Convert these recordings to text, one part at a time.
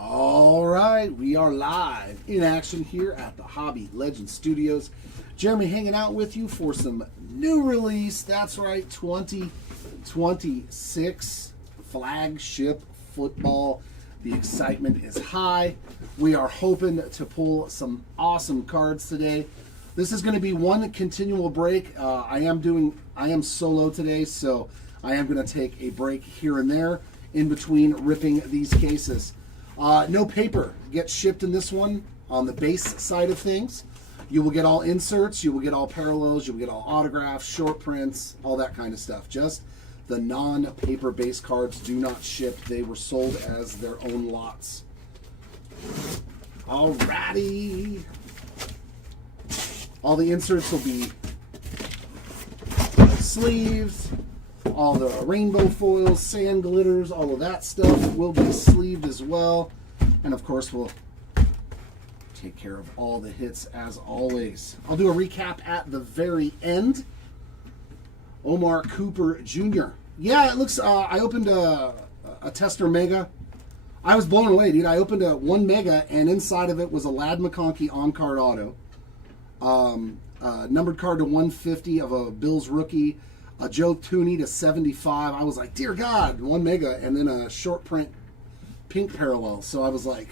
All right, we are live in action here at the Hobby Legends Studios. Jeremy hanging out with you for some new release. That's right, 2026 flagship football. The excitement is high. We are hoping to pull some awesome cards today. This is going to be one continual break. I am solo today, so I am going to take a break here and there in between ripping these cases. No paper gets shipped in this one on the base side of things. You will get all inserts, you will get all parallels, you will get all autographs, short prints, all that kind of stuff. Just the non-paper base cards do not ship. They were sold as their own lots. Alrighty. All the inserts will be sleeves. All the rainbow foils, sand glitters, all of that stuff will be sleeved as well. And of course, we'll take care of all the hits as always. I'll do a recap at the very end. Omar Cooper Jr. Yeah, it looks, I opened a Tester Mega. I was blown away, dude. I opened a 1 Mega, and inside of it was a Lad McConkey on-card auto. Numbered card to 150 of a Bills rookie. A Joe Thuney to 75. I was like, dear God, 1 Mega, and then a short print pink parallel. So I was like,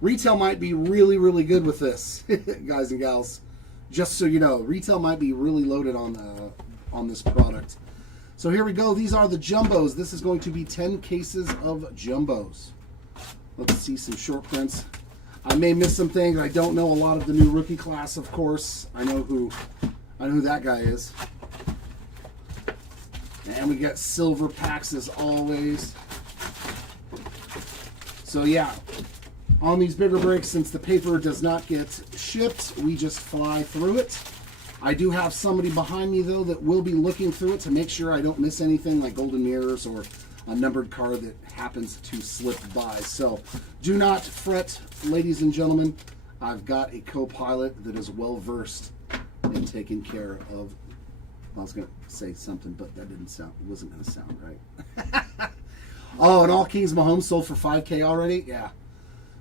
retail might be really, really good with this, guys and gals. Just so you know, retail might be really loaded on this product. So here we go. These are the jumbos. This is going to be 10 cases of jumbos. Let's see some short prints. I may miss some things. I don't know a lot of the new rookie class, of course. I know who that guy is. And we got silver packs as always. So yeah, on these bigger breaks, since the paper does not get shipped, we just fly through it. I do have somebody behind me though that will be looking through it to make sure I don't miss anything like golden mirrors or a numbered card that happens to slip by. So do not fret, ladies and gentlemen. I've got a co-pilot that is well versed in taking care of. I was going to say something, but that wasn't going to sound right. Oh, and all Kings Mahomes sold for $5K already? Yeah.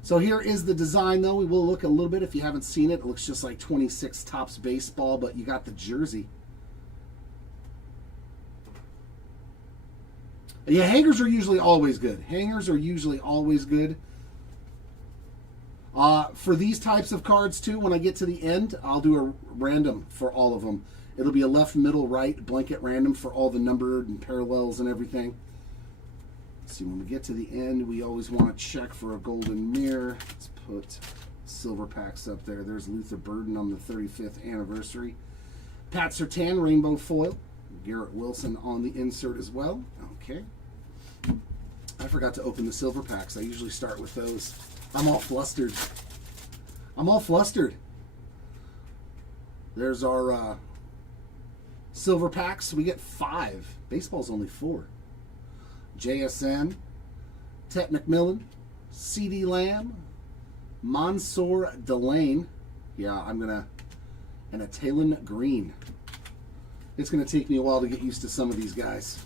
So here is the design, though. We will look a little bit if you haven't seen it. It looks just like 26 Topps baseball, but you got the jersey. Yeah, hangers are usually always good. Hangers are usually always good. For these types of cards, too, when I get to the end, I'll do a random for all of them. It'll be a left, middle, right blanket random for all the numbered and parallels and everything. Let's see, when we get to the end, we always want to check for a golden mirror. Let's put silver packs up there. There's Luther Burden on the 35th anniversary. Pat Surtain, rainbow foil. Garrett Wilson on the insert as well. Okay. I forgot to open the silver packs. I usually start with those. I'm all flustered. There's our silver packs. We get 5. Baseball's only 4. JSN, Tet McMillan, CD Lamb, Mansour Delane. Yeah, and a Talon Green. It's going to take me a while to get used to some of these guys.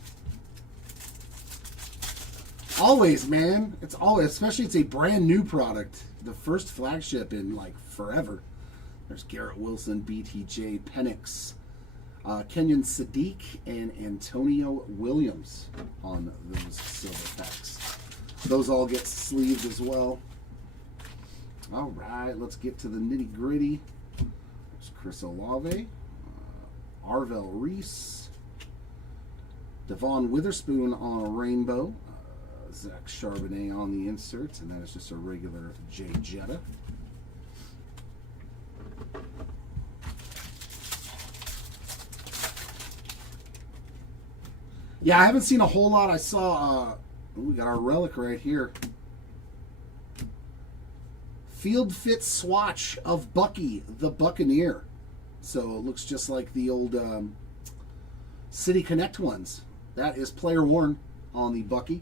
Always, man. It's always, especially it's a brand new product. The first flagship in like forever. There's Garrett Wilson, BTJ, Penix, Kenyon Sadiq, and Antonio Williams on those silver packs. Those all get sleeved as well. All right, let's get to the nitty gritty. There's Chris Olave, Arvell Reese, Devon Witherspoon on a rainbow, Zach Charbonnet on the inserts, and that is just a regular Jay Jetta. Yeah, I haven't seen a whole lot. I saw, we got our relic right here. Field fit swatch of Bucky, the Buccaneer. So it looks just like the old City Connect ones. That is player worn on the Bucky.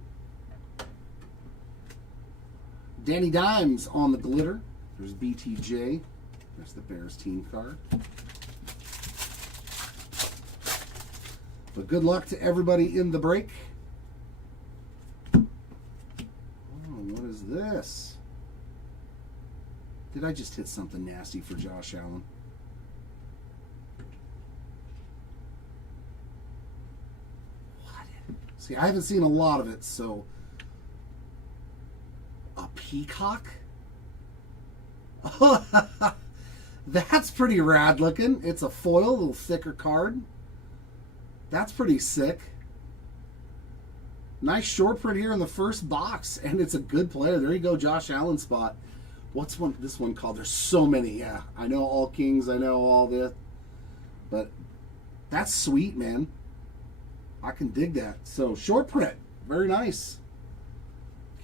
Danny Dimes on the glitter. There's BTJ. There's the Bears team card. But good luck to everybody in the break. Oh, what is this? Did I just hit something nasty for Josh Allen? What? See, I haven't seen a lot of it, so... A peacock? That's pretty rad looking. It's a foil, a little thicker card. That's pretty sick. Nice short print here in the first box, and it's a good player. There you go, Josh Allen spot. What's this one called? There's so many. Yeah, I know all Kings. I know all this. But that's sweet, man. I can dig that. So, short print. Very nice.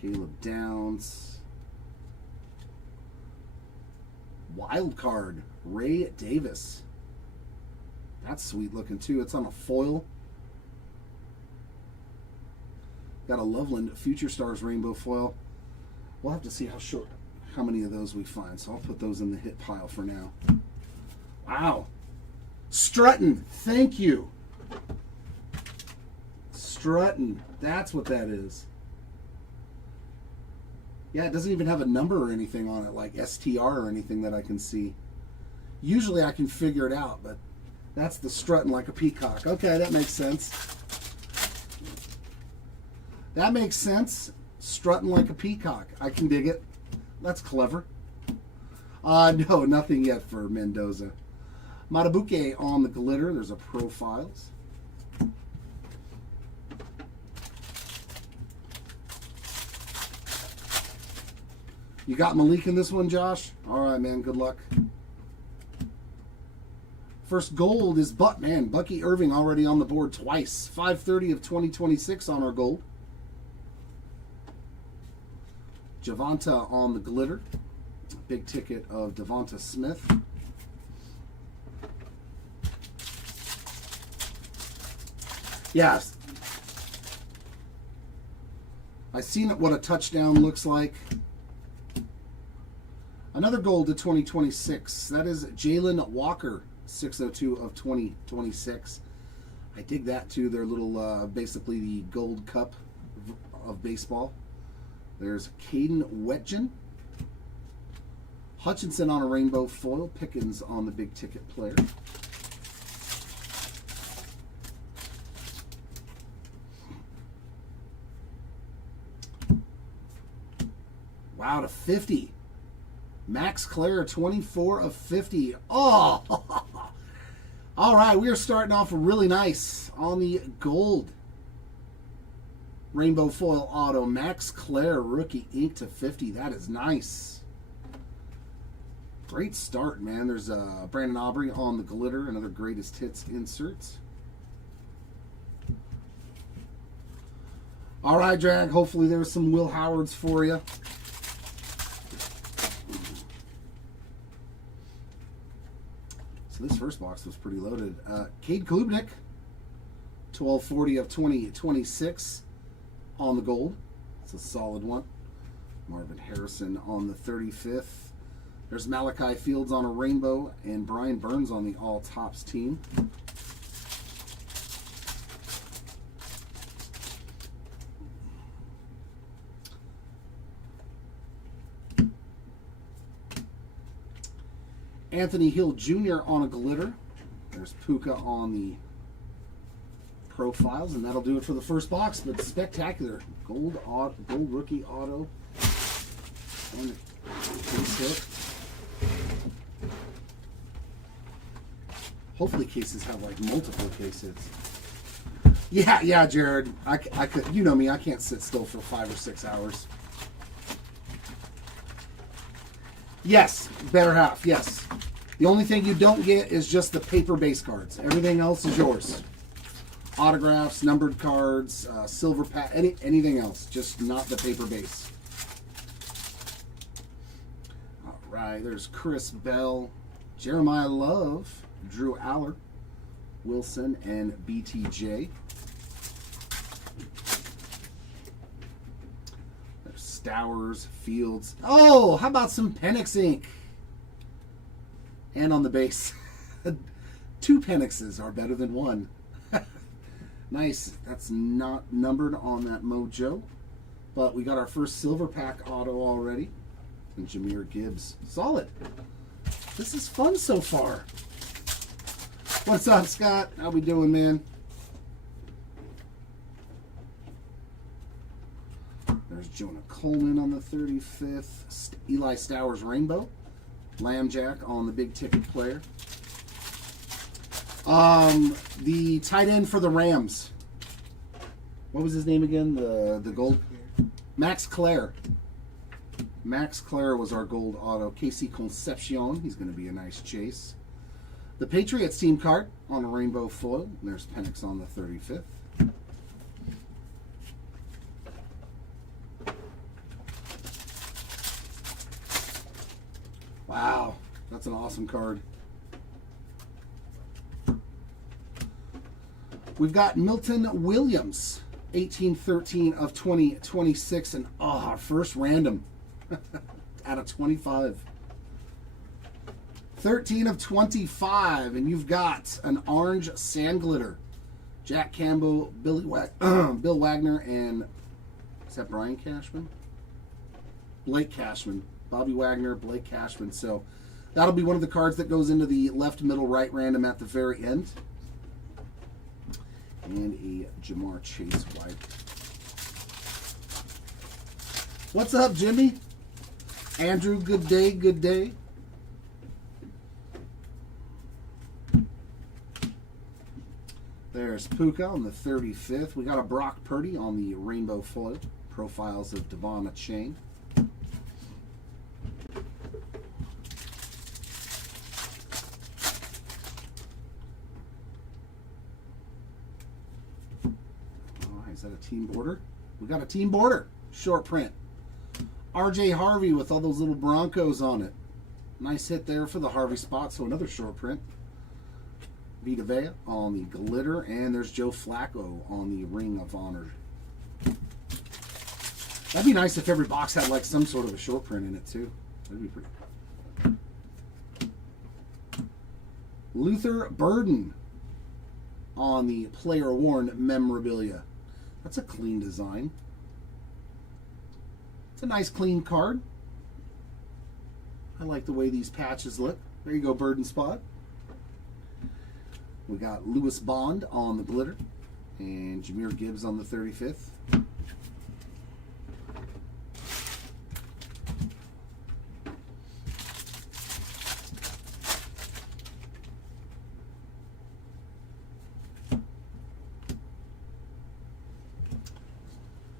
Caleb Downs. Wild card. Ray Davis. That's sweet looking, too. It's on a foil. Got a Loveland Future Stars rainbow foil. We'll have to see how many of those we find. So I'll put those in the hit pile for now. Wow. Strutton. Thank you. Strutton. That's what that is. Yeah, it doesn't even have a number or anything on it, like STR or anything that I can see. Usually I can figure it out, but that's the strutting like a peacock. Okay, that makes sense. That makes sense. Strutting like a peacock. I can dig it. That's clever. No, nothing yet for Mendoza. Matabuke on the glitter. There's a profiles. You got Malik in this one, Josh? All right, man. Good luck. First gold is Bucky Irving already on the board twice. 530 of 2026 on our gold. Javonta on the glitter. Big ticket of Devonta Smith. Yes. I've seen what a touchdown looks like. Another gold to 2026. That is Jalen Walker, 602 of 2026. I dig that too. They're little, basically the gold cup of baseball. There's Caden Wetjen. Hutchinson on a rainbow foil. Pickens on the big ticket player. Wow, to 50. Max Clare, 24 of 50. Oh! All right, we are starting off really nice on the gold. Rainbow foil auto. Max Clare, rookie ink to 50. That is nice. Great start, man. There's Brandon Aubrey on the glitter. Another greatest hits inserts. All right, Drag. Hopefully there's some Will Howards for you. So this first box was pretty loaded. Cade Klubnik, 1240 of 2026 on the gold. It's a solid one. Marvin Harrison on the 35th. There's Malachi Fields on a rainbow and Brian Burns on the all tops team. Anthony Hill Jr. on a glitter. There's Puka on the profiles, and that'll do it for the first box. But spectacular gold rookie auto and case hit. Hopefully cases have like multiple cases. Yeah, Jared. I could, you know me. I can't sit still for 5 or 6 hours. Yes, better half. Yes. The only thing you don't get is just the paper base cards. Everything else is yours. Autographs, numbered cards, silver pack, anything else, just not the paper base. All right, there's Chris Bell, Jeremiah Love, Drew Aller, Wilson, and BTJ. There's Stowers, Fields. Oh, how about some Penix ink? And on the base, 2 Penixes are better than 1. Nice. That's not numbered on that Mojo. But we got our first silver pack auto already. and Jahmyr Gibbs. Solid. This is fun so far. What's up, Scott? How we doing, man? There's Jonah Coleman on the 35th. Eli Stowers Rainbow. Lambjack on the big ticket player. The tight end for the Rams. What was his name again? The gold? Max Clare. Max Clare was our gold auto. Casey Concepcion. He's going to be a nice chase. The Patriots team card on a rainbow foil. And there's Penix on the 35th. Wow, that's an awesome card. We've got Milton Williams, 1813 of 2026, and our first random out of 25. 13 of 25, and you've got an orange sand glitter. Jack Campbell, Bill Wagner, and is that Brian Cashman? Blake Cashman. Bobby Wagner, Blake Cashman. So that'll be one of the cards that goes into the left, middle, right random at the very end. And a Jamar Chase wipe. What's up, Jimmy? Andrew, good day, good day. There's Puka on the 35th. We got a Brock Purdy on the rainbow foil. Profiles of Devon Achane. Is that a team border? We got a team border. Short print. RJ Harvey with all those little Broncos on it. Nice hit there for the Harvey spot. So another short print. Vita Vea on the glitter. And there's Joe Flacco on the Ring of Honor. That'd be nice if every box had like some sort of a short print in it too. That'd be pretty. Luther Burden on the player worn memorabilia. That's a clean design. It's a nice clean card. I like the way these patches look. There you go, Burden spot. We got Lewis Bond on the glitter and Jahmyr Gibbs on the 35th.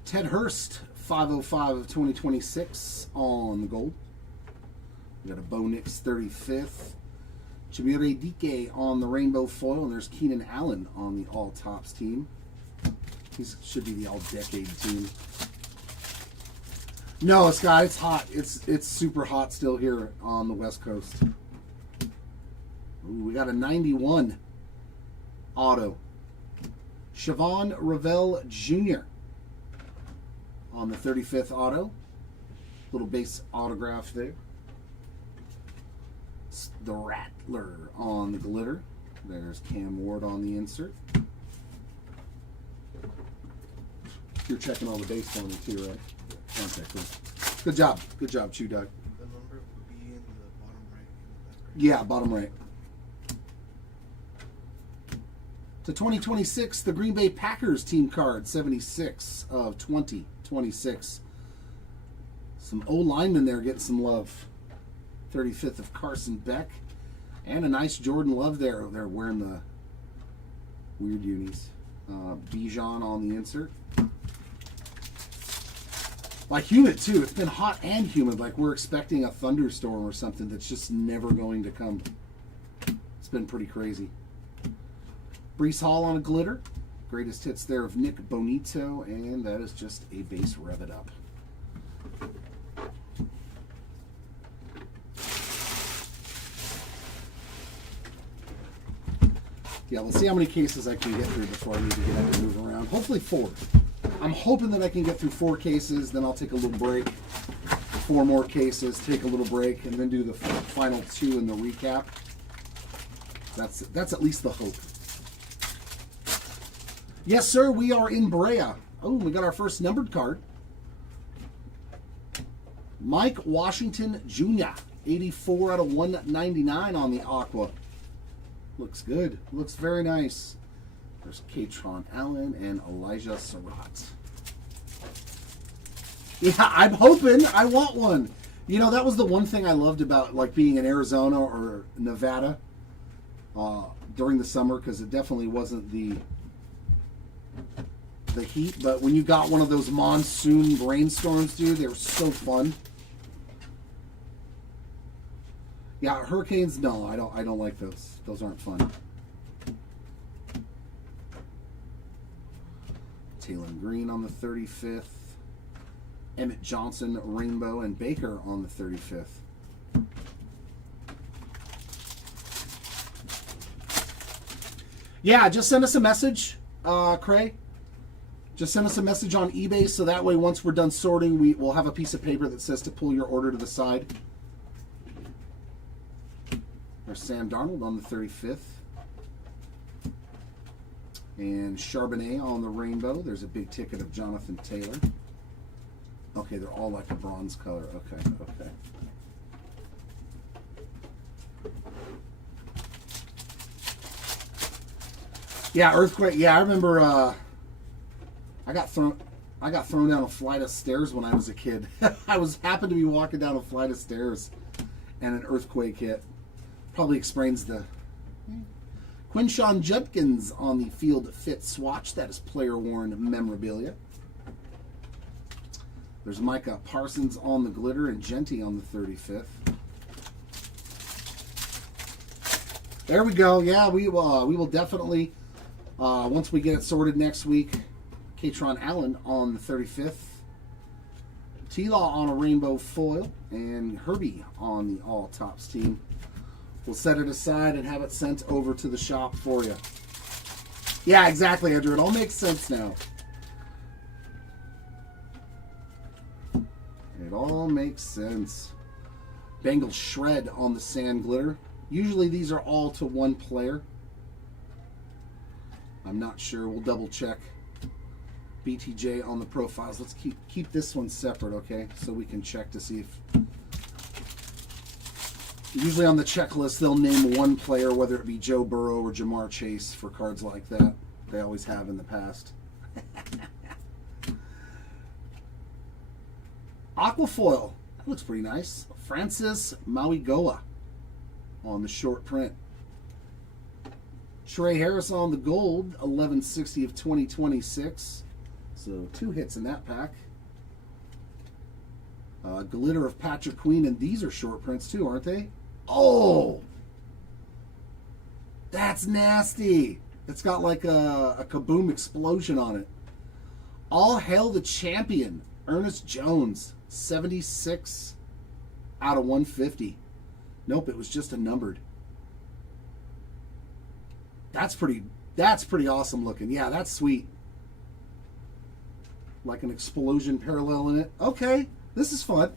Ted Hurst, 505 of 2026 on the gold. We got a Bo Nix 35th. Chimere Dike on the rainbow foil. And there's Keenan Allen on the all tops team. He should be the all decade team. No, Scott, it's hot. It's super hot still here on the West Coast. Ooh, we got a 91 auto. Siobhan Ravel Jr. on the 35th auto. Little base autograph there. It's the Rattler on the glitter. There's Cam Ward on the insert. You're checking all the base for me too, right? Okay, cool. Good job. Good job, Chew Dog. The number would be in the bottom right. Yeah, bottom right. To 2026, the Green Bay Packers team card, 76 of 2026. Some O linemen there getting some love. 35th of Carson Beck. And a nice Jordan Love there. They're wearing the weird unis. Bijan on the insert. Like humid too. It's been hot and humid. Like we're expecting a thunderstorm or something that's just never going to come. It's been pretty crazy. Brees Hall on a glitter. Greatest hits there of Nick Bonito. And that is just a base rev it up. Yeah, let's see how many cases I can get through before I need to get up and move around. Hopefully 4. I'm hoping that I can get through 4 cases, then I'll take a little break. 4 more cases, take a little break, and then do the final 2 in the recap. That's at least the hope. Yes, sir, we are in Brea. Oh, we got our first numbered card. Mike Washington Jr., 84 out of 199 on the Aqua. Looks good. Looks very nice. There's Katron Allen and Elijah Surratt. Yeah, I'm hoping. I want one. You know, that was the one thing I loved about like being in Arizona or Nevada during the summer, because it definitely wasn't the heat. But when you got one of those monsoon rainstorms, dude, they were so fun. Yeah, hurricanes. No, I don't like those. Those aren't fun. Taylor Green on the 35th. Emmett Johnson, Rainbow, and Baker on the 35th. Yeah, just send us a message, Cray. Just send us a message on eBay, so that way once we're done sorting, we'll have a piece of paper that says to pull your order to the side. There's Sam Darnold on the 35th. And Charbonnet on the Rainbow. There's a big ticket of Jonathan Taylor. Okay, they're all like a bronze color. Okay, okay. Yeah, earthquake. Yeah, I remember. I got thrown down a flight of stairs when I was a kid. Happened to be walking down a flight of stairs, and an earthquake hit. Probably explains the. Quinshawn Judkins on the Field Fit swatch. That is player worn memorabilia. There's Micah Parsons on the glitter and Genty on the 35th. There we go. Yeah, we will definitely, once we get it sorted next week, Katron Allen on the 35th. T-Law on a rainbow foil, and Herbie on the All Tops team. We'll set it aside and have it sent over to the shop for you. Yeah, exactly, Andrew. It all makes sense now. It all makes sense. Bengal Shred on the sand glitter. Usually these are all to one player. I'm not sure. We'll double check. BTJ on the profiles. Let's keep this one separate, okay? So we can check to see if... Usually on the checklist, they'll name one player, whether it be Joe Burrow or Jamar Chase for cards like that. They always have in the past. Aquafoil. That looks pretty nice. Francis Mauigoa on the short print. Trey Harris on the gold. 1160 of 2026. So 2 hits in that pack. Glitter of Patrick Queen. And these are short prints too, aren't they? Oh! That's nasty. It's got like a kaboom explosion on it. All Hail the Champion. Ernest Jones. 76 out of 150. Nope, it was just a numbered. That's pretty awesome looking. Yeah, that's sweet. Like an explosion parallel in it. Okay, this is fun.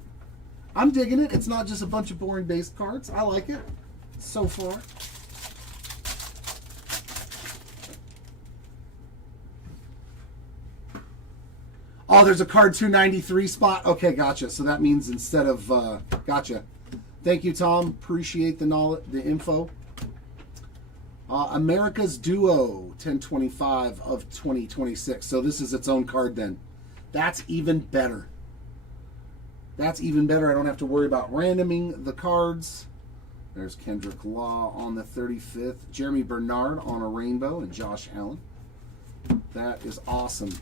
I'm digging it. It's not just a bunch of boring base cards. I like it so far. Oh, there's a card 293 spot. Okay, gotcha. So that means instead of gotcha. Thank you, Tom. Appreciate the knowledge, the info. America's Duo 1025 of 2026. So this is its own card then. That's even better. That's even better. I don't have to worry about randoming the cards. There's Kendrick Law on the 35th. Jeremy Bernard on a rainbow and Josh Allen. That is awesome.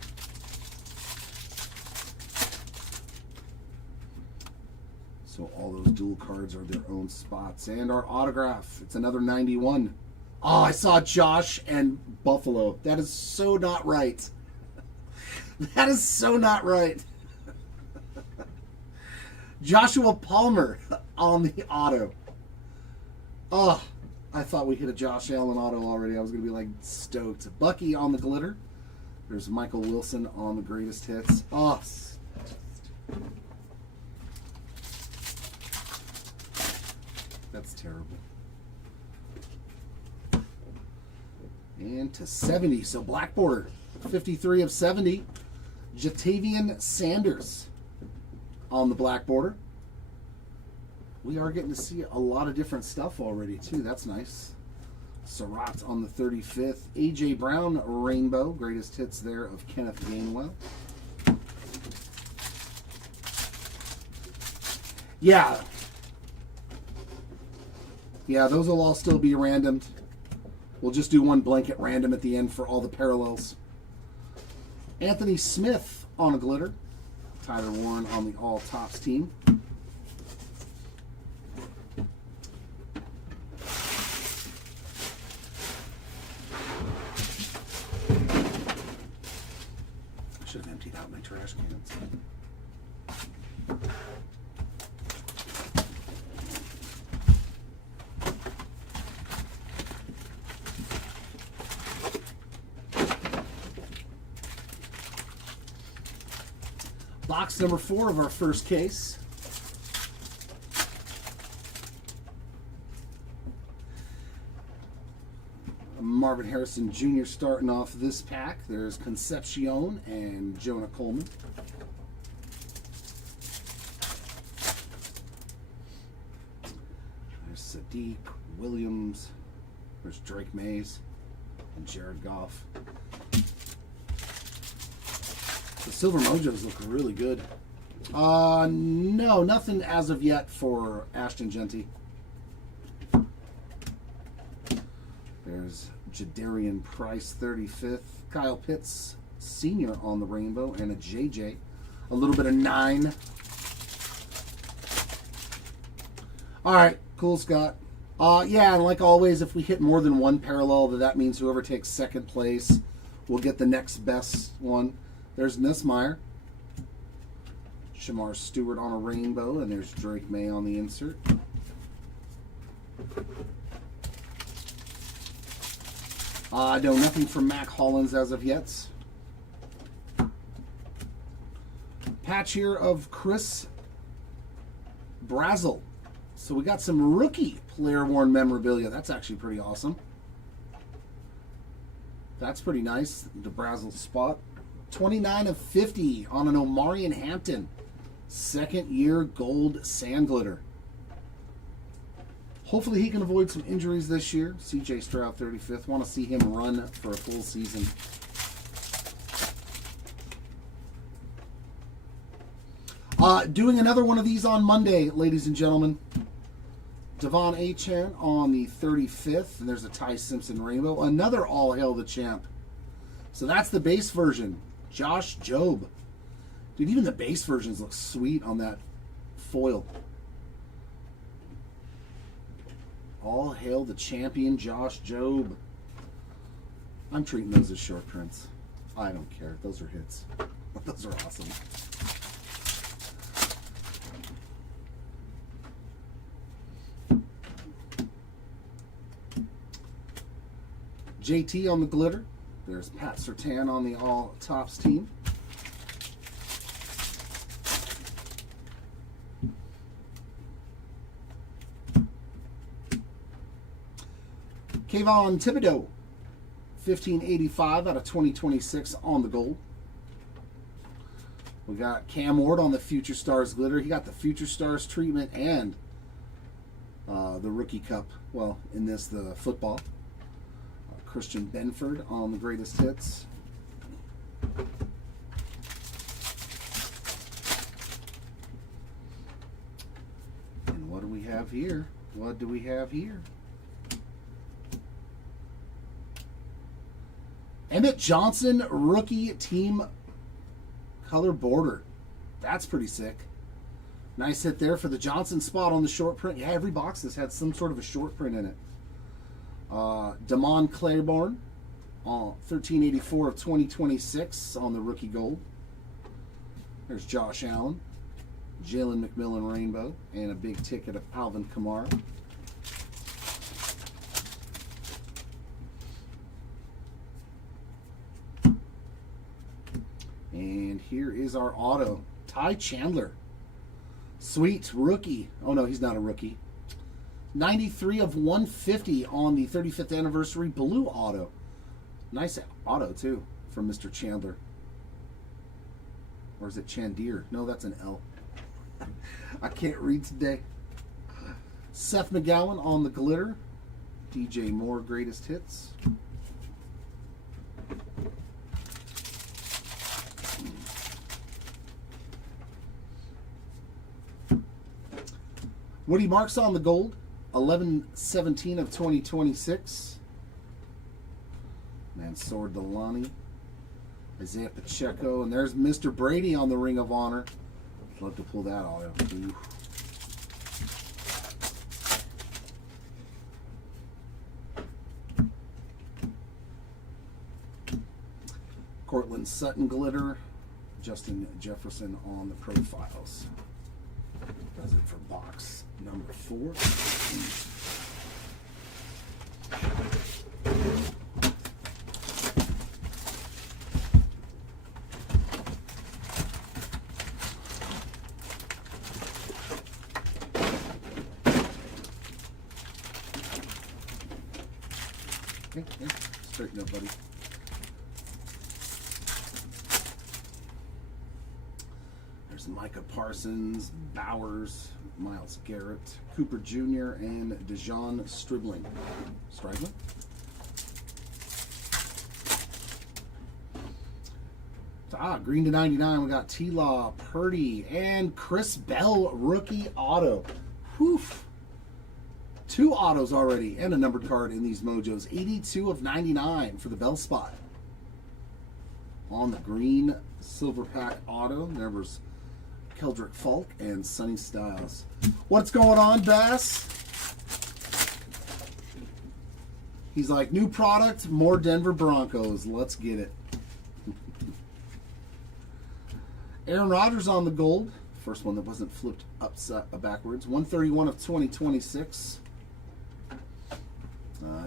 So all those dual cards are their own spots. And our autograph, it's another 91. Oh, I saw Josh and Buffalo. That is so not right. That is so not right. Joshua Palmer on the auto. Oh, I thought we hit a Josh Allen auto already. I was going to be like stoked. Bucky on the glitter. There's Michael Wilson on the greatest hits. Oh, that's terrible. And to 70. So black border. 53 of 70. Jatavian Sanders on the black border. We are getting to see a lot of different stuff already, too. That's nice. Surratt on the 35th. A.J. Brown, Rainbow. Greatest hits there of Kenneth Gainwell. Yeah. Yeah, those will all still be randomed. We'll just do one blanket random at the end for all the parallels. Anthony Smith on a glitter. Tyler Warren on the All Tops team. I should have emptied out my trash cans. Box number 4 of our first case. Marvin Harrison Jr. starting off this pack. There's Concepcion and Jonah Coleman. There's Sadiq Williams. There's Drake Mays and Jared Goff. The Silver Mojos look really good. No, nothing as of yet for Ashton Genty. There's Jadarian Price, 35th. Kyle Pitts, Sr. on the Rainbow, and a JJ. A little bit of 9. All right, cool, Scott. Yeah, and like always, if we hit more than one parallel, that means whoever takes second place will get the next best one. There's Nussmeier. Shamar Stewart on a Rainbow, and there's Drake May on the insert. No, nothing from Mac Hollins as of yet. Patch here of Chris Brazel. So we got some rookie player-worn memorabilia. That's actually pretty awesome. That's pretty nice. The Brazel spot. 29 of 50 on an Omarion Hampton. Second year gold sand glitter. Hopefully he can avoid some injuries this year. CJ Stroud, 35th. Want to see him run for a full season. Doing another one of these on Monday, ladies and gentlemen. Devon Achane on the 35th. And there's a Ty Simpson Rainbow. Another All Hail the Champ. So that's the base version. Josh Jobe. Dude, even the base versions look sweet on that foil. All hail the champion, Josh Jobe. I'm treating those as short prints. I don't care. Those are hits. Those are awesome. JT on the glitter. There's Pat Surtain on the All Tops team. Kayvon Thibodeau, 1585 out of 2026 on the gold. We got Cam Ward on the Future Stars glitter. He got the Future Stars treatment and the Rookie Cup. Well, in this, the football. Christian Benford on the Greatest Hits. And what do we have here? What do we have here? Emmett Johnson rookie team color border. That's pretty sick. Nice hit there for the Johnson spot on the short print. Yeah, every box has had some sort of a short print in it. Damon Claiborne, 1384 of 2026 on the rookie gold. There's Josh Allen, Jalen McMillan Rainbow, and a big ticket of Alvin Kamara. And here is our auto. Ty Chandler. Sweet rookie. Oh no, he's not a rookie. 93 of 150 on the 35th anniversary blue auto. Nice auto too from Mr. Chandler. Or is it Chandier? No, that's an L. I can't read today. Seth McGowan on the glitter. DJ Moore greatest hits. Woody Marks on the gold. 11/17 of 2026. Mansoor Delani. Isaiah Pacheco. And there's Mr. Brady on the Ring of Honor. I'd love to pull that all out. Ooh. Cortland Sutton glitter. Justin Jefferson on the profiles. Does it for box number 4. Okay, straighten up, buddy. There's Micah Parsons, Bowers, Myles Garrett, Cooper Jr., and DeJon Stribling. Stribling? Green to 99. We got T-Law, Purdy, and Chris Bell rookie auto. Whew. 2 autos already, and a numbered card in these mojos. 82/99 for the Bell spot. On the green silver pack auto, there was Keldrick Falk and Sonny Styles. What's going on, Bass? He's like, new product, more Denver Broncos. Let's get it. Aaron Rodgers on the gold. First one that wasn't flipped backwards. 131 of 2026.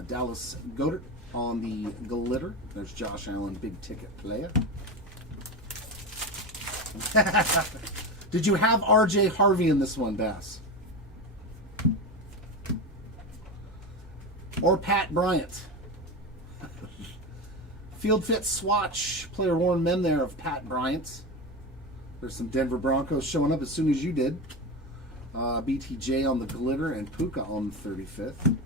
Dallas Goedert on the glitter. There's Josh Allen, big ticket player. Did you have RJ Harvey in this one, Bass? Or Pat Bryant? Field fit swatch, player worn men there of Pat Bryant. There's some Denver Broncos showing up as soon as you did. BTJ on the glitter and Puka on the 35th.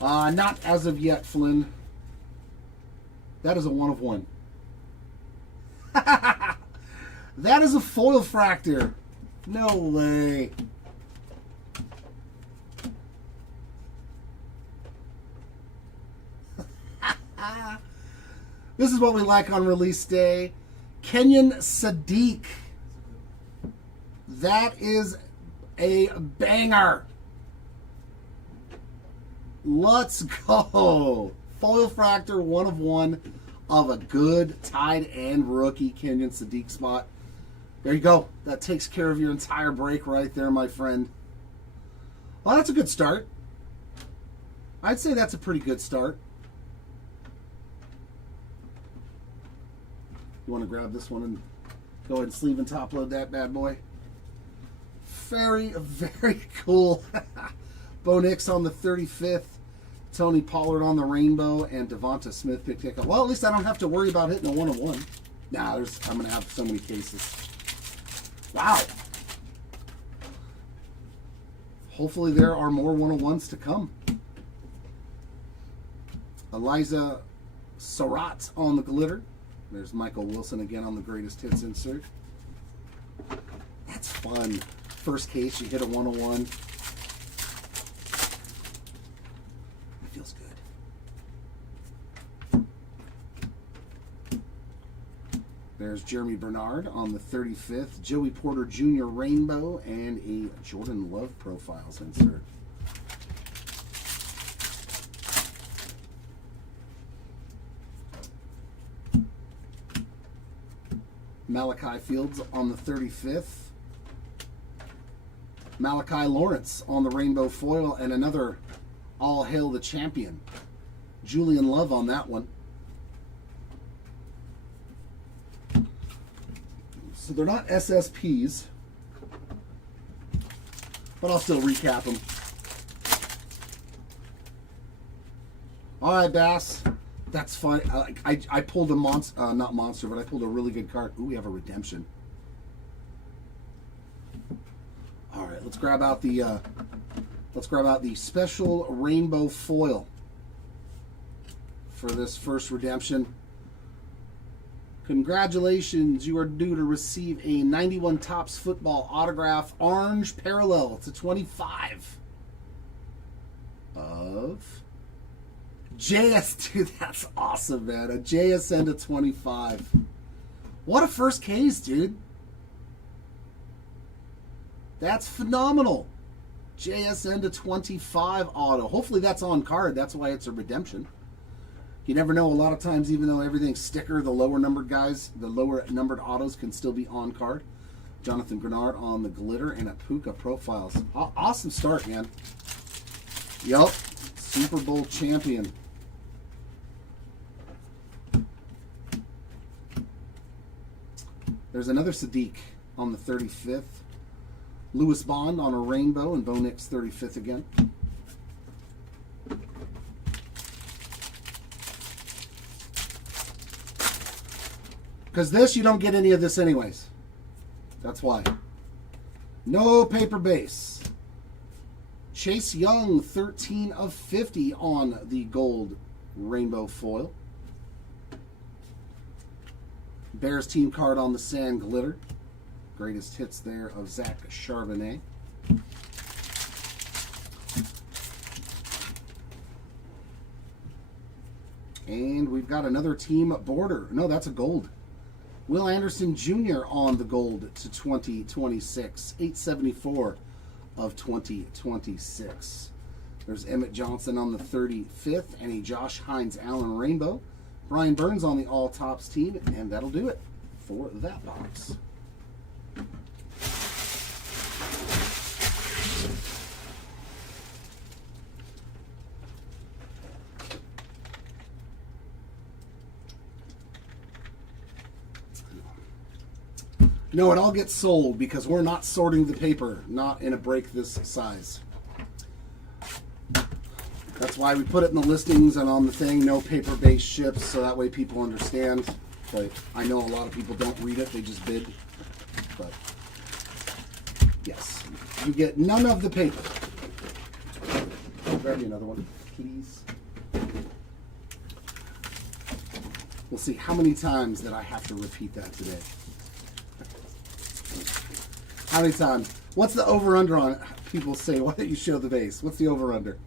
Not as of yet, Flynn. That is a 1 of 1. That is a foil fractor. No way. This is what we like on release day. Kenyon Sadiq. That is a banger. Let's go. Foil fractor, 1 of 1 of a good tight end rookie Kenyon Sadiq spot. There you go. That takes care of your entire break right there, my friend. Well, that's a good start. I'd say that's a pretty good start. You want to grab this one and go ahead and sleeve and top load that bad boy? Very, very cool. Bo Nix on the 35th. Tony Pollard on the rainbow. And Devonta Smith picked up. Well, at least I don't have to worry about hitting a 1 of 1. Nah, I'm going to have so many cases. Wow. Hopefully there are more 1 of 1s to come. Eliza Surratt on the glitter. There's Michael Wilson again on the greatest hits insert. That's fun. First case, you hit a 1 of 1. It feels good. There's Jeremy Bernard on the 35th. Joey Porter Jr. Rainbow and a Jordan Love Profiles insert. Malachi Fields on the 35th. Malachi Lawrence on the rainbow foil and another All Hail the Champion. Julian Love on that one. So they're not SSPs, but I'll still recap them. All right, Bass. That's fun. I pulled a monster, not monster, but I pulled a really good card. Ooh, we have a redemption. All right, let's grab out the special rainbow foil for this first redemption. Congratulations, you are due to receive a 91 Topps football autograph, orange parallel to 25 of JS. Dude, that's awesome, man. A JSN to 25. What a first case, dude. That's phenomenal. JSN to 25 auto. Hopefully that's on card. That's why it's a redemption. You never know. A lot of times, even though everything's sticker, the lower numbered guys, the lower numbered autos can still be on card. Jonathan Grenard on the glitter and a Puka profiles. Awesome start, man. Yup. Super Bowl champion. There's another Sadiq on the 35th. Lewis Bond on a rainbow and Bo Nix 35th again. Because this, you don't get any of this anyways. That's why. No paper base. Chase Young, 13 of 50 on the gold rainbow foil. Bears team card on the sand glitter. Greatest hits there of Zach Charbonnet. And we've got another team border. No, that's a gold. Will Anderson Jr. on the gold to 2026. 874 of 2026. There's Emmett Johnson on the 35th and a Josh Hines Allen rainbow. Brian Burns on the All Tops team, and that'll do it for that box. No, it all gets sold because we're not sorting the paper, not in a break this size. That's why we put it in the listings and on the thing, no paper-based ships, so that way people understand. But I know a lot of people don't read it, they just bid. But yes, you get none of the paper. I'll grab you another one, please. We'll see how many times that I have to repeat that today. How many times? What's the over-under on it? People say, why don't you show the base? What's the over-under?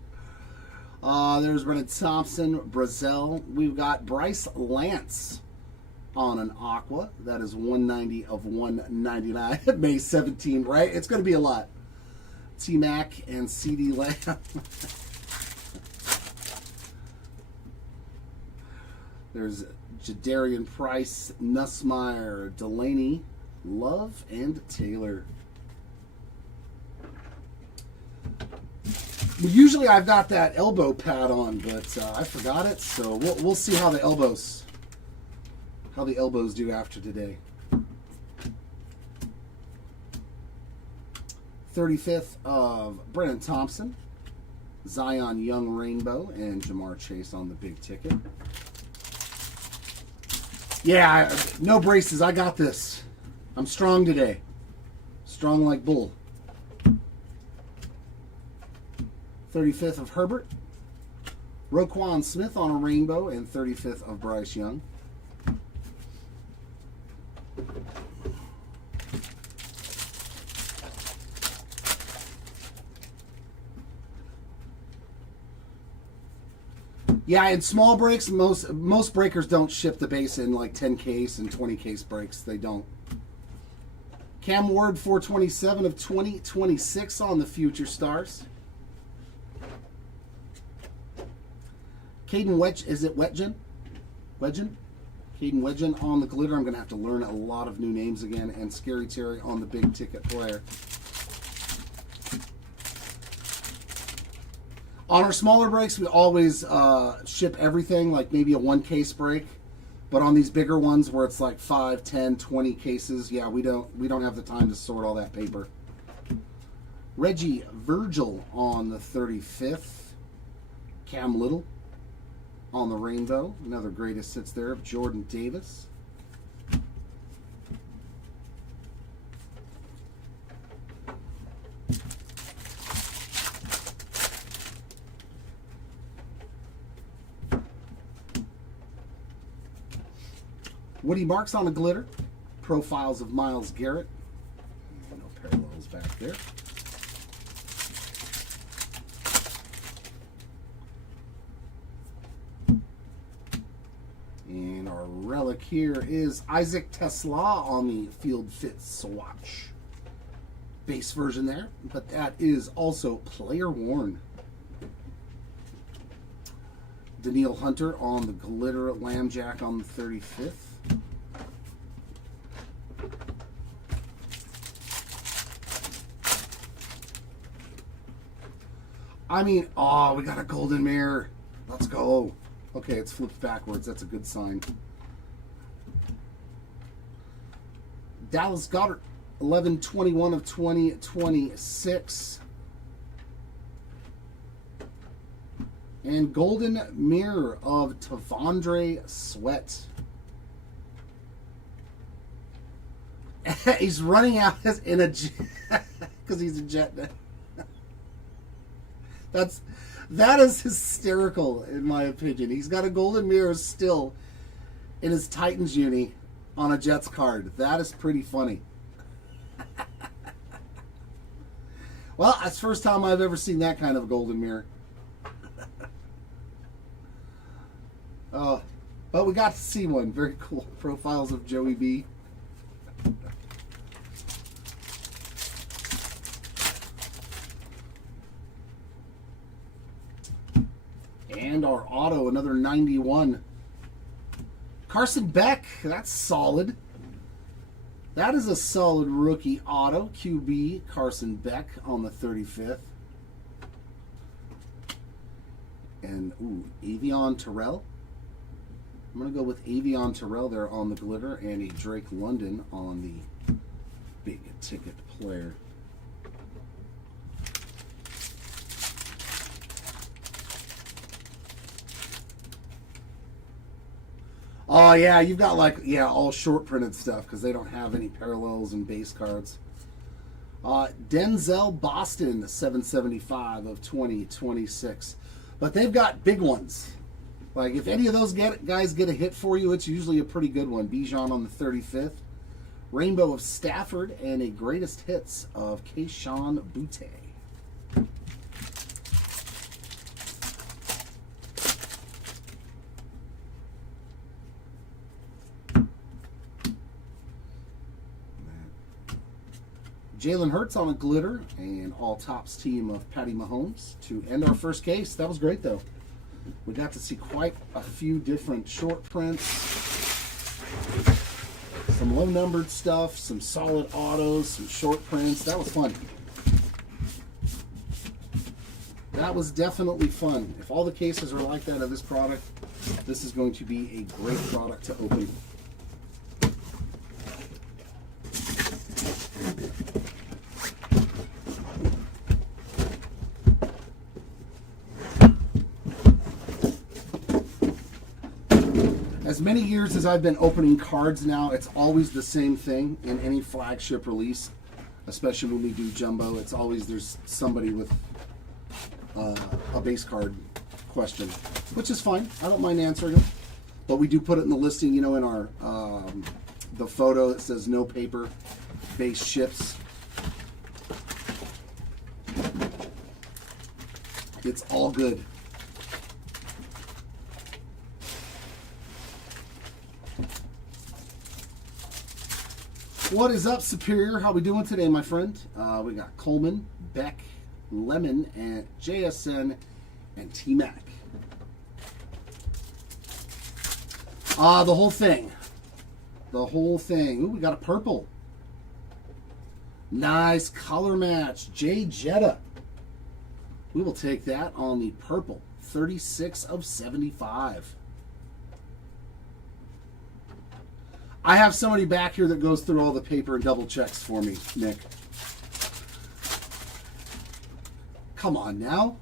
There's Brennan Thompson, Brazil. We've got Bryce Lance on an aqua. That is 190 of 199. May 17, right? It's going to be a lot. T-Mac and CD Lamb. There's Jadarian Price, Nussmeier, Delaney, Love, and Taylor. Usually I've got that elbow pad on, but I forgot it, so we'll see how the elbows do after today. 35th of Brennan Thompson, Zion Young Rainbow, and Jamar Chase on the big ticket. Yeah, no braces. I got this. I'm strong today. Strong like bull. 35th of Herbert. Roquan Smith on a rainbow, and 35th of Bryce Young. Yeah, in small breaks, most breakers don't ship the base in like 10 case and 20 case breaks. They don't. Cam Ward, 427 of 2026 on the Future Stars. Caden Wedge, is it Wedgen? Caden Wedgen on the glitter. I'm going to have to learn a lot of new names again. And Scary Terry on the big ticket player. On our smaller breaks, we always ship everything, like maybe a 1 case break. But on these bigger ones where it's like 5, 10, 20 cases, yeah, we don't have the time to sort all that paper. Reggie Virgil on the 35th. Cam Little. on the rainbow. Another greatest hits there of Jordan Davis. Woody Marks on a glitter. Profiles of Myles Garrett. No parallels back there. And our relic here is Isaac Tesla on the Field Fit swatch. Base version there, but that is also player worn. Daniil Hunter on the glitter Lambjack on the 35th. I mean, oh, we got a golden mirror. Let's go. Okay, it's flipped backwards. That's a good sign. Dallas Goedert, 11/21 of 2026. And golden mirror of Tavondre Sweat. He's running out in a jet because he's a jet now. That is hysterical, in my opinion. He's got a golden mirror still in his Titans uni on a Jets card. That is pretty funny. Well, that's the first time I've ever seen that kind of golden mirror. But we got to see one. Very cool. Profiles of Joey B. And our auto, another 91. Carson Beck, that's solid. That is a solid rookie auto. QB Carson Beck on the 35th. And, ooh, Avion Terrell. I'm going to go with Avion Terrell there on the glitter and a Drake London on the big ticket player. Oh, yeah, you've got like, yeah, all short printed stuff because they don't have any parallels and base cards. Denzel Boston, 775 of 2026. But they've got big ones. Like, if any of those guys get a hit for you, it's usually a pretty good one. Bijan on the 35th. Rainbow of Stafford and a greatest hits of Kayshon Boutte. Jalen Hurts on a glitter and all tops team of Patty Mahomes to end our first case. That was great, though. We got to see quite a few different short prints, some low-numbered stuff, some solid autos, some short prints. That was fun. That was definitely fun. If all the cases are like that of this product, this is going to be a great product to open. As many years as I've been opening cards now, it's always the same thing in any flagship release, especially when we do jumbo. It's always there's somebody with a base card question, which is fine. I don't mind answering them, but we do put it in the listing, you know, in our the photo that says no paper base ships. It's all good. What is up, Superior? How we doing today, my friend? We got Coleman, Beck, Lemon, and JSN, and T-Mac. The whole thing. The whole thing. Ooh, we got a purple. Nice color match. Jay Jetta. We will take that on the purple. 36 of 75. I have somebody back here that goes through all the paper and double checks for me, Nick. Come on now.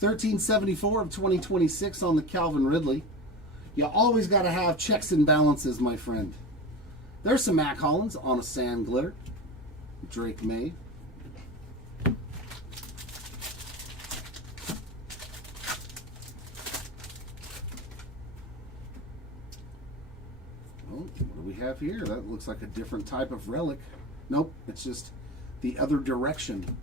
1374 of 2026 on the Calvin Ridley. You always got to have checks and balances, my friend. There's some Mac Hollins on a sand glitter. Drake May. Well, what do we have here? That looks like a different type of relic. Nope, it's just the other direction.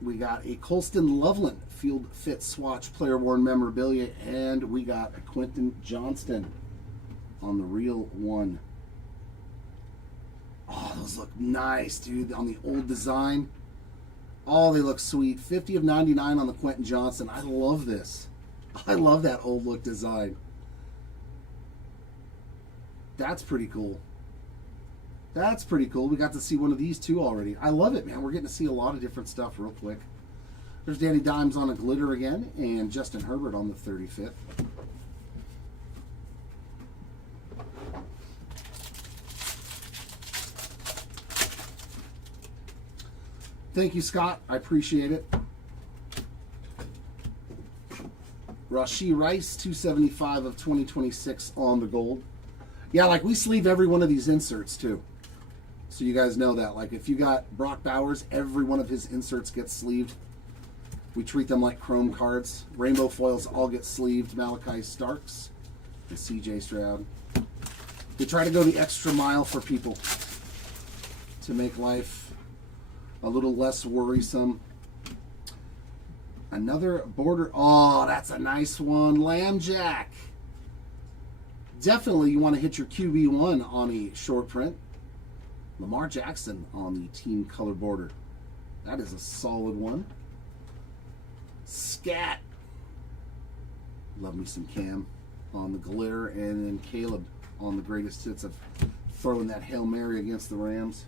We got a Colston Loveland Field Fit Swatch Player Worn Memorabilia, and we got a Quentin Johnston on the real one. Oh, those look nice, dude, on the old design. Oh, they look sweet. 50 of 99 on the Quentin Johnston. I love this. I love that old look design. That's pretty cool. That's pretty cool. We got to see one of these too already. I love it, man. We're getting to see a lot of different stuff real quick. There's Danny Dimes on a glitter again, and Justin Herbert on the 35th. Thank you, Scott. I appreciate it. Rashee Rice, 275 of 2026 on the gold. Yeah, like we sleeve every one of these inserts too. So you guys know that. Like if you got Brock Bowers, every one of his inserts gets sleeved. We treat them like chrome cards. Rainbow foils all get sleeved. Malachi Starks and CJ Stroud. We try to go the extra mile for people to make life a little less worrisome. Another border. Oh, that's a nice one. Lambjack. Definitely you want to hit your QB1 on a short print. Lamar Jackson on the team color border. That is a solid one. Scat. Love me some Cam on the glitter, and then Caleb on the greatest hits of throwing that Hail Mary against the Rams.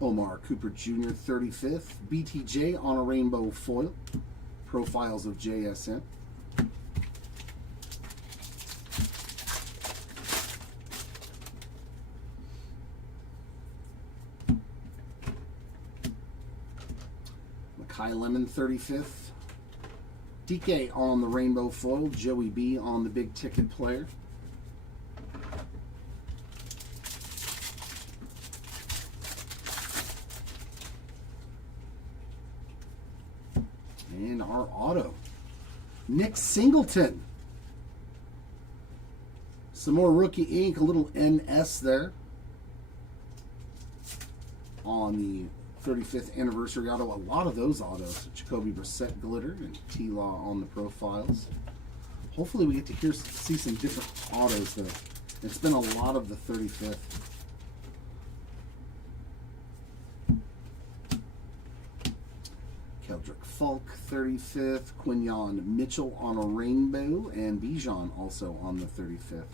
Omar Cooper Jr. 35th. BTJ on a rainbow foil. Profiles of JSN. Makai Lemon 35th. DK on the rainbow foil. Joey B on the big ticket player. And our auto. Nick Singleton. Some more rookie ink, a little NS there. On the 35th anniversary auto. A lot of those autos. Jacoby Brissett glitter and T-Law on the profiles. Hopefully we get to see some different autos though. It's been a lot of the 35th. Keldrick Falk, 35th. Quinyon Mitchell on a rainbow. And Bijan also on the 35th.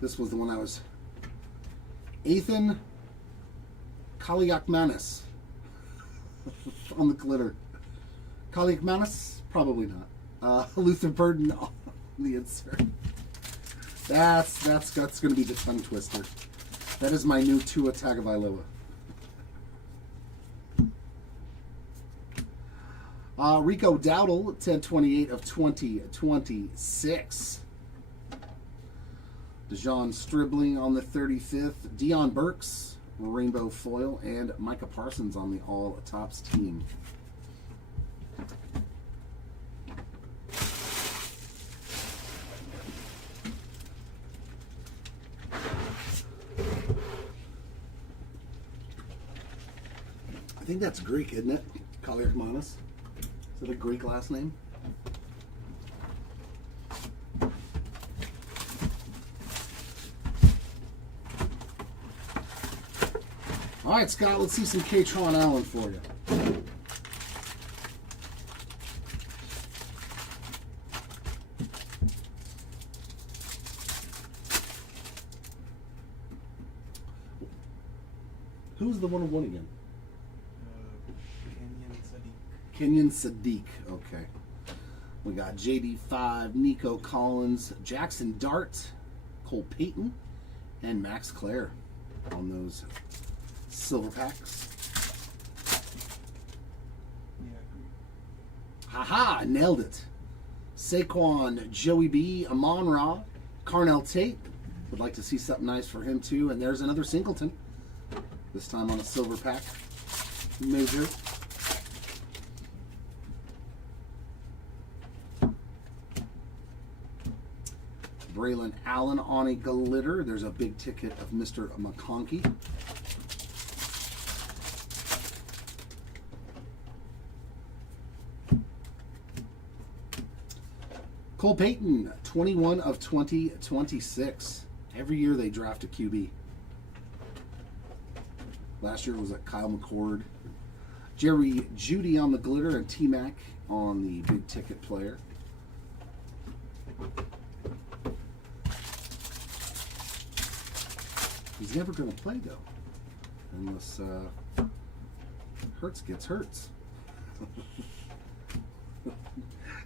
This was the one I was... Ethan Kaliakmanis on the glitter. Kaliakmanis? Probably not. Luther Burden on the insert. That's going to be the tongue twister. That is my new Tua Tagovailoa. Rico Dowdle, 1028 of 2026. DeJon Stribling on the 35th. Deion Burks, rainbow foil, and Micah Parsons on the All Tops team. I think that's Greek, isn't it? Kaliakmanis. Is that a Greek last name? All right, Scott, let's see some Katron Allen for you. Who's the 1/1 again? Kenyan Sadiq. Kenyon Sadiq. Okay. We got JD5, Nico Collins, Jackson Dart, Cole Payton, and Max Clare on those silver packs. Yeah. Haha, nailed it. Saquon, Joey B, Amon Ra, Carnell Tate. Would like to see something nice for him too. And there's another Singleton. This time on a silver pack. Major. Braylon Allen on a glitter. There's a big ticket of Mr. McConkey. Cole Payton, 21 of 2026. Every year they draft a QB. Last year it was Kyle McCord. Jerry Judy on the glitter and T-Mac on the big ticket player. He's never going to play though, unless Hurts gets Hurts.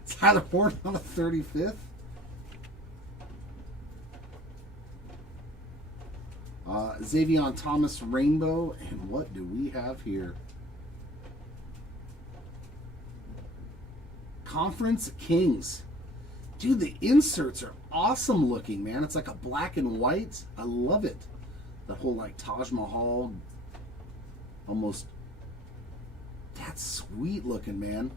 Tyler Horn on the 35th. Xavion Thomas Rainbow, and what do we have here? Conference Kings. Dude, the inserts are awesome looking, man. It's like a black and white. I love it. The whole like Taj Mahal, almost, that's sweet looking, man.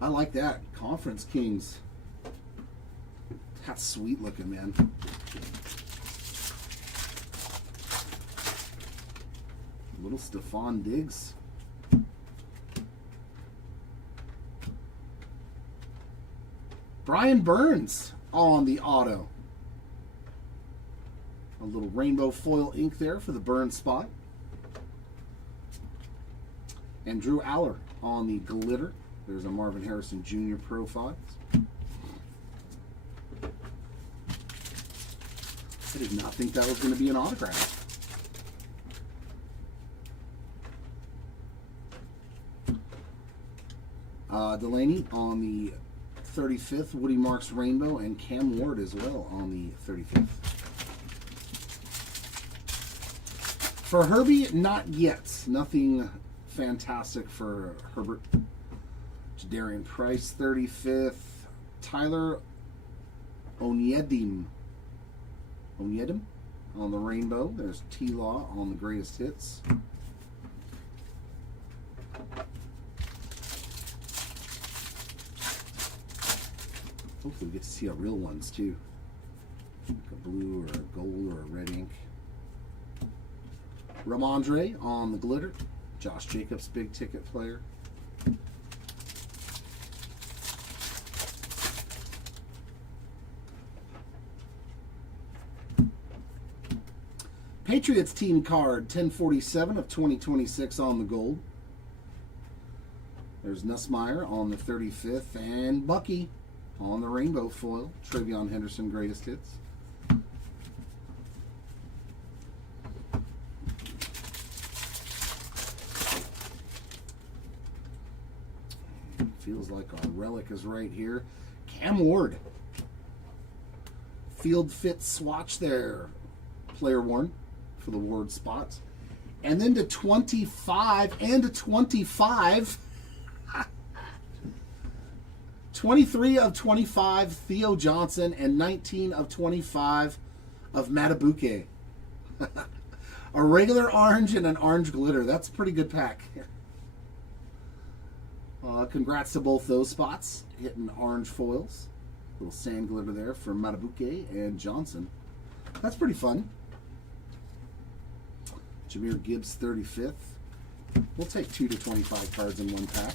I like that. Conference Kings. That's sweet looking, man. Little Stephon Diggs. Brian Burns on the auto. A little rainbow foil ink there for the Burns spot. And Drew Aller on the glitter. There's a Marvin Harrison Jr. profile. I did not think that was going to be an autograph. Delaney on the 35th, Woody Marks Rainbow, and Cam Ward as well on the 35th. For Herbie, not yet. Nothing fantastic for Herbert. Darian Price, 35th. Tyler Onyedim on the rainbow. There's T-Law on the greatest hits. Hopefully we get to see our real ones too. Like a blue or a gold or a red ink. Ramondre on the glitter. Josh Jacobs, big ticket player. Patriots team card, 1047 of 2026 on the gold. There's Nussmeier on the 35th, and Bucky on the rainbow foil. Travion Henderson, greatest hits. Feels like our relic is right here. Cam Ward. Field fit swatch there. Player worn for the Ward spots. And then to 25 and to 25. 23 of 25, Theo Johnson, and 19 of 25 of Matabuke. A regular orange and an orange glitter. That's a pretty good pack. Congrats to both those spots. Hitting orange foils. Little sand glitter there for Matabuke and Johnson. That's pretty fun. Jahmyr Gibbs, 35th. We'll take 2 to 25 cards in one pack.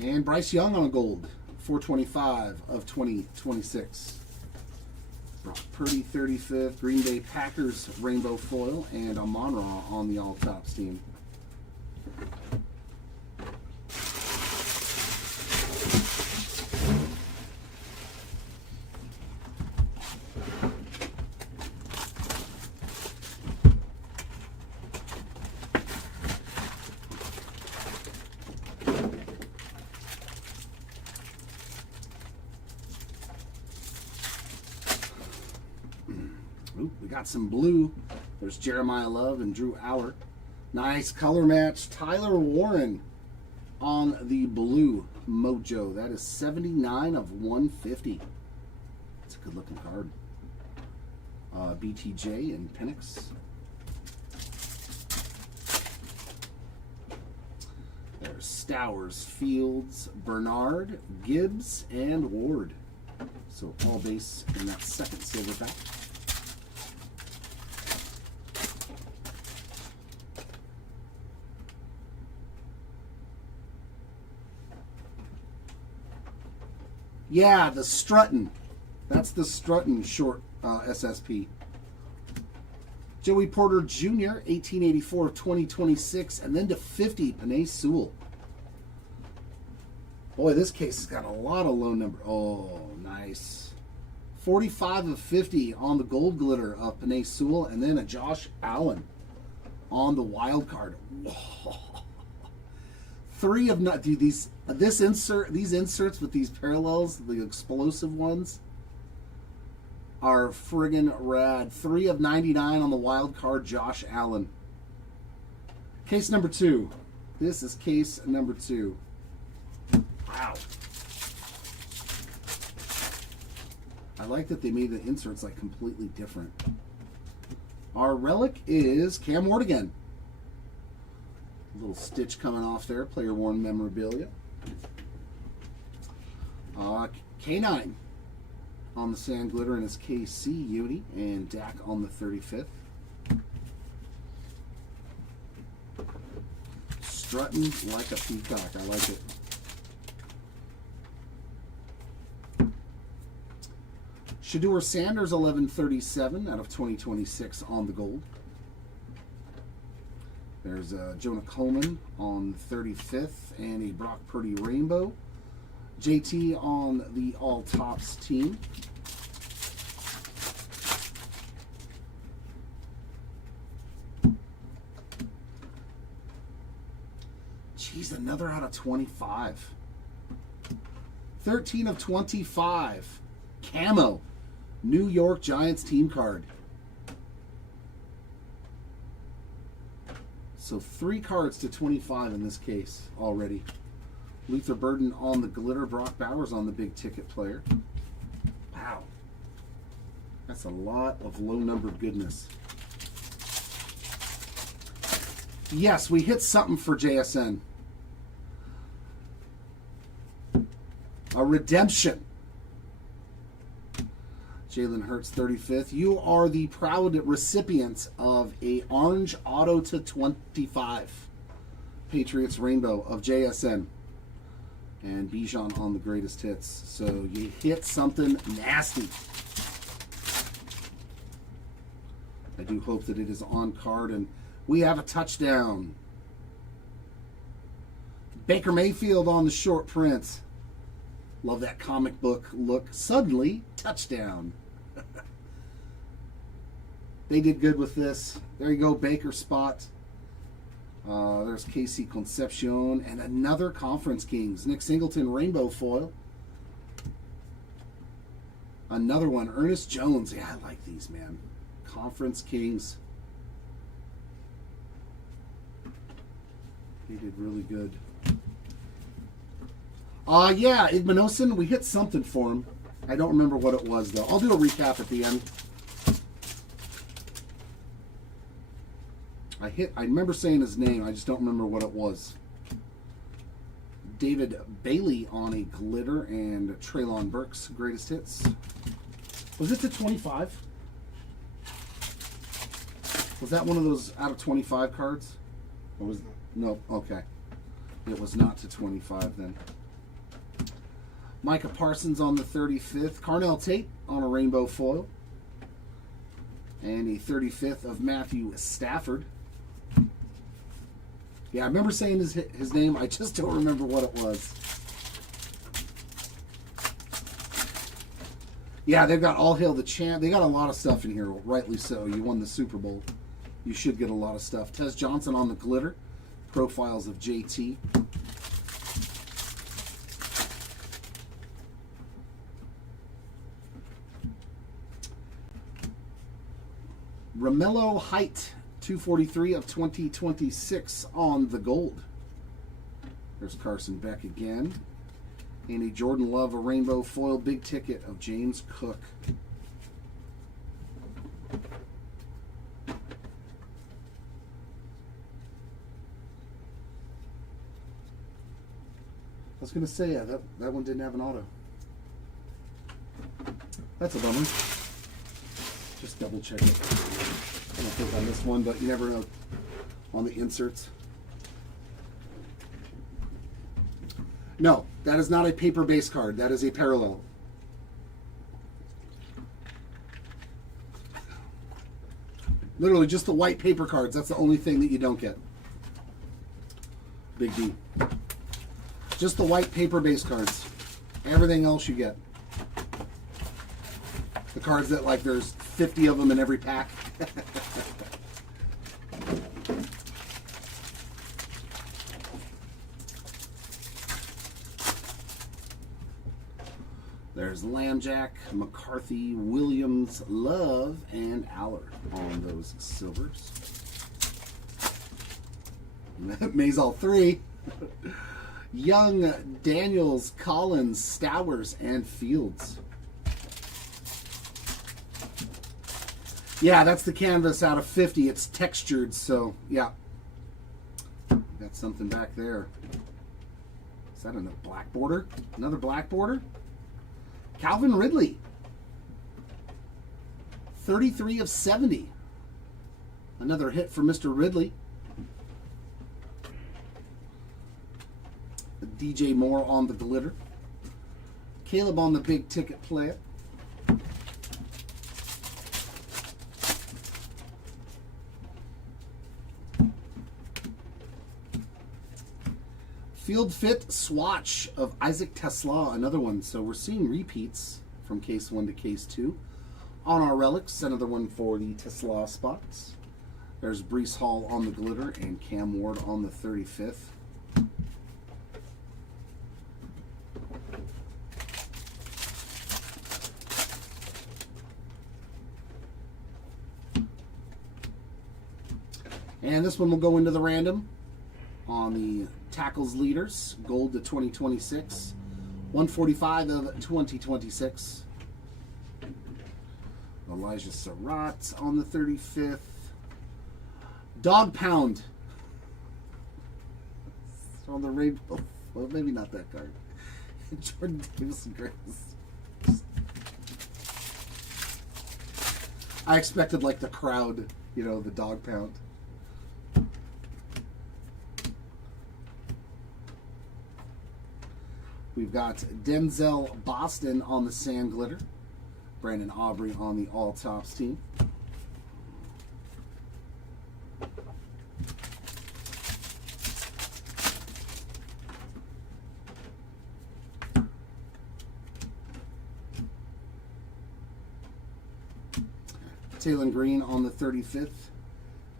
And Bryce Young on a gold, 425 of 2026. Brock Purdy, 35th. Green Bay Packers rainbow foil, and Amon-Ra on the all-tops team. Ooh, we got some blue. There's Jeremiah Love and Drew Aller. Nice color match. Tyler Warren on the blue Mojo. That is 79 of 150. It's a good looking card. BTJ and Penix. There's Stowers, Fields, Bernard, Gibbs, and Ward. So all base in that second silver pack. Yeah, the Strutton. That's the Strutton short SSP. Joey Porter Jr., 1884 of 2026, and then to 50, Panay Sewell. Boy, this case has got a lot of low number. Oh, nice. 45 of 50 on the gold glitter of Panay Sewell, and then a Josh Allen on the wild card. Whoa. 3 of not, dude, these inserts with these parallels, the explosive ones, are friggin' rad. 3 of 99 on the wild card, Josh Allen. Case number 2. This is case number 2. Wow. I like that they made the inserts like completely different. Our relic is Cam Ward again. A little stitch coming off there, player worn memorabilia. K9 on the sand glitter in his KC Uni, and Dak on the 35th. Strutting like a peacock. I like it. Shedeur Sanders, 1137 out of 2026 on the gold. There's Jonah Coleman on the 35th and a Brock Purdy rainbow. JT on the all tops team. Jeez, another out of 25. 13 of 25. Camo. New York Giants team card. So 3 cards to 25 in this case already. Luther Burden on the glitter. Brock Bowers on the big ticket player. Wow. That's a lot of low numbered goodness. Yes, we hit something for JSN. A redemption. Jalen Hurts, 35th. You are the proud recipient of a orange auto to 25. Patriots rainbow of JSN. And Bijan on the greatest hits. So you hit something nasty. I do hope that it is on card and we have a touchdown. Baker Mayfield on the short print. Love that comic book look. Suddenly, touchdown. They did good with this. There you go, Baker spot. There's Casey Concepcion and another Conference Kings. Nick Singleton rainbow foil. Another one, Ernest Jones. Yeah, I like these, man. Conference Kings. They did really good. Yeah, Igmanosin, we hit something for him. I don't remember what it was, though. I'll do a recap at the end. I remember saying his name. I just don't remember what it was. David Bailey on a glitter and Treylon Burks greatest hits. Was it to 25? Was that one of those out of 25 cards? Or was no? Okay, it was not to 25 then. Micah Parsons on the 35th. Carnell Tate on a rainbow foil. And a 35th of Matthew Stafford. Yeah, I remember saying his name. I just don't remember what it was. Yeah, they've got All Hail the Champ. They got a lot of stuff in here, rightly so. You won the Super Bowl. You should get a lot of stuff. Tez Johnson on the glitter. Profiles of JT. Romello Height, 243 of 2026 on the gold. There's Carson Beck again. And a Jordan Love, a rainbow foil big ticket of James Cook. I was going to say, that one didn't have an auto. That's a bummer. Just double check it. I don't think on this one, but you never know on the inserts. No, that is not a paper base card. That is a parallel. Literally just the white paper cards. That's the only thing that you don't get. Big D. Just the white paper base cards. Everything else you get. The cards that, like, there's 50 of them in every pack. There's Lambjack, McCarthy, Williams, Love, and Allard on those silvers. Mays all three. Young, Daniels, Collins, Stowers, and Fields. Yeah, that's the canvas out of 50. It's textured, so yeah. Got something back there. Is that a black border? Another black border? Calvin Ridley. 33 of 70. Another hit for Mr. Ridley. DJ Moore on the glitter. Caleb on the big ticket player. Field Fit swatch of Isaac Tesla, another one. So we're seeing repeats from case 1 to case 2 on our relics. Another one for the Tesla spots. There's Breece Hall on the glitter and Cam Ward on the 35th. And this one will go into the random on the tackles leaders, gold to 2026, 145 of 2026. Elijah Surratt on the 35th. Dog Pound on the rainbow. Well, maybe not that card. Jordan Davis and Grace. I expected like the crowd, you know, the Dog Pound. We've got Denzel Boston on the sand glitter. Brandon Aubrey on the all tops team. Taylor Green on the 35th.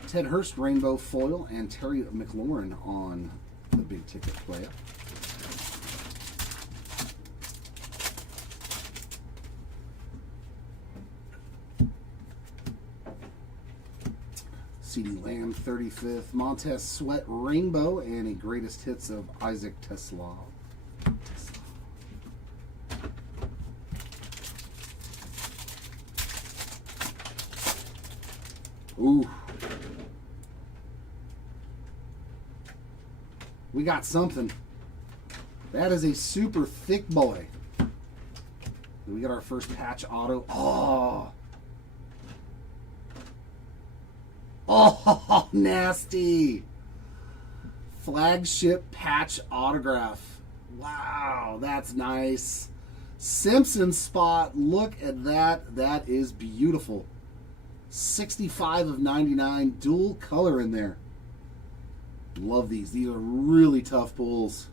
Ted Hurst rainbow foil and Terry McLaurin on the big ticket player. CD Lamb 35th, Montez Sweat rainbow, and a greatest hits of Isaac Tesla. Ooh. We got something. That is a super thick boy. We got our first patch auto. Oh. Oh, nasty. Flagship patch autograph. Wow, that's nice. Simpson spot. Look at that. That is beautiful. 65 of 99. Dual color in there. Love these. These are really tough pulls.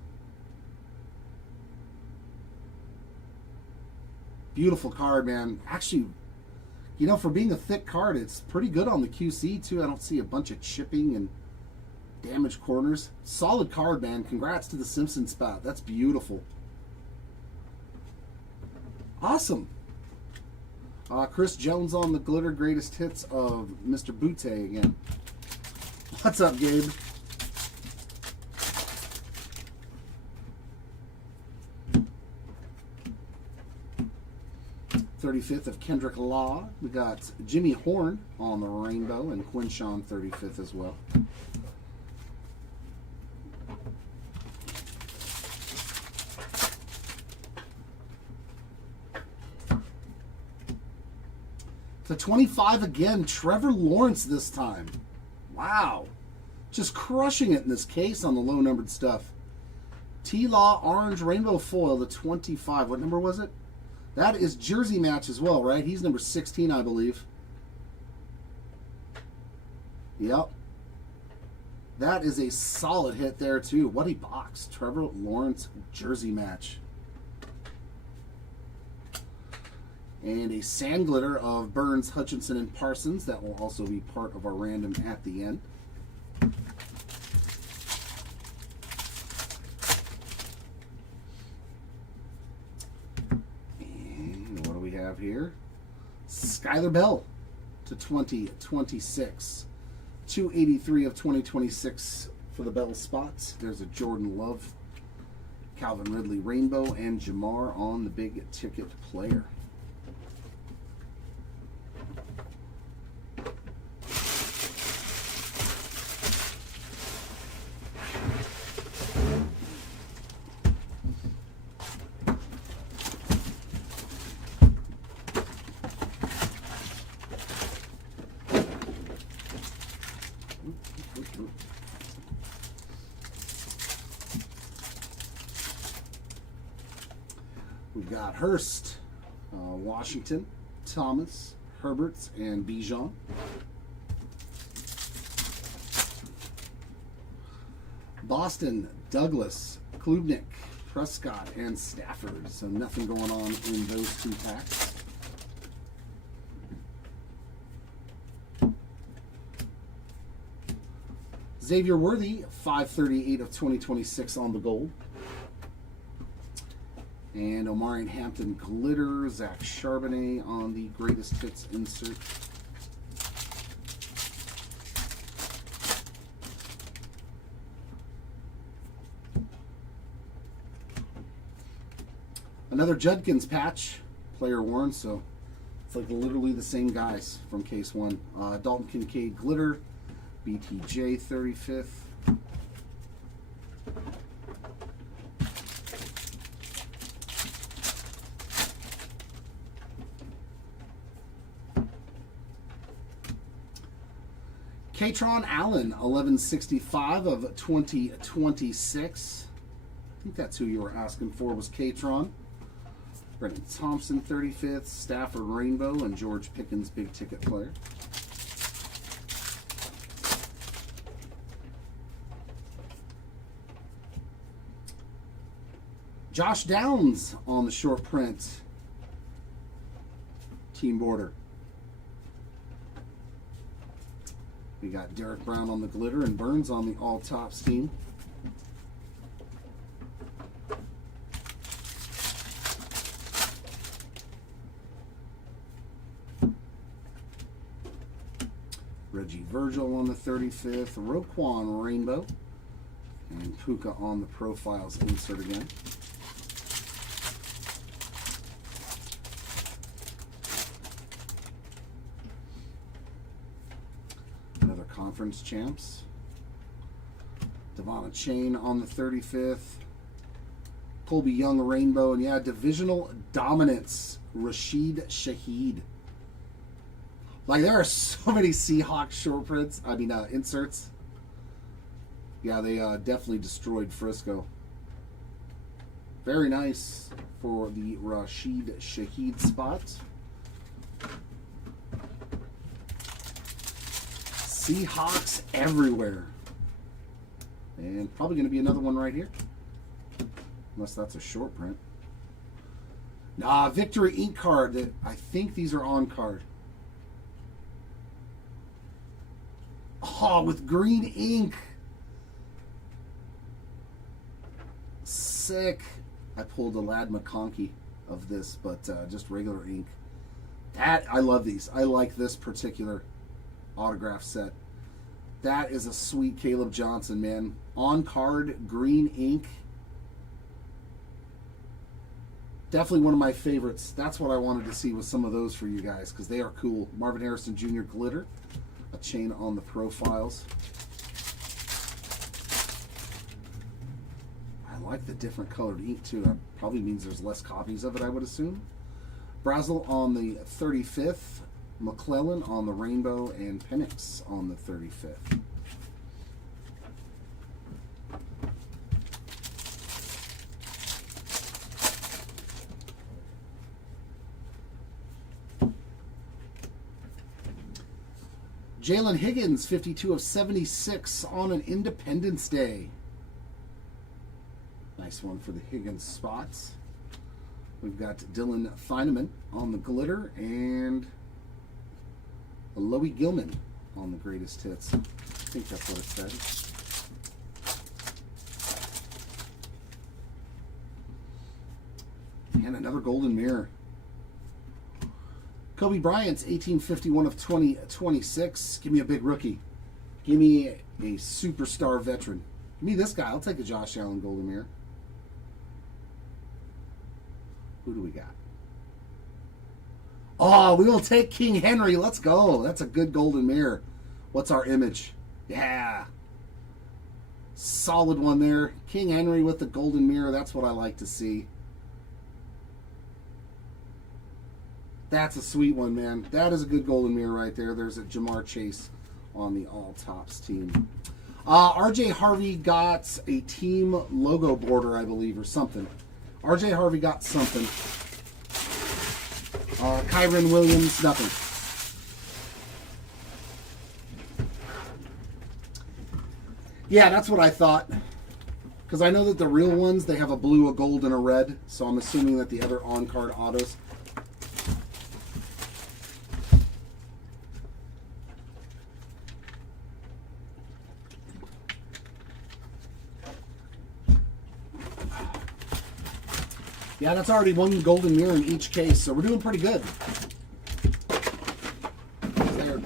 Beautiful card, man. Actually, you know, for being a thick card, it's pretty good on the QC, too. I don't see a bunch of chipping and damaged corners. Solid card, man. Congrats to the Simpson spot. That's beautiful. Awesome. Chris Jones on the glitter, greatest hits of Mr. Butte again. What's up, Gabe? '35th of Kendrick Law. We got Jimmy Horn on the rainbow and Quinshawn 35th as well. To 25 again, Trevor Lawrence this time. Wow. Just crushing it in this case on the low-numbered stuff. T-Law Orange Rainbow Foil, the 25. What number was it? That is jersey match as well, right? He's number 16, I believe. Yep. That is a solid hit there, too. What a box. Trevor Lawrence jersey match. And a sand glitter of Burns, Hutchinson, and Parsons. That will also be part of our random at the end. And what do we have here? Skyler Bell to 2026. 283 of 2026 for the Bell spots. There's a Jordan Love, Calvin Ridley Rainbow, and Jamar on the big ticket player. We've got Hurst, Washington, Thomas, Herberts, and Bijan. Boston, Douglas, Klubnik, Prescott, and Stafford. So nothing going on in those two packs. Xavier Worthy, 538 of 2026 on the gold. And Omarion Hampton glitter, Zach Charbonnet on the greatest hits insert. Another Judkins patch, player worn, so it's like literally the same guys from case one. Dalton Kincaid glitter, BTJ 35th. Katron Allen, 1165 of 2026. I think that's who you were asking for, was Katron. Brendan Thompson, 35th. Stafford Rainbow, and George Pickens, big ticket player. Josh Downs on the short print. Team border. We got Derek Brown on the glitter and Burns on the all-tops team. Reggie Virgil on the 35th. Roquan Rainbow. And Puka on the profiles insert again. Conference champs. Devon Chain on the 35th. Colby Young Rainbow. And yeah, divisional dominance. Rashid Shaheed. Like, there are so many Seahawks short prints. I mean, inserts. Yeah, they definitely destroyed Frisco. Very nice for the Rashid Shaheed spot. Seahawks everywhere. And probably going to be another one right here. Unless that's a short print. Nah, Victory Ink card. That I think these are on card. Oh, with green ink. Sick. I pulled a Lad McConkey of this, but just regular ink. I love these. I like this particular autograph set. That is a sweet Caleb Johnson, man. On card, green ink. Definitely one of my favorites. That's what I wanted to see with some of those for you guys because they are cool. Marvin Harrison Jr. glitter. A chain on the profiles. I like the different colored ink too. That probably means there's less copies of it, I would assume. Brazel on the 35th. McClellan on the rainbow, and Penix on the 35th. Jalen Higgins, 52 of 76 on an Independence Day. Nice one for the Higgins spots. We've got Dylan Feineman on the glitter, and Loie Gilman on the greatest hits. I think that's what it said. And another golden mirror. Kobe Bryant's 1851 of 2026. Give me a big rookie. Give me a superstar veteran. Give me this guy. I'll take a Josh Allen golden mirror. Who do we got? Oh, we will take King Henry. Let's go. That's a good golden mirror. What's our image? Yeah. Solid one there. King Henry with the golden mirror. That's what I like to see. That's a sweet one, man. That is a good golden mirror right there. There's a Jamar Chase on the all-tops team. RJ Harvey got a team logo border, I believe, or something. RJ Harvey got something. Kyron Williams, nothing. Yeah, that's what I thought. Because I know that the real ones, they have a blue, a gold, and a red. So I'm assuming that the other on-card autos. Yeah, that's already one golden mirror in each case, so we're doing pretty good. They're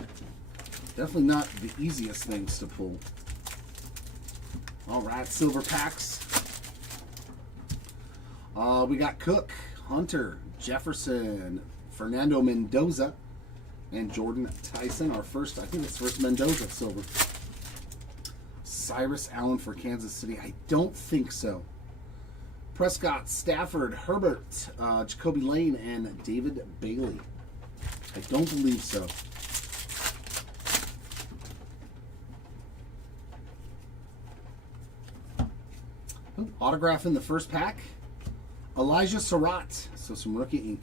definitely not the easiest things to pull. All right, silver packs. We got Cook, Hunter, Jefferson, Fernando Mendoza, and Jordan Tyson. Our first, I think it's first Mendoza silver. Cyrus Allen for Kansas City. I don't think so. Prescott, Stafford, Herbert, Jacoby Lane, and David Bailey. I don't believe so. Ooh, autograph in the first pack. Elijah Surratt. So some rookie ink.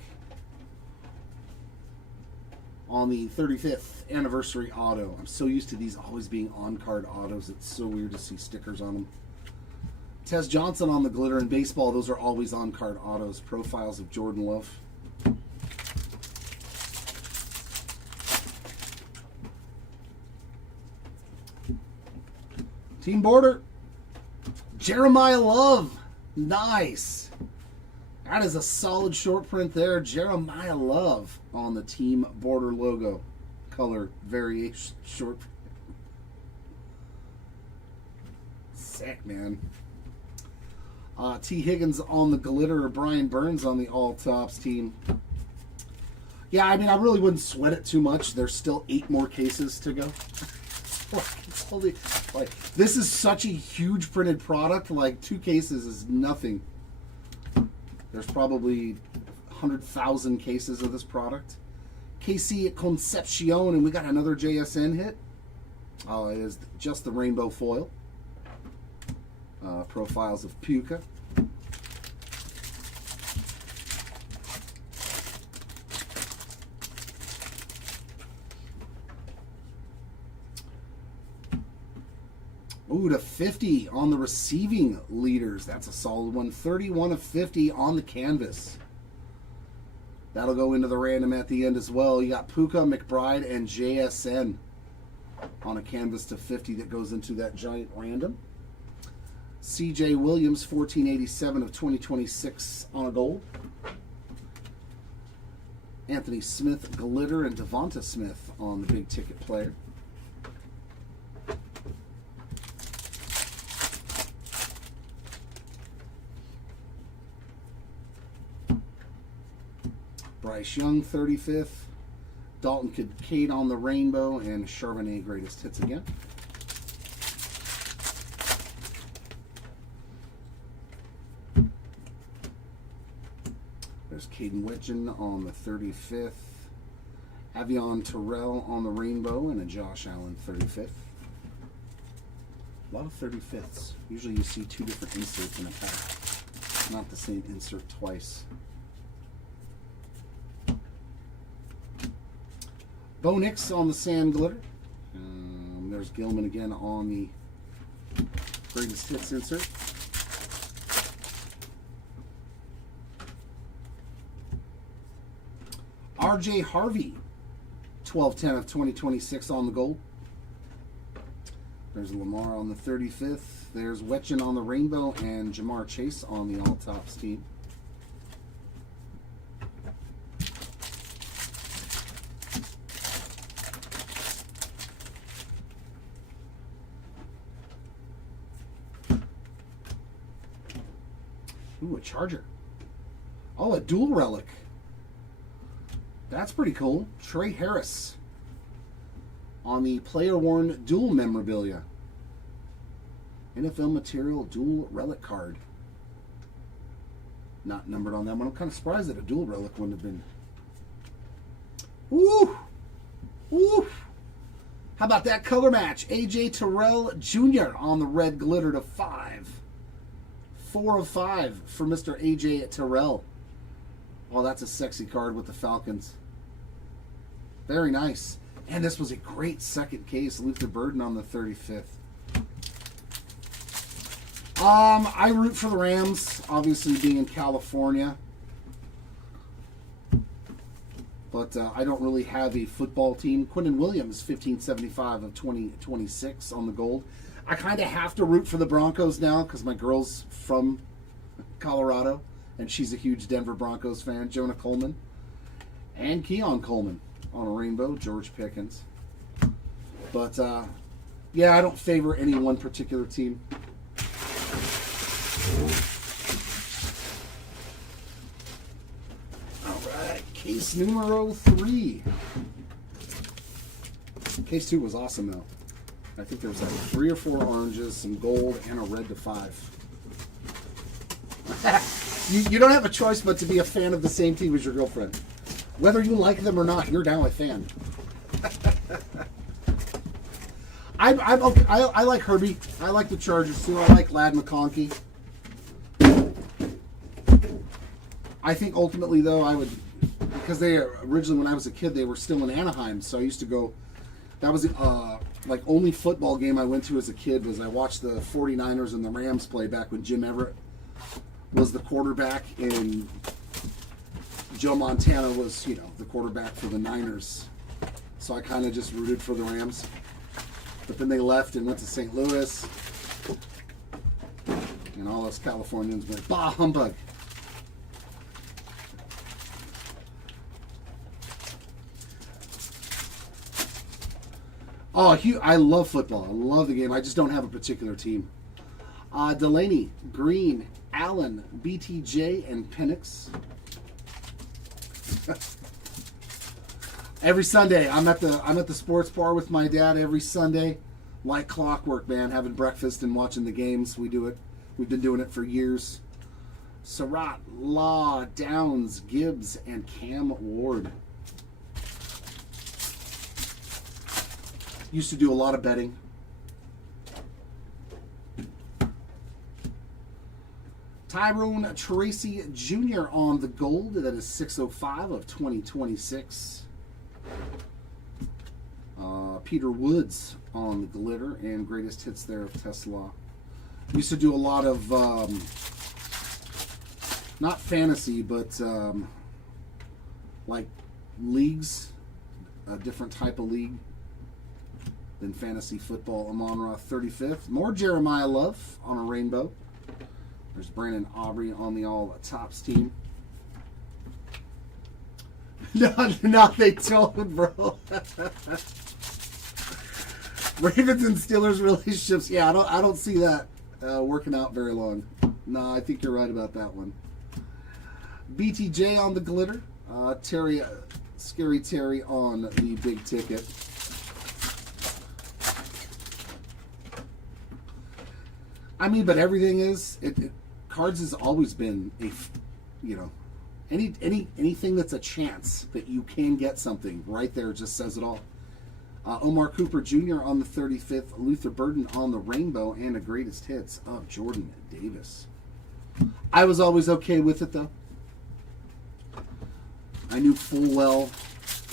On the 35th anniversary auto. I'm so used to these always being on-card autos. It's so weird to see stickers on them. Tez Johnson on the glitter. In baseball, those are always on-card autos. Profiles of Jordan Love. Team border. Jeremiah Love. Nice. That is a solid short print there. Jeremiah Love on the team border logo. Color variation short. Sick, man. T. Higgins on the glitter. Brian Burns on the all-tops team. Yeah, I mean, I really wouldn't sweat it too much. There's still 8 more cases to go. This is such a huge printed product. Like, 2 cases is nothing. There's probably 100,000 cases of this product. KC at Concepcion, and we got another JSN hit. It is just the rainbow foil. Profiles of Puka. Ooh, to 50 on the receiving leaders. That's a solid one. 31 of 50 on the canvas. That'll go into the random at the end as well. You got Puka, McBride, and JSN on a canvas to 50 that goes into that giant random. CJ Williams, 1487 of 2026 on a gold. Anthony Smith glitter and Devonta Smith on the big ticket player. Bryce Young, 35th. Dalton Kincaid on the rainbow, and Charbonnet greatest hits again. There's Caden Witchen on the 35th. Avion Terrell on the rainbow, and a Josh Allen 35th. A lot of 35ths. Usually you see two different inserts in a pack. Not the same insert twice. Bo Nix on the sand glitter. There's Gilman again on the greatest hits insert. RJ Harvey, 12/10 of 2026 on the gold. There's Lamar on the 35th. There's Wetchen on the rainbow and Jamar Chase on the all-tops team. Ooh, a Charger. Oh, a dual relic. That's pretty cool. Trey Harris on the player-worn dual memorabilia. NFL material dual relic card. Not numbered on that one. I'm kind of surprised that a dual relic wouldn't have been. Woo! Woo! How about that color match? A.J. Terrell Jr. on the red glitter to 5. 4 of 5 for Mr. A.J. Terrell. Oh, that's a sexy card with the Falcons. Very nice. And this was a great second case. Luther Burden on the 35th. I root for the Rams, obviously being in California. But I don't really have a football team. Quinnen Williams, 1575 of 2026 on the gold. I kind of have to root for the Broncos now because my girl's from Colorado, and she's a huge Denver Broncos fan. Jonah Coleman and Keon Coleman on a rainbow. George Pickens. But, yeah, I don't favor any one particular team. All right, case numero 3. Case 2 was awesome, though. I think there was like 3 or 4 oranges, some gold, and a red to 5. You don't have a choice but to be a fan of the same team as your girlfriend. Whether you like them or not, you're now a fan. I like Herbie. I like the Chargers too. I like Ladd McConkey. I think ultimately, though, I would, because they originally, when I was a kid, they were still in Anaheim, so I used to go. That was like only football game I went to as a kid was I watched the 49ers and the Rams play back when Jim Everett was the quarterback and Joe Montana was, the quarterback for the Niners. So I kind of just rooted for the Rams. But then they left and went to St. Louis. And all us Californians went, bah, humbug. Oh, I love football. I love the game. I just don't have a particular team. Delaney, Green, Allen, BTJ, and Penix. Every Sunday, I'm at the sports bar with my dad every Sunday, like clockwork, man. Having breakfast and watching the games. We do it. We've been doing it for years. Surratt, Law, Downs, Gibbs, and Cam Ward. Used to do a lot of betting. Tyrone Tracy Jr. on the gold. That is 605 of 2026. Peter Woods on the glitter and greatest hits there of Tesla. Used to do a lot of not fantasy, but like leagues, a different type of league than fantasy football. Amon-Ra 35th. More Jeremiah Love on a rainbow. There's Brandon Aubrey on the all tops team. No, they don't, bro. Ravens and Steelers relationships. Yeah, I don't see that working out very long. No, I think you're right about that one. BTJ on the glitter. Terry, Scary Terry on the big ticket. I mean, but everything is cards has always been a, you know, anything that's a chance that you can get something right there just says it all. Omar Cooper Jr. on the 35th, Luther Burden on the rainbow, and the greatest hits of Jordan Davis. I was always okay with it though. I knew full well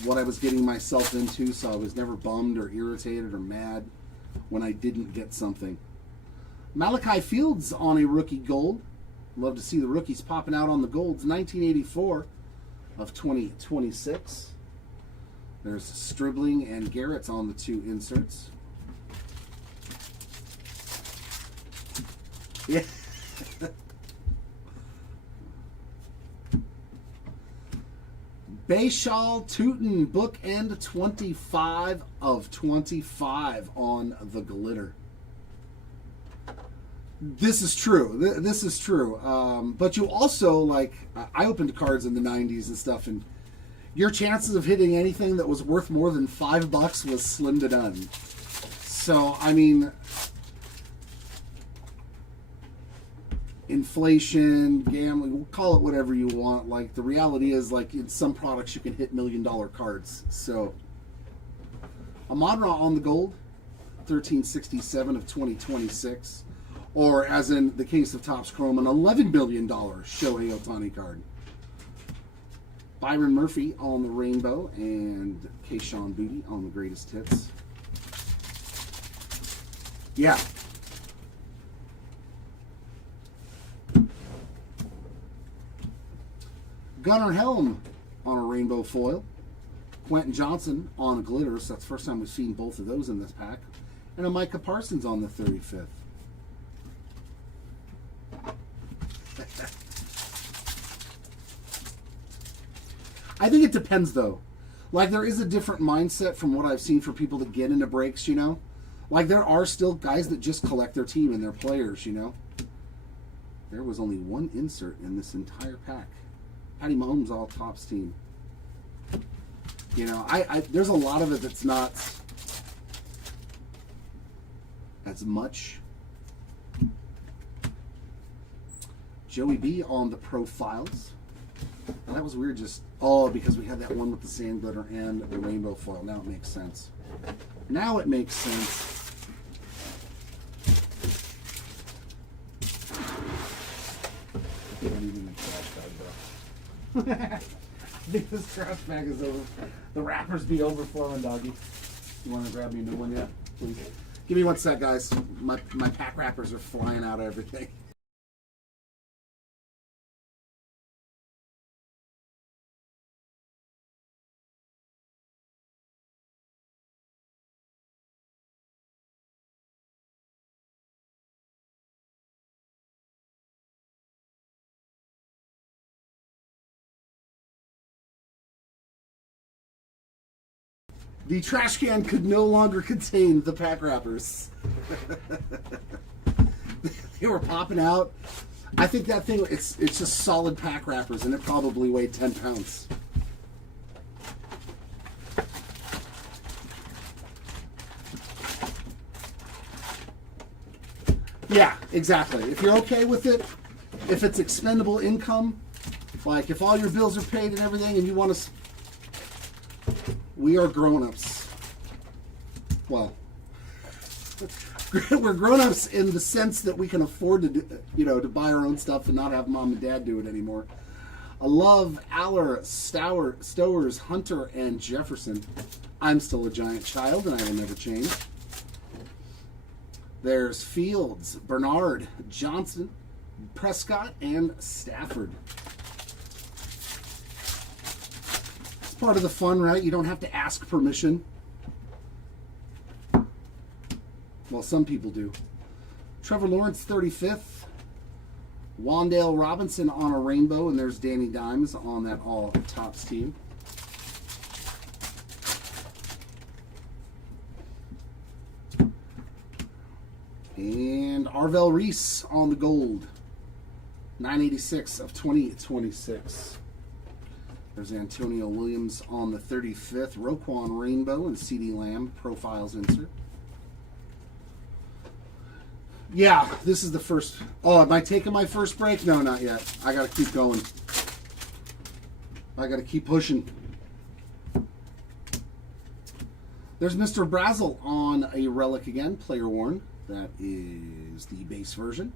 what I was getting myself into, so I was never bummed or irritated or mad when I didn't get something. Malachi Fields on a rookie gold. Love to see the rookies popping out on the golds. 1984 of 2026. There's Stribling and Garrett's on the two inserts. Yeah. Bayshal Tootin bookend 25 of 25 on the glitter. This is true. This is true. But you also, like, I opened cards in the 90s and stuff, and your chances of hitting anything that was worth more than $5 was slim to none. So, I mean, inflation, gambling, we'll call it whatever you want. Like, the reality is, like, in some products you can hit $1 million cards. So, Amon-Ra on the gold, 1367 of 2026. Or, as in the case of Topps Chrome, an $11 billion Shohei Ohtani card. Byron Murphy on the rainbow, and Keyshawn Booty on the greatest hits. Yeah. Gunnar Helm on a rainbow foil. Quentin Johnson on a glitter, so that's the first time we've seen both of those in this pack. And a Micah Parsons on the 35th. I think it depends, though. Like, there is a different mindset from what I've seen for people that get into breaks, you know? Like, there are still guys that just collect their team and their players, you know? There was only one insert in this entire pack. Patty Mahomes all Topps team. You know, there's a lot of it that's not as much. Joey B on the profiles. Now, that was weird, just, oh, because we had that one with the sand glitter and the rainbow foil. Now it makes sense. Now it makes sense. I think this trash bag is over. The wrappers be overflowing, doggy. You want to grab me a new one yet? Please. Give me one sec, guys. My pack wrappers are flying out of everything. The trash can could no longer contain the pack wrappers. They were popping out. I think that thing, it's just solid pack wrappers, and it probably weighed 10 pounds. Yeah, exactly. If you're okay with it, if it's expendable income, like if all your bills are paid and everything and you want to... We are grown-ups. Well, we're grown-ups in the sense that we can afford to, to buy our own stuff and not have mom and dad do it anymore. I love Aller, Stowers, Hunter, and Jefferson. I'm still a giant child, and I will never change. There's Fields, Bernard, Johnson, Prescott, and Stafford. Part of the fun, right? You don't have to ask permission. Well, some people do. Trevor Lawrence, 35th. Wandale Robinson on a rainbow, and there's Danny Dimes on that all Topps team. And Arvel Reese on the gold. 986 of 2026. There's Antonio Williams on the 35th. Roquan Rainbow and CD Lamb profiles insert. Yeah, this is the first. Oh, am I taking my first break? No, not yet. I got to keep going. I got to keep pushing. There's Mr. Brazel on a relic again, player worn. That is the base version.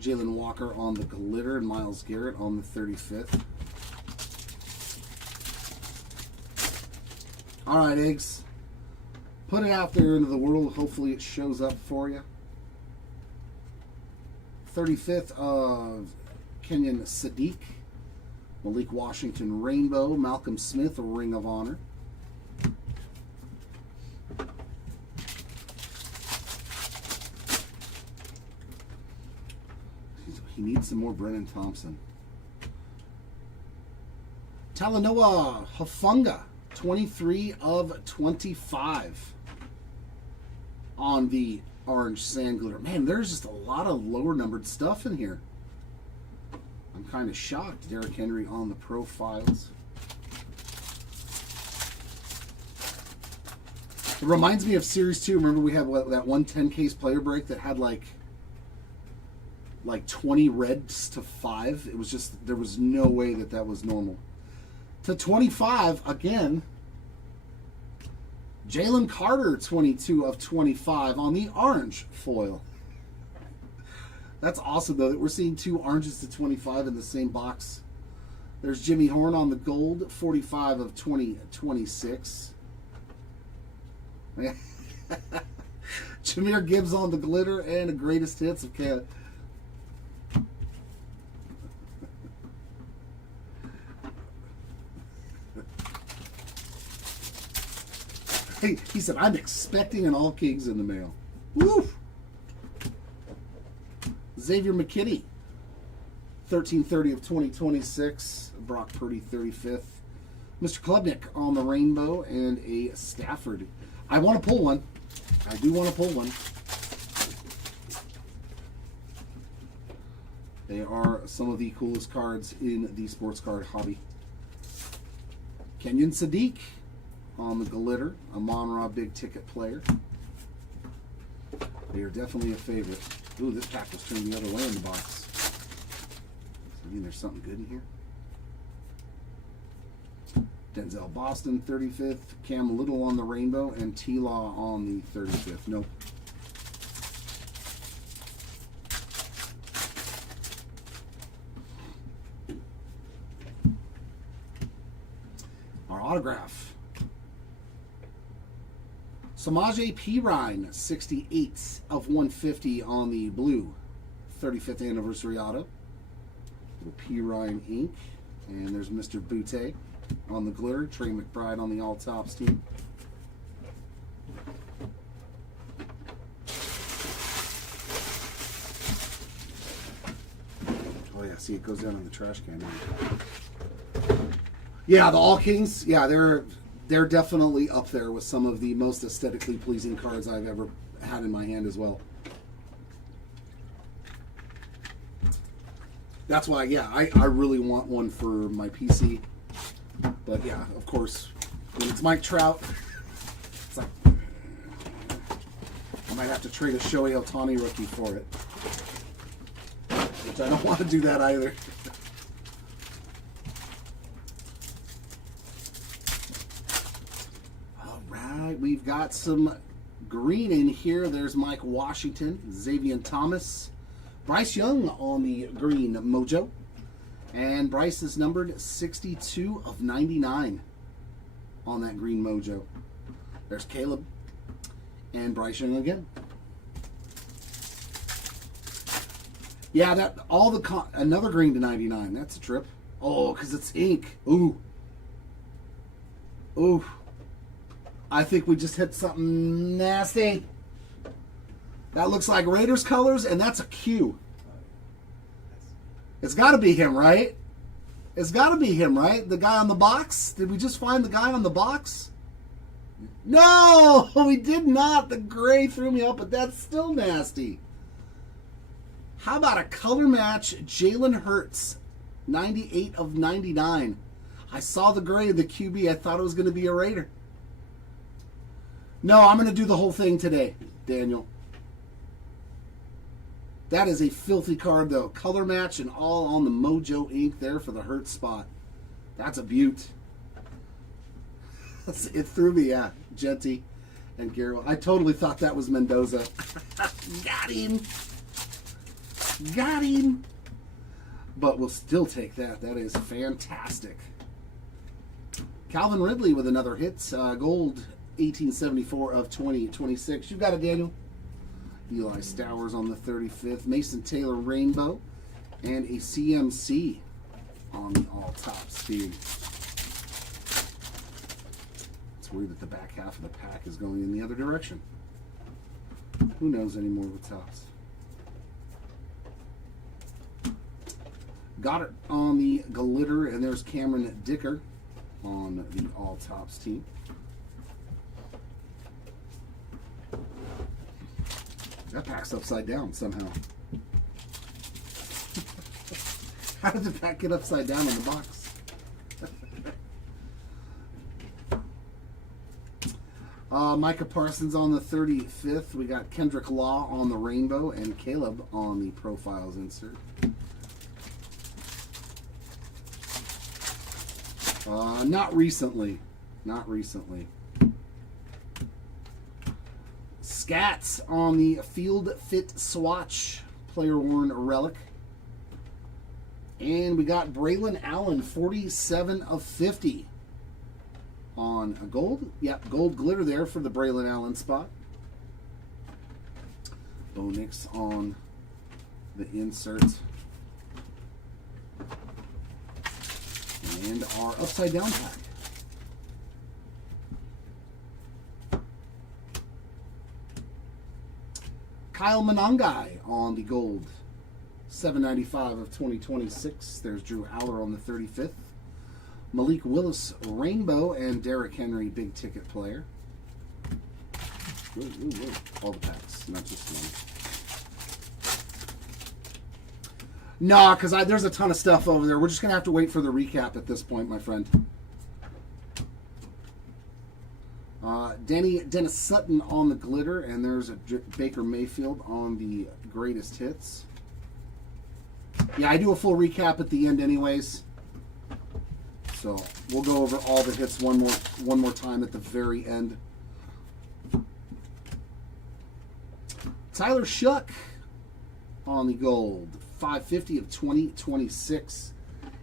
Jalen Walker on the glitter and Myles Garrett on the 35th. All right, Eggs. Put it out there into the world. Hopefully it shows up for you. 35th of Kenyon Sadiq. Malik Washington Rainbow. Malcolm Smith, a Ring of Honor. He needs some more Brennan Thompson. Talanoa Hafunga, 23 of 25 on the orange sand glitter. Man, there's just a lot of lower numbered stuff in here. I'm kind of shocked. Derrick Henry on the profiles. It reminds me of Series 2. Remember we had that one 10-case player break that had like 20 reds to 5. It was just, there was no way that was normal. To 25, again, Jalen Carter, 22 of 25 on the orange foil. That's awesome, though, that we're seeing 2 oranges to 25 in the same box. There's Jimmy Horn on the gold, 45 of 2026. Jahmyr Gibbs on the glitter and the greatest hits of Canada. He said, I'm expecting an All Kings in the mail. Woo! Xavier McKinney, 1330 of 2026. Brock Purdy, 35th. Mr. Klubnik on the rainbow and a Stafford. I want to pull one. I do want to pull one. They are some of the coolest cards in the sports card hobby. Kenyon Sadiq on the glitter, a Amon-Ra big ticket player. They are definitely a favorite. Ooh, this pack was turned the other way in the box. I mean, there's something good in here. Denzel Boston, 35th. Cam Little on the rainbow, and T-Law on the 35th. Nope. Our autograph. Samaje Perine, 68 of 150 on the blue 35th anniversary auto. Little Perine ink. And there's Mr. Butte on the glitter. Trey McBride on the all tops team. Oh yeah, see, it goes down in the trash can. Yeah, the All Kings. Yeah, they're definitely up there with some of the most aesthetically pleasing cards I've ever had in my hand as well. That's why, yeah, I really want one for my PC. But yeah, of course, when it's Mike Trout, it's like, I might have to trade a Shohei Ohtani rookie for it. Which I don't want to do that either. We've got some green in here. There's Mike Washington, Xavier Thomas, Bryce Young on the green mojo. And Bryce is numbered 62 of 99 on that green mojo. There's Caleb and Bryce Young again. Yeah, that another green to 99. That's a trip. Oh, because it's ink. Ooh. Ooh. I think we just hit something nasty. That looks like Raiders colors, and that's a Q. It's got to be him, right? It's got to be him, right? The guy on the box? Did we just find the guy on the box? No, we did not. The gray threw me off, but that's still nasty. How about a color match Jalen Hurts, 98 of 99. I saw the gray of the QB. I thought it was going to be a Raider. No, I'm going to do the whole thing today, Daniel. That is a filthy card, though. Color match and all on the Mojo ink there for the Hurts spot. That's a beaut. It threw me, yeah. Genty and Garrett. I totally thought that was Mendoza. Got him. Got him. But we'll still take that. That is fantastic. Calvin Ridley with another hit. Gold 1874 of 2026. You got it, Daniel. Eli Stowers on the 35th. Mason Taylor Rainbow. And a CMC on the all-top speed. It's weird that the back half of the pack is going in the other direction. Who knows anymore with tops? Got it on the glitter, and there's Cameron Dicker on the all-tops team. That pack's upside down somehow. How did the pack get upside down in the box? Micah Parsons on the 35th. We got Kendrick Law on the rainbow and Caleb on the profiles insert. Not recently. Not recently. Scats on the Field Fit Swatch player worn relic. And we got Braylon Allen, 47 of 50 on a gold. Yep, gold glitter there for the Braylon Allen spot. Bo Nix on the insert. And our upside down pack. Kyle Monangai on the gold. 795 of 2026. There's Drew Aller on the 35th. Malik Willis Rainbow and Derrick Henry big ticket player. Whoa. All the packs, not just one. Nah, because there's a ton of stuff over there. We're just going to have to wait for the recap at this point, my friend. Dennis Sutton on the glitter, and there's a Baker Mayfield on the greatest hits. Yeah, I do a full recap at the end anyways. So we'll go over all the hits one more time at the very end. Tyler Shuck on the gold. 550 of 2026.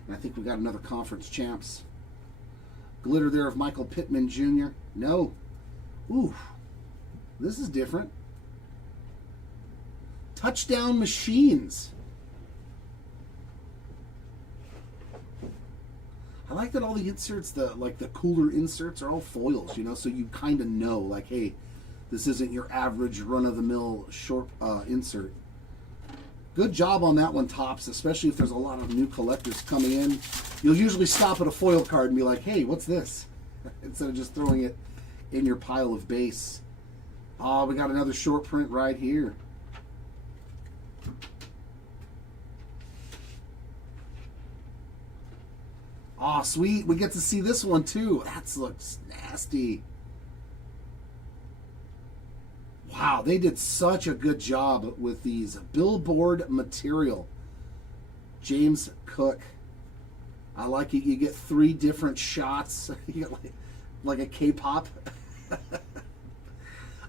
And I think we got another conference champs. Glitter there of Michael Pittman Jr. No. Ooh. This is different. Touchdown Machines. I like that all the inserts, the cooler inserts, are all foils, you know, so you kind of know, like, hey, this isn't your average run-of-the-mill short insert. Good job on that one, Topps, especially if there's a lot of new collectors coming in. You'll usually stop at a foil card and be like, hey, what's this? Instead of just throwing it in your pile of base. Oh, we got another short print right here. Oh, sweet. We get to see this one, too. That looks nasty. Wow, they did such a good job with these. Billboard material. James Cook. I like it. You get 3 different shots. You get like a K-pop.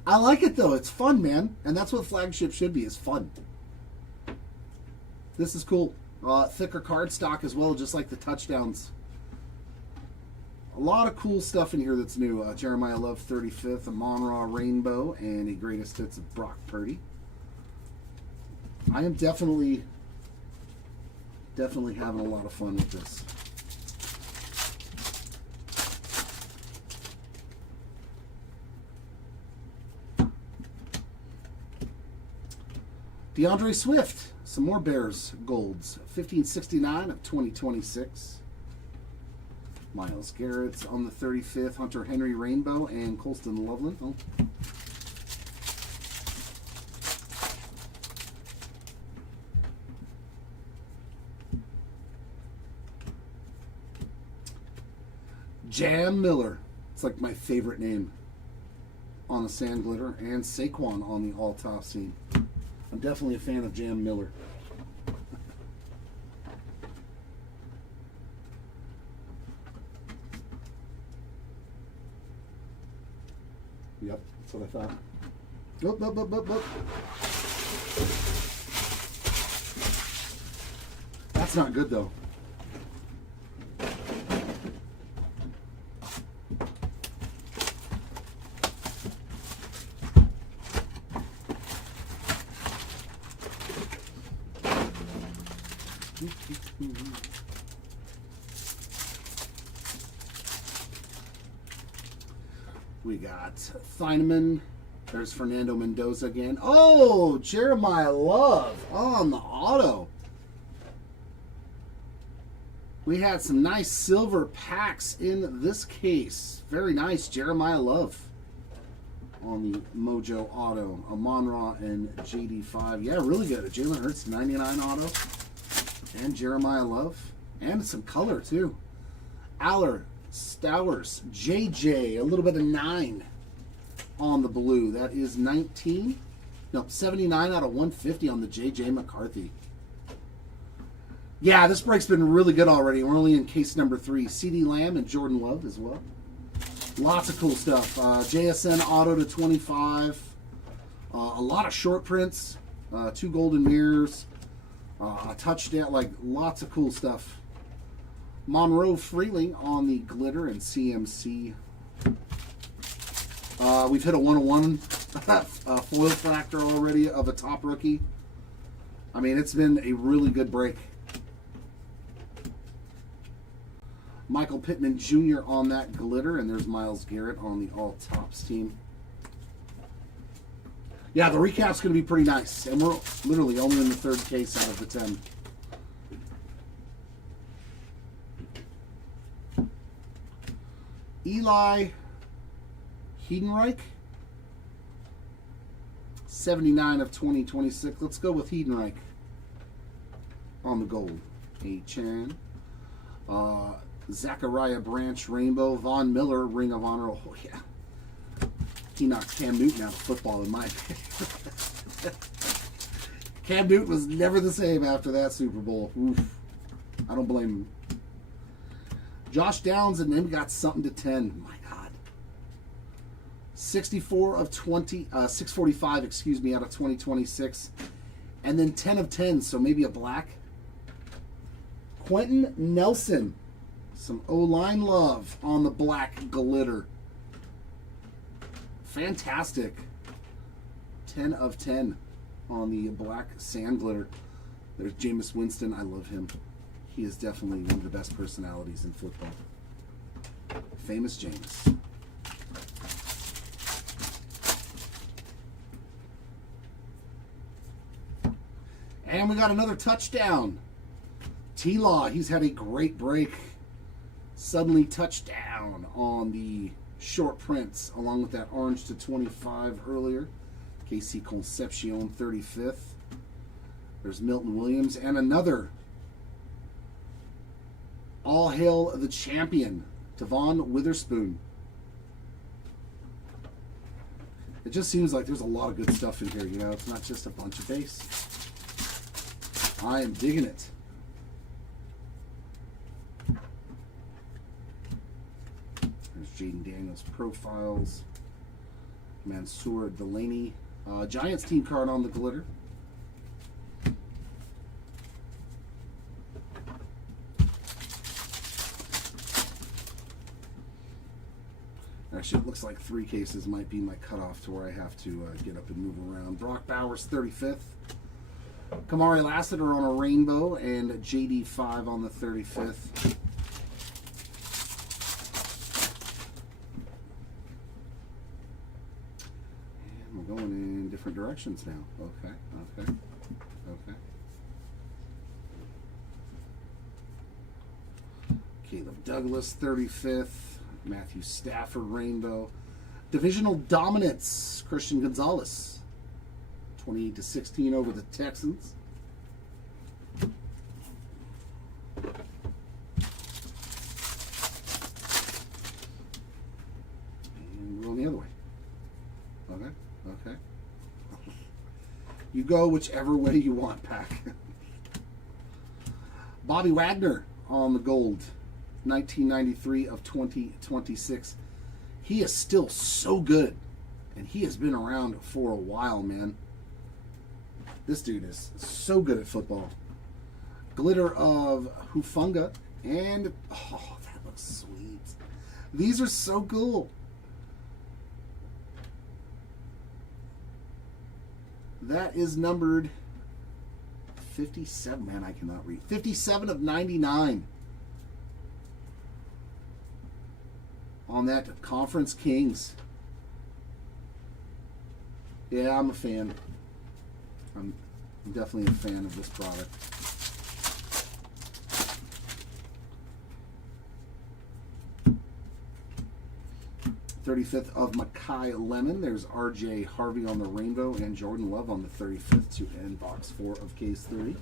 I like it, though. It's fun, man. And that's what flagship should be, is fun. This is cool. Thicker cardstock as well, just like the touchdowns. A lot of cool stuff in here that's new. Jeremiah Love 35th, a Monroe Rainbow, and a greatest hits of Brock Purdy. I am definitely having a lot of fun with this. DeAndre Swift, some more Bears golds. 1569 of 2026. Miles Garrett on the 35th, Hunter Henry Rainbow, and Colston Loveland. Oh. Jam Miller. It's like my favorite name on the sand glitter. And Saquon on the all-top scene. I'm definitely a fan of Jam Miller. Yep, that's what I thought. Oop. That's not good though. We got Thieneman. There's Fernando Mendoza again. Oh, Jeremiah Love on the auto. We had some nice silver packs in this case. Very nice, Jeremiah Love on the Mojo auto. Amon-Ra and JD5. Yeah, really good. A Jalen Hurts 99 auto. And Jeremiah Love. And some color, too. Aller, Stowers, JJ, a little bit of 9 on the blue. That is 19. No, 79 out of 150 on the JJ McCarthy. Yeah, this break's been really good already. We're only in case number 3. CeeDee Lamb and Jordan Love as well. Lots of cool stuff. JSN auto to 25. A lot of short prints. 2 golden mirrors. A touchdown. Like, lots of cool stuff. Monroe Freeling on the glitter and CMC. We've hit a 101 foil factor already of a top rookie. I mean, it's been a really good break. Michael Pittman Jr. on that glitter, and there's Myles Garrett on the all-tops team. Yeah, the recap's going to be pretty nice, and we're literally only in the 3rd case out of the 10. Eli Heidenreich, 79 of 2026. Let's go with Heidenreich on the gold. A-Chan. Zachariah Branch Rainbow. Von Miller Ring of Honor. Oh, yeah. He knocked Cam Newton out of football in my opinion. Cam Newton was never the same after that Super Bowl. Oof. I don't blame him. Josh Downs and them got something to 10. My God. 64 of 20, 645, excuse me, out of 2026. And then 10 of 10, so maybe a black. Quentin Nelson. Some O-line love on the black glitter. Fantastic. 10 of 10 on the black sand glitter. There's Jameis Winston. I love him. He is definitely one of the best personalities in football. Famous Jameis. And we got another touchdown. T-Law, he's had a great break. Suddenly touchdown on the short prints, along with that orange to 25 earlier. KC Concepcion, 35th. There's Milton Williams, and another All Hail the Champion, Devon Witherspoon. It just seems like there's a lot of good stuff in here, you know? It's not just a bunch of base. I am digging it. There's Jaden Daniels profiles. Mansour Delaney. Giants team card on the glitter. Actually, it looks like 3 cases might be my cutoff to where I have to get up and move around. Brock Bowers, 35th. Kamari Lassiter on a rainbow, and JD5 on the 35th. And we're going in different directions now. Okay. Caleb Douglas, 35th. Matthew Stafford, rainbow. Divisional dominance, Christian Gonzalez. 28-16 over the Texans. And we're going the other way. Okay. You go whichever way you want, Pack. Bobby Wagner on the gold. 1993 of 2026. He is still so good. And he has been around for a while, man. This dude is so good at football. Glitter of Hufunga. And, oh, that looks sweet. These are so cool. That is numbered 57. Man, I cannot read. 57 of 99. On that Conference Kings. Yeah, I'm a fan. I'm definitely a fan of this product. .35th of Mackay Lemon. There's R.J. Harvey on the rainbow and Jordan Love on the 35th to end box 4 of case 3.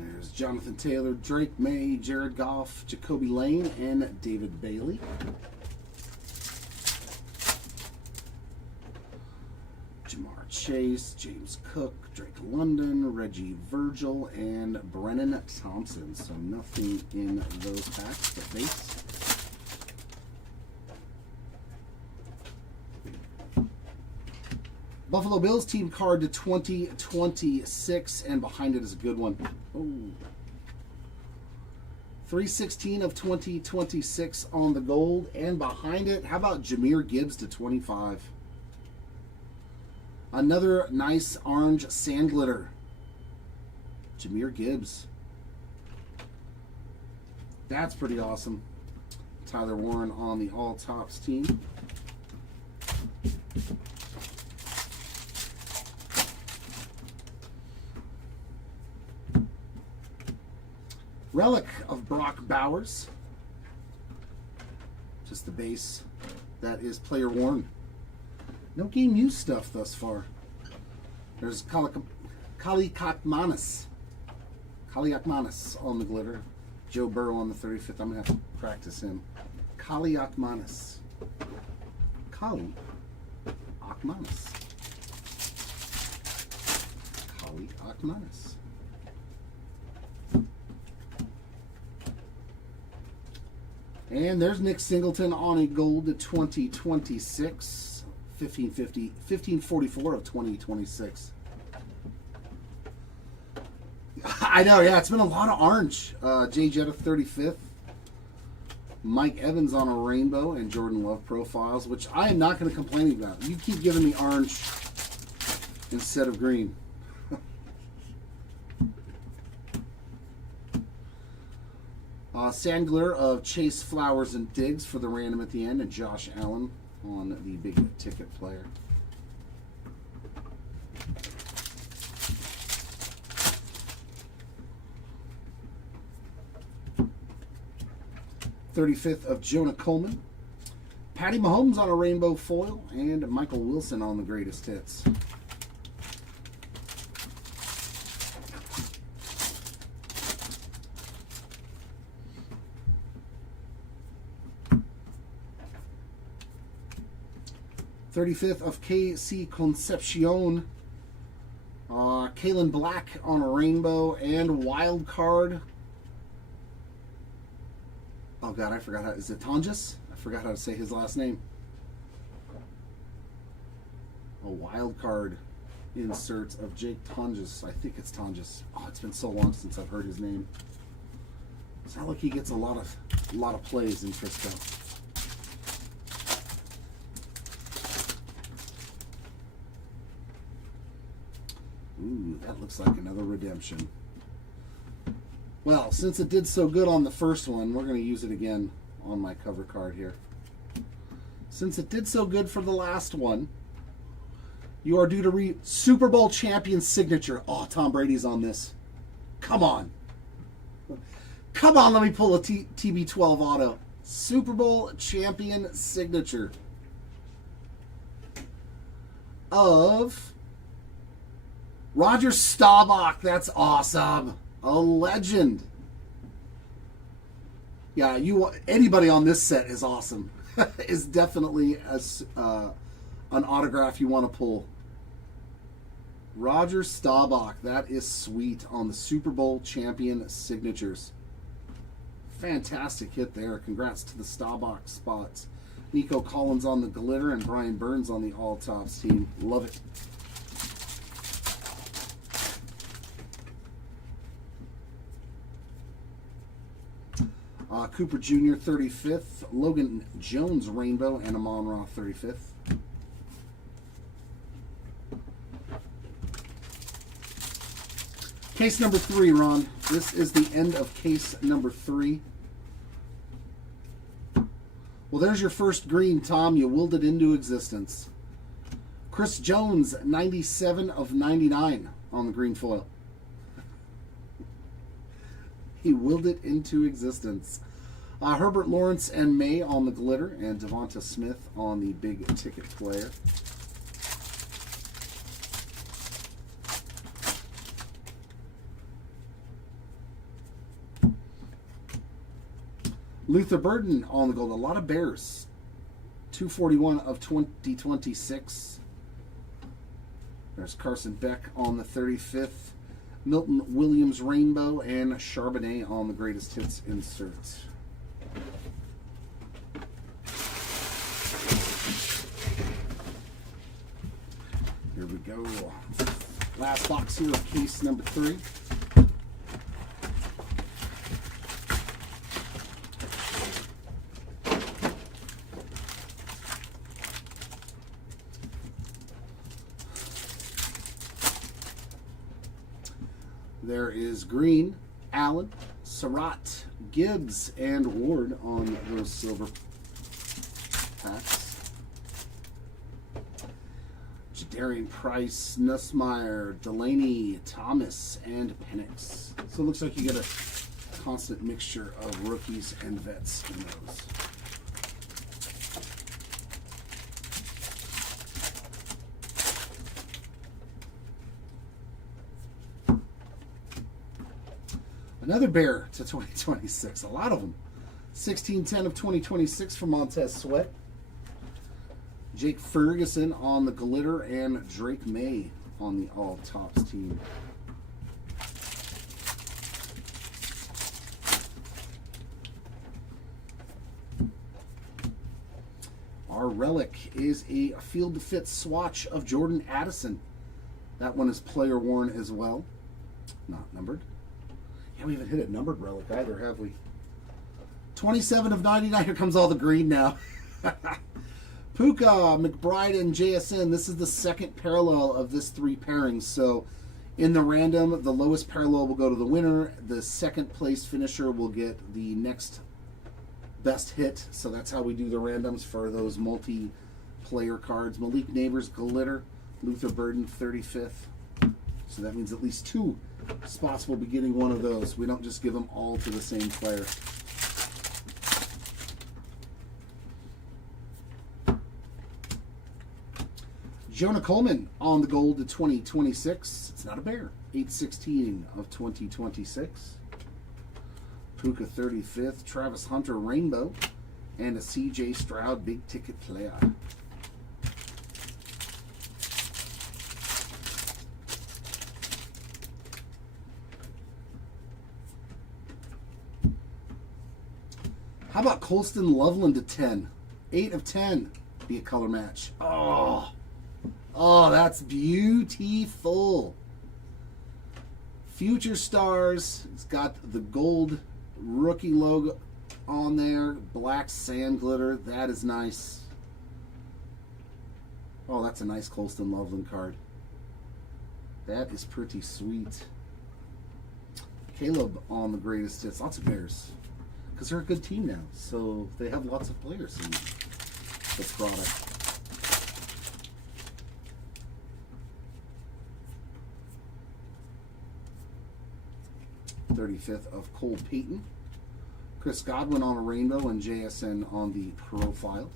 There's Jonathan Taylor, Drake May, Jared Goff, Jacoby Lane, and David Bailey. Jamar Chase, James Cook, Drake London, Reggie Virgil, and Brennan Thompson. So nothing in those packs but base. Buffalo Bills team card to 2026, and behind it is a good one. Oh. 316 of 2026 on the gold, and behind it, how about Jahmyr Gibbs to 25? Another nice orange sand glitter. Jahmyr Gibbs. That's pretty awesome. Tyler Warren on the All Tops team. Relic of Brock Bowers. Just the base. That is player worn. No game used stuff thus far. There's Kalikakmanis. Kalikakmanis on the glitter. Joe Burrow on the 35th. I'm going to have to practice him. Kalikakmanis. Kalikakmanis. Kalikakmanis. And there's Nick Singleton on a gold to 2026. 1544 of 2026. I know, yeah, it's been a lot of orange. Jay Jetta 35th. Mike Evans on a rainbow and Jordan Love profiles, which I am not going to complain about. You keep giving me orange instead of green. Sandler of Chase Flowers and Diggs for the random at the end, and Josh Allen on the big ticket player. .35th of Jonah Coleman. Patty Mahomes on a rainbow foil, and Michael Wilson on the greatest hits. .35th of KC Concepcion. Kalen Black on a rainbow and wild card. Oh God, I forgot how. Is it Tonjes? I forgot how to say his last name. A wild card insert of Jake Tonjes. I think it's Tonjes. Oh, it's been so long since I've heard his name. It's not like he gets a lot of plays in Frisco. Ooh, that looks like another redemption. Well, since it did so good on the first one, we're going to use it again on my cover card here. Since it did so good for the last one, you are due to read Super Bowl champion signature. Oh, Tom Brady's on this. Come on. Come on, let me pull a TB12 auto. Super Bowl champion signature of Roger Staubach. That's awesome. A legend. Yeah, anybody on this set is awesome. Is definitely an autograph you want to pull. Roger Staubach. That is sweet on the Super Bowl champion signatures. Fantastic hit there. Congrats to the Staubach spots. Nico Collins on the glitter and Brian Burns on the All Tops team. Love it. Cooper Jr. 35th, Logan Jones Rainbow, and Amon Ra 35th. Case number 3, Ron. This is the end of case number 3. Well, there's your first green, Tom. You willed it into existence. Chris Jones, 97 of 99 on the green foil. He willed it into existence. Herbert Lawrence and May on the glitter, and Devonta Smith on the big ticket player. Luther Burden on the gold. A lot of Bears. 241 of 2026. There's Carson Beck on the 35th. Milton Williams Rainbow, and Charbonnet on the greatest hits insert. Here we go. Last box here of case number 3. There is Green, Allen, Surratt, Gibbs, and Ward on those silver packs. Jadarian Price, Nussmeier, Delaney, Thomas, and Penix. So it looks like you get a constant mixture of rookies and vets in those. Another Bear to 2026. A lot of them. 1610 of 2026 for Montez Sweat. Jake Ferguson on the glitter, and Drake May on the All Tops team. Our relic is a field to fit swatch of Jordan Addison. That one is player worn as well. Not numbered. Yeah, we haven't hit a numbered relic either, have we? 27 of 99. Here comes all the green now. Puka, McBride, and JSN. This is the second parallel of this 3 pairings. So in the random, the lowest parallel will go to the winner. The second place finisher will get the next best hit. So that's how we do the randoms for those multiplayer cards. Malik Neighbors, glitter. Luther Burden, 35th. So that means at least 2 spots will be getting one of those. We don't just give them all to the same player. Jonah Coleman on the gold to 2026. It's not a Bear. 816 of 2026. Puka 35th. Travis Hunter Rainbow. And a CJ Stroud big ticket player. How about Colston Loveland to 10? 8 of 10. Be a color match. Oh, that's beautiful. Future Stars. It's got the gold rookie logo on there. Black sand glitter. That is nice. Oh, that's a nice Colston Loveland card. That is pretty sweet. Caleb on the greatest hits. Lots of Bears. Because they're a good team now. So they have lots of players in the product. '35th of Cole Payton. Chris Godwin on a rainbow and JSN on the profiles.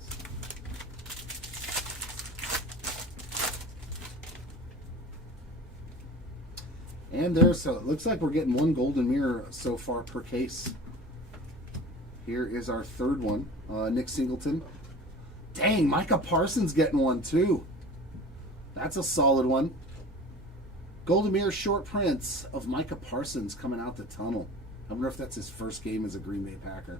And there's, so it looks like we're getting one golden mirror so far per case. Here is our third one. Nick Singleton. Dang, Micah Parsons getting one too. That's a solid one. Golden mirror short prints of Micah Parsons coming out the tunnel. I wonder if that's his first game as a Green Bay Packer.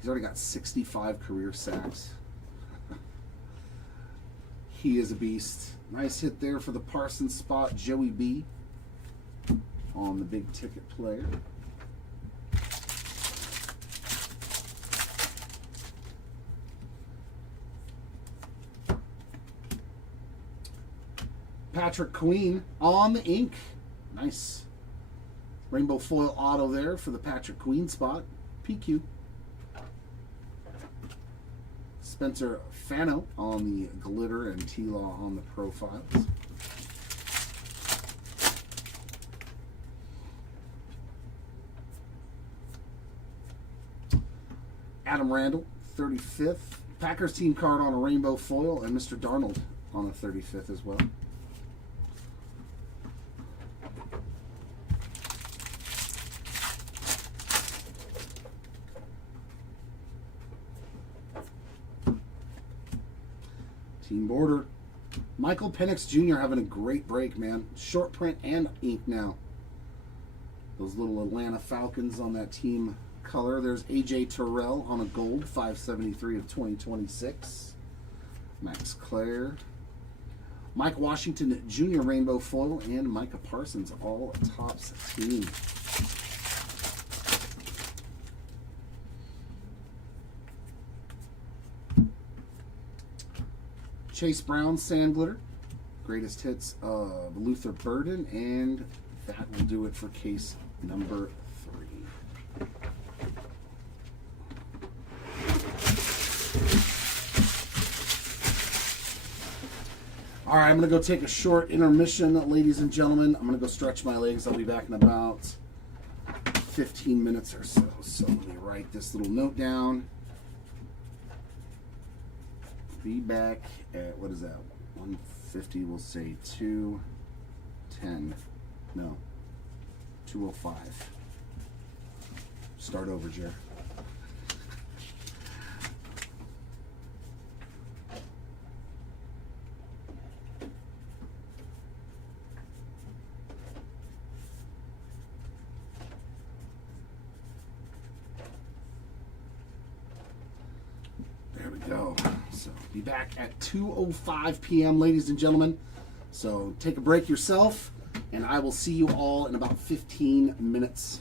He's already got 65 career sacks. He is a beast. Nice hit there for the Parsons spot. Joey B on the big ticket player. Patrick Queen on the ink. Nice. Rainbow foil auto there for the Patrick Queen spot. PQ. Spencer Fano on the glitter and T-Law on the profiles. Adam Randall, 35th. Packers team card on a rainbow foil, and Mr. Darnold on a 35th as well. Team border. Michael Penix Jr. having a great break, man. Short print and ink now. Those little Atlanta Falcons on that team color. There's AJ Terrell on a gold, 573 of 2026. Max Clare. Mike Washington Jr. rainbow foil and Micah Parsons all tops team. Chase Brown sand glitter. Greatest hits of Luther Burden, and that will do it for case number 3. All right, I'm going to go take a short intermission, ladies and gentlemen. I'm going to go stretch my legs. I'll be back in about 15 minutes or so. So let me write this little note down. Be back at, what is that? 150, we'll say 210. No, 205. Start over, Jer. There we go. So be back at 2:05 p.m., ladies and gentlemen. So take a break yourself, and I will see you all in about 15 minutes.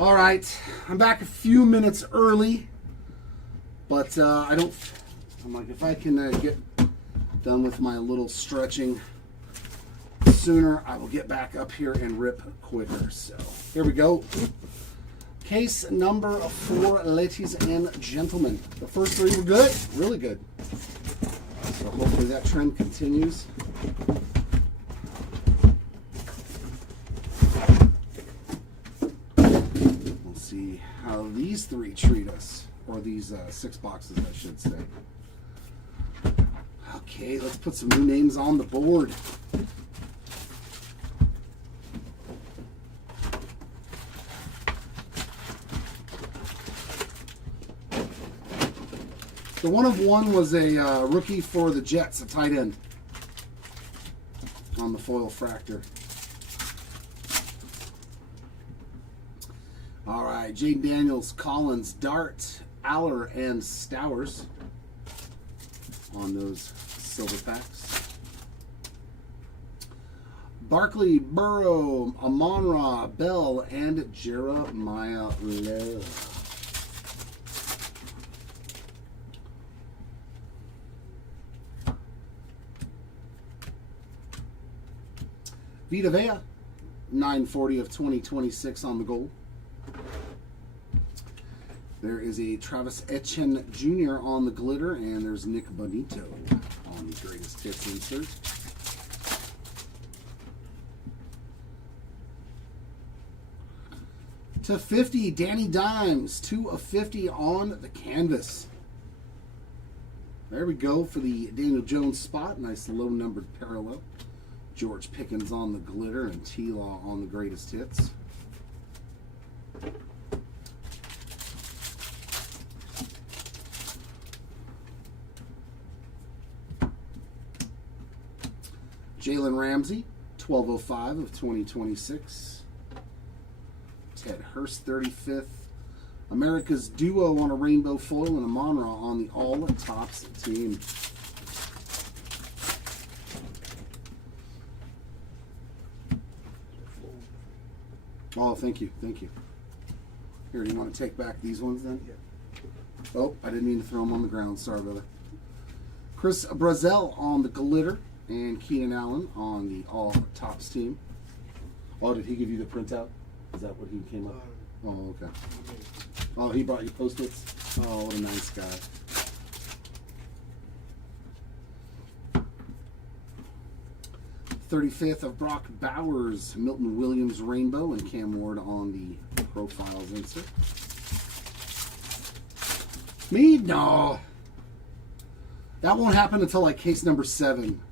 All right, I'm back a few minutes early, but I'm like, if I can get done with my little stretching sooner, I will get back up here and rip quicker. So here we go. Case number 4, ladies and gentlemen. The first 3 were good, really good. So hopefully that trend continues. We'll see how these 3 treat us, or these 6 boxes, I should say. Okay, let's put some new names on the board. The 1 of 1 was a rookie for the Jets, a tight end on the foil fractor. All right, Jaden Daniels, Collins, Dart, Aller, and Stowers on those silver packs. Barkley, Burrow, Amon-Ra, Bell, and Jeremiah Love. Vita Vea, 940 of 2026 on the gold. There is a Travis Etienne Jr. on the glitter, and there's Nick Bonito on the greatest hits insert. To 50, Danny Dimes, 2 of 50 on the canvas. There we go for the Daniel Jones spot. Nice low-numbered parallel. George Pickens on the glitter and T-Law on the greatest hits. Jalen Ramsey, 1205 of 2026. Ted Hurst, 35th. America's Duo on a rainbow foil and Amon-Ra on the All Tops team. Oh, thank you, thank you. Here, do you want to take back these ones then? Yeah. Oh, I didn't mean to throw them on the ground. Sorry, brother. Chris Brazel on the glitter and Keenan Allen on the All Tops team. Oh, did he give you the printout? Is that what he came up? Oh, okay. Oh, he brought you Post-its? Oh, what a nice guy. '35th of Brock Bowers, Milton Williams Rainbow, and Cam Ward on the profiles insert. Me? No. That won't happen until like case number 7.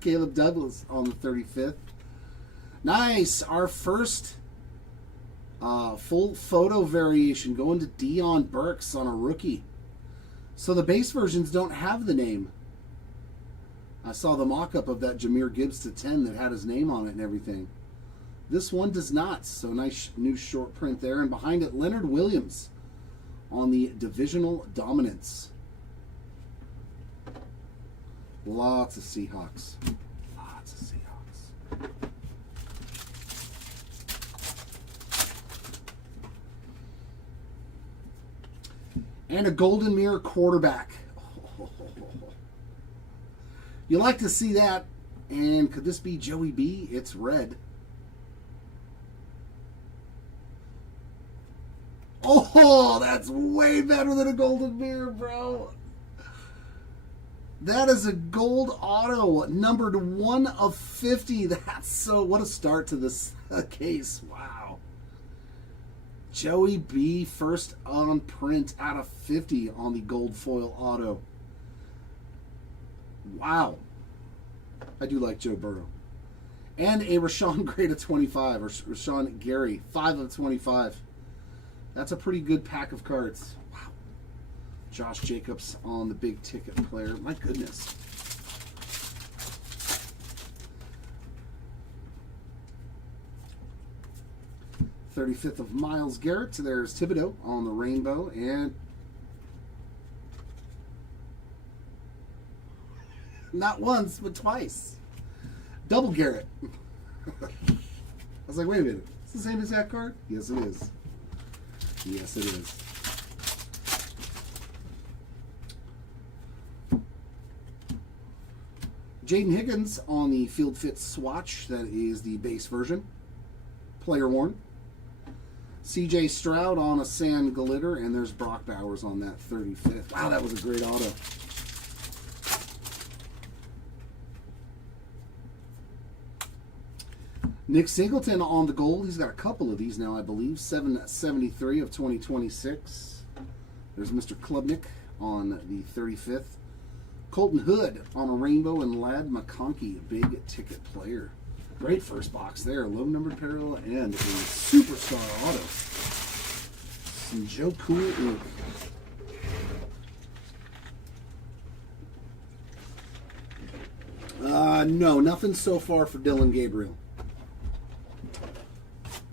Caleb Douglas on the 35th. Nice. Our first full photo variation going to Dion Burks on a rookie. So the base versions don't have the name. I saw the mock-up of that Jahmyr Gibbs to 10 that had his name on it and everything. This one does not. So nice new short print there. And behind it, Leonard Williams on the divisional dominance. Lots of Seahawks. Lots of Seahawks. And a Golden Mirror quarterback. You like to see that. And could this be Joey B? It's red. Oh, that's way better than a Golden Mirror, bro. That is a gold auto, numbered 1 of 50. That's so, what a start to this case. Wow. Joey B, first on print out of 50 on the gold foil auto. Wow. I do like Joe Burrow. And a Rashawn Gray to 25, or Rashawn Gary, 5 of 25. That's a pretty good pack of cards. Wow. Josh Jacobs on the big ticket player. My goodness. '35th of Myles Garrett. There's Thibodeau on the rainbow. And not once, but twice. Double Garrett. I was like, wait a minute. It's the same exact card? Yes, it is. Yes, it is. Jaden Higgins on the Field Fit swatch. That is the base version. Player worn. CJ Stroud on a sand glitter, and there's Brock Bowers on that 35th. Wow, that was a great auto. Nick Singleton on the gold. He's got a couple of these now, I believe. 773 of 2026. There's Mr. Klubnik on the 35th. Colton Hood on a rainbow, and Lad McConkey, big ticket player. Great first box there. Low numbered parallel and a superstar auto. Some Joe Cool ink. No, nothing so far for Dylan Gabriel.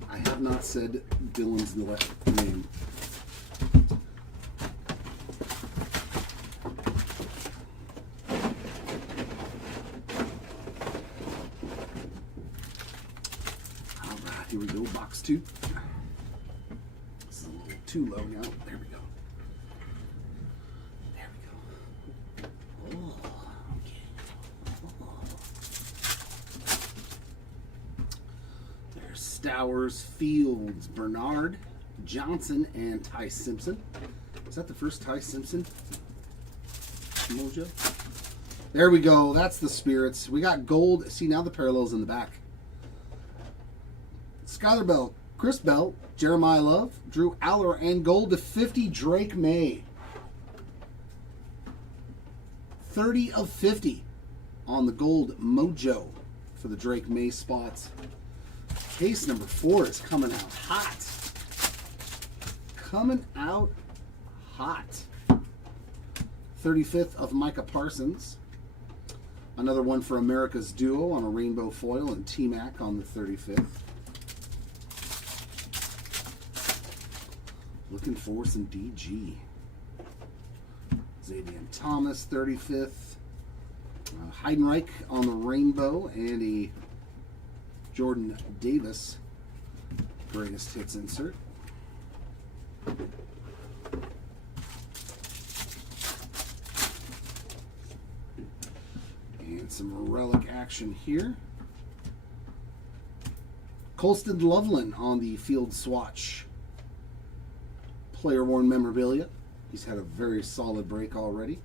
I have not said Dylan's name. Alright, here we go, box 2. This is a little too low now. There we go. There we go. Oh, okay. There's Stowers, Fields, Bernard, Johnson, and Ty Simpson. Is that the first Ty Simpson mojo? There we go. That's the spirits. We got gold. See, now the parallels in the back. Skylar Bell, Chris Bell, Jeremiah Love, Drew Aller, and gold to 50, Drake May. 30 of 50 on the gold mojo for the Drake May spots. Case number 4 is coming out hot. Coming out hot. 35th of Micah Parsons. Another one for America's Duo on a rainbow foil, and T-Mac on the 35th. Looking for some DG. Xavier Thomas, 35th. Heidenreich on the rainbow, and a Jordan Davis greatest hits insert. And some relic action here. Colston Loveland on the field swatch. Player worn memorabilia. He's had a very solid break already.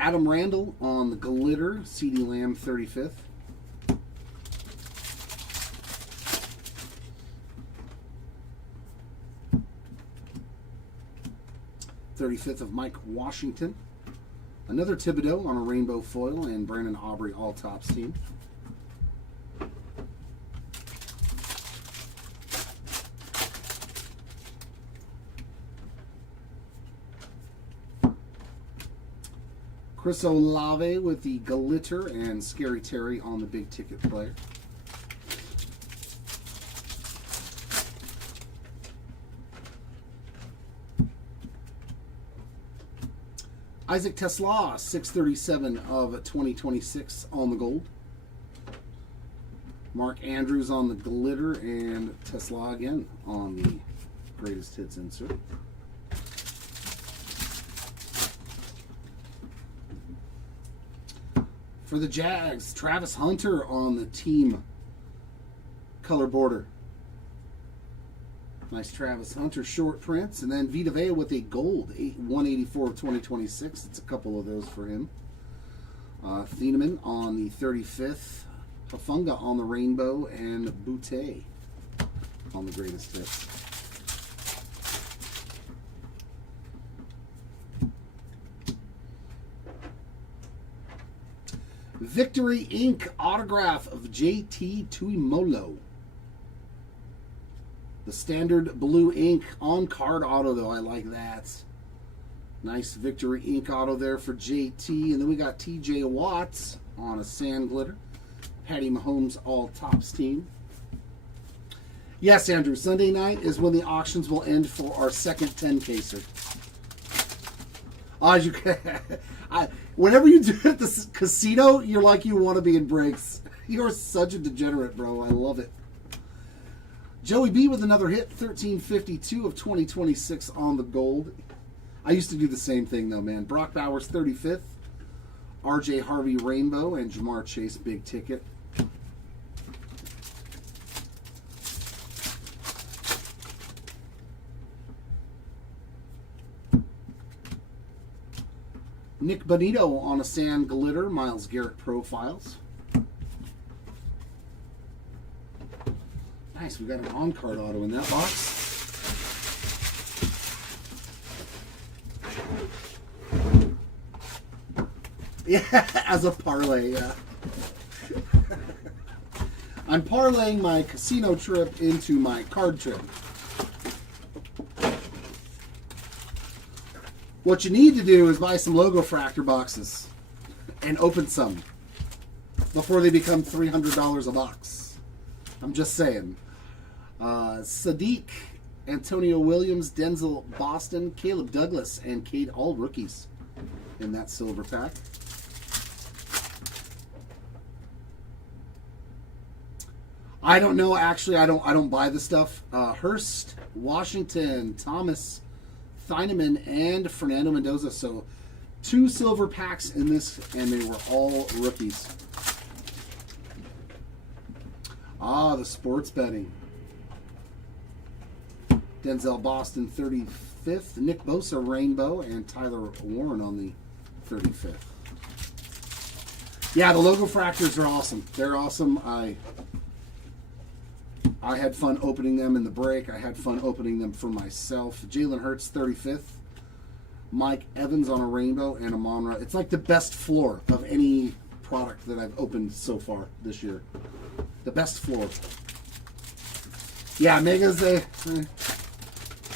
Adam Randall on the glitter. CeeDee Lamb, 35th. of Mike Washington. Another Thibodeau on a rainbow foil, and Brandon Aubrey all tops team. Chris Olave with the glitter, and Scary Terry on the big ticket player. Isaac Tesla, 637 of 2026 on the gold. Mark Andrews on the glitter, and Tesla again on the greatest hits insert. For the Jags, Travis Hunter on the team color border. Nice Travis Hunter short prints. And then Vita Vea with a gold, 184 of 2026. It's a couple of those for him. Thieneman on the 35th. Hafunga on the rainbow. And Boutte on the greatest hits. Victory Inc. autograph of JT Tuimolo. The standard blue ink on card auto, though. I like that. Nice Victory Ink auto there for JT. And then we got TJ Watts on a sand glitter. Patty Mahomes all tops team. Yes, Andrew. Sunday night is when the auctions will end for our second 10-caser. Whenever you do it at the casino, you're like you want to be in breaks. You're such a degenerate, bro. I love it. Joey B with another hit, 1352 of 2026 on the gold. I used to do the same thing though, man. Brock Bowers, 35th. RJ Harvey Rainbow and Jamar Chase big ticket. Nick Bonito on a sand glitter, Myles Garrett profiles. Nice, we got an on-card auto in that box. Yeah, as a parlay, yeah. I'm parlaying my casino trip into my card trip. What you need to do is buy some Logo Fractor boxes and open some before they become $300 a box. I'm just saying. Sadiq, Antonio Williams, Denzel Boston, Caleb Douglas, and Cade, all rookies in that silver pack. I don't know. Actually, I don't buy the stuff. Hurst, Washington, Thomas, Thieneman, and Fernando Mendoza. So 2 silver packs in this, and they were all rookies. Ah, the sports betting. Denzel Boston, 35th. Nick Bosa, Rainbow, and Tyler Warren on the 35th. Yeah, the Logo Fractors are awesome. They're awesome. I had fun opening them in the break. I had fun opening them for myself. Jalen Hurts, 35th. Mike Evans on a Rainbow and a Monra. It's like the best floor of any product that I've opened so far this year. The best floor. Yeah, Megas,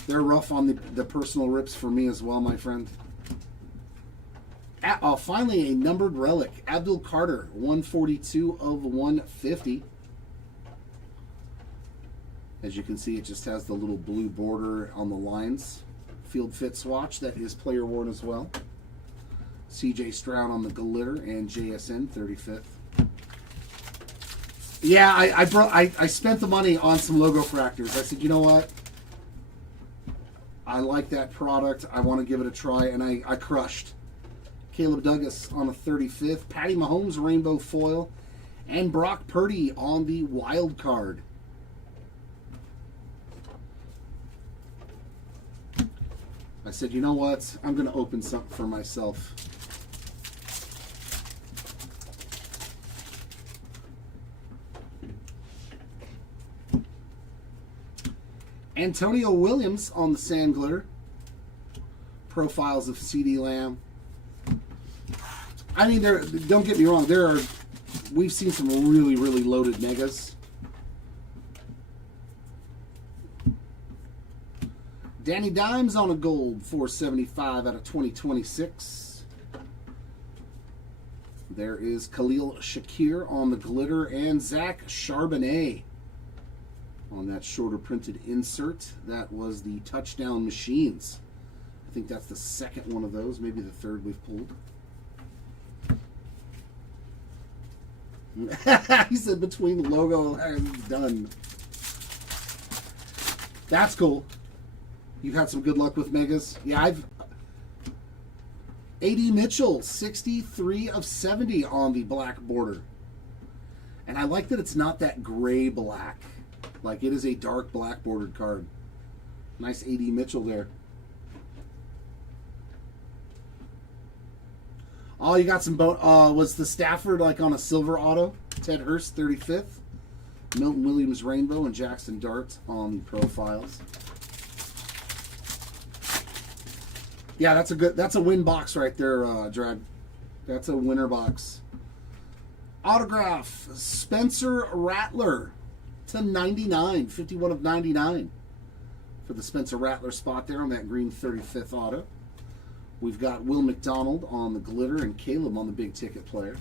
they're rough on the personal rips for me as well, my friend. Finally, a numbered relic. Abdul Carter, 142 of 150. As you can see, it just has the little blue border on the lines. Field fit swatch, that is player worn as well. CJ Stroud on the glitter and JSN, 35th. Yeah, I spent the money on some Logo Fractors. I said, you know what? I like that product. I want to give it a try, and I crushed. Caleb Douglas on a 35th. Patty Mahomes Rainbow Foil. And Brock Purdy on the wild card. I said, you know what? I'm going to open something for myself. Antonio Williams on the sand glitter. Profiles of CeeDee Lamb. I mean, don't get me wrong. We've seen some really, really loaded megas. Danny Dimes on a gold, 475 out of 2026. There is Khalil Shakir on the glitter and Zach Charbonnet on that shorter printed insert. That was the Touchdown Machines. I think that's the second one of those, maybe the third we've pulled. He said between the logo and done. That's cool. You've had some good luck with megas. Yeah, A.D. Mitchell, 63 of 70 on the black border. And I like that it's not that gray black. Like, it is a dark black bordered card. Nice A.D. Mitchell there. Oh, you got some was the Stafford like on a silver auto? Ted Hurst, 35th. Milton Williams Rainbow and Jackson Dart on the profiles. Yeah, that's a win box right there, Drag. That's a winner box. Autograph, Spencer Rattler to 99, 51 of 99 for the Spencer Rattler spot there on that green 35th auto. We've got Will McDonald on the glitter and Caleb on the big ticket player.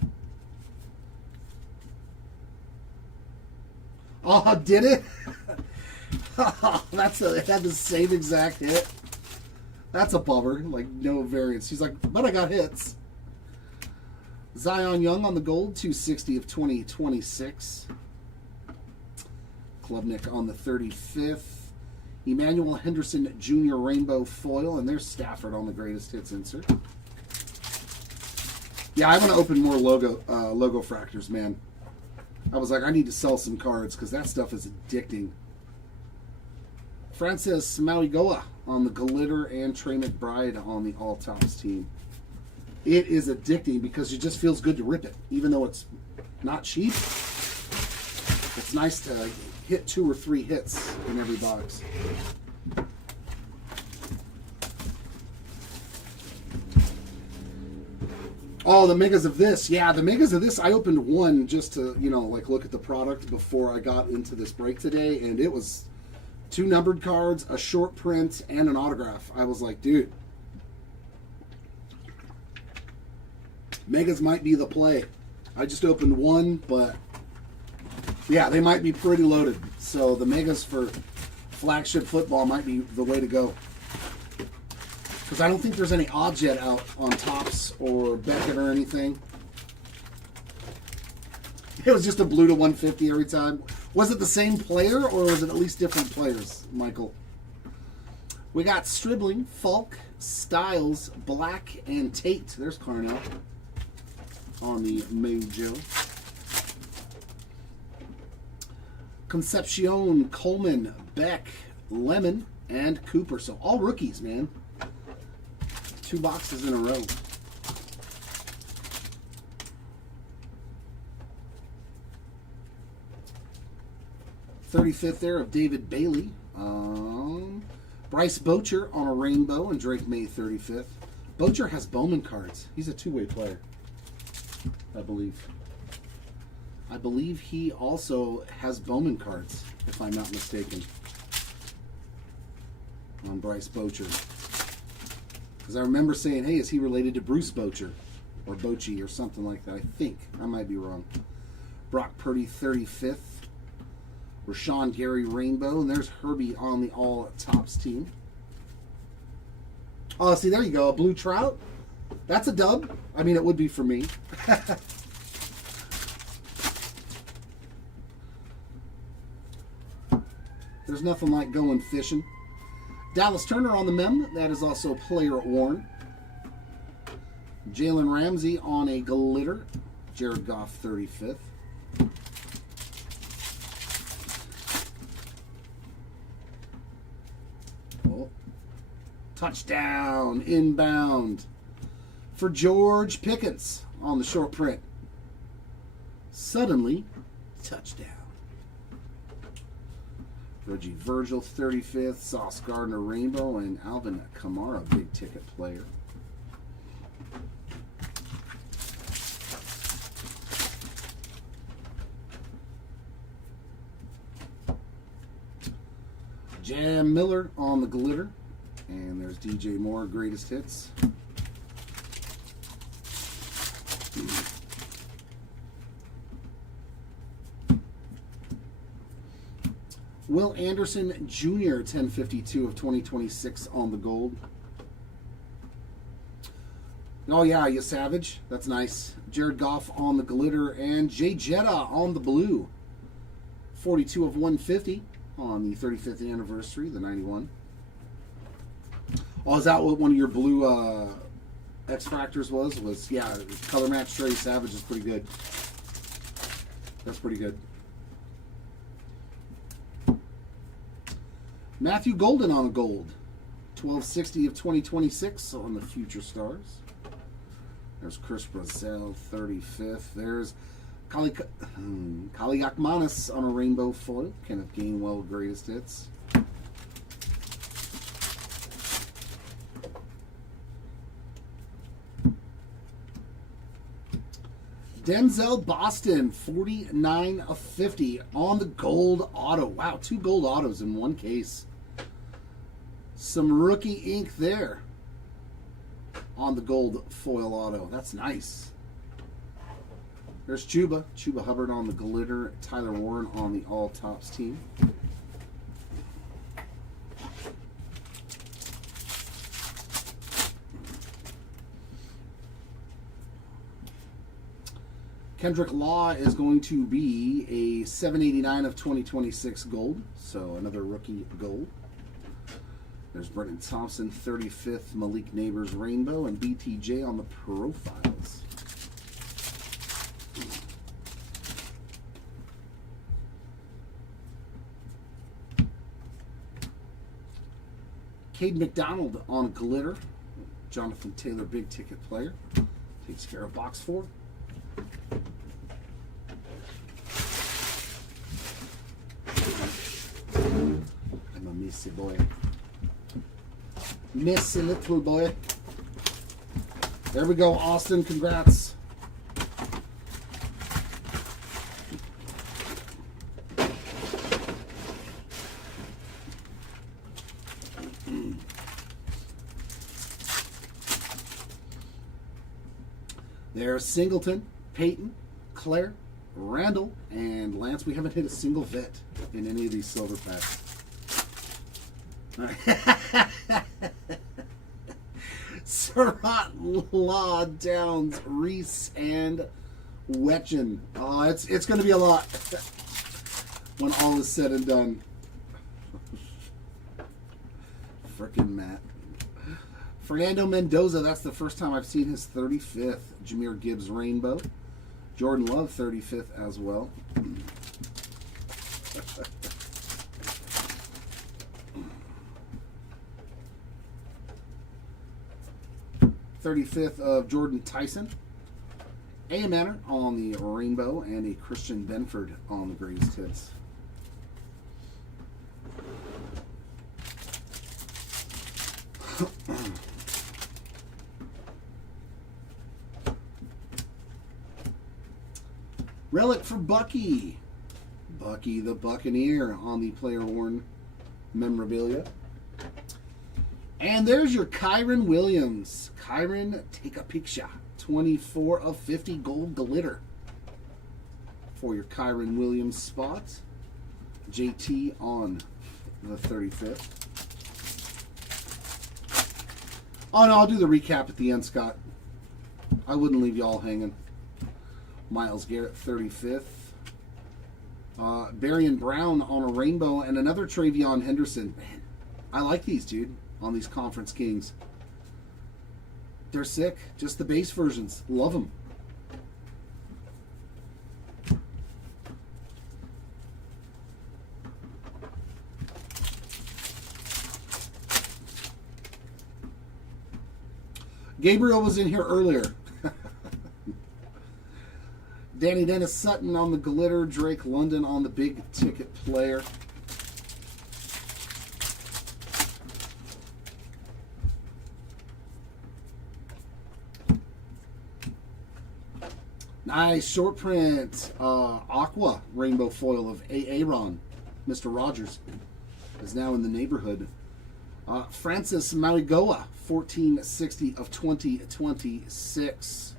Oh, did it? It had the same exact hit. That's a bummer. Like, no variance. He's like, but I got hits. Zion Young on the gold, 260 of 2026. Klubnik on the 35th. Emmanuel Henderson Jr. Rainbow Foil. And there's Stafford on the greatest hits insert. Yeah, I want to open more logo fractors, man. I was like, I need to sell some cards because that stuff is addicting. Francis Mauigoa on the glitter and Trey McBride on the All Tops team. It is addicting because it just feels good to rip it. Even though it's not cheap, it's nice to hit 2 or 3 hits in every box. Oh, the megas of this. Yeah, the megas of this, I opened one just to, like look at the product before I got into this break today, and it was 2 numbered cards, a short print, and an autograph. I was like, dude, megas might be the play. I just opened one, but yeah, they might be pretty loaded. So the megas for flagship football might be the way to go. Because I don't think there's any odds yet out on Topps or Beckett or anything. It was just a blue to 150 every time. Was it the same player or was it at least different players, Michael? We got Stribling, Falk, Styles, Black, and Tate. There's Carnell on the Mojo. Concepcion, Coleman, Beck, Lemon, and Cooper. So all rookies, man. 2 boxes in a row. '35th there of David Bailey. Bryce Boucher on a rainbow and Drake May 35th. Boucher has Bowman cards. He's a 2-way player, I believe. I believe he also has Bowman cards, if I'm not mistaken, on Bryce Boucher. Because I remember saying, hey, is he related to Bruce Boucher? Or Bochy or something like that. I think. I might be wrong. Brock Purdy 35th. Rashawn Gary Rainbow. And there's Herbie on the All Tops team. Oh, see, there you go. A blue trout. That's a dub. I mean, it would be for me. There's nothing like going fishing. Dallas Turner on the mem. That is also player worn. Jalen Ramsey on a glitter. Jared Goff 35th. Oh. Touchdown. Inbound. For George Pickens on the short print. Suddenly, touchdown. Reggie Virgil 35th. Sauce Gardner Rainbow. And Alvin Kamara, big ticket player. Jam Miller on the glitter. And there's DJ Moore, greatest hits. Will Anderson Jr., 1052 of 2026 on the gold. Oh yeah, you savage. That's nice. Jared Goff on the glitter. And Jay Jetta on the blue. 42 of 150 on the 35th anniversary, the 91. Oh, is that what one of your blue X Factors was? Yeah, color match Trey Savage is pretty good. That's pretty good. Matthew Golden on a gold. 1260 of 2026 on the Future Stars. There's Chris Brazel, 35th. There's Kali Akmanis on a rainbow foil. Kenneth Gainwell, greatest hits. Denzel Boston, 49 of 50 on the gold auto. Wow, 2 gold autos in one case. Some rookie ink there on the gold foil auto. That's nice. There's Chuba Hubbard on the glitter. Tyler Warren on the All Tops team. Kendrick Law is going to be a 789 of 2026 gold. So another rookie gold. There's Brenton Thompson, 35th Malik Neighbors Rainbow, and BTJ on the profiles. Cade McDonald on glitter. Jonathan Taylor, big ticket player. Takes care of box 4. I'm a messy boy. Messy little boy. There we go, Austin. Congrats. There's Singleton, Peyton, Claire, Randall, and Lance. We haven't hit a single vet in any of these silver packs. Surratt, Law, Downs, Reese, and Wetchen. Oh, it's going to be a lot when all is said and done. Frickin' Matt. Fernando Mendoza, that's the first time I've seen his 35th. Jahmyr Gibbs Rainbow. Jordan Love, 35th as well. 35th of Jordan Tyson. A. Manor on the Rainbow, and a Christian Benford on the Greens Tips. Relic for Bucky. Bucky the Buccaneer on the player worn memorabilia. And there's your Kyron Williams. Kyron, take a picture. 24 of 50 gold glitter for your Kyron Williams spot. JT on the 35th. Oh no, I'll do the recap at the end, Scott. I wouldn't leave y'all hanging. Myles Garrett, 35th. Barry Brown on a rainbow, and another Travion Henderson. Man, I like these, dude, on these Conference Kings. They're sick. Just the base versions. Love them. Gabriel was in here earlier. Danny Dennis Sutton on the glitter. Drake London on the big ticket player. Nice short print. Aqua rainbow foil of Aaron. Mr. Rogers is now in the neighborhood. Francis Mauigoa, 1460 of 2026.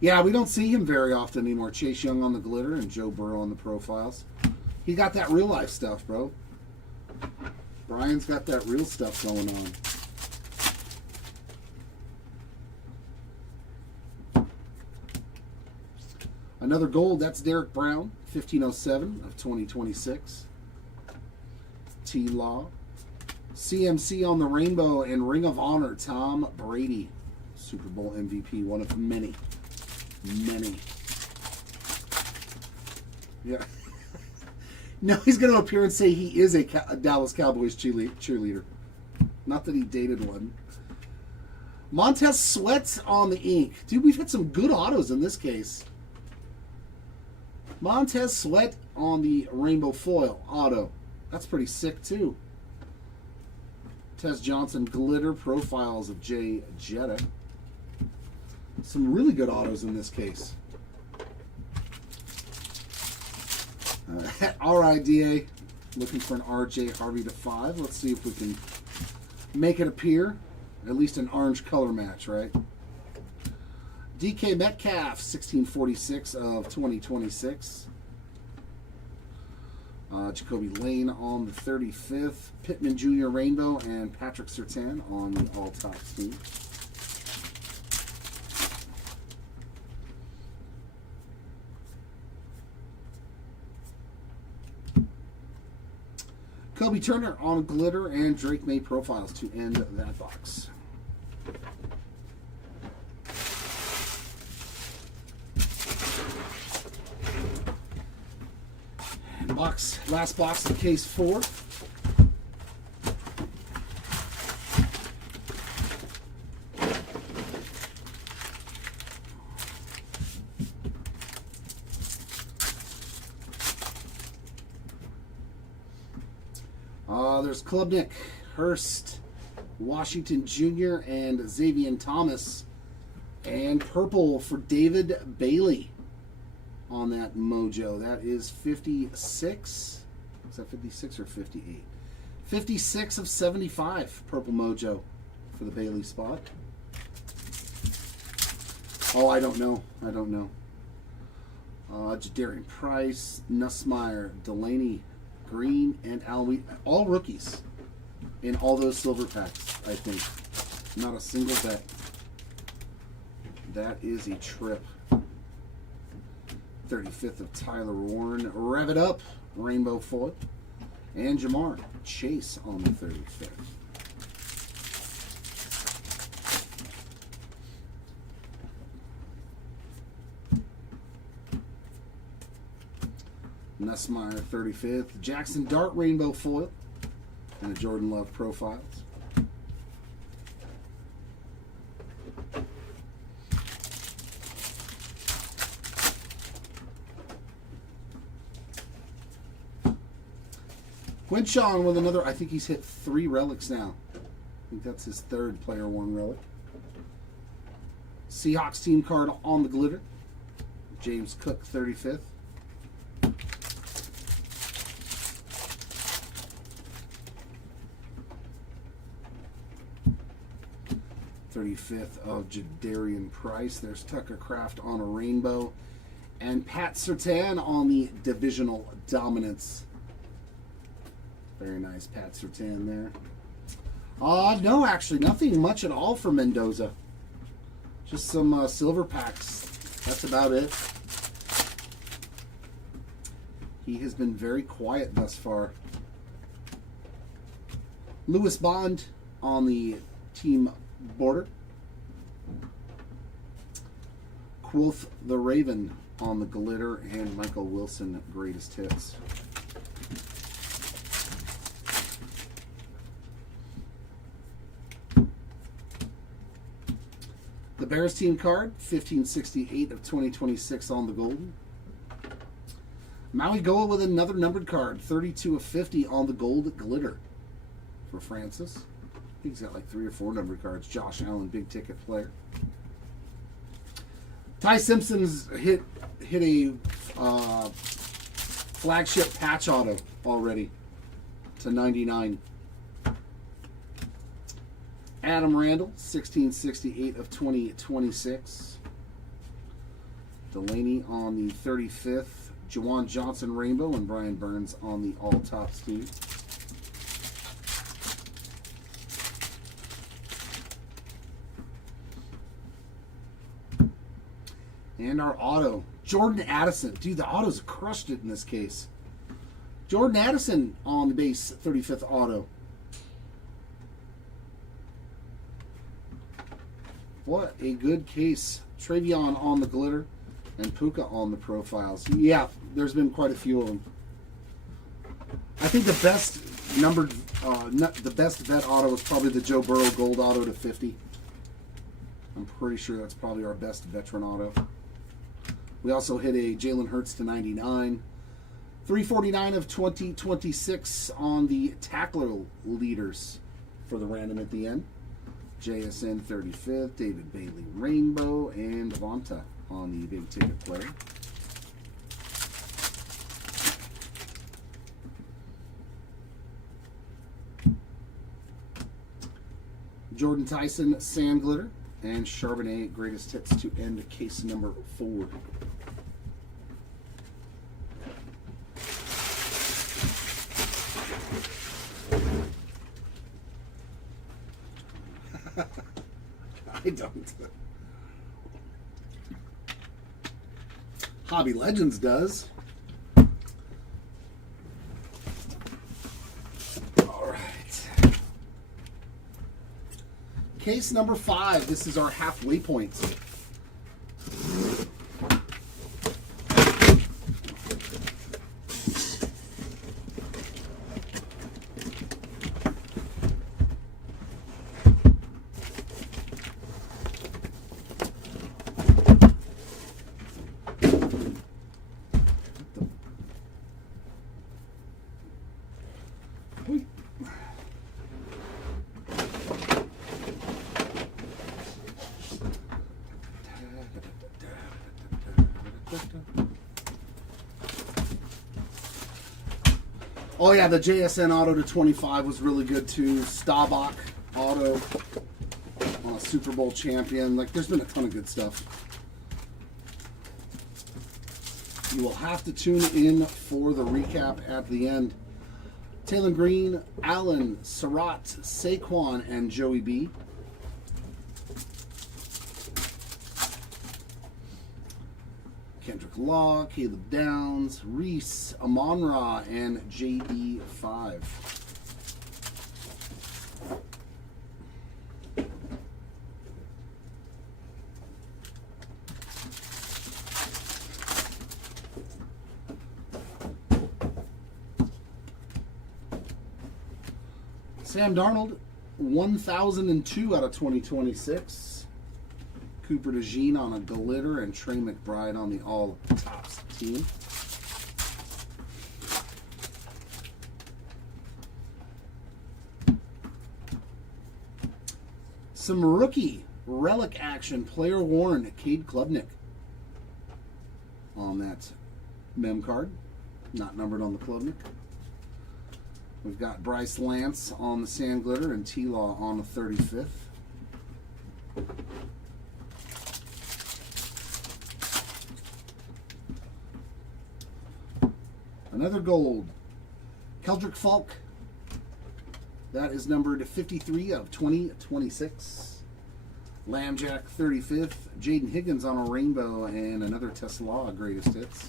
Yeah, we don't see him very often anymore. Chase Young on the glitter and Joe Burrow on the profiles. He got that real life stuff, bro. Brian's got that real stuff going on. Another gold, that's Derek Brown, 1507 of 2026. T-Law. CMC on the rainbow and Ring of Honor, Tom Brady. Super Bowl MVP, one of many. Many. Yeah. No, he's going to appear and say he is a Dallas Cowboys cheerleader. Not that he dated one. Montez Sweat on the ink. Dude, we've had some good autos in this case. Montez Sweat on the rainbow foil auto. That's pretty sick, too. Tess Johnson glitter profiles of Jay Jetta. Some really good autos in this case. RIDA looking for an RJ Harvey to 5. Let's see if we can make it appear. At least an orange color match, right? DK Metcalf, 1646 of 2026. Jacoby Lane on the 35th. Pittman Jr. Rainbow and Patrick Surtain on the all-top team. Kobe Turner on glitter and Drake May profiles to end that box. Last box of case 4. There's Klubnik, Hurst, Washington Jr., and Xavier Thomas. And purple for David Bailey on that mojo. That is 56. Is that 56 or 58? 56 of 75 purple mojo for the Bailey spot. Oh, I don't know. Jadarian Price, Nussmeier, Delaney, Green, and Alwee, all rookies in all those silver packs, I think. Not a single bet. That is a trip. 35th of Tyler Warren. Rev it up. Rainbow foil. And Jamar Chase on the 35th. Nussmeier 35th. Jackson Dart Rainbow foil. And the Jordan Love profiles. Quinshawn with another, I think he's hit 3 relics now. I think that's his 3rd player worn relic. Seahawks team card on the glitter. James Cook 35th. Of Jadarian Price. There's Tucker Kraft on a rainbow. And Pat Surtain on the divisional dominance. Very nice Pat Surtain there. No, actually, nothing much at all for Mendoza. Just some silver packs. That's about it. He has been very quiet thus far. Lewis Bond on the team border. Quoth the Raven on the glitter, and Michael Wilson greatest hits. The Bears team card, 1568 of 2026 on the golden. Maui Goa with another numbered card, 32 of 50 on the gold glitter for Francis. I think he's got like 3 or 4 numbered cards. Josh Allen, big ticket player. Ty Simpson's hit a flagship patch auto already to 99. Adam Randall, 1668 of 2026. Delaney on the 35th. Jawan Johnson Rainbow and Brian Burns on the all tops team. And our auto, Jordan Addison. Dude, the autos crushed it in this case. Jordan Addison on the base 35th auto. What a good case. Travion on the glitter and Puka on the profiles. Yeah, there's been quite a few of them. I think the best numbered, the best vet auto was probably the Joe Burrow gold auto to 50. I'm pretty sure that's probably our best veteran auto. We also hit a Jalen Hurts to 99. 349 of 2026 on the tackler leaders for the random at the end. JSN 35th, David Bailey Rainbow, and Devonta on the big ticket player. Jordan Tyson Sand Glitter and Charbonnet greatest hits to end case number 4. I don't. Hobby Legends does. Case number 5. This is our halfway point. Oh yeah, the JSN auto to 25 was really good too. Staubach auto on a Super Bowl champion. Like, there's been a ton of good stuff. You will have to tune in for the recap at the end. Taylor Green, Allen, Surratt, Saquon, and Joey B. Kendrick Law, Caleb Downs, Reese, Amon-Ra, and JD5. Sam Darnold, 1002 out of 2026. Cooper DeJean on a glitter, and Trey McBride on the all tops team. Some rookie relic action, player worn, Cade Klubnik on that mem card, not numbered on the Klubnik. We've got Bryce Lance on the sand glitter and T-Law on the 35th. Another gold. Keldrick Falk. That is numbered 53 of 2026. Lambjack 35th. Jaden Higgins on a rainbow, and another Tesla greatest hits.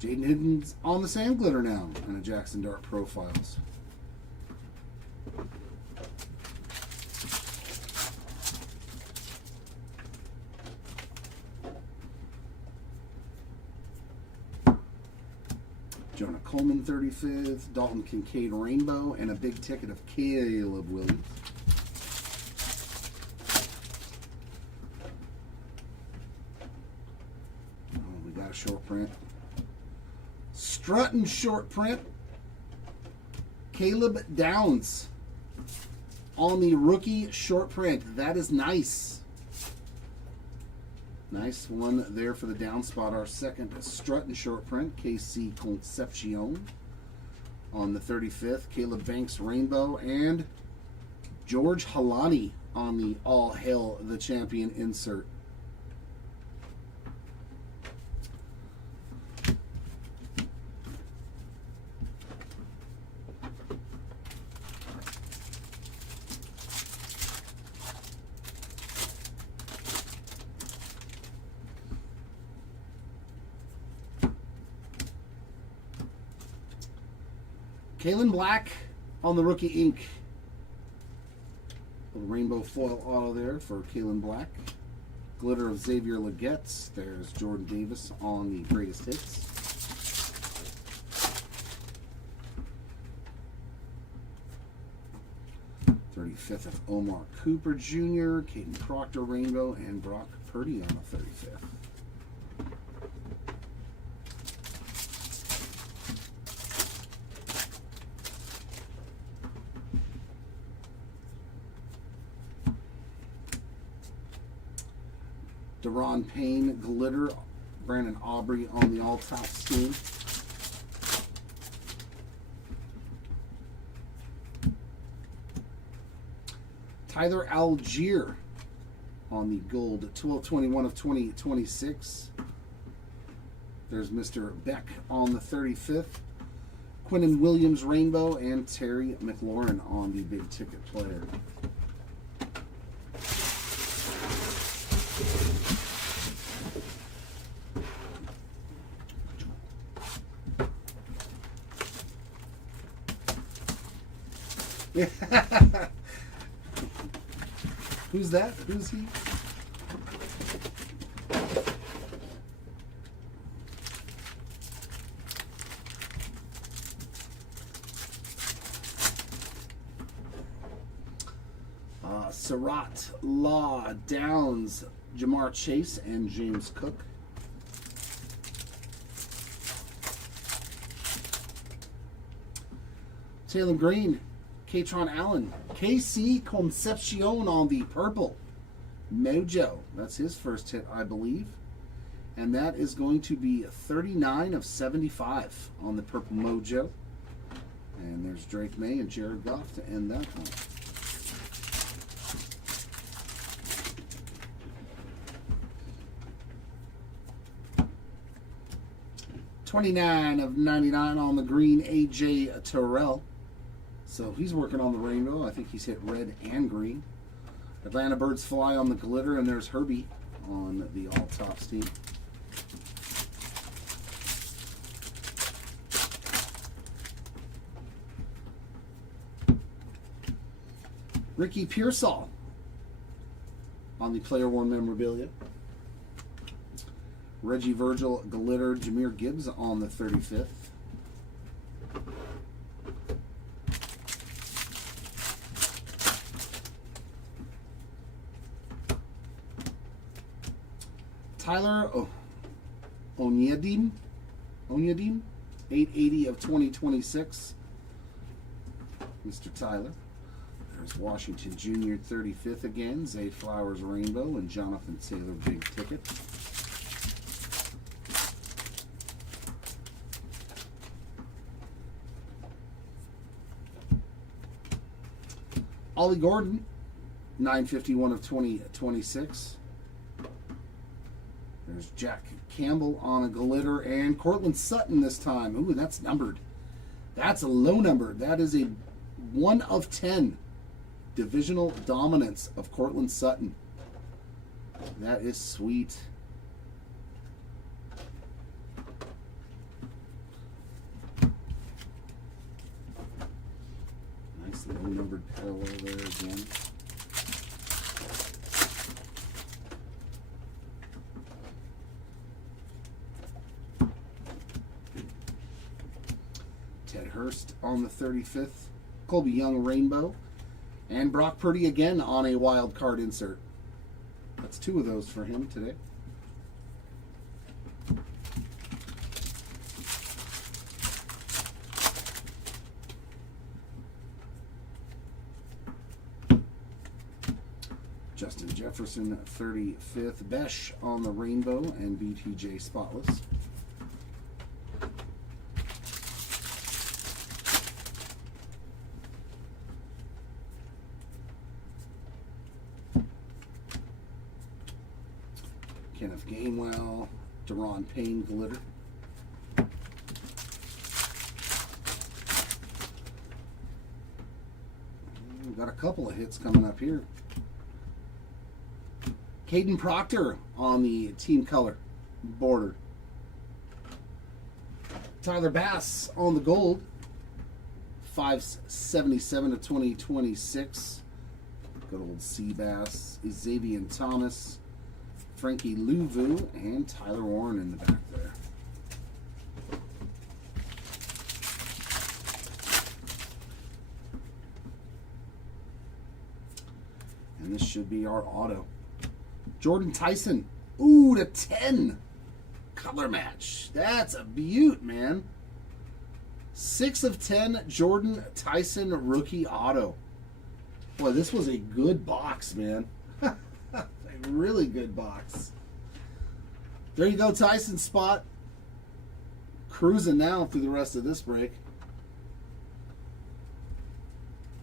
Jaden Higgins on the sand glitter now, and a Jackson Dart Profiles. Jonah Coleman 35th, Dalton Kincaid Rainbow, and a big ticket of Caleb Williams. Oh, we got a short print. Strutting short print. Caleb Downs on the rookie short print. That is nice. Nice one there for the down spot. Our second strutting short print, KC Concepcion on the 35th. Caleb Banks Rainbow, and George Halani on the All Hail the Champion insert. Kalen Black on the rookie ink. Little rainbow foil auto there for Kalen Black. Glitter of Xavier Leggett. There's Jordan Davis on the greatest hits. '35th of Omar Cooper Jr., Caden Proctor Rainbow, and Brock Purdy on the 35th. Deron Payne glitter, Brandon Aubrey on the all tops team. Tyler Algier on the gold, 12/21 of 2026. There's Mr. Beck on the 35th. Quinnen Williams Rainbow, and Terry McLaurin on the big ticket player. Who's that? Who's he? Surratt, Law, Downs, Jamar Chase, and James Cook. Taylor Green, Katron Allen, KC Concepcion on the purple. Mojo, that's his first hit, I believe. And that is going to be 39 of 75 on the purple Mojo. And there's Drake May and Jared Goff to end that one. $29 of 99 on the green, AJ Terrell. So he's working on the rainbow. I think he's hit red and green. Atlanta Birds Fly on the glitter, and there's Herbie on the All Tops team. Ricky Pearsall on the Player Worn memorabilia. Reggie Virgil glitter, Jahmyr Gibbs on the 35th. Tyler Onyedim, 880 of 2026. Mr. Tyler. There's Washington Jr. 35th again. Zay Flowers Rainbow and Jonathan Taylor Big Ticket. Ollie Gordon, 951 of 2026. There's Jack Campbell on a glitter and Cortland Sutton this time. Ooh, that's numbered. That's a low number. That is a 1 of 10 divisional dominance of Cortland Sutton. That is sweet. Nice low numbered parallel there again. Ted Hurst on the 35th. Colby Young Rainbow. And Brock Purdy again on a wild card insert. That's 2 of those for him today. Justin Jefferson, 35th. Besh on the rainbow and BTJ spotless. Kenneth Gainwell, Deron Payne glitter. We've got a couple of hits coming up here. Caden Proctor on the team color border. Tyler Bass on the gold. 577 of 2026. Good old Seabass. Xavier Thomas. Frankie Louvu and Tyler Warren in the back there. And this should be our auto. Jordan Tyson. Ooh, to 10. Color match. That's a beaut, man. 6 of 10 Jordan Tyson rookie auto. Boy, this was a good box, man. A really good box. There you go, Tyson spot. Cruising now through the rest of this break.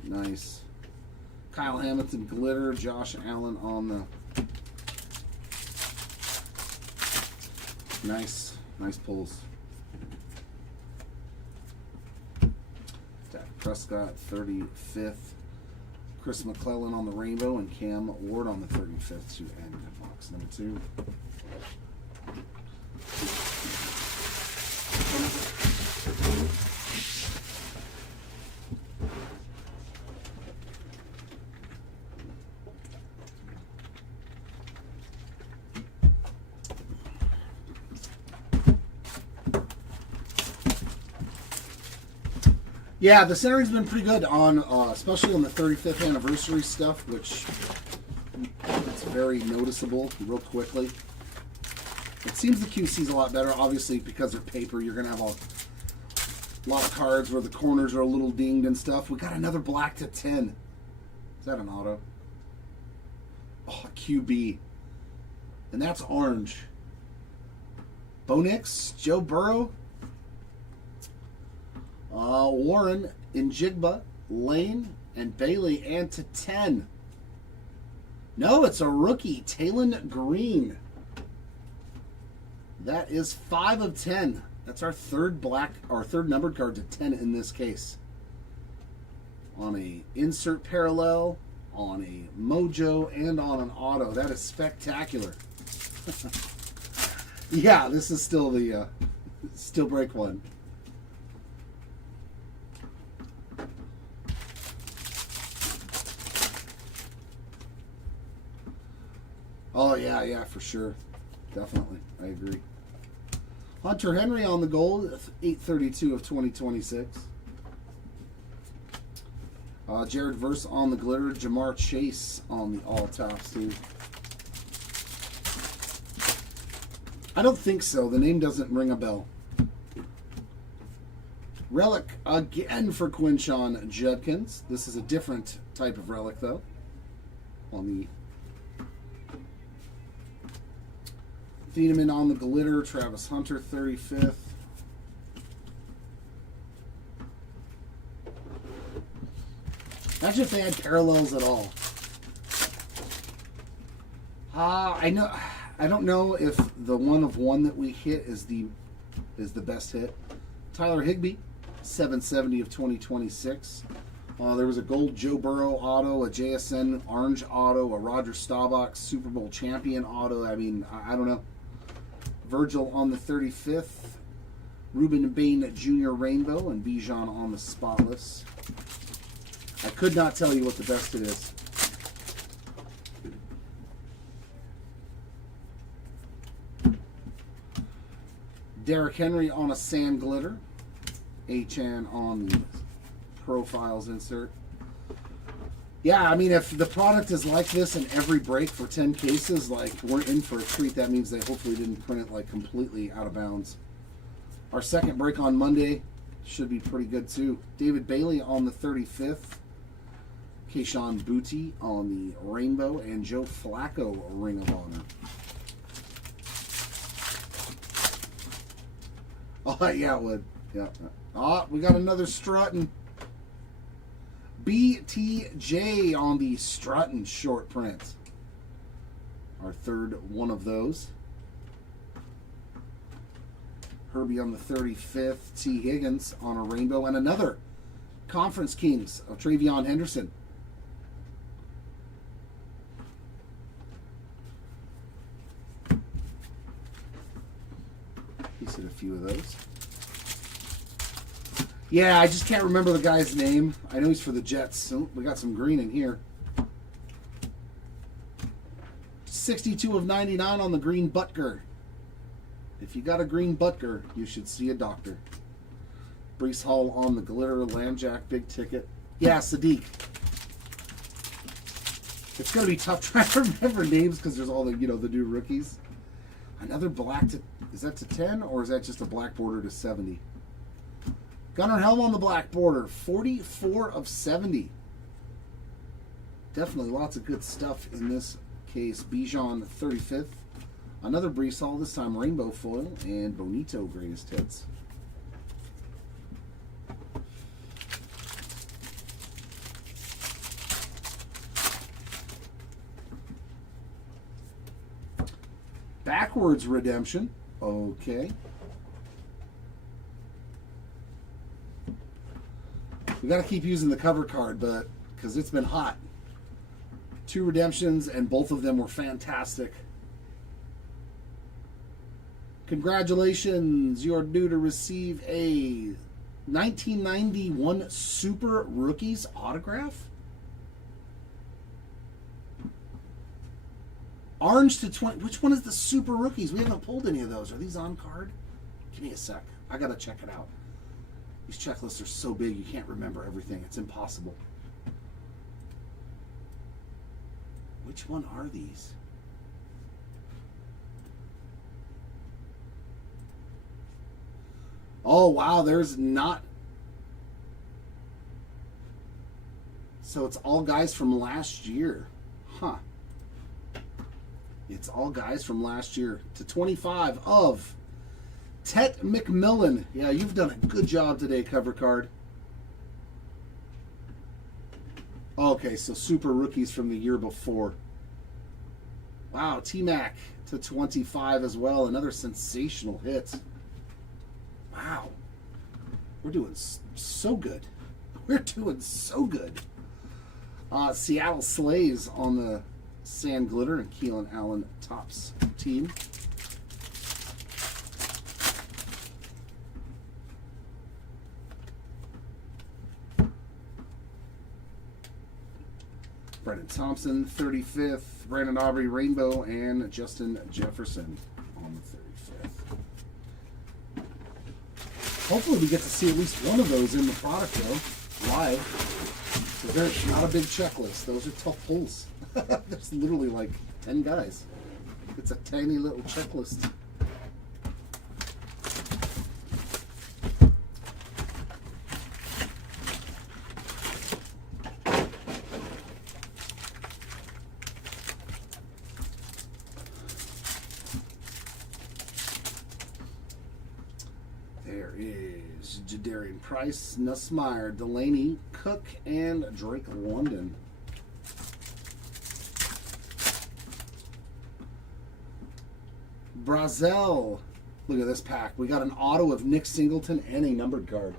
Nice. Kyle Hamilton glitter. Josh Allen on the... Nice pulls. Dak Prescott, 35th. Chris McClellan on the rainbow and Cam Ward on the 35th to end box number 2. Yeah, the centering's been pretty good on, especially on the 35th anniversary stuff, which it's very noticeable real quickly. It seems the QC's a lot better, obviously, because they're paper. You're going to have a lot of cards where the corners are a little dinged and stuff. We got another black to 10. Is that an auto? Oh, a QB. And that's orange. Bo Nix, Joe Burrow, Warren, Njigba, Lane, and Bailey, and to 10. No, it's a rookie, Talon Green. That is 5 of 10. That's our third numbered card to 10 in this case. On a insert parallel, on a mojo, and on an auto. That is spectacular. Yeah, this is still the still break one. Oh yeah, for sure. Definitely. I agree. Hunter Henry on the gold, 832 of 2026. Jared Verse on the glitter. Jamar Chase on the all tops, too. I don't think so. The name doesn't ring a bell. Relic again for Quinshon Judkins. This is a different type of relic, though. On the Thieneman on the glitter. Travis Hunter, 35th. Imagine if they had parallels at all. I don't know if the one of one that we hit is the best hit. Tyler Higbee, 770 of 2026. There was a gold Joe Burrow auto, a JSN orange auto, a Roger Staubach Super Bowl champion auto. I mean, I don't know. Virgil on the 35th. Ruben Bain Jr. Rainbow, and Bijan on the spotless. I could not tell you what the best it is. Derrick Henry on a sand glitter. HN on the profiles insert. Yeah, I mean, if the product is like this in every break for 10 cases, like, we're in for a treat. That means they hopefully didn't print it, like, completely out of bounds. Our second break on Monday should be pretty good, too. David Bailey on the 35th. Keyshawn Booty on the rainbow. And Joe Flacco, Ring of Honor. Oh, yeah, it would. Yeah. Oh, we got another Strutton. BTJ on the Strutton short print. Our third one of those. Herbie on the 35th. T. Higgins on a rainbow. And another Conference Kings of Travion Henderson. He's hit a few of those. Yeah, I just can't remember the guy's name. I know he's for the Jets. So we got some green in here. 62 of 99 on the green Butker. If you got a green Butker, you should see a doctor. Brees Hall on the glitter. Lambjack, big ticket. Yeah, Sadiq. It's going to be tough trying to remember names because there's all the, the new rookies. Another black to... Is that to 10 or is that just a black border to 70? Gunnar Helm on the black border, 44 of 70. Definitely lots of good stuff in this case. Bijan, 35th. Another Brees Hall, this time rainbow foil. And Bonito, greatest hits. Backwards redemption. Okay. We got to keep using the cover card, but because it's been hot. 2 redemptions, and both of them were fantastic. Congratulations, you are due to receive a 1991 Super Rookies autograph. Orange to 20. Which one is the Super Rookies? We haven't pulled any of those. Are these on card? Give me a sec. I got to check it out. These checklists are so big you can't remember everything. It's impossible. Which one are these? Oh, wow, there's not. So it's all guys from last year. Huh. It's all guys from last year. To 25 of Tet McMillan. Yeah, you've done a good job today, cover card. Okay, so super rookies from the year before. Wow, T-Mac to 25 as well. Another sensational hit. Wow. We're doing so good. We're doing so good. Seattle Slays on the Sand Glitter and Keelan Allen Tops team. Brendan Thompson, 35th. Brandon Aubrey Rainbow and Justin Jefferson on the 35th. Hopefully we get to see at least one of those in the product though, live. There's not a big checklist. Those are tough pulls. There's literally like 10 guys. It's a tiny little checklist. There is Jadarian Price, Nussmeier, Delaney, Cook, and Drake London. Brazel. Look at this pack. We got an auto of Nick Singleton and a numbered card.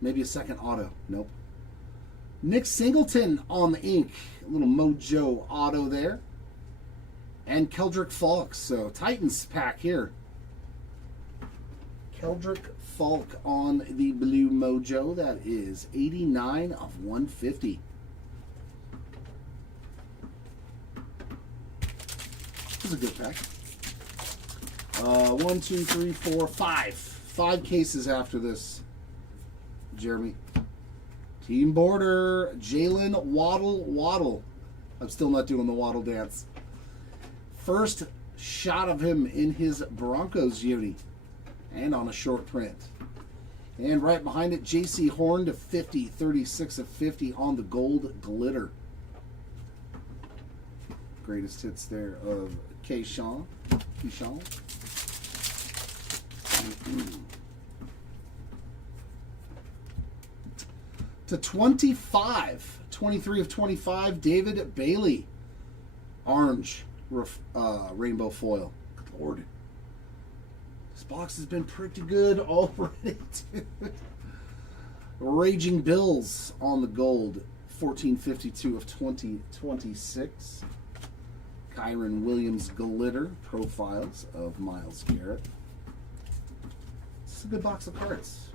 Maybe a second auto. Nope. Nick Singleton on the ink. A little Mojo auto there. And Keldrick Falk. So Titans pack here. Keldrick Falk on the blue Mojo. That is 89 of 150. This is a good pack. 1, 2, 3, 4, 5. 5 cases after this, Jeremy. Team Border, Jalen Waddle. I'm still not doing the Waddle dance. First shot of him in his Broncos uni. And on a short print. And right behind it, J.C. Horn to 50, 36 of 50 on the gold glitter. Greatest hits there of Keyshawn. To 25, 23 of 25, David Bailey. Orange rainbow foil. Good Lord. This box has been pretty good already, too. Raging Bills on the gold. 1452 of 2026. Kyron Williams glitter profiles of Myles Garrett. This is a good box of cards.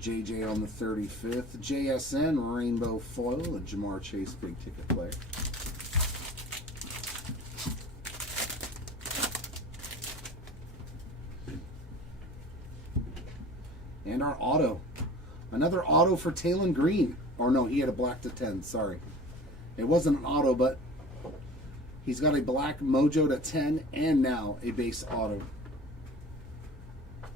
JJ on the 35th. JSN rainbow foil, a Jamar Chase big ticket player. And our auto. Another auto for Taylon Green. Or no, he had a black to 10, sorry. It wasn't an auto, but he's got a black Mojo to 10 and now a base auto.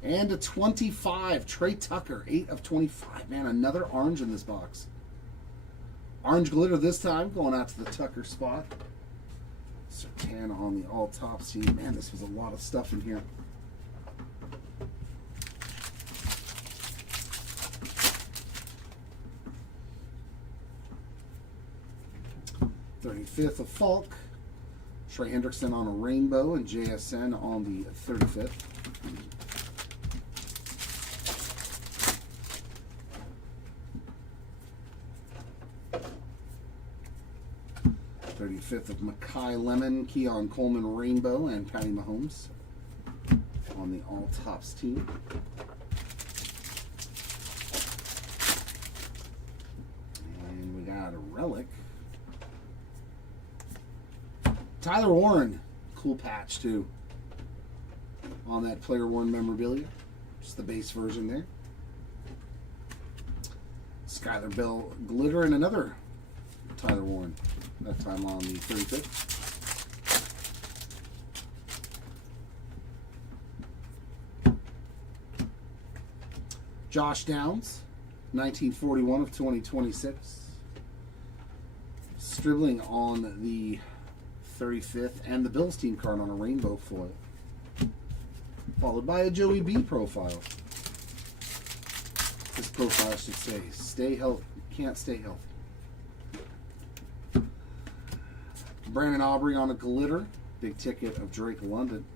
And a 25, Trey Tucker, 8 of 25. Man, another orange in this box. Orange glitter this time, going out to the Tucker spot. Sertan on the all-top team. Man, this was a lot of stuff in here. '35th of Falk. Trey Hendrickson on a rainbow and JSN on the 35th. 35th of Makai Lemon, Keon Coleman Rainbow, and Patty Mahomes on the All Tops team. And we got a relic. Tyler Warren, cool patch too. On that player worn memorabilia. Just the base version there. Skylar Bell glitter and another Tyler Warren. That time on the 35th. Josh Downs, 1941 of 2026. Stribling on the 35th, and the Bills team card on a rainbow foil. Followed by a Joey B profile. This profile should say, stay healthy. Can't stay healthy. Brandon Aubrey on a glitter. Big ticket of Drake London.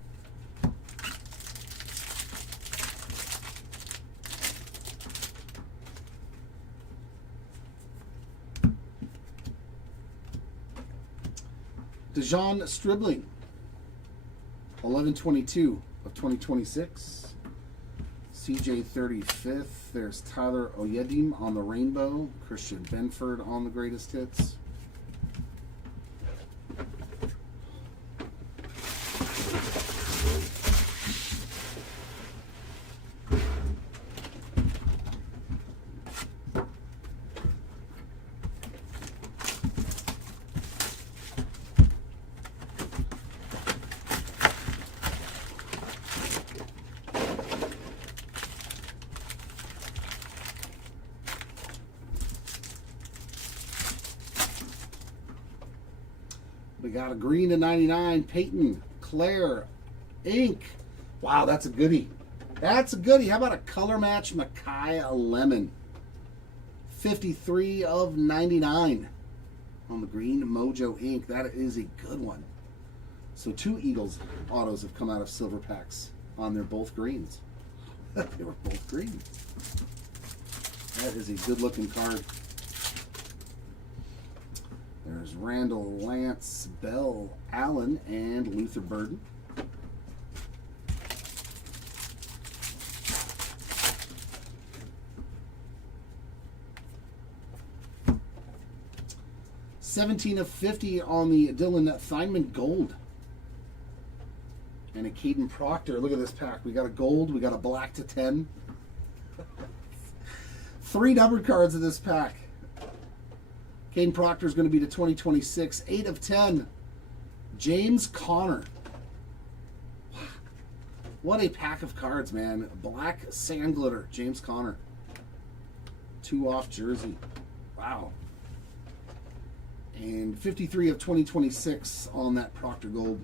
Dejon Stribling, 11/22 of 2026. CJ 35th. There's Tyler Oyedim on the rainbow. Christian Benford on the greatest hits. We got a green to 99, Peyton, Claire, Ink. Wow, that's a goodie. That's a goodie. How about a color match Makai Lemon? 53 of 99 on the green Mojo Ink. That is a good one. So 2 Eagles autos have come out of silver packs on their both greens. They were both green. That is a good looking card. There's Randall, Lance, Bell, Allen, and Luther Burden. $17 of 50 on the Dylan Theinman Gold. And a Caden Proctor. Look at this pack. We got a gold. We got a black to 10. 3 numbered cards in this pack. Caden Proctor is going to be to 2026. 8 of 10. James Conner. What a pack of cards, man. Black sand glitter. James Conner. 2 off jersey. Wow. And 53 of 2026 on that Proctor Gold.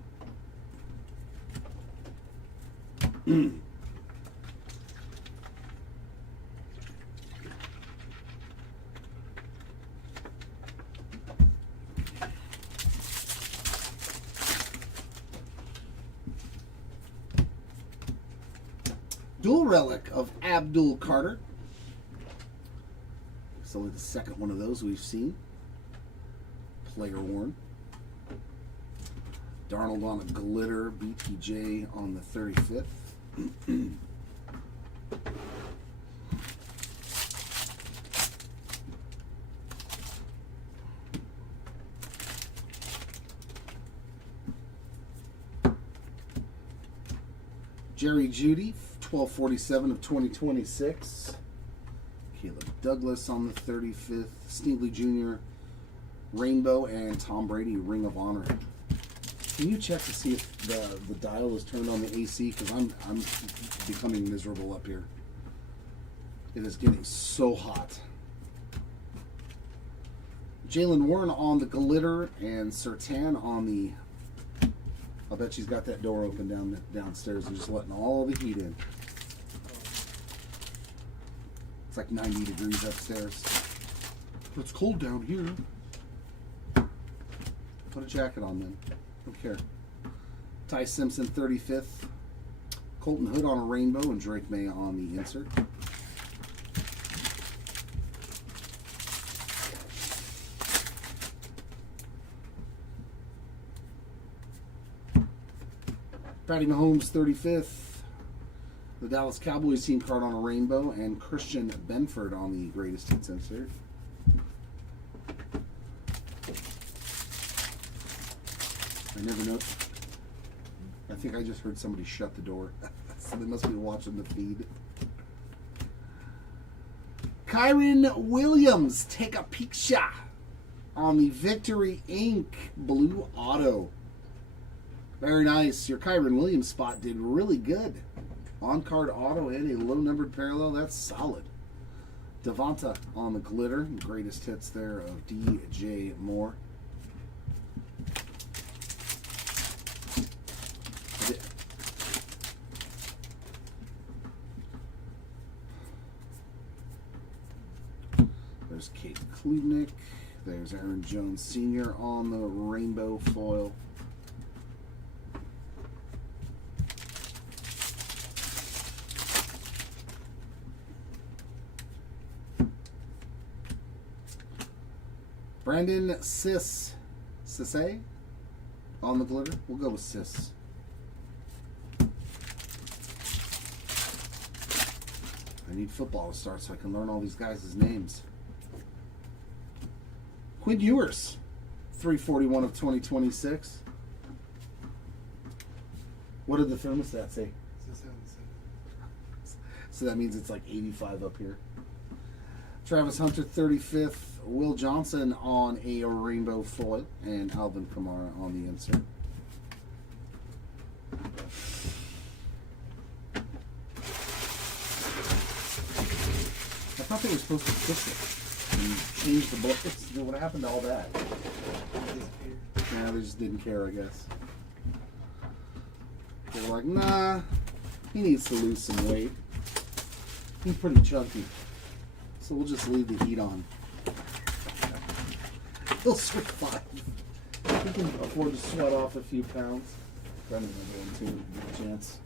Dual relic of Abdul Carter. It's only the second one of those we've seen. Player worn. Darnold on a glitter. BTJ on the 35th. Jerry Jeudy, 12/47 of 2026. Caleb Douglas on the 35th. Stingley Jr., Rainbow, and Tom Brady, Ring of Honor. Can you check to see if the dial is turned on the AC? Because I'm becoming miserable up here. It is getting so hot. Jalen Warren on the glitter and Sertan on the... I'll bet she's got that door open downstairs and just letting all the heat in. It's like 90 degrees upstairs. It's cold down here. Put a jacket on then. Don't care. Ty Simpson, 35th. Colton Hood on a rainbow and Drake May on the insert. Patty Mahomes, 35th. The Dallas Cowboys team card on a rainbow and Christian Benford on the greatest hits insert. You never know. I think I just heard somebody shut the door. So they must be watching the feed. Kyron Williams, take a peek shot on the Victory Inc. Blue Auto. Very nice. Your Kyron Williams spot did really good. On-card auto and a low-numbered parallel. That's solid. Devonta on the glitter. Greatest hits there of DJ Moore. There's Kate Klubnik. There's Aaron Jones Sr. on the rainbow foil. Brandon Sisse on the glitter. We'll go with Sis. I need football to start so I can learn all these guys' names. Quinn Ewers, 341 of 2026. What did the thermostat say? So that means it's like 85 up here. Travis Hunter, 35th. Will Johnson on a rainbow foil. And Alvin Kamara on the insert. I thought they were supposed to fix it and change the books. What happened to all that? Yeah, they just didn't care, I guess. They were like, nah, he needs to lose some weight. He's pretty chunky. So we'll just leave the heat on. He'll survive. He can afford to sweat off a few pounds. Brendan's not going to. Good chance.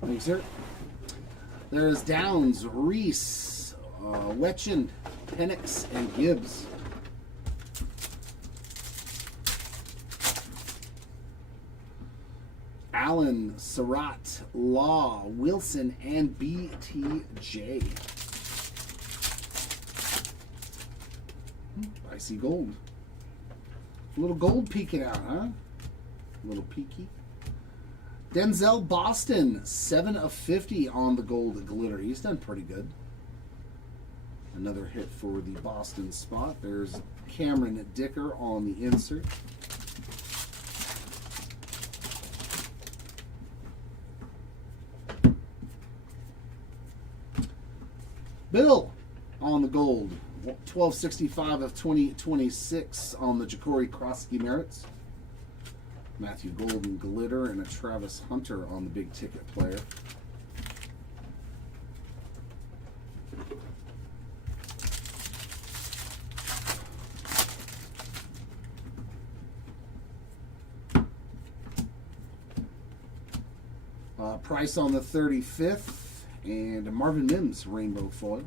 Thanks, sir. There's Downs, Reese, Wetchen, Penix, and Gibbs. Allen, Surratt, Law, Wilson, and BTJ. Icy gold. A little gold peeking out, huh? A little peaky. Denzel Boston, 7 of 50 on the gold glitter. He's done pretty good. Another hit for the Boston spot. There's Cameron Dicker on the insert. Bill on the gold. 1265 of 2026 on the Ja'Cory Krosky Merits. Matthew Golden glitter and a Travis Hunter on the big ticket player. Price on the 35th and Marvin Mims rainbow foil.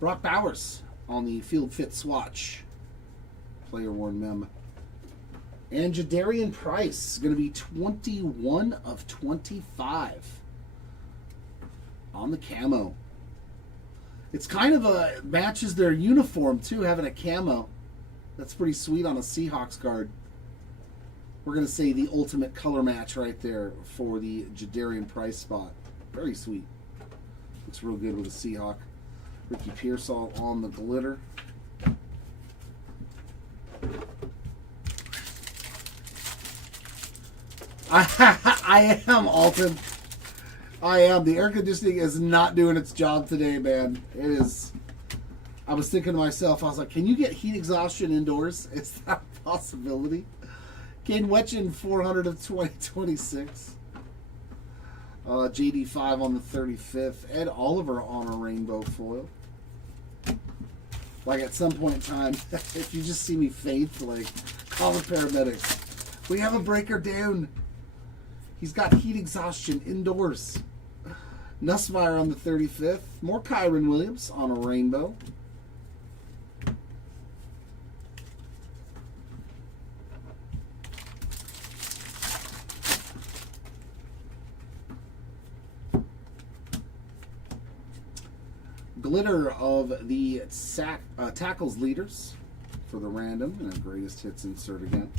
Brock Bowers on the Field Fit Swatch. Player worn mem. And Jadarian Price going to be 21 of 25 on the camo. It's kind of a matches their uniform too, having a camo. That's pretty sweet on a Seahawks card. We're going to say the ultimate color match right there for the Jadarian Price spot. Very sweet. Looks real good with a Seahawk. Ricky Pearsall on the glitter. I am, Alton. I am. The air conditioning is not doing its job today, man. It is. I was thinking to myself, I was like, can you get heat exhaustion indoors? Is that a possibility? Kane Wetchen, 400 of 2026. JD5 on the 35th. Ed Oliver on a rainbow foil. Like at some point in time, if you just see me faint, like, call the paramedics. We have a breaker down. He's got heat exhaustion indoors. Nussmeier on the 35th. More Kyron Williams on a rainbow. glitter of the tackles leaders for the random, and a greatest hits insert again.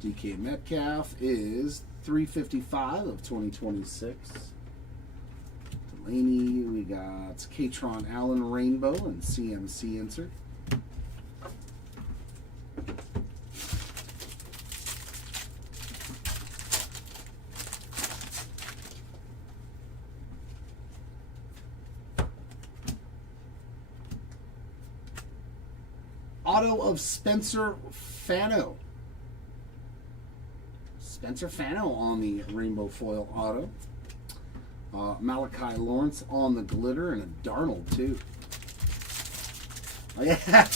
DK Metcalf is 355 of 2026. Delaney, we got Katron Allen Rainbow and CMC insert. Auto of Spencer Fano. Spencer Fano on the rainbow foil auto. Malachi Lawrence on the glitter, and a Darnold too. Oh, yeah.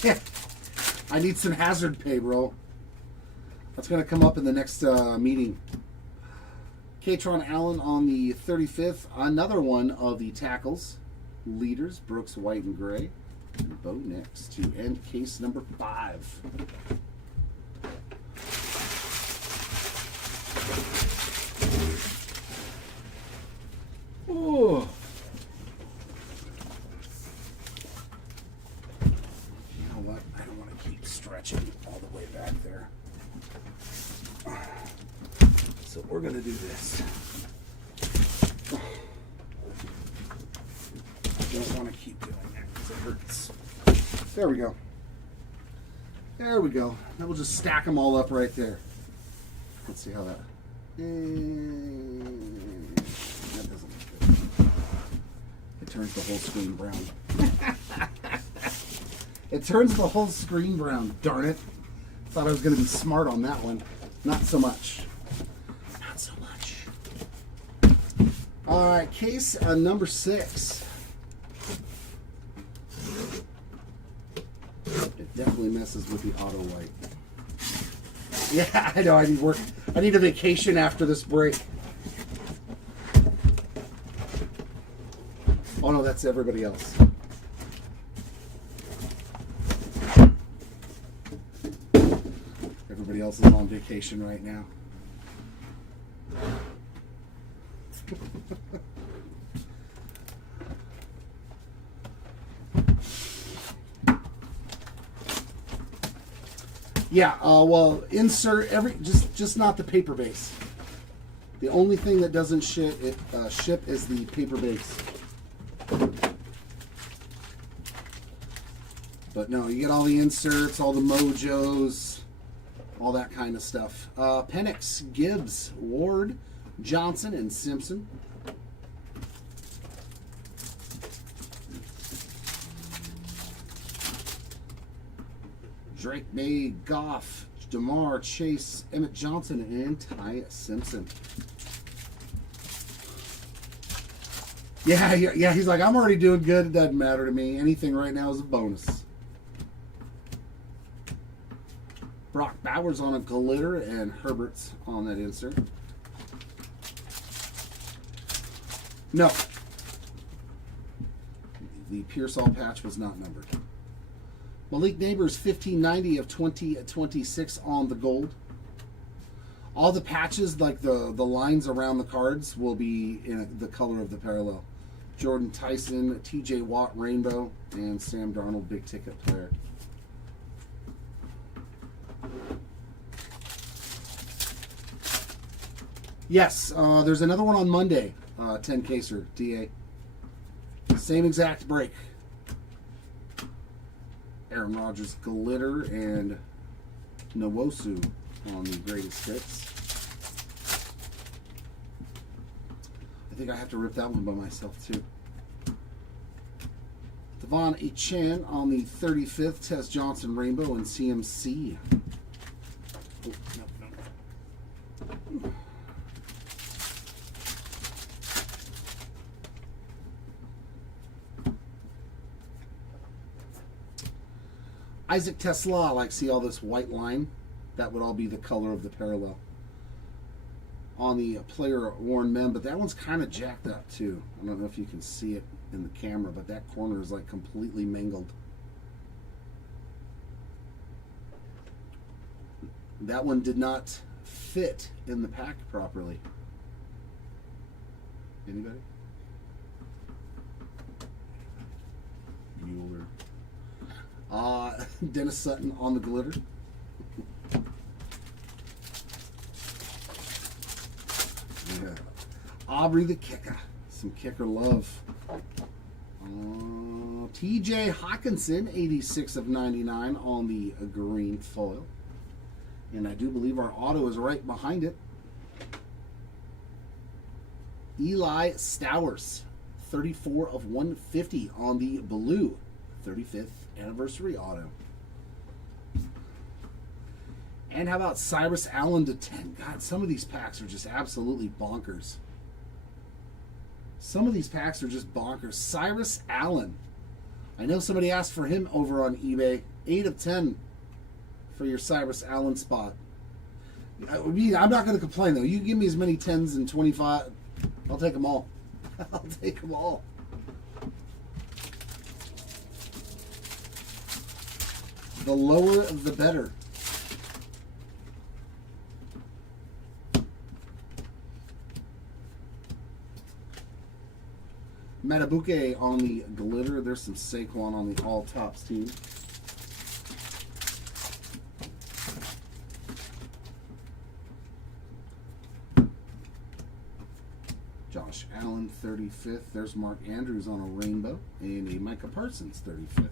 I need some hazard pay, bro. That's going to come up in the next meeting. Katron Allen on the 35th. Another one of the tackles leaders, Brooks White and Gray. And Bo next to end case number 5. Oh. You know what? I don't want to keep stretching all the way back there. So we're going to do this. I don't want to keep doing that because it hurts. There we go. There we go. Now we'll just stack them all up right there. Let's see how that... that doesn't look good. It turns the whole screen brown. It turns the whole screen brown, darn it. Thought I was going to be smart on that one. Not so much. Not so much. All right, case number 6. It definitely messes with the auto white. Yeah, I know. I need work. I need a vacation after this break. Oh no, that's everybody else. Everybody else is on vacation right now. Yeah, well, insert just not the paper base. The only thing that doesn't ship is the paper base. But no, you get all the inserts, all the mojos, all that kind of stuff. Penix, Gibbs, Ward, Johnson, and Simpson. Drake May, Goff, DeMar, Chase, Emmett Johnson, and Ty Simpson. Yeah, he's like, I'm already doing good. It doesn't matter to me. Anything right now is a bonus. Brock Bowers on a glitter, and Herbert's on that insert. No. The Pearsall patch was not numbered. Malik Neighbors, 1590 of 2026 on the gold. All the patches, like the lines around the cards, will be in the color of the parallel. Jordan Tyson, TJ Watt Rainbow, and Sam Darnold Big Ticket Player. Yes, there's another one on Monday. 10 caser, DA. Same exact break. Aaron Rodgers glitter and Nwosu on the greatest hits. I think I have to rip that one by myself too. Devon Echan on the 35th, Tess Johnson Rainbow and CMC. Oh, no. Isaac Tesla, like, see all this white line? That would all be the color of the parallel. On the player worn mem, but that one's kind of jacked up too. I don't know if you can see it in the camera, but that corner is like completely mangled. That one did not fit in the pack properly. Anybody? Bueller. Dennis Sutton on the glitter. Yeah. Aubrey the kicker. Some kicker love. TJ Hawkinson, 86 of 99 on the green foil. And I do believe our auto is right behind it. Eli Stowers, 34 of 150 on the blue 35th anniversary auto. And how about Cyrus Allen to 10? God, some of these packs are just absolutely bonkers. Some of these packs are just bonkers. Cyrus Allen. I know somebody asked for him over on eBay. 8 of 10 for your Cyrus Allen spot. I'm not going to complain, though. You can give me as many 10s and 25. I'll take them all. I'll take them all. The lower, the better. Matabuke on the glitter. There's some Saquon on the all tops team. Josh Allen, 35th. There's Mark Andrews on a rainbow. And a Micah Parsons, 35th.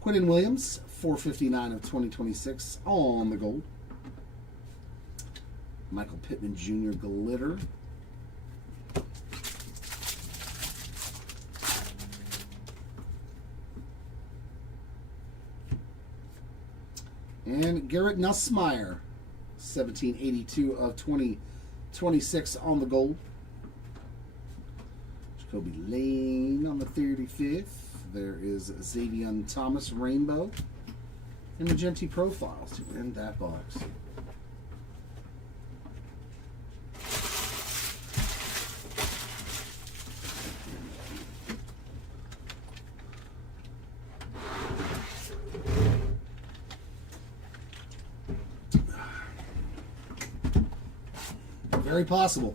Quinton Williams, 459 of 2026 on the gold. Michael Pittman Jr. glitter. And Garrett Nussmeier, 1782 of 2026 on the gold. Jacoby Lane on the 35th. There is Xavier Thomas Rainbow and Magenti Profiles in that box. Very possible.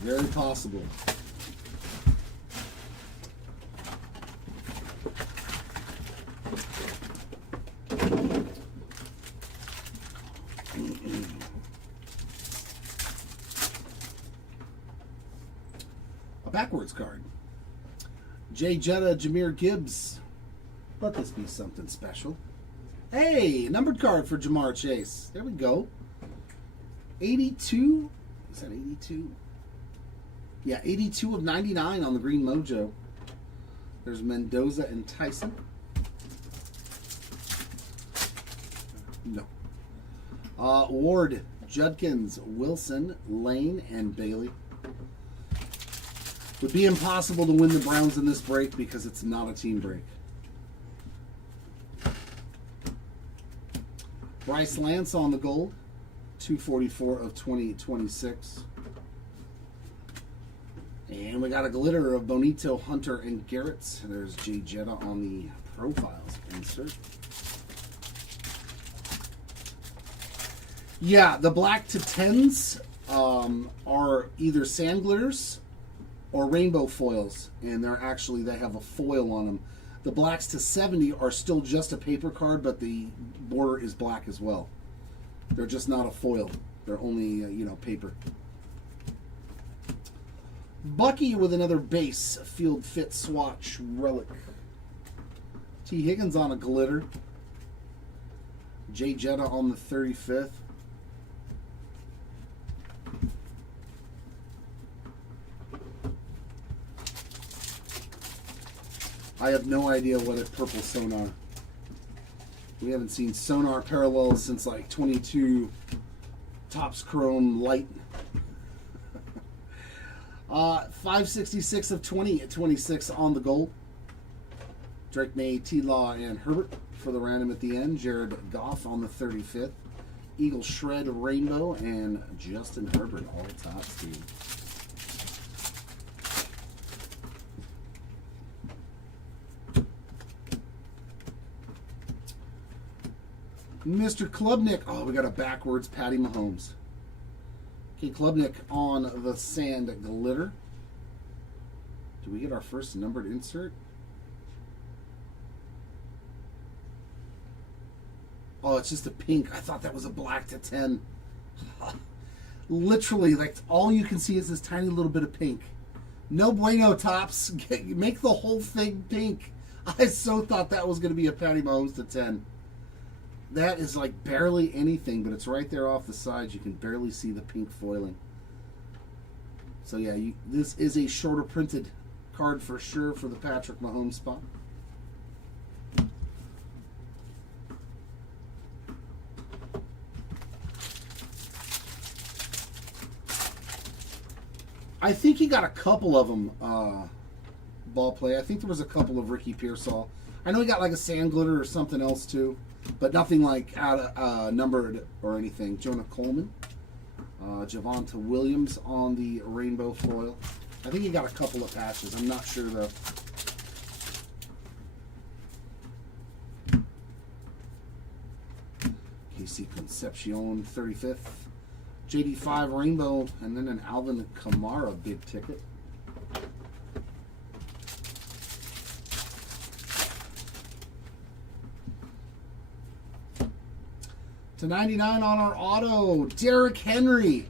Very possible. A backwards card. Jay Jetta, Jahmyr Gibbs. Let this be something special. Hey, numbered card for Jamar Chase. There we go. 82. Is that 82? Yeah, 82 of 99 on the Green Mojo. There's Mendoza and Tyson. No. Ward, Judkins, Wilson, Lane, and Bailey. Would be impossible to win the Browns in this break because it's not a team break. Bryce Lance on the gold. 244 of 2026. And we got a glitter of Bonito, Hunter, and Garrett. There's Jay Jetta on the profiles insert. Yeah, the black to 10s are either sand glitters or rainbow foils, and they have a foil on them. The blacks to 70 are still just a paper card, but the border is black as well. They're just not a foil. They're only, paper. Bucky with another base field fit swatch relic. T. Higgins on a glitter. Jay Jetta on the 35th. I have no idea what a purple sonar. We haven't seen sonar parallels since like 22 Topps Chrome Light. 566 of 20 at 26 on the gold. Drake May, T-Law, and Herbert for the random at the end. Jared Goff on the 35th. Eagle Shred Rainbow and Justin Herbert all top speed. Mr. Klubnik. Oh, we got a backwards Patty Mahomes. Okay, Klubnik on the sand glitter. Do we get our first numbered insert? Oh, it's just a pink. I thought that was a black to 10. Literally, like, all you can see is this tiny little bit of pink. No bueno, Tops. Make the whole thing pink. I so thought that was going to be a Patty Mahomes to 10. That is like barely anything, but it's right there off the sides. You can barely see the pink foiling. So yeah, this is a shorter printed card for sure for the Patrick Mahomes spot. I think he got a couple of them ball play. I think there was a couple of Ricky Pearsall. I know he got like a sand glitter or something else too, but nothing like out of, numbered or anything. Jonah Coleman, Javonte Williams on the rainbow foil. I think he got a couple of patches. I'm not sure though. KC Concepcion 35th. JD5 rainbow, and then an Alvin Kamara big ticket. To 99 on our auto, Derrick Henry.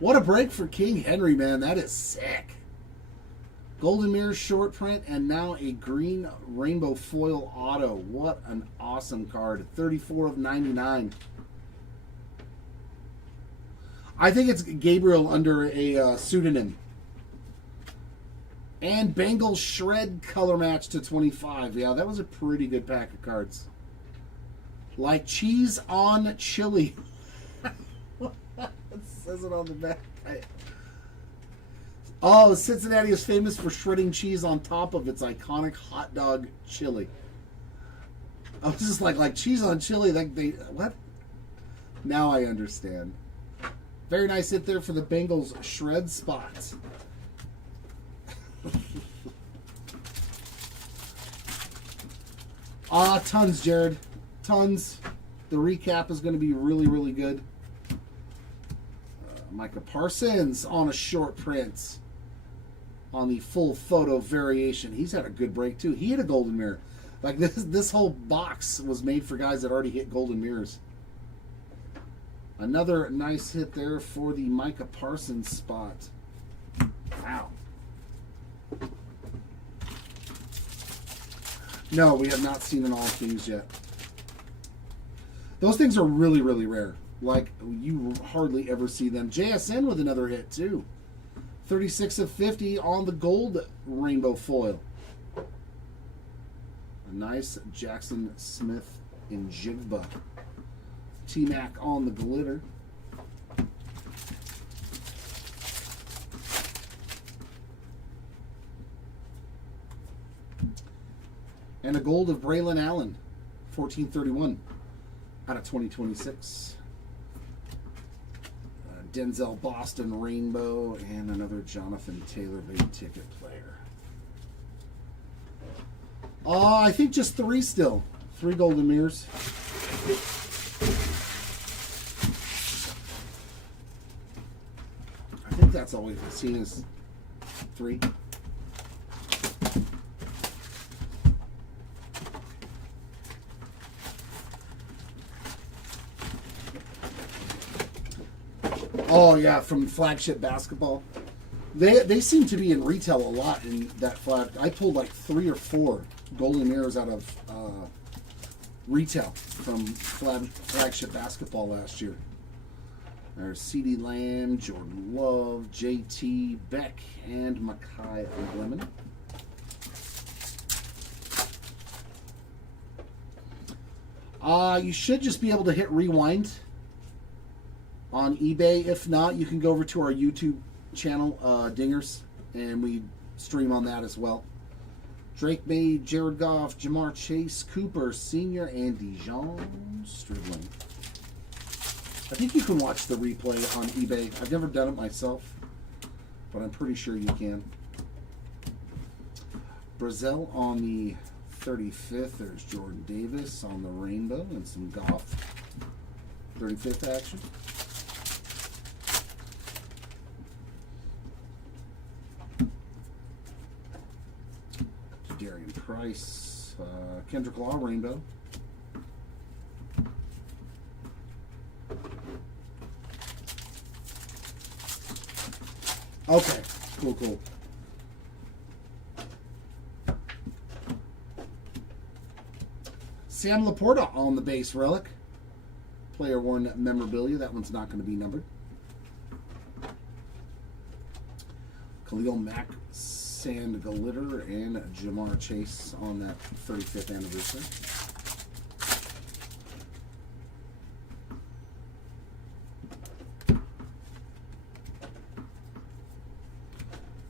What a break for King Henry, man. That is sick. Golden Mirror short print, and now a green rainbow foil auto. What an awesome card. 34 of 99. I think it's Gabriel under a pseudonym. And Bengals shred color match to 25. Yeah, that was a pretty good pack of cards. Like cheese on chili. It says it on the back. Oh, Cincinnati is famous for shredding cheese on top of its iconic hot dog chili. I was just like cheese on chili. Like they what? Now I understand. Very nice hit there for the Bengals shred spots. Tons, Jared. Tons. The recap is going to be really, really good. Micah Parsons on a short print on the full photo variation. He's had a good break too. He hit a golden mirror. Like this whole box was made for guys that already hit golden mirrors. Another nice hit there for the Micah Parsons spot. Wow. No, we have not seen an All Kings yet. Those things are really, really rare. Like, you hardly ever see them. JSN with another hit, too. 36 of 50 on the gold rainbow foil. A nice Jackson Smith in Jigba. T-Mac on the glitter. And a gold of Braylon Allen, 1431 out of 2026. Denzel Boston rainbow and another Jonathan Taylor big ticket player. I think just 3 still. 3 golden mirrors. I think that's all we've seen is 3. Oh yeah, from Flagship Basketball. They seem to be in retail a lot in that flag. I pulled like 3 or 4 golden mirrors out of retail from Flagship Basketball last year. There's CeeDee Lamb, Jordan Love, JT Beck, and Makai Lemon. You should just be able to hit rewind on eBay. If not, you can go over to our YouTube channel, Dingers, and we stream on that as well. Drake May, Jared Goff, Jamar Chase, Cooper Sr., and Dijon Stribling. I think you can watch the replay on eBay. I've never done it myself, but I'm pretty sure you can. Brazil on the 35th, there's Jordan Davis on the rainbow and some Goff 35th action. Darian Price, Kendrick Law rainbow. Okay, cool. Sam Laporta on the base relic. Player worn memorabilia. That one's not going to be numbered. Khalil Mack, Sand Glitter, and Jamar Chase on that 35th anniversary.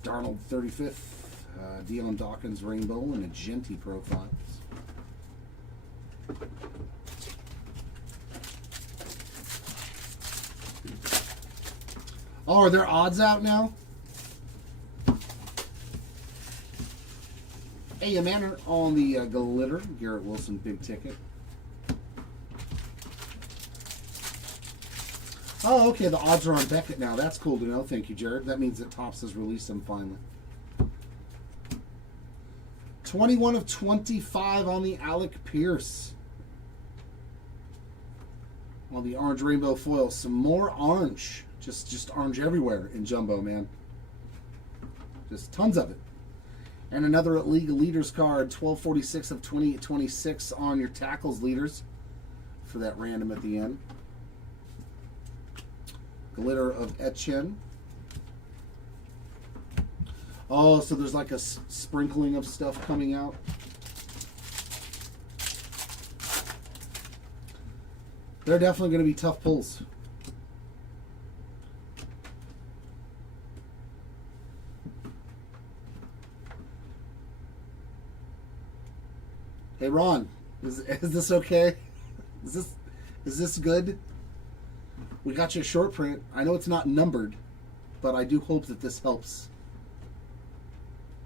Darnold 35th, Deion Dawkins rainbow, and a Genti profiles. Oh, are there odds out now? Hey, a manner on the glitter. Garrett Wilson, big ticket. Oh, okay. The odds are on Beckett now. That's cool to know. Thank you, Jared. That means that Topps has released them finally. 21 of 25 on the Alec Pierce. On the orange rainbow foil. Some more orange. Just orange everywhere in jumbo, man. Just tons of it. And another League Leaders card. 1246 of 2826 on your tackles leaders. For that random at the end. Glitter of Etienne. Oh, so there's like a sprinkling of stuff coming out. They're definitely going to be tough pulls. Hey Ron, is this okay? Is this good? We got you a short print. I know it's not numbered, but I do hope that this helps.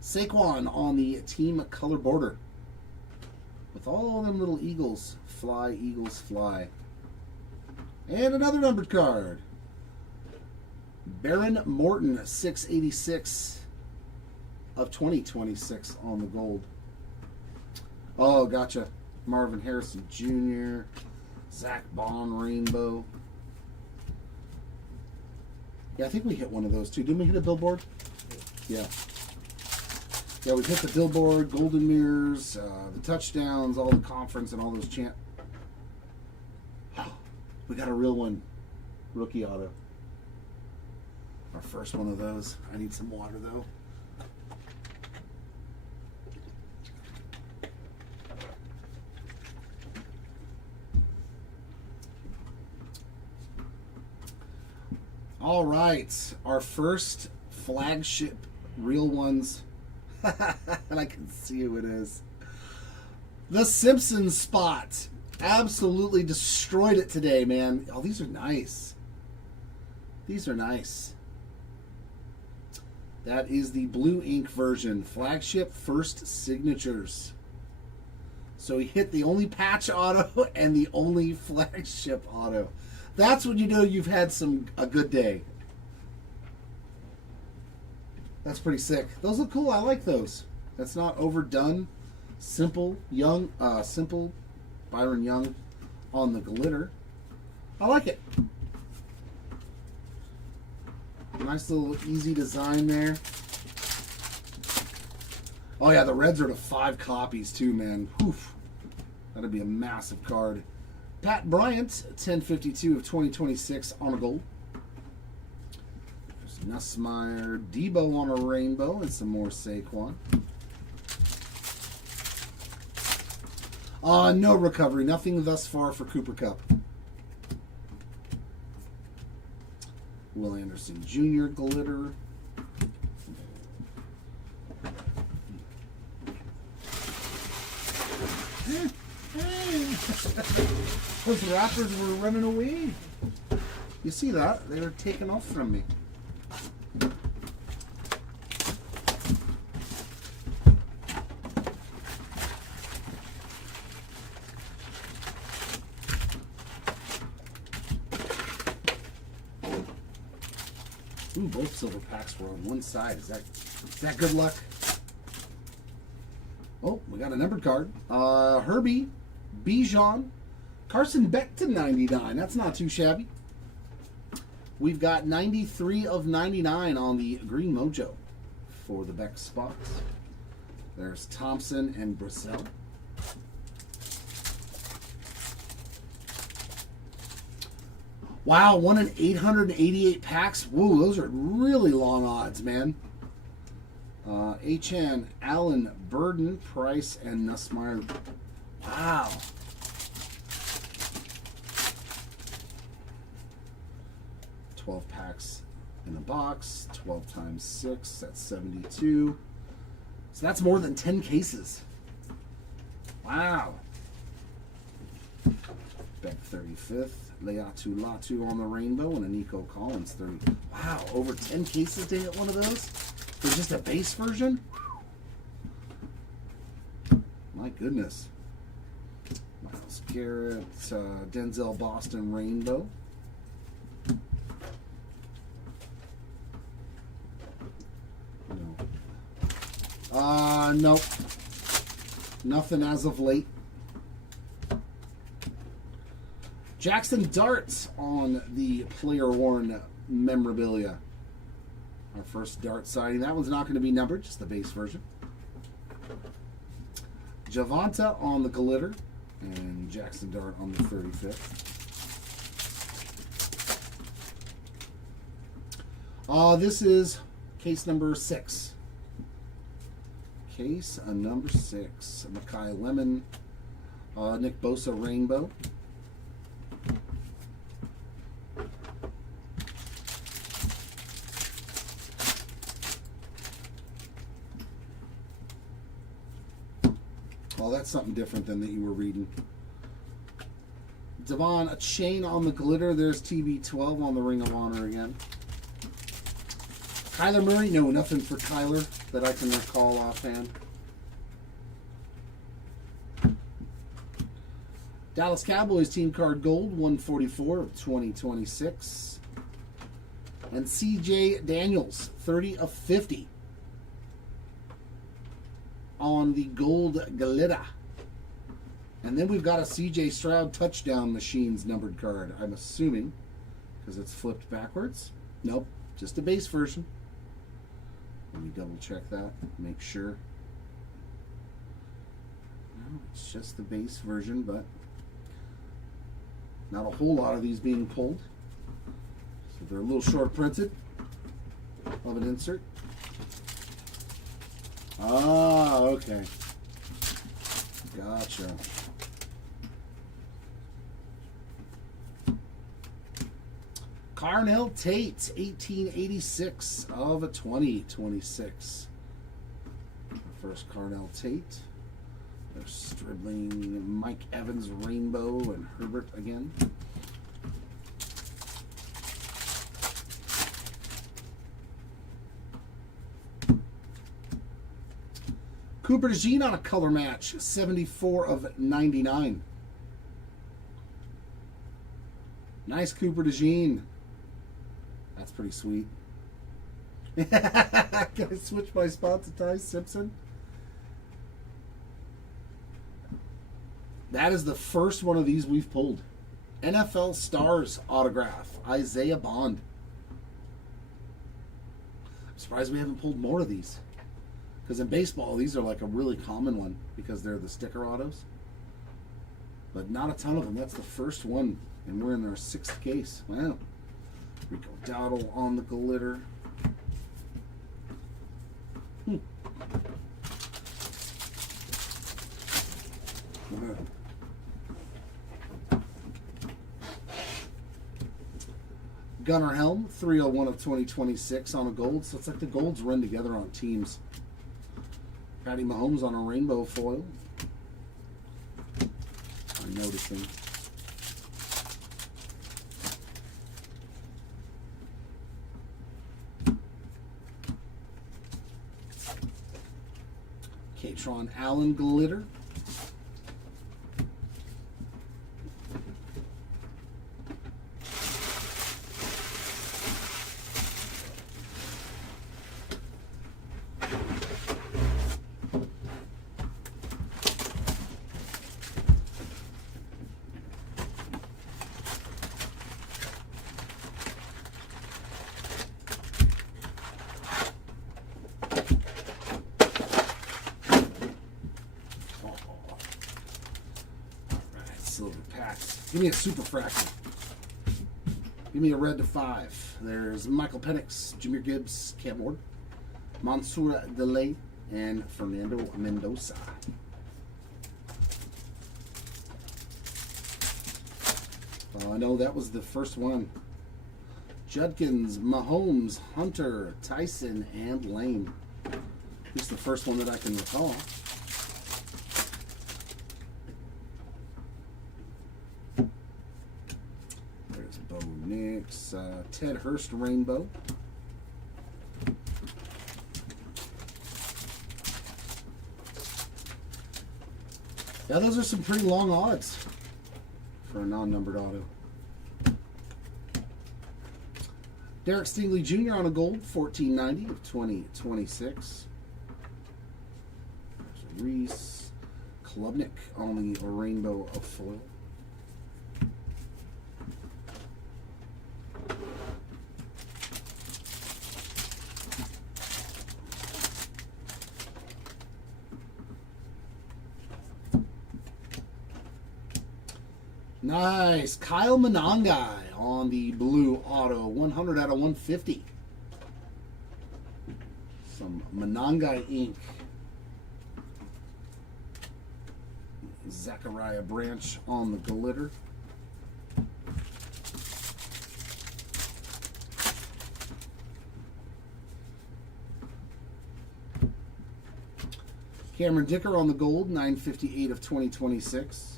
Saquon on the team color border. With all them little eagles. Fly, Eagles, fly. And another numbered card. Baron Morton, 686 of 2026 on the gold. Oh, gotcha. Marvin Harrison Jr., Zach Bond rainbow. Yeah, I think we hit one of those too. Didn't we hit a billboard? Yeah. Yeah, we hit the billboard, golden mirrors, the touchdowns, all the conference, and all those chant. Oh, we got a real one. Rookie auto. Our first one of those. I need some water though. All right, our first flagship real ones, and I can see who it is. The Simpsons spot. Absolutely destroyed it today, man. Oh, these are nice. These are nice. That is the blue ink version. Flagship first signatures. So he hit the only patch auto and the only flagship auto. That's when you know you've had a good day. That's pretty sick. Those look cool. I like those. That's not overdone. Simple, simple Byron Young on the glitter. I like it. Nice little easy design there. Oh yeah, the reds are to 5 copies too, man. Oof. That'd be a massive card. Pat Bryant, 1052 of 2026 on a gold. There's Nussmeier, Debo on a rainbow, and some more Saquon. No recovery. Nothing thus far for Cooper Kupp. Will Anderson Jr. glitter. Those wrappers were running away. You see that? They were taken off from me. Ooh, both silver packs were on one side. Is that good luck? Oh, we got a numbered card. Herbie, Bijan, Carson Beck to 99. That's not too shabby. We've got 93 of 99 on the Green Mojo for the Beck spots. There's Thompson and Brissell. Wow, 1 in 888 packs. Whoa, those are really long odds, man. HN, Allen, Burden, Price, and Nussmeier. Wow. Packs in the box. 12 times 6. That's 72. So that's more than 10 cases. Wow. Beck 35th. Leatu Latu on the rainbow and a Nico Collins 30. Wow, over 10 cases to hit one of those for just a base version? My goodness. Miles Garrett, Denzel Boston rainbow. Nope. Nothing as of late. Jackson Darts on the player worn memorabilia. Our first Dart sighting. That one's not going to be numbered, just the base version. Javonta on the glitter. And Jackson Dart on the 35th. This is case number 6. Case number 6. Makai Lemon, Nick Bosa rainbow. Oh, that's something different than that you were reading. Devon, a chain on the glitter. There's TB12 on the Ring of Honor again. Kyler Murray, no, nothing for Kyler that I can recall offhand. Dallas Cowboys team card gold, 144 of 2026. And CJ Daniels, 30 of 50 on the gold glitter. And then we've got a CJ Stroud touchdown machines numbered card, I'm assuming, because it's flipped backwards. Nope, just a base version. Let me double check that, make sure. No, it's just the base version, but not a whole lot of these being pulled. So they're a little short printed of an insert. Ah, okay. Gotcha. Carnell Tate, 1886 of 2026. First Carnell Tate. There's Stribling, Mike Evans rainbow, and Herbert again. Cooper DeJean on a color match, 74 of 99. Nice Cooper DeJean. That's pretty sweet. Can I switch my spot to Ty Simpson? That is the first one of these we've pulled. NFL Stars autograph, Isaiah Bond. I'm surprised we haven't pulled more of these. Because in baseball, these are like a really common one because they're the sticker autos. But not a ton of them. That's the first one, and we're in our 6th case. Wow. Rico Dowdle on the glitter. Wow. Gunnar Helm, 301 of 2026 on a gold. So it's like the golds run together on teams. Patty Mahomes on a rainbow foil. I'm noticing. Katron Allen glitter. Give me a super fractal. Give me a red to 5. There's Michael Penix, Jameer Gibbs, Cam Ward, Mansour Delay, and Fernando Mendoza. I know that was the first one. Judkins, Mahomes, Hunter, Tyson, and Lane. At least the first one that I can recall. There's Bo Nix, Ted Hurst Rainbow. Yeah, those are some pretty long odds for a non-numbered auto. Derek Stingley Jr. on a gold, $14.90 of 2026. There's Reese Klubnik on the rainbow of foil. Nice. Kyle Monangai on the blue auto. 100 out of 150. Some Monangai ink. Zachariah Branch on the glitter. Cameron Dicker on the gold. 958 of 2026.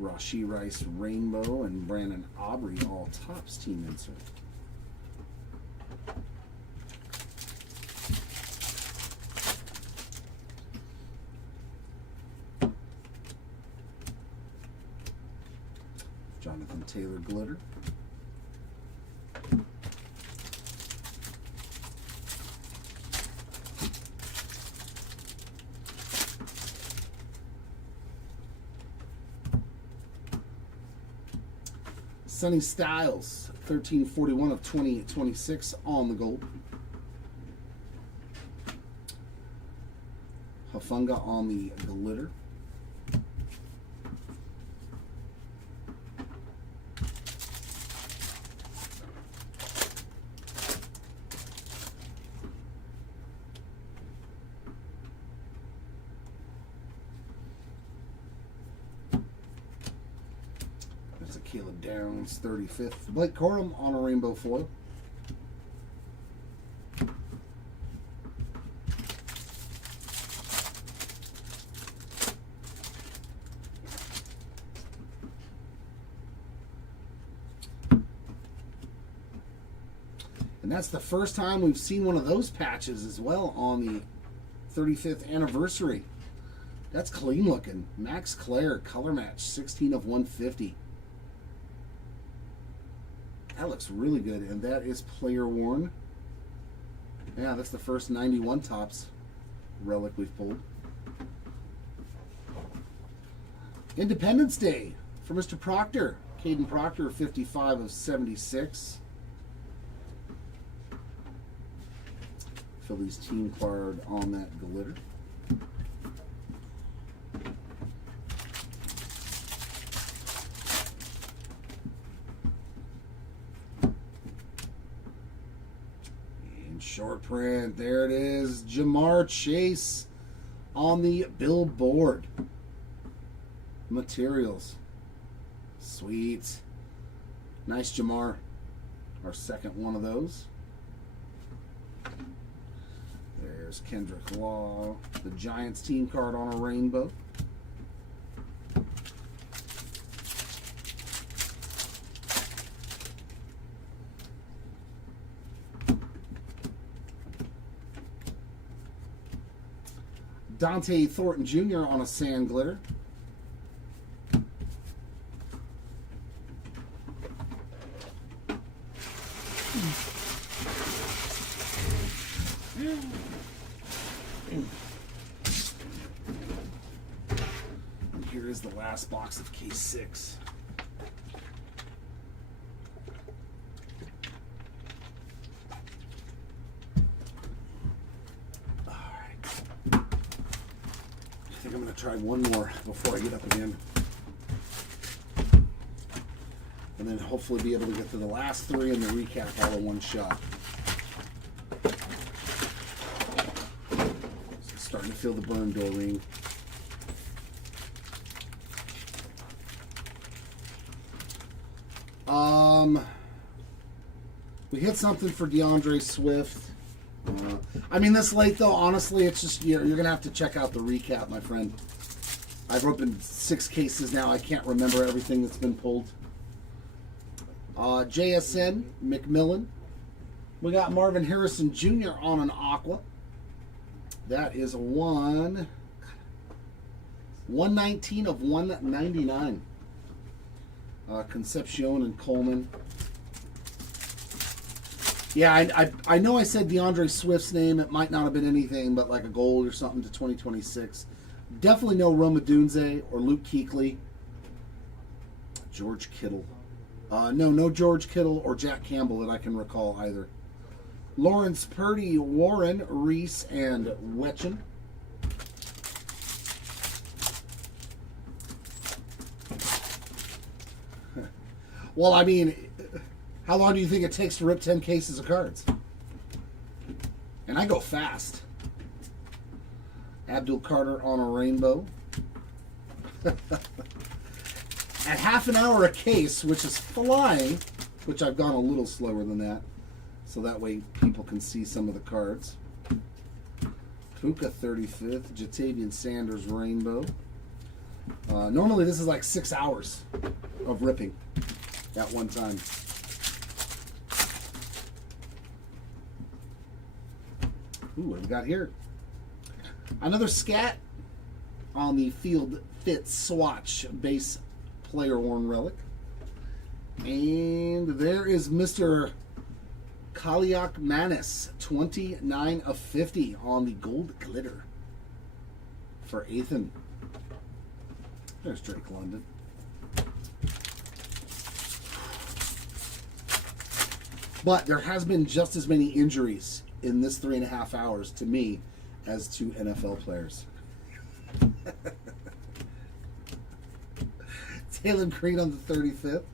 Rashee Rice Rainbow and Brandon Aubrey all tops team insert. Jonathan Taylor glitter. Sonny Styles, 1341 of 2026 on the gold. Hafunga on the glitter. There's a Caleb Downs, 35th. Blake Corum on a rainbow foil. And that's the first time we've seen one of those patches as well on the 35th anniversary. That's clean looking. Max Clare, color match, 16 of 150. That looks really good, and that is player worn. Yeah, that's the first 91 tops relic we've pulled. Independence Day for Mr. Proctor. Caden Proctor, 55 of 76. Phillies team card on that glitter. And short print, there it is. Jamar Chase on the billboard. Materials. Sweet. Nice Jamar. Our second one of those. There's Kendrick Law, the Giants team card on a rainbow. Dante Thornton Jr. on a sand glitter. And here is the last box of case 6. All right. I think I'm going to try one more before I get up again. And then hopefully be able to get to the last three and the recap all in one shot. So starting to feel the burn door ring. We hit something for DeAndre Swift. I mean, this late though, honestly, it's just you're gonna have to check out the recap, my friend. I've opened 6 cases now. I can't remember everything that's been pulled. JSN McMillan. We got Marvin Harrison Jr. on an Aqua. That is 119 of 199. Concepcion and Coleman. Yeah, I know I said DeAndre Swift's name. It might not have been anything but like a gold or something to 2026. Definitely no Roma Dunze or Luke Kuechly. George Kittle. No George Kittle or Jack Campbell that I can recall either. Lawrence Purdy, Warren, Reese, and Wetchen. Well, I mean, how long do you think it takes to rip 10 cases of cards? And I go fast. Abdul Carter on a rainbow. At half an hour a case, which is flying, which I've gone a little slower than that, so that way people can see some of the cards. Puka 35th, Jatavian Sanders rainbow. Normally this is like 6 hours of ripping at one time. Ooh, what have we got here? Another scat on the Field Fit Swatch base player worn relic. And there is Mr. Kaliak Manis, 29 of 50 on the gold glitter for Ethan. There's Drake London. But there has been just as many injuries in this 3.5 hours to me as to NFL players. Taylor Green on the 35th.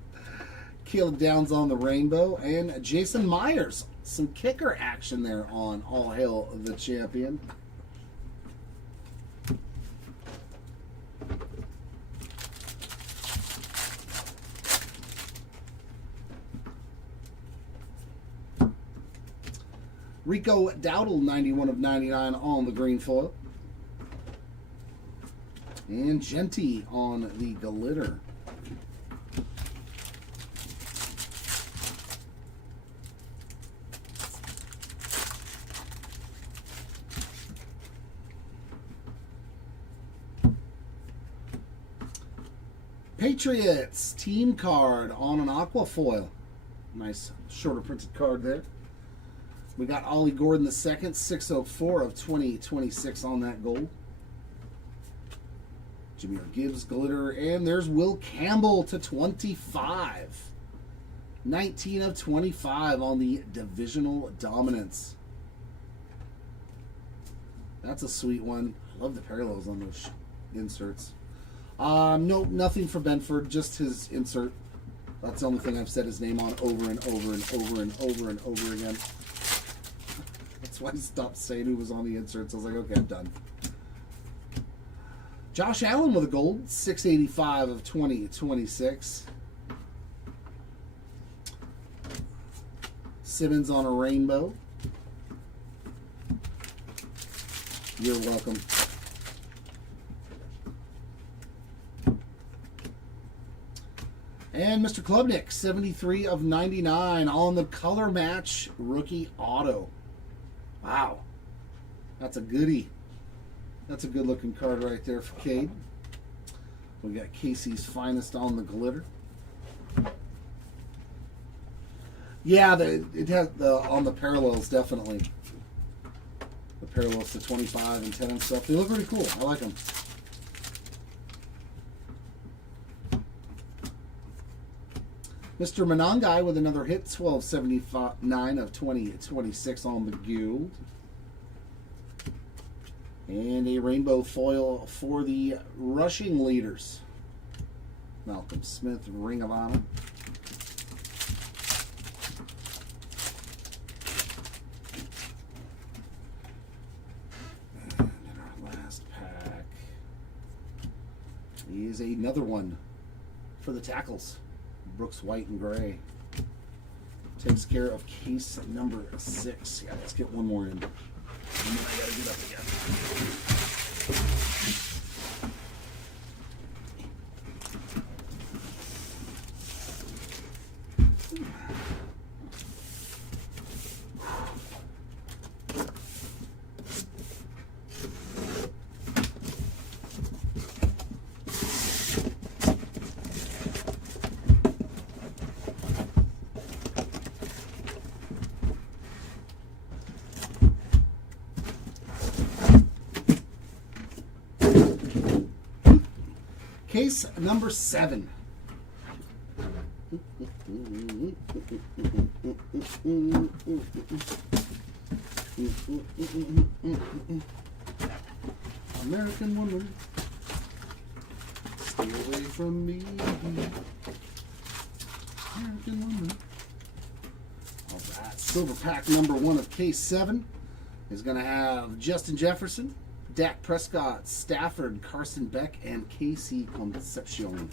Caleb Downs on the rainbow. And Jason Myers. Some kicker action there on All Hail the Champion. Rico Dowdle, 91 of 99 on the green foil. And Genty on the glitter. Patriots team card on an aqua foil. Nice shorter printed card there. We got Ollie Gordon the second, 604 of 2026 on that gold. Jameer Gibbs glitter, and there's Will Campbell to 25. 19 of 25 on the divisional dominance. That's a sweet one. I love the parallels on those inserts. Nope, nothing for Benford, just his insert. That's the only thing I've said his name on over and over and over and over and over again. That's why I stopped saying who was on the inserts. I was like, okay, I'm done. Josh Allen with a gold, 685 of 2026. Simmons on a rainbow. You're welcome. And Mr. Klubnik, 73 of 99 on the color match rookie auto. Wow. That's a goodie. That's a good looking card right there for Cade. We got Casey's finest on the glitter. Yeah, it has on the parallels, definitely. The parallels to 25 and 10 and stuff. They look pretty cool. I like them. Mr. Monangai with another hit, 1279 of 2026 on the Guild. And a rainbow foil for the rushing leaders. Malcolm Smith, Ring of Honor. And in our last pack is another one for the tackles. Brooks White and Gray. Takes care of case number 6. Yeah, let's get one more in. And then I gotta get up again. Case number 7. American woman, stay away from me. American woman. All right, silver pack number 1 of case 7 is going to have Justin Jefferson, Dak Prescott, Stafford, Carson Beck, and Casey Concepcion.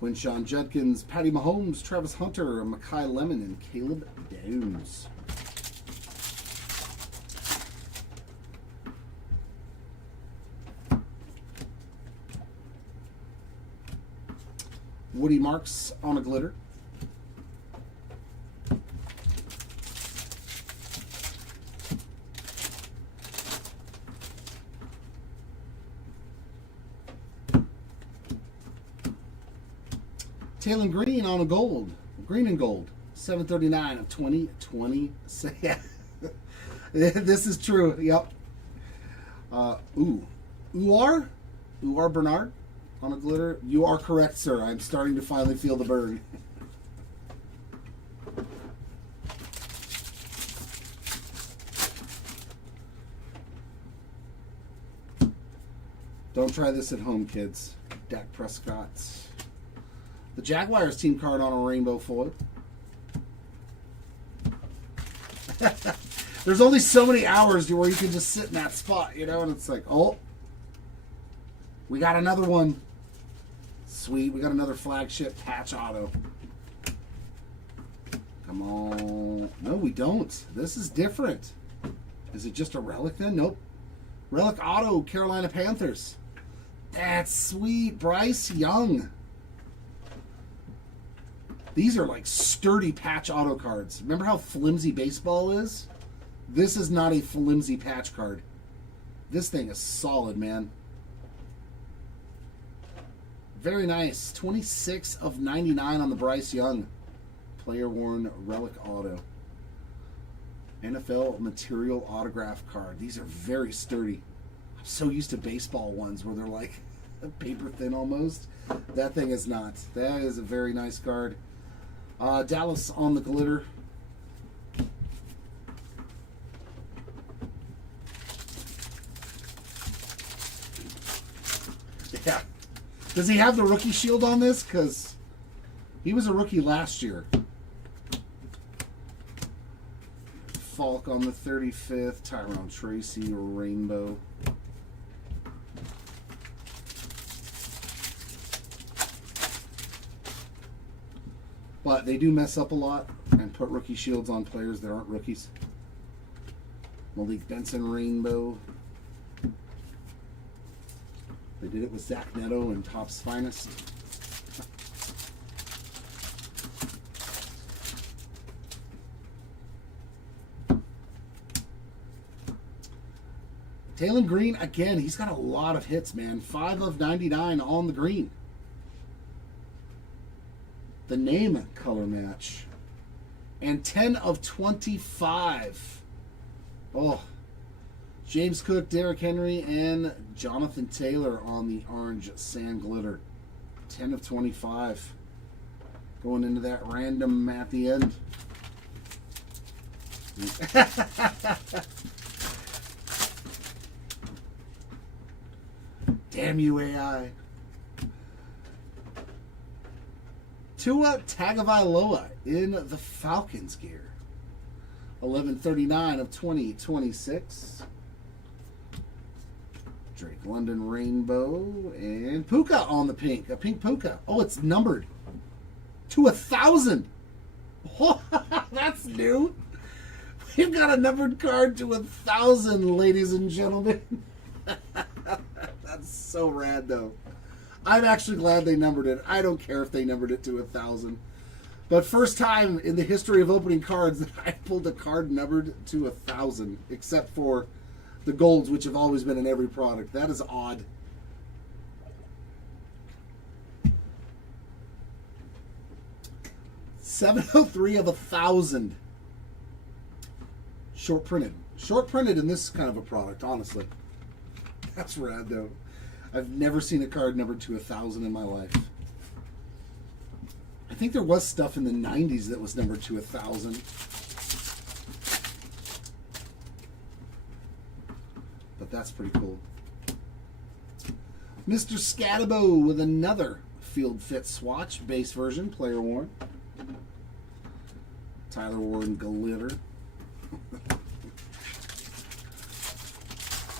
Quinshawn Judkins, Patty Mahomes, Travis Hunter, Mekhi Lemon, and Caleb Downs. Woody Marks on a glitter. Taylor Green on a gold. Green and gold. 739 of 2020. Yeah. This is true. Yep. Uar Bernard on a glitter. You are correct, sir. I'm starting to finally feel the burn. Don't try this at home, kids. Dak Prescott. The Jaguars team card on a rainbow foil. There's only so many hours where you can just sit in that spot, you know, and it's like, oh, we got another one. Sweet, we got another flagship patch auto. Come on. No, we don't. This is different. Is it just a relic then? Nope. Relic auto, Carolina Panthers. That's sweet. Bryce Young. These are like sturdy patch auto cards. Remember how flimsy baseball is? This is not a flimsy patch card. This thing is solid, man. Very nice. 26 of 99 on the Bryce Young. Player worn relic auto. NFL material autograph card. These are very sturdy. I'm so used to baseball ones where they're like paper thin almost. That thing is not. That is a very nice card. Dallas on the glitter. Yeah. Does he have the rookie shield on this? Because he was a rookie last year. Falk on the 35th. Tyrone Tracy, rainbow. But they do mess up a lot and put rookie shields on players that aren't rookies. Malik Benson, rainbow. They did it with Zach Neto and Topps Finest. Taylor Green, again, he's got a lot of hits, man. 5 of 99 on the green. The name color match. And 10 of 25. Oh. James Cook, Derrick Henry, and Jonathan Taylor on the orange sand glitter. 10 of 25. Going into that random at the end. Damn you, AI. Tua Tagovailoa in the Falcons gear. 1139 of 2026. Drake London Rainbow and Puka on the pink. A pink Puka. Oh, it's numbered to 1,000. Oh, that's new. We've got a numbered card to 1,000, ladies and gentlemen. That's so rad, though. I'm actually glad they numbered it. I don't care if they numbered it to 1,000. But first time in the history of opening cards that I pulled a card numbered to 1,000, except for the golds, which have always been in every product. That is odd. $703 of 1,000. Short printed. Short printed in this kind of a product, honestly. That's rad, though. I've never seen a card numbered to 1,000 in my life. I think there was stuff in the 90s that was numbered to 1,000. But that's pretty cool. Mr. Scatabo with another Field Fit swatch, base version, player worn. Tyler Warren Glitter.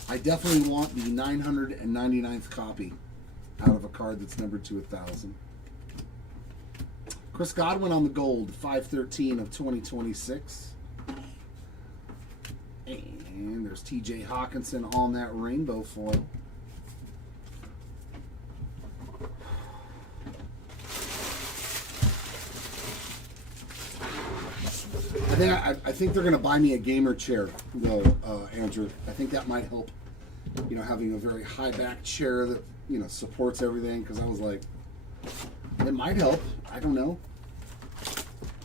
I definitely want the 999th copy out of a card that's numbered to 1,000. Chris Godwin on the gold, 513 of 2026. And there's TJ Hawkinson on that rainbow foil. I think they're going to buy me a gamer chair, though, Andrew. I think that might help. You know, having a very high back chair that, you know, supports everything. Because I was like, it might help. I don't know.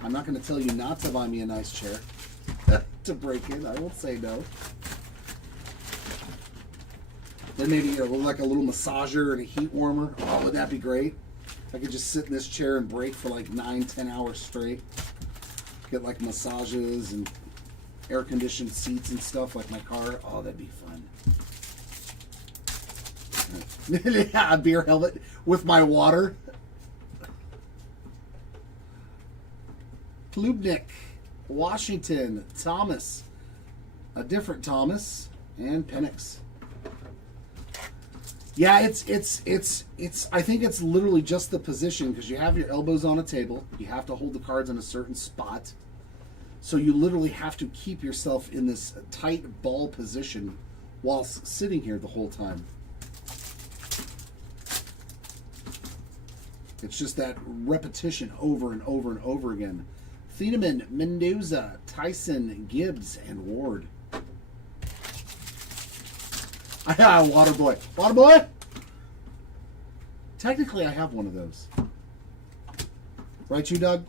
I'm not going to tell you not to buy me a nice chair to break in. I won't say no. Then maybe, you know, like a little massager and a heat warmer. Oh, would that be great? I could just sit in this chair and break for like 9-10 hours straight. Get like massages and air conditioned seats and stuff like my car. Oh, that'd be fun. Yeah, a beer helmet with my water. Klubnik, Washington, Thomas, a different Thomas, and Penix. Yeah, it's. I think it's literally just the position because you have your elbows on a table. You have to hold the cards in a certain spot, so you literally have to keep yourself in this tight ball position while sitting here the whole time. It's just that repetition over and over and over again. Thieneman, Mendoza, Tyson, Gibbs, and Ward. Waterboy. Waterboy? Technically, I have one of those. Right, you, Doug?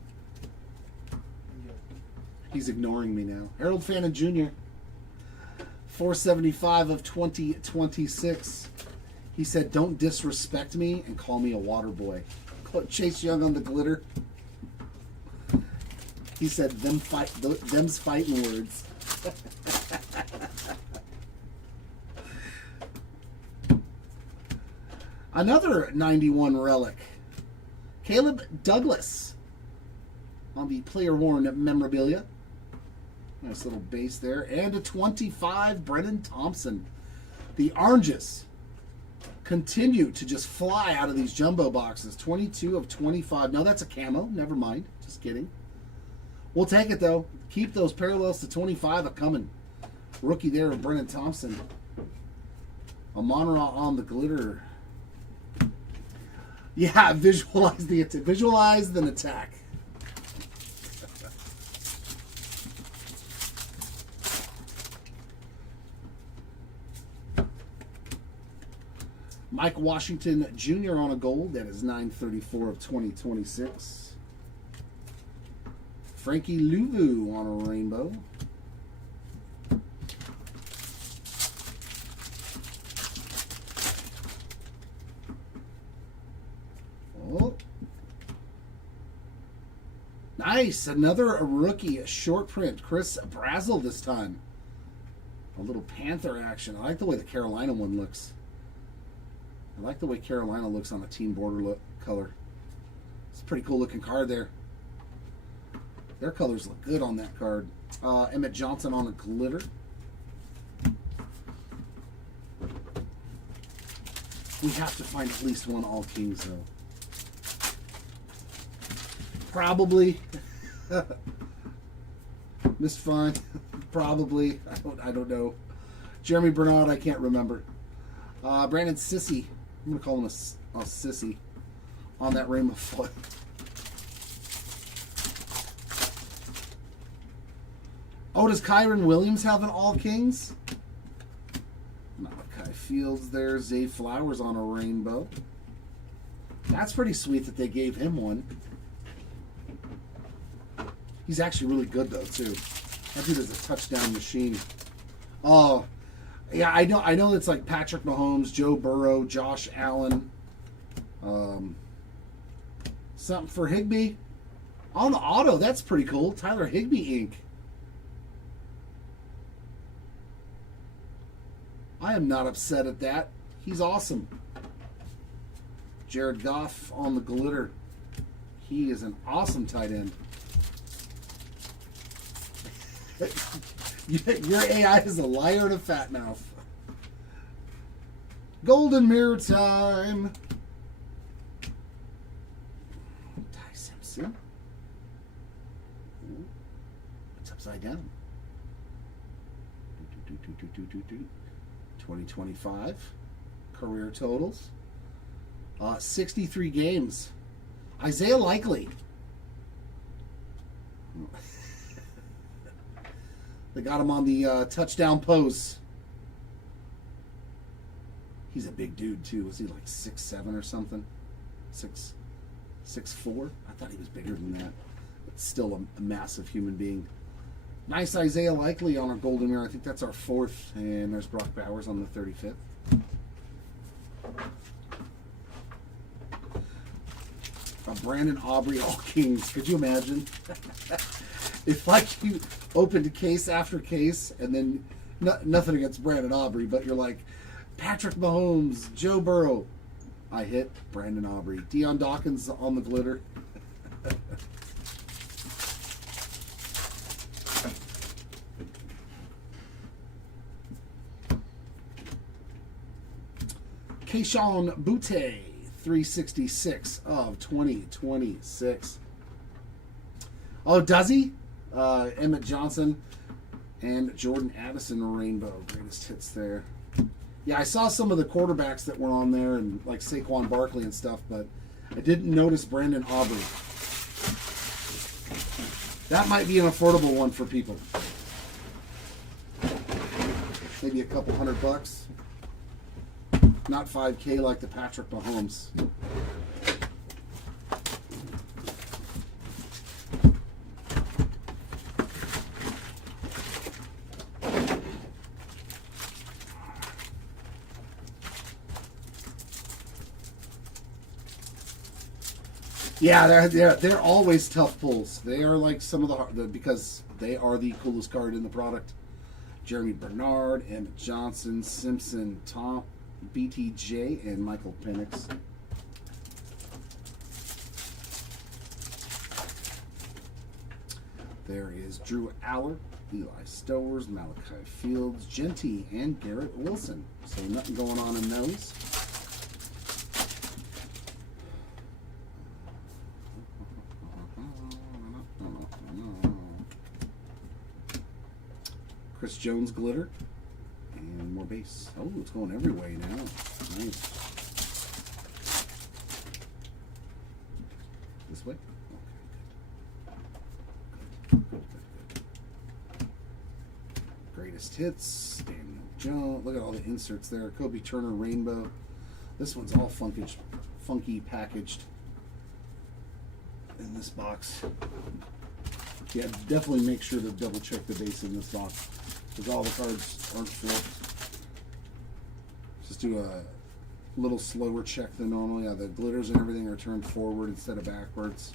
Yeah. He's ignoring me now. Harold Fannin Jr. 475 of 2026. He said, don't disrespect me and call me a water boy. Chase Young on the glitter. He said, them's fighting words. Another 91 relic. Caleb Douglas on the player-worn memorabilia. Nice little base there. And a 25, Brennan Thompson. The oranges continue to just fly out of these jumbo boxes. 22 of 25. No, that's a camo. Never mind. Just kidding. We'll take it, though. Keep those parallels to 25 a-coming. Rookie there of Brennan Thompson. Amon-Ra on the glitter. Yeah, visualize the attack. Visualize the attack. Mike Washington Jr. on a gold. That is 934 of 2026. Frankie Louvu on a rainbow. Nice. Another rookie short print. Chris Brazel this time. A little Panther action. I like the way the Carolina one looks. I like the way Carolina looks on the team border color. It's a pretty cool looking card there. Their colors look good on that card. Emmett Johnson on a glitter. We have to find at least one All Kings though. Probably. Miss Fun. Probably. I don't know. Jeremy Bernard, I can't remember. Brandon Sissy. I'm going to call him a sissy on that rainbow foot. Oh, does Kyron Williams have an All Kings? Malachi Fields there. Zay Flowers on a rainbow. That's pretty sweet that they gave him one. He's actually really good though too. That dude is a touchdown machine. Oh, yeah, I know it's like Patrick Mahomes, Joe Burrow, Josh Allen. Something for Higbee. On the auto, that's pretty cool. Tyler Higbee ink. I am not upset at that. He's awesome. Jared Goff on the glitter. He is an awesome tight end. Your AI is a liar and a fat mouth. Golden mirror time. Ty Simpson. Ooh, it's upside down. 2025 career totals. 63 games. Isaiah Likely. They got him on the touchdown pose. He's a big dude too. Was he like 6'7" or something? 6'4"? I thought he was bigger than that. But still a massive human being. Nice Isaiah Likely on our golden mirror. I think that's our 4th. And there's Brock Bowers on the 35th. Brandon Aubrey All Kings. Could you imagine? If like you opened case after case and then nothing against Brandon Aubrey, but you're like Patrick Mahomes, Joe Burrow. I hit Brandon Aubrey. Deion Dawkins on the glitter. Keyshawn Butte, 366 of 2026. Oh, does he? Emmett Johnson and Jordan Addison rainbow. Greatest hits there. Yeah, I saw some of the quarterbacks that were on there and like Saquon Barkley and stuff, but I didn't notice Brandon Aubrey. That might be an affordable one for people. Maybe a couple $100. Not $5K like the Patrick Mahomes. Yeah, they're always tough pulls. They are like some of the because they are the coolest card in the product. Jeremy Bernard, Emmett Johnson, Simpson, Tom, BTJ, and Michael Penix. There is Drew Aller, Eli Stowers, Malachi Fields, Genty, and Garrett Wilson. So nothing going on in those. Chris Jones glitter and more base. Oh, it's going every way now. Nice. This way? Okay, good. Good. Greatest hits. Daniel Jones. Look at all the inserts there. Kobe Turner rainbow. This one's all funky packaged in this box. Yeah, definitely make sure to double check the base in this box because all the cards aren't flipped. Just do a little slower check than normal. Yeah, the glitters and everything are turned forward instead of backwards.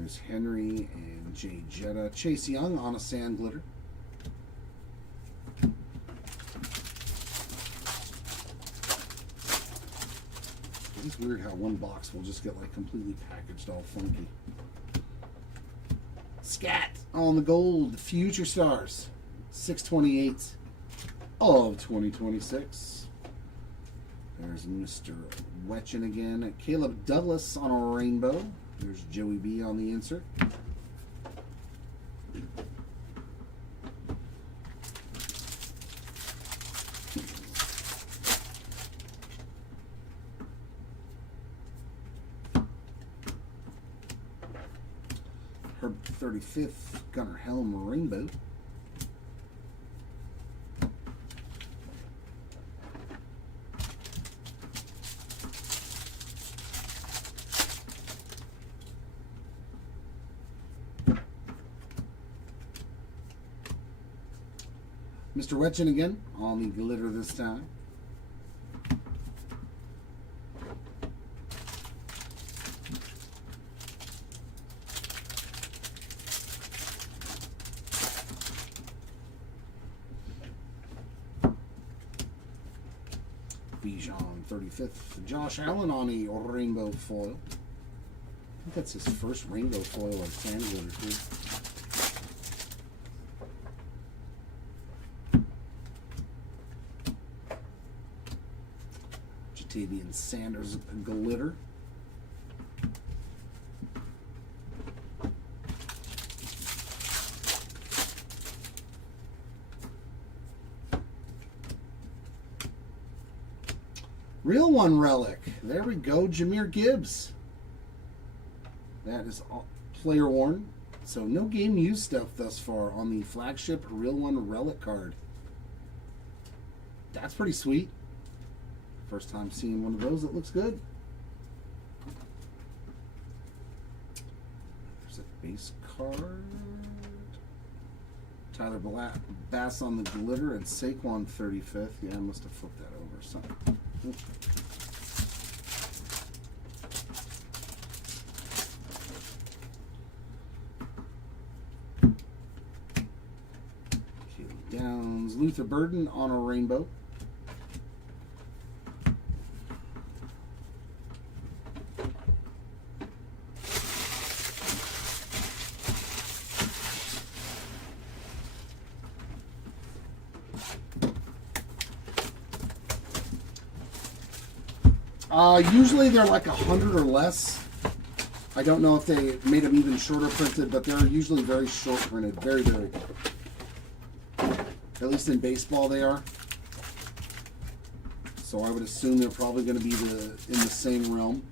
There's Henry and Jay Jetta. Chase Young on a sand glitter. It's weird how one box will just get like completely packaged all funky. Scat on the gold. Future Stars. 628 of 2026. There's Mr. Wetchen again. Caleb Douglas on a rainbow. There's Joey B on the insert. Herb 35th Gunnar Helm rainbow. Mr. Wetchen again on the glitter this time. Bijan 35th. Josh Allen on a rainbow foil. I think that's his first rainbow foil of sand glitter too. Jatavian Sanders glitter. Real one relic. There we go. Jahmyr Gibbs. That is all player worn. So no game used stuff thus far on the flagship Real One relic card. That's pretty sweet. First time seeing one of those. It looks good. There's a base card. Tyler Bass on the glitter and Saquon 35th. Yeah, I must have flipped that over or something. Downs, Luther Burden on a rainbow. Usually they're like 100 or less. I don't know if they made them even shorter printed, but they're usually very short printed. Very, very. At least in baseball they are. So I would assume they're probably going to be in the same realm.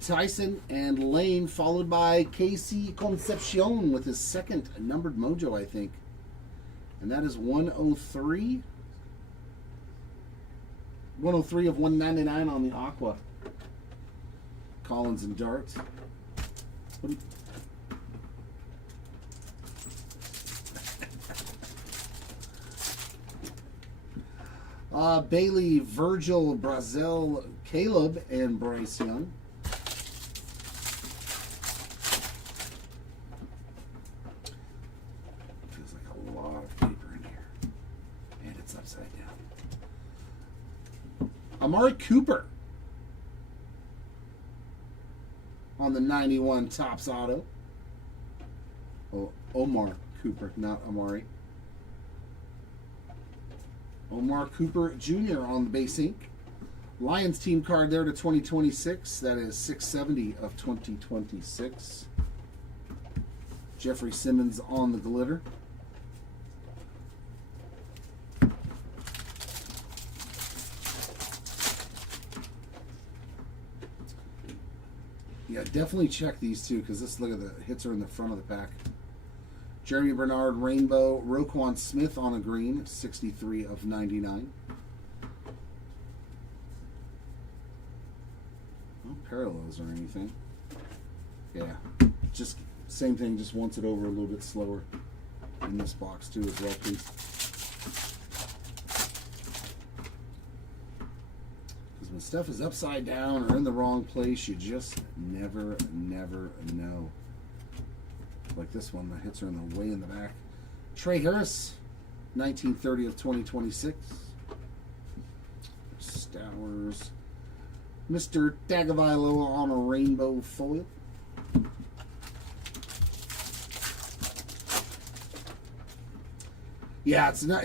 Tyson and Lane, followed by Casey Concepcion with his second numbered mojo, I think. And that is 103. 103 of 199 on the Aqua. Collins and Dart. What do you... Bailey, Virgil, Brazel, Caleb, and Bryce Young. Feels like a lot of paper in here. And it's upside down. Amari Cooper on the 91 Topps Auto. Oh, Omar Cooper, not Amari. Omar Cooper Jr. on the base ink. Lions team card there to 2026. That is 670 of 2026. Jeffrey Simmons on the glitter. Yeah, definitely check these two because look at the hits are in the front of the pack. Jeremy Bernard Rainbow, Roquan Smith on a green, 63 of 99. No parallels or anything. Yeah, just same thing, just wants it over a little bit slower in this box too as well, please. Because When stuff is upside down or in the wrong place, you just never know. Like this one, the hits are in the way in the back. Trey Harris, 1930 of 2026. Stowers. Mr. Tagovailoa on a rainbow foil. Yeah, it's not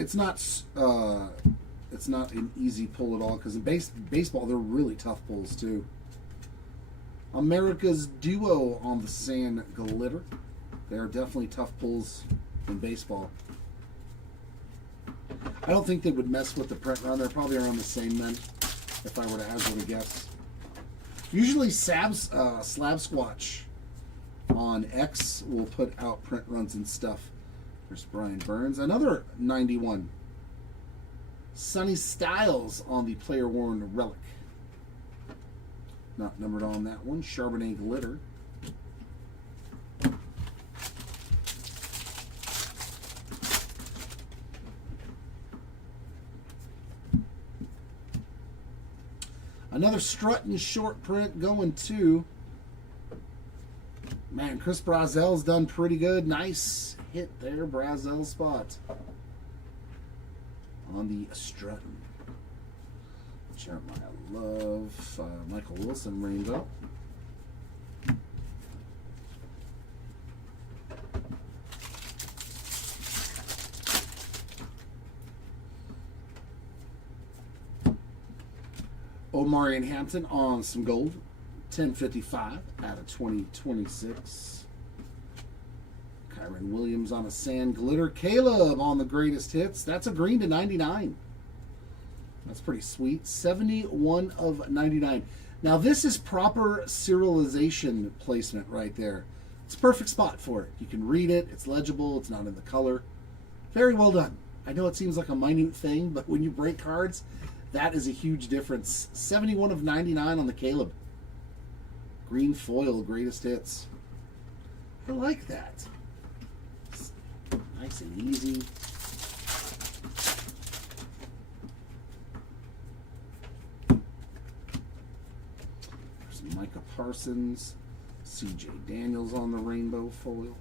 an easy pull at all, because in baseball they're really tough pulls too. America's Duo on the sand glitter. They are definitely tough pulls in baseball. I don't think they would mess with the print run. They're probably around the same then, if I were to hazard a guess. Usually Slab Squatch on X will put out print runs and stuff. There's Brian Burns. Another 91. Sonny Styles on the player worn relic. Not numbered on that one. Charbonnet glitter. Another strutting short print going to, man, Chris Brazel's done pretty good. Nice hit there, Brazel spot on the strutting. Jeremiah Love, Michael Wilson rainbow. Omarion Hampton on some gold, 1055 out of 2026. Kyron Williams on a sand glitter. Caleb on the greatest hits. That's a green to 99. That's pretty sweet. 71 of 99. Now this is proper serialization placement right there. It's a perfect spot for it. You can read it. It's legible. It's not in the color. Very well done. I know it seems like a minute thing, but when you break cards, that is a huge difference. 71 of 99 on the Caleb. Green foil, greatest hits. I like that. It's nice and easy. There's Micah Parsons. CJ Daniels on the rainbow foil.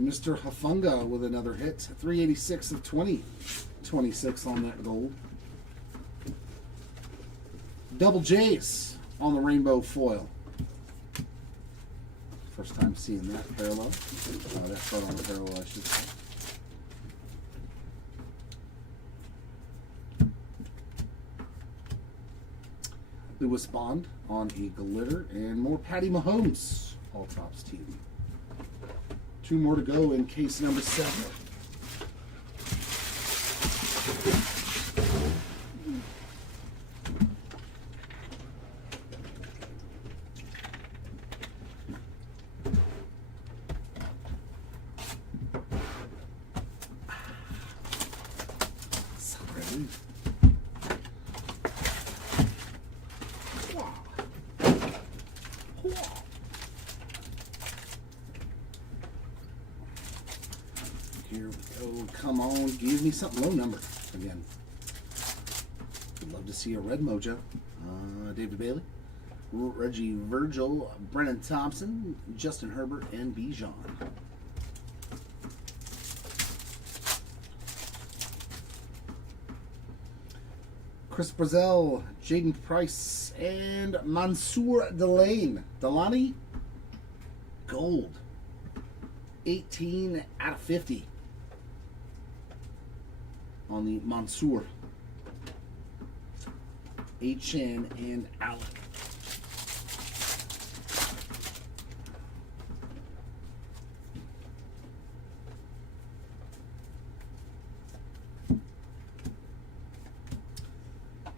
Mr. Hafunga with another hit. 386 of 2026 on that gold. Double J's on the rainbow foil. First time seeing that parallel. That part on the parallel, I should say. Lewis Bond on a glitter, and more Patty Mahomes all tops team. 2 more to go in case number 7. Sorry. Here we go. Come on, give me something low number again. Would love to see a red mojo. David Bailey, Reggie Virgil, Brennan Thompson, Justin Herbert, and Bijan. Chris Brazel, Jaden Price, and Mansour Delani. Gold. 18 out of 50 on the Mansour. HN and Allen.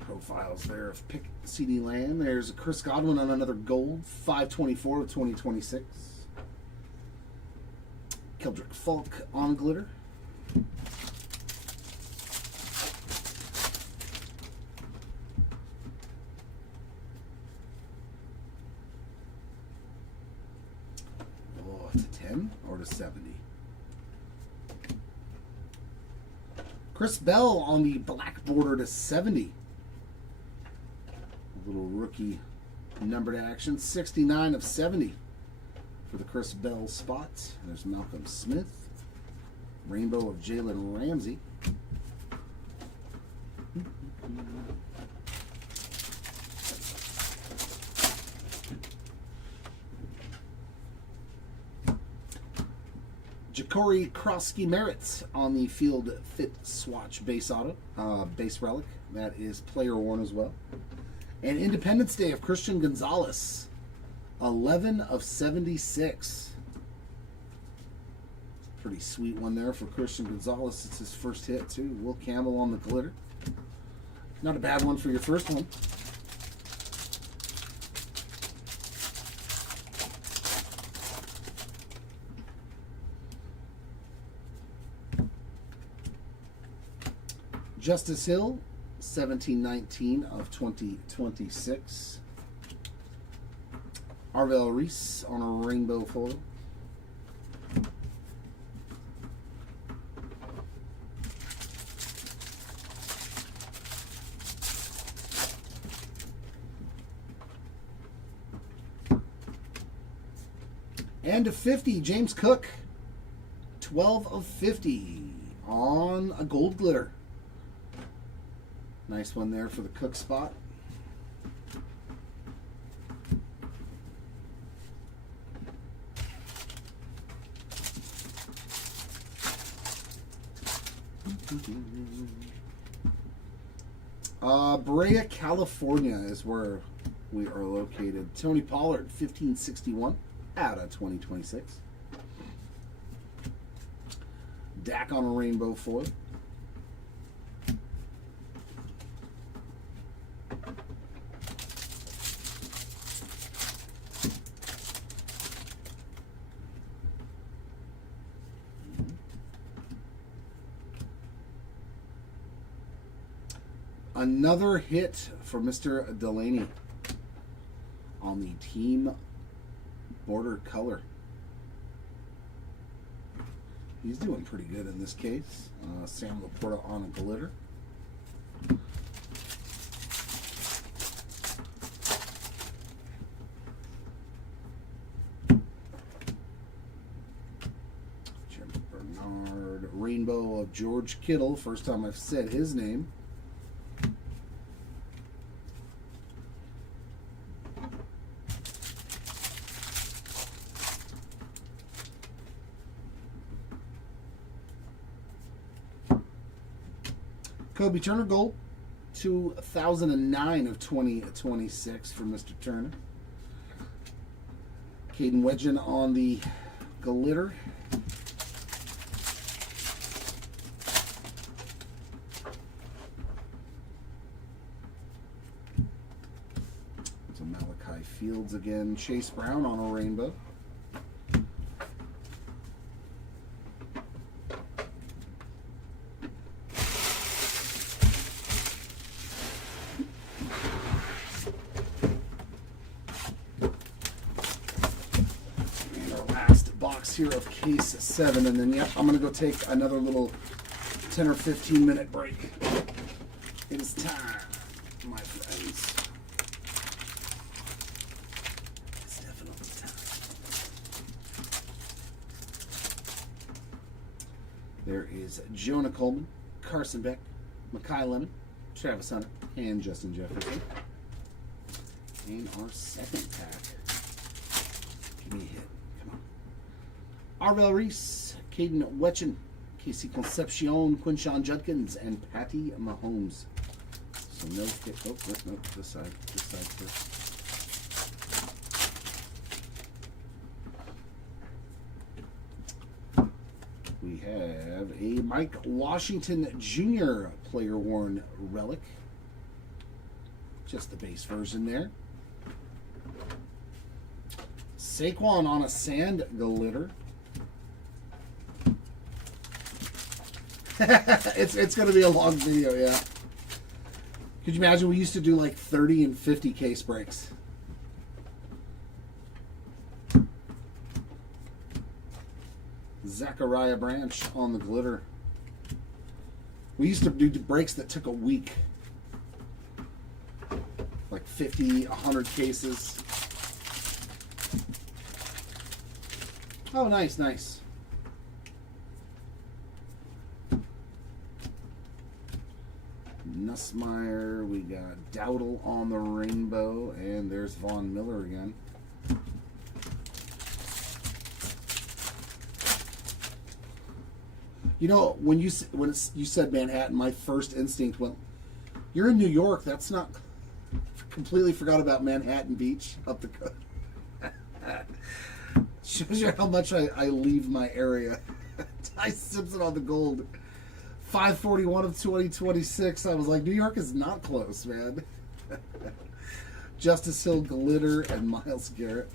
Profiles there of Pick CD Land. There's a Chris Godwin on another gold, 524 of 2026. Keldrick Falk on glitter. /70. Chris Bell on the black border /70. A little rookie numbered action. 69/70 for the Chris Bell spot. There's Malcolm Smith. Rainbow of Jalen Ramsey. Ja'Cory Krosky Merritt on the Field Fit Swatch base auto, base relic. That is player worn as well. And Independence Day of Christian Gonzalez, 11/76. Pretty sweet one there for Christian Gonzalez. It's his first hit too. Will Campbell on the glitter. Not a bad one for your first one. Justice Hill, 17/19/2026. Arvel Reese on a rainbow foil. And /50, James Cook, 12/50 on a gold glitter. Nice one there for the Cook spot. Brea, California is where we are located. Tony Pollard, 15/61 out of 2026. Dak on a rainbow foil. Another hit for Mr. Delaney on the team border color. He's doing pretty good in this case. Sam Laporta on a glitter. Jim Bernard. Rainbow of George Kittle. First time I've said his name. Kobe Turner Gold, 2009/2026 for Mr. Turner. Caden Wedgen on the glitter. So Malachi Fields again. Chase Brown on a rainbow. Here of case 7, and then I'm gonna go take another little 10 or 15 minute break. It is time, my friends. It's definitely time. There is Jonah Coleman, Carson Beck, Makai Lemon, Travis Hunter, and Justin Jefferson. And our second pack. Give me a hit. Arvel Reese, Caden Wetchen, Casey Concepcion, Quinshawn Judkins, and Patty Mahomes. So no hit. Oh, no, this side first. We have a Mike Washington Jr. player worn relic. Just the base version there. Saquon on a sand glitter. it's going to be a long video, yeah. Could you imagine we used to do like 30 and 50 case breaks? Zachariah Branch on the glitter. We used to do breaks that took a week. Like 50, 100 cases. Oh, nice, nice. Nussmeier, we got Dowdle on the rainbow, and there's Von Miller again. You know, when you said Manhattan, my first instinct went, "You're in New York. That's not." Completely forgot about Manhattan Beach up the coast. Shows you how much I leave my area. Ty Simpson on the gold. 541 of 2026. I was like, New York is not close, man. Justice Hill glitter and Myles Garrett.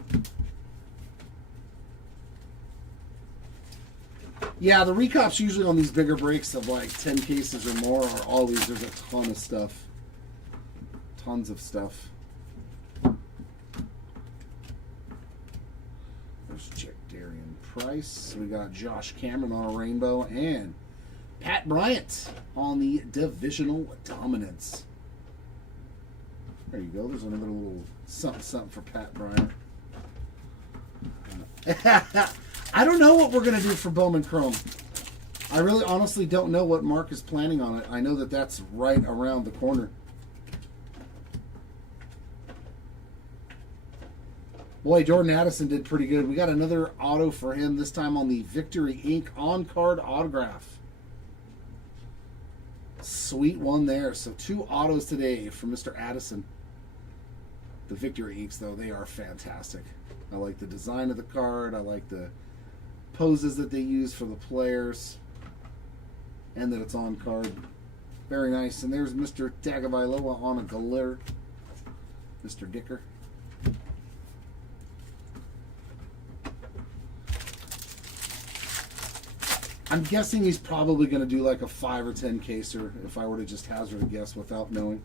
Yeah, the recops usually on these bigger breaks of like 10 cases or more are always, there's a ton of stuff. Tons of stuff. There's Jack Darian Price. We got Josh Cameron on a rainbow and Pat Bryant on the divisional dominance. There you go. There's another little something for Pat Bryant. I don't know what we're going to do for Bowman Chrome. I really honestly don't know what Mark is planning on it. I know that that's right around the corner. Boy, Jordan Addison did pretty good. We got another auto for him, this time on the Victory Inc. on-card autograph. Sweet one there. So 2 autos today for Mr. Addison. The Victory Inks, though, they are fantastic. I like the design of the card. I like the poses that they use for the players. And that it's on card. Very nice. And there's Mr. Tagovailoa on a glitter. Mr. Dicker. I'm guessing he's probably going to do like a 5 or 10 caser if I were to just hazard a guess without knowing.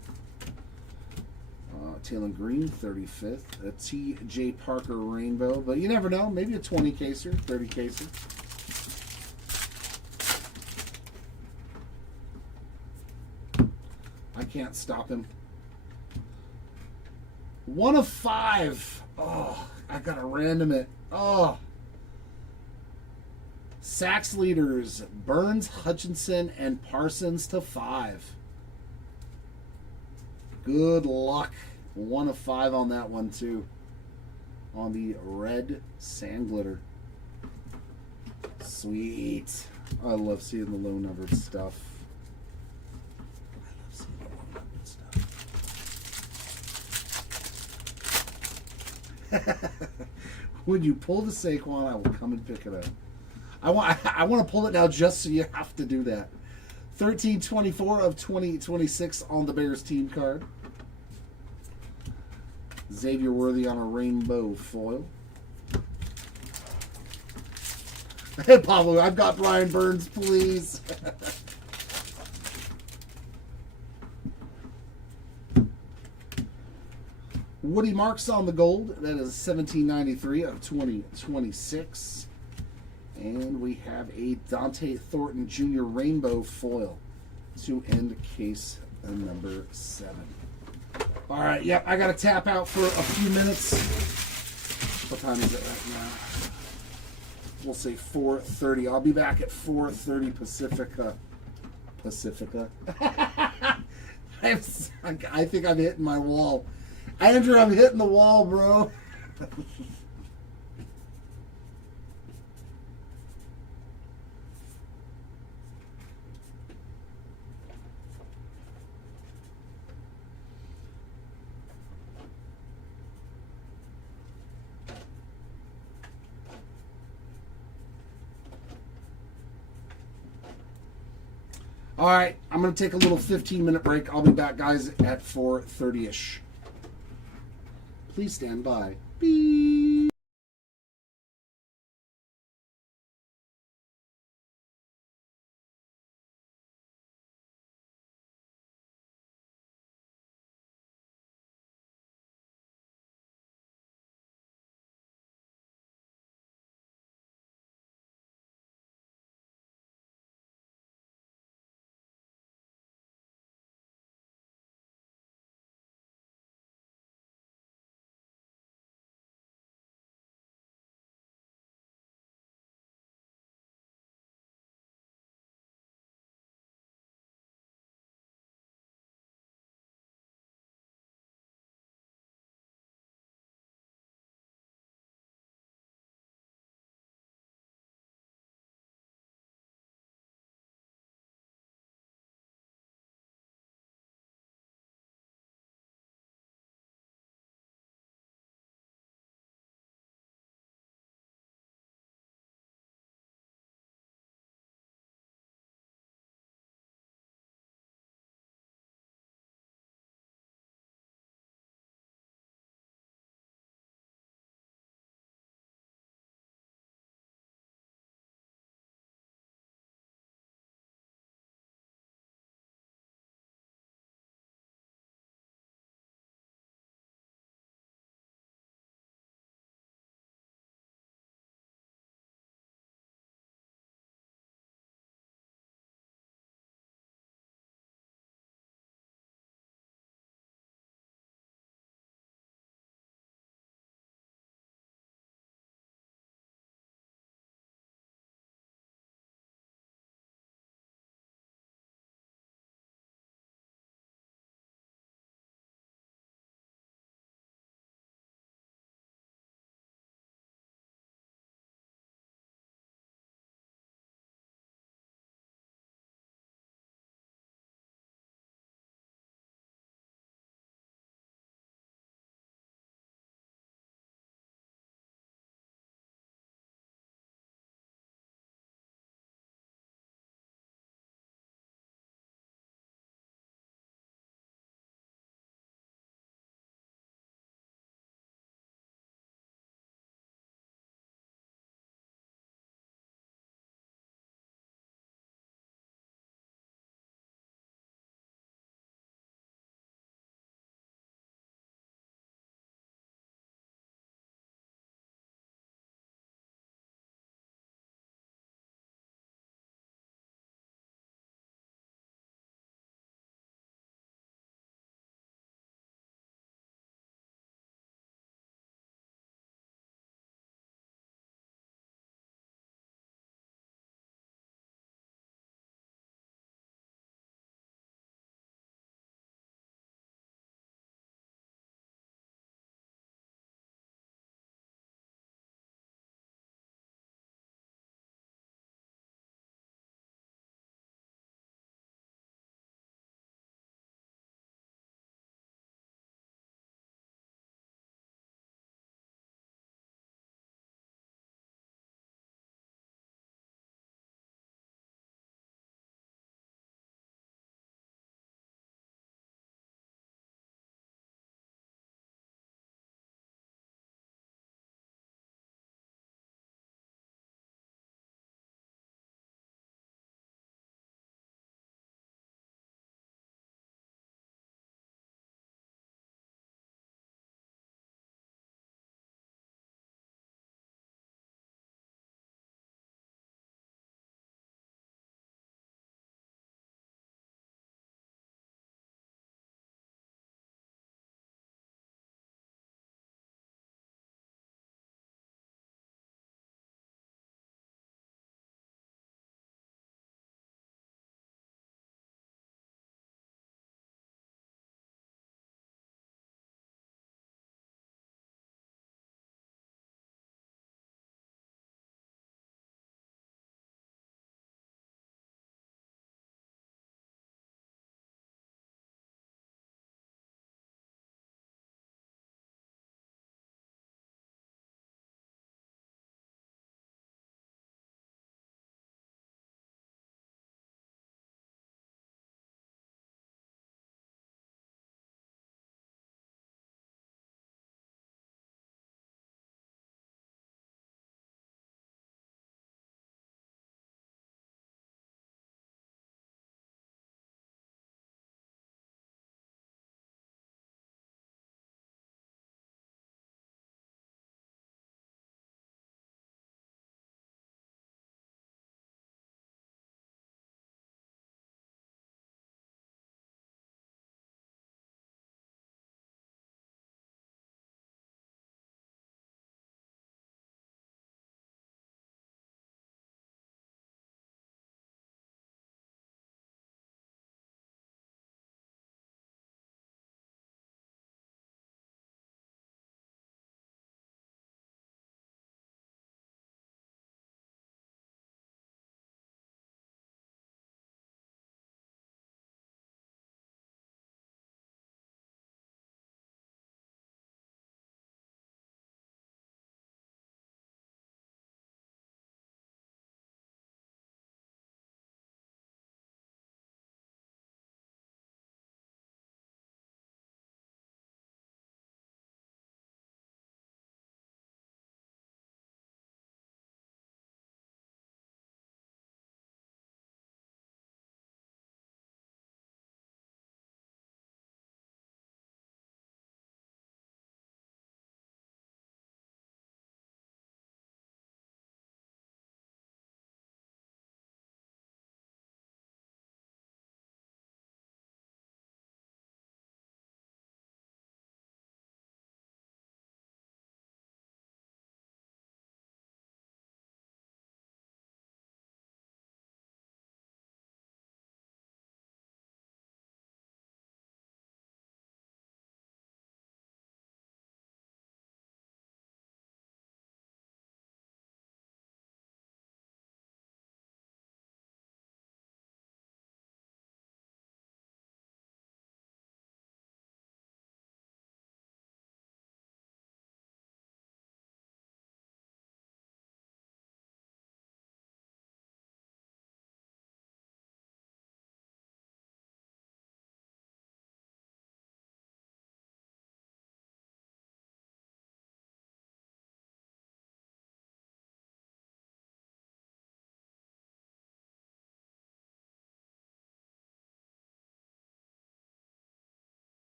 Taylor Green, 35th. A T.J. Parker rainbow, but you never know. Maybe a 20 caser, 30 caser. I can't stop him. 1 of 5. Oh, I got to random it. Oh. Sacks leaders, Burns, Hutchinson, and Parsons to 5. Good luck. 1 of 5 on that one, too. On the red sand glitter. Sweet. I love seeing the low-numbered stuff. When you pull the Saquon, I will come and pick it up. I want to pull it now just so you have to do that. 1324 of 2026 on the Bears team card. Xavier Worthy on a rainbow foil. Hey, Pablo, I've got Brian Burns, please. Woody Marks on the gold. That is 1793 of 2026. And we have a Dante Thornton Jr. rainbow foil to end case number 7. All right, yep, I got to tap out for a few minutes. What time is it right now? We'll say 4:30. I'll be back at 4:30 Pacifica. I think I'm hitting my wall. Andrew, I'm hitting the wall, bro. All right, I'm going to take a little 15-minute break. I'll be back, guys, at 4:30-ish. Please stand by. Beep.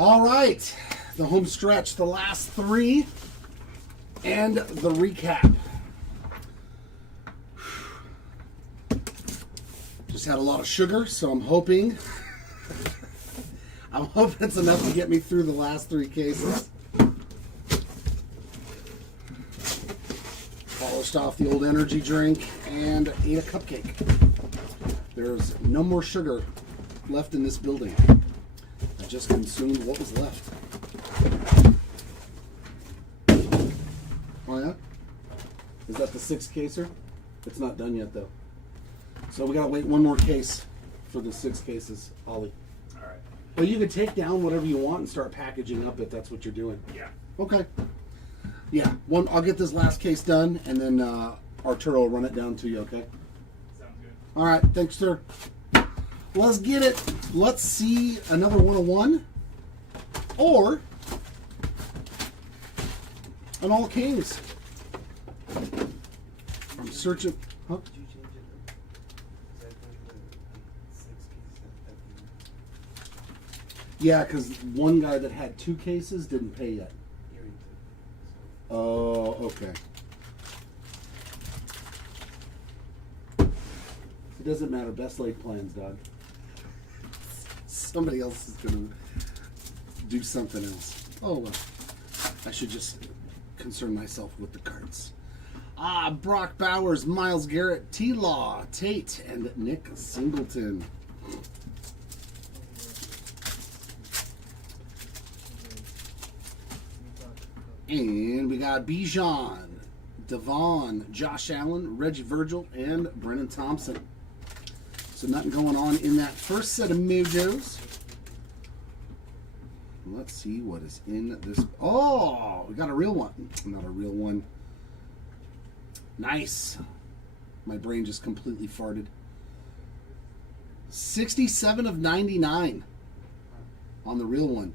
All right, the home stretch, the last three, and the recap. Just had a lot of sugar, so I'm hoping it's enough to get me through the last three cases. Polished off the old energy drink and ate a cupcake. There's no more sugar left in this building. I just consumed what was left. Oh yeah? Is that the 6th caser? It's not done yet though. So we gotta wait one more case for the 6 cases, Ollie. Alright. Well, you could take down whatever you want and start packaging up if that's what you're doing. Yeah. Okay. Yeah, I'll get this last case done and then Arturo will run it down to you, okay? Sounds good. All right, thanks, sir. Let's get it. Let's see another 101 or an all kings. I'm searching. Huh? Did you change it? Is that going to 6 cases? Yeah, because one guy that had 2 cases didn't pay yet. Earring too. Oh, okay. It doesn't matter. Best laid plans, dog. Somebody else is going to do something else. Oh, well. I should just concern myself with the cards. Brock Bowers, Miles Garrett, T-Law, Tate, and Nick Singleton. And we got Bijan, Devon, Josh Allen, Reggie Virgil, and Brennan Thompson. So nothing going on in that first set of mojos. Let's see what is in this. Oh, we got a real one. Not a real one. Nice. My brain just completely farted. 67 of 99 on the real one.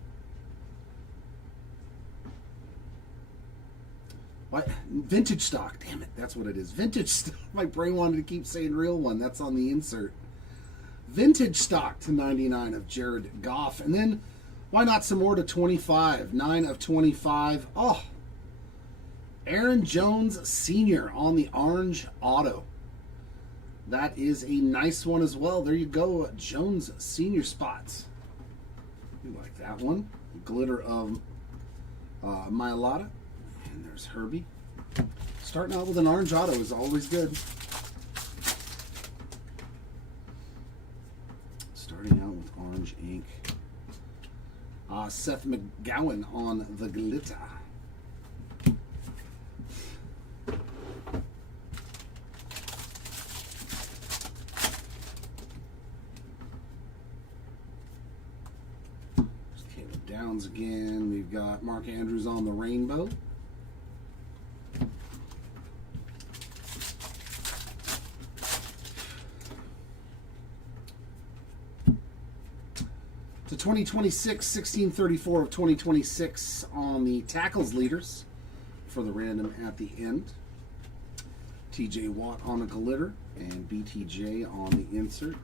What? Vintage stock. Damn it. That's what it is. Vintage stock. My brain wanted to keep saying real one. That's on the insert. Vintage stock to 99 of Jared Goff. And then why not some more to 25? 9 of 25. Oh. Aaron Jones Sr. on the orange auto. That is a nice one as well. There you go. Jones Sr. spots. You like that one. Glitter of Myalata. And there's Herbie. Starting out with an orange auto is always good. Starting out with orange ink. Seth McGowan on the glitter. Caleb Downs again. We've got Mark Andrews on the rainbow. To 2026, 1634 of 2026 on the tackles leaders for the random at the end. TJ Watt on a glitter and BTJ on the insert.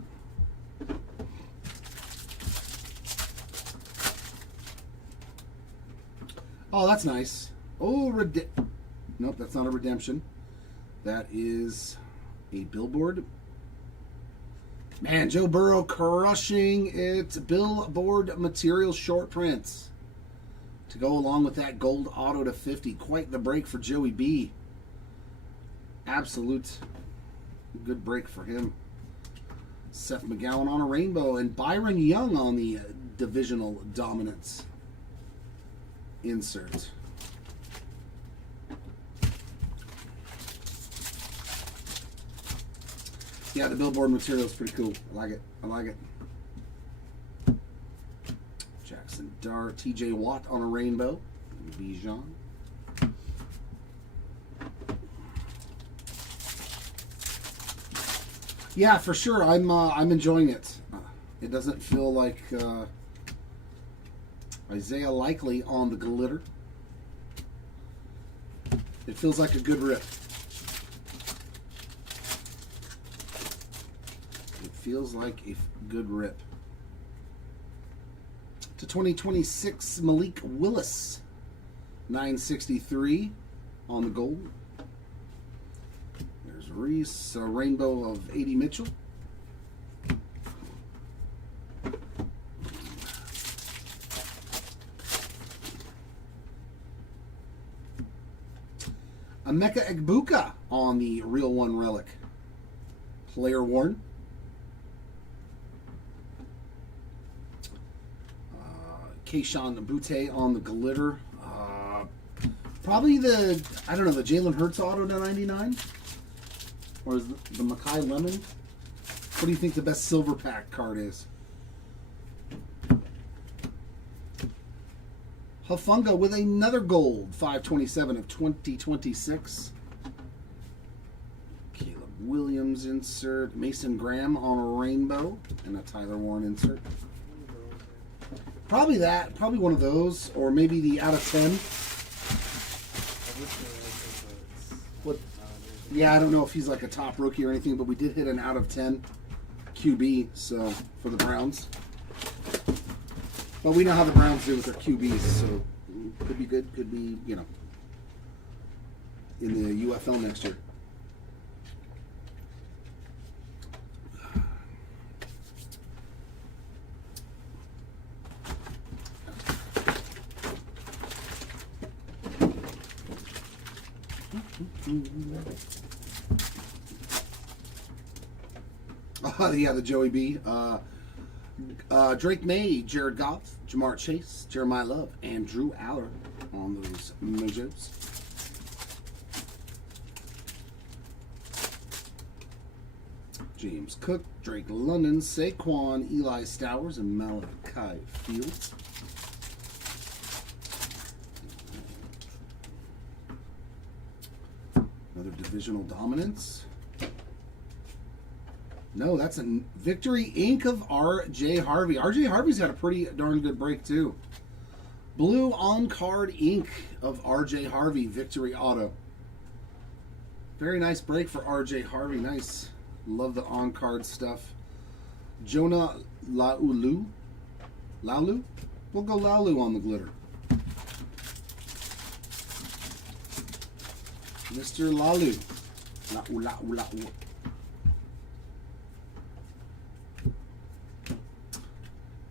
Oh, that's nice. Oh, nope, that's not a redemption. That is a billboard. Man, Joe Burrow crushing it. Billboard material short prints to go along with that gold auto to 50. Quite the break for Joey B. Absolute good break for him. Seth McGowan on a rainbow and Byron Young on the divisional dominance insert. Yeah, the billboard material is pretty cool. I like it. I like it. Jackson Dart, TJ Watt on a rainbow. Bijan. Yeah, for sure. I'm enjoying it. It doesn't feel like Isaiah Likely on the glitter. It feels like a good rip. Feels like a good rip. to 2026 Malik Willis, 963 on the gold. There's Reese, a rainbow of 80 Mitchell. Emeka Egbuka on the Real One relic. Player worn. Keishon Butte on the glitter. Probably the, I don't know, the Jalen Hurts auto to 99? Or is the Makai Lemon? What do you think the best silver pack card is? Hafunga with another gold, 527 of 2026. Caleb Williams insert. Mason Graham on a rainbow. And a Tyler Warren insert. Probably that. Probably one of those. Or maybe the out of 10. What? Yeah, I don't know if he's like a top rookie or anything, but we did hit an out of 10 QB, so for the Browns. But we know how the Browns do with their QBs, so could be good, could be, you know, in the UFL next year. Yeah, the Joey B. Drake May, Jared Goff, Jamar Chase, Jeremiah Love, and Drew Aller on those mojos. James Cook, Drake London, Saquon, Eli Stowers, and Malachi Fields. Another divisional dominance. No, that's a Victory Inc. of R.J. Harvey. R.J. Harvey's had a pretty darn good break, too. Blue on-card ink of R.J. Harvey, Victory Auto. Very nice break for R.J. Harvey. Nice. Love the on-card stuff. Jonah Laulu. Laulu? We'll go Laulu on the glitter. Mr. Laulu. Laulu.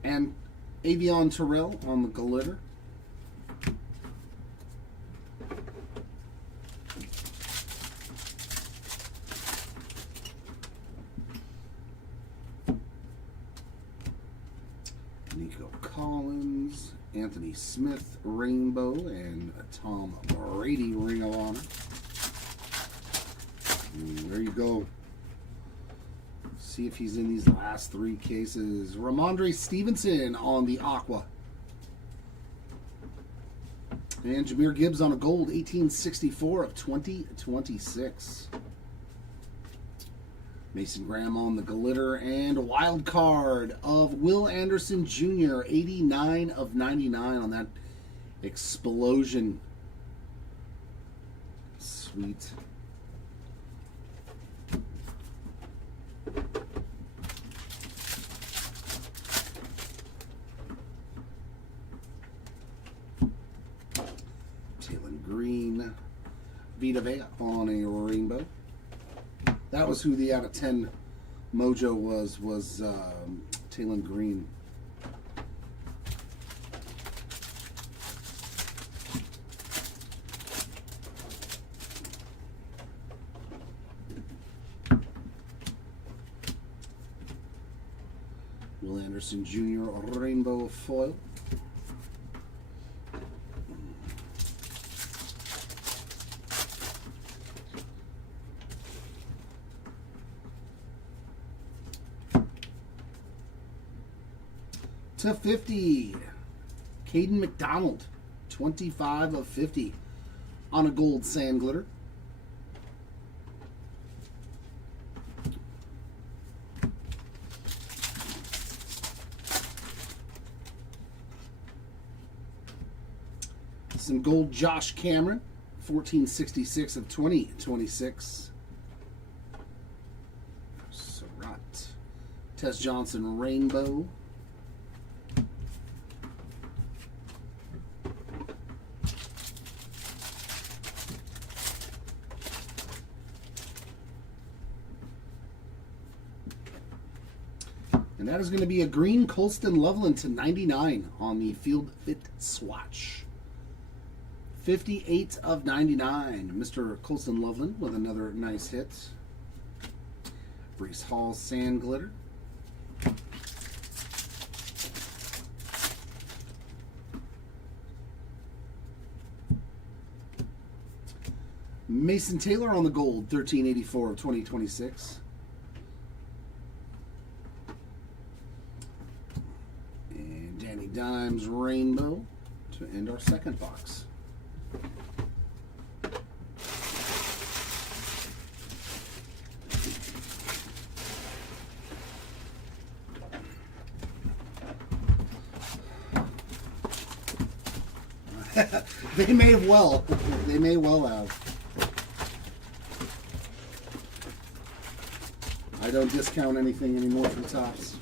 And Avion Terrell on the glitter. Nico Collins, Anthony Smith, Rainbow, and a Tom Brady Ring of Honor. There you go. See if he's in these last three cases. Ramondre Stevenson on the Aqua. And Jahmyr Gibbs on a gold, 1864 of 2026. Mason Graham on the glitter. And a wild card of Will Anderson Jr., 89 of 99 on that explosion. Sweet. Green, Vita Vea on a rainbow. That was who the out of 10 mojo was Talon Green. Will Anderson Jr. rainbow foil. To 50, Caden McDonald, 25 of 50 on a gold sand glitter. Some gold Josh Cameron, 1466 of 2026. Surratt. Tess Johnson Rainbow. And that is going to be a green Colston Loveland to 99 on the Field Fit swatch. 58 of 99. Mr. Colston Loveland with another nice hit. Brees Hall Sand Glitter. Mason Taylor on the gold, 1384 of 2026. And Danny Dimes Rainbow to end our second box. They may have well. They may well have. I don't discount anything anymore from Topps.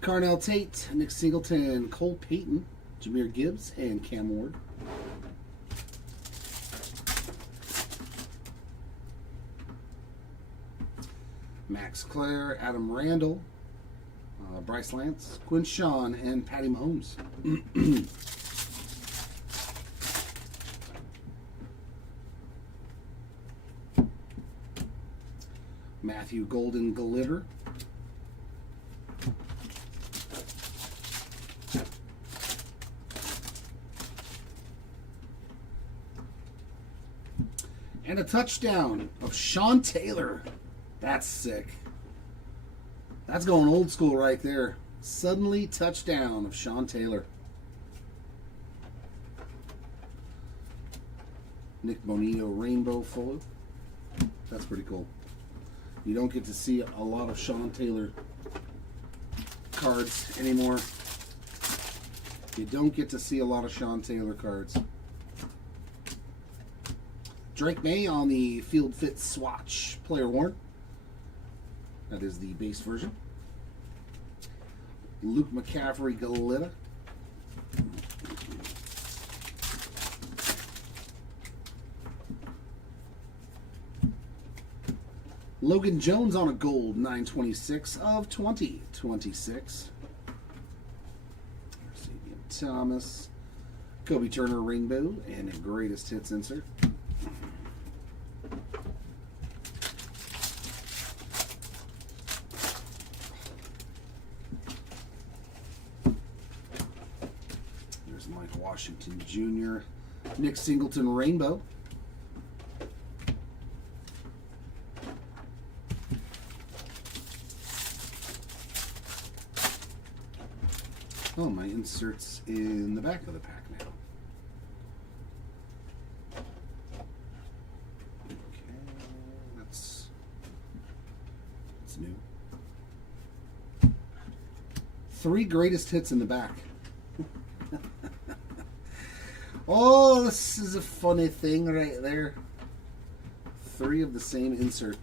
Carnell Tate, Nick Singleton, Cole Payton, Jahmyr Gibbs, and Cam Ward. Max Clare, Adam Randall, Bryce Lance, Quinn Shawn, and Patty Mahomes. Matthew Golden Glitter. And a touchdown of Sean Taylor. That's sick. That's going old school right there. Suddenly touchdown of Sean Taylor. Nick Bonito Rainbow Fuller. That's pretty cool. You don't get to see a lot of Sean Taylor cards anymore. You don't get to see a lot of Sean Taylor cards. Drake May on the Field Fit swatch. Player worn. That is the base version. Luke McCaffrey Galetta. Logan Jones on a gold, 926 of 2026. Thomas. Kobe Turner Rainbow and a greatest hits insert. There's Mike Washington Jr. Nick Singleton Rainbow. Oh, my insert's in the back of the pack now. Okay, that's new. 3 greatest hits in the back. Oh, this is a funny thing right there. 3 of the same insert.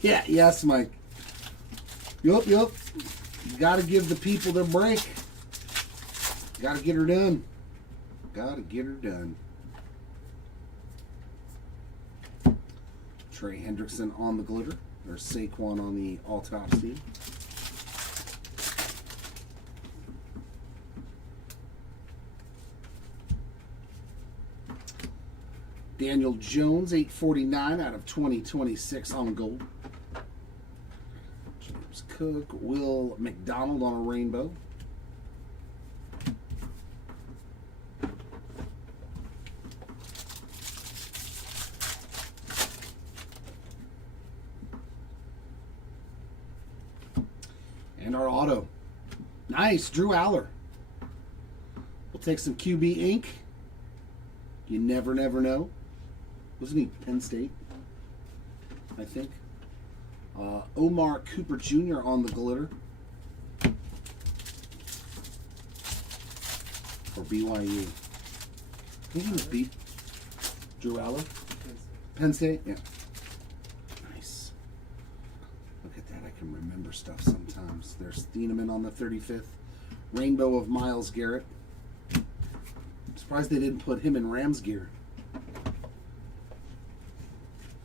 Yeah, yes, Mike. Yup. You gotta give the people their break. Gotta get her done. Gotta get her done. Trey Hendrickson on the glitter. Or Saquon on the all-top team. Daniel Jones, 849 out of 2026 on gold. James Cook, Will McDonald on a rainbow. And our auto. Nice, Drew Aller. We'll take some QB ink. You never know. Wasn't he Penn State? I think. Omar Cooper Jr. on the glitter. For BYU. I think he was beat. Drew Aller? Penn State? Yeah. Nice. Look at that. I can remember stuff sometimes. There's Thieneman on the 35th. Rainbow of Myles Garrett. I'm surprised they didn't put him in Rams gear.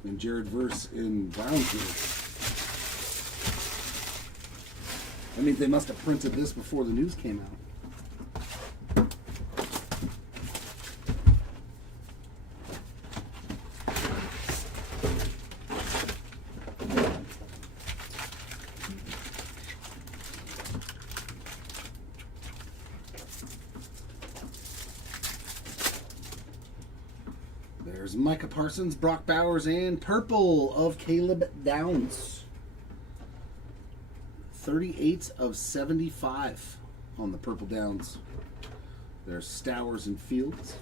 And Jared Verse in Brownsville. I mean, they must have printed this before the news came out. There's Micah Parsons, Brock Bowers, and purple of Caleb Downs. 38 of 75 on the purple Downs. There's Stowers and Fields.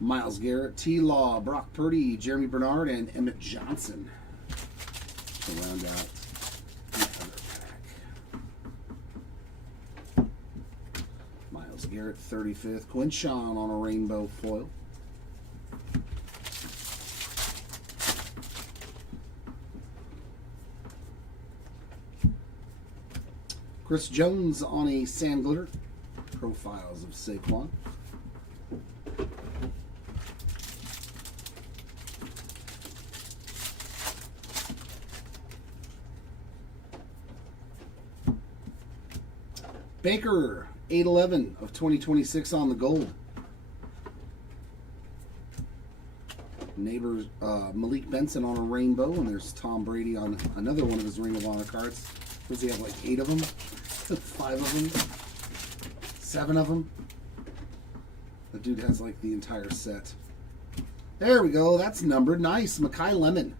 Myles Garrett, T-Law, Brock Purdy, Jeremy Bernard, and Emmett Johnson to round out the other pack. Myles Garrett, 35th. Quinshawn on a rainbow foil. Chris Jones on a sand glitter. Profiles of Saquon. Baker, 811 of 2026 on the gold. Neighbors, Malik Benson on a rainbow, and there's Tom Brady on another one of his Ring of Honor cards. Does he have like 8 of them? 5 of them? 7 of them? The dude has like the entire set. There we go. That's numbered. Nice. Makai Lemon.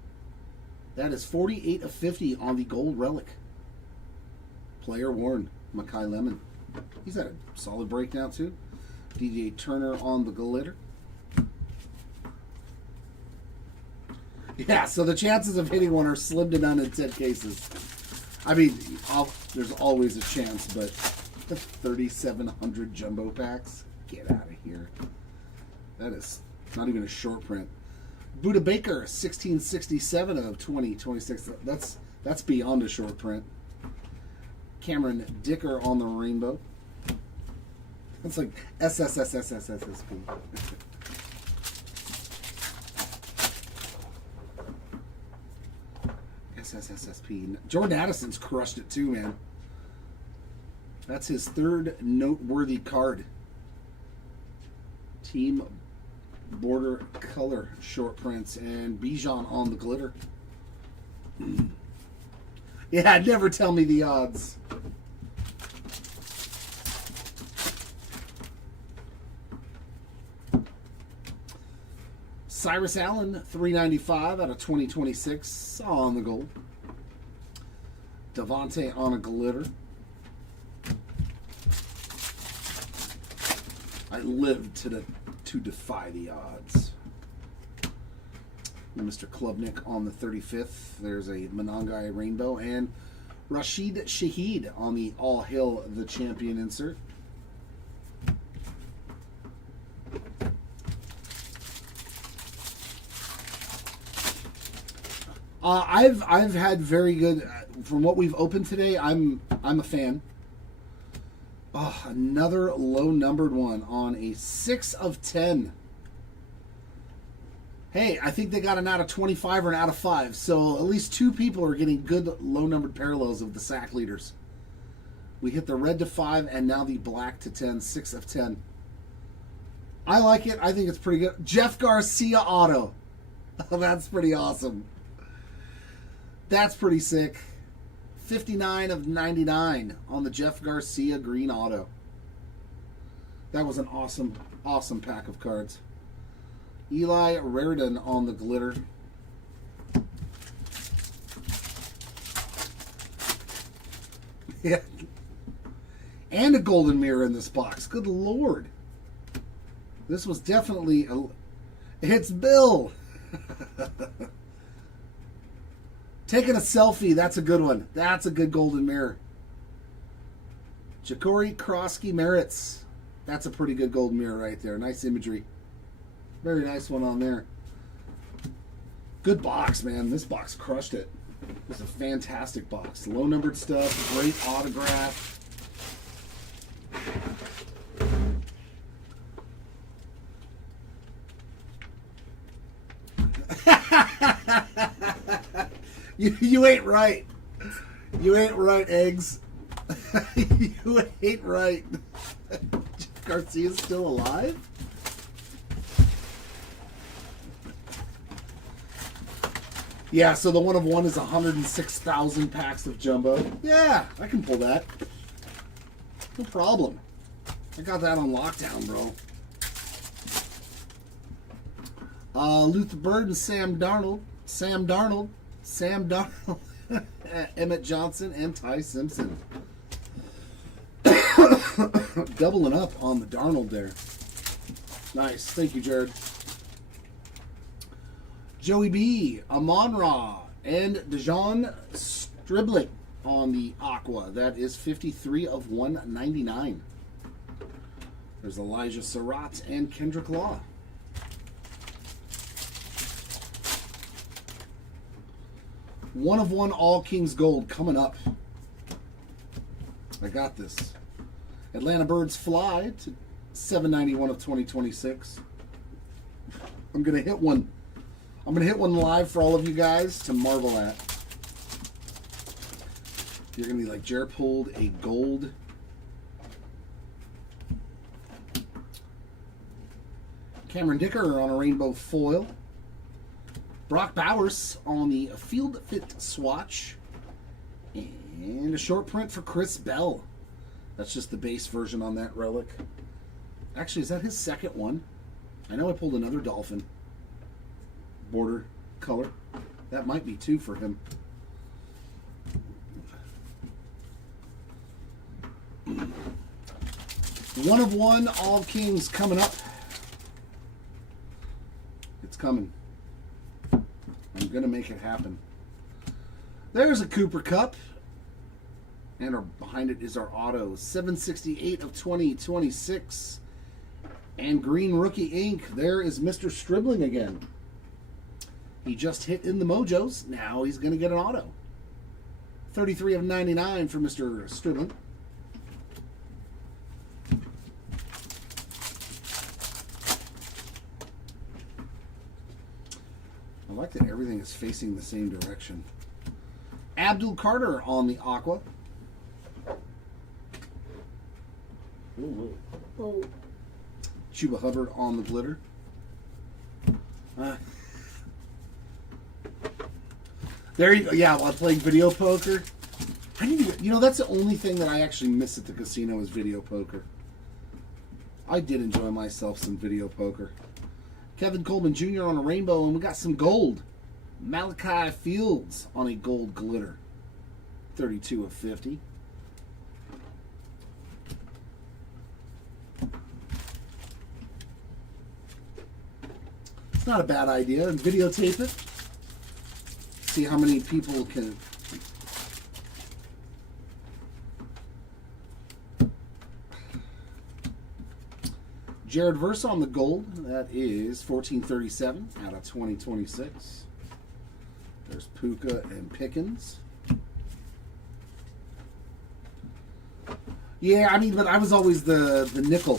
That is 48 of 50 on the gold relic. Player worn. Makai Lemon. He's had a solid break now too. DJ Turner on the glitter. Yeah, so the chances of hitting one are slim to none in 10 cases. I mean, there's always a chance, but the 3,700 jumbo packs? Get out of here. That is not even a short print. Buda Baker, 1667 of 2026. That's beyond a short print. Cameron Dicker on the rainbow. That's like SSSSSSSP. SSSSP. Jordan Addison's crushed it too, man. That's his 3rd noteworthy card. Team border color short prints and Bijan on the glitter. Yeah, never tell me the odds. Cyrus Allen, 395 out of 2026 on the gold. Devontae on a glitter. I lived to defy the odds. Mr. Klubnik on the 35th. There's a Monangai rainbow. And Rashid Shaheed on the All Hail the Champion insert. I've had very good from what we've opened today. I'm a fan. Oh, another low numbered one on a 6 of 10. Hey, I think they got an out of 25 or an out of 5. So at least 2 people are getting good low numbered parallels of the sack leaders. We hit the red to 5 and now the black to 10. 6 of 10. I like it. I think it's pretty good. Jeff Garcia auto. Oh, that's pretty awesome. That's pretty sick. 59 of 99 on the Jeff Garcia green auto. That was an awesome, awesome pack of cards. Eli Raridan on the glitter. Yeah. And a golden mirror in this box. Good Lord. This was definitely it's Bill. Taking a selfie, that's a good one. That's a good golden mirror. Ja'Cory Krosky Merritts. That's a pretty good golden mirror right there. Nice imagery. Very nice one on there. Good box, man. This box crushed it. It was a fantastic box. Low numbered stuff. Great autograph. You ain't right. You ain't right, eggs. You ain't right. Jeff Garcia's still alive? Yeah, so the 1 of 1 is 106,000 packs of jumbo. Yeah, I can pull that. No problem. I got that on lockdown, bro. Luther Bird and Sam Darnold. Emmett Johnson and Ty Simpson. Doubling up on the Darnold there. Nice. Thank you, Jared. Joey B, Amon-Ra, and Dejon Stribling on the Aqua. That is 53 of 199. There's Elijah Surratt and Kendrick Law. One of 1 All Kings Gold coming up. I got this. Atlanta Birds fly to 791 of 2026. I'm gonna hit one. I'm gonna hit one live for all of you guys to marvel at. You're gonna be like, Jared pulled a gold. Cameron Dicker on a rainbow foil. Brock Bowers on the Field Fit swatch. And a short print for Chris Bell. That's just the base version on that relic. Actually, is that his second one? I know I pulled another Dolphin border color. That might be 2 for him. One of 1 All Kings coming up. It's coming. I'm going to make it happen. There's a Cooper Cup. And behind it is our auto. 768 of 2026. And Green Rookie Ink. There is Mr. Stribling again. He just hit in the Mojos. Now he's going to get an auto. 33 of 99 for Mr. Stribling. I like that everything is facing the same direction. Abdul Carter on the Aqua. Oh. Chuba Hubbard on the glitter. There you go. Yeah, while playing video poker. I need to, you know, that's the only thing that I actually miss at the casino is video poker. I did enjoy myself some video poker. Kevin Coleman Jr. on a rainbow, and we got some gold. Malachi Fields on a gold glitter. 32 of 50. It's not a bad idea. Videotape it. See how many people can... Jared Versa on the gold. That is 1437 out of 2026. There's Puka and Pickens. Yeah, I mean, but I was always the nickel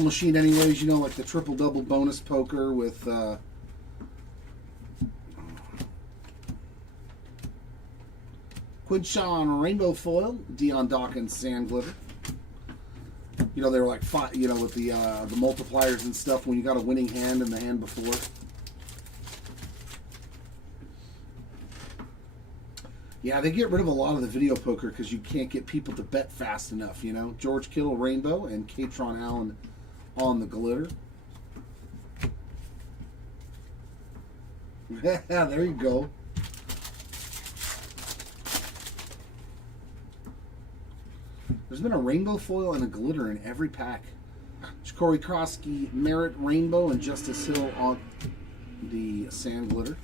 machine anyways, you know, like the triple-double bonus poker with Quinshawn Rainbow Foil, Deion Dawkins Sand Glitter. You know, they were like, you know, with the multipliers and stuff when you got a winning hand in the hand before. Yeah, they get rid of a lot of the video poker because you can't get people to bet fast enough, you know. George Kittle Rainbow and Katron Allen on the glitter. Yeah, there you go. There's been a rainbow foil and a glitter in every pack. Corey Krosky Merritt Rainbow and Justice Hill on the sand glitter.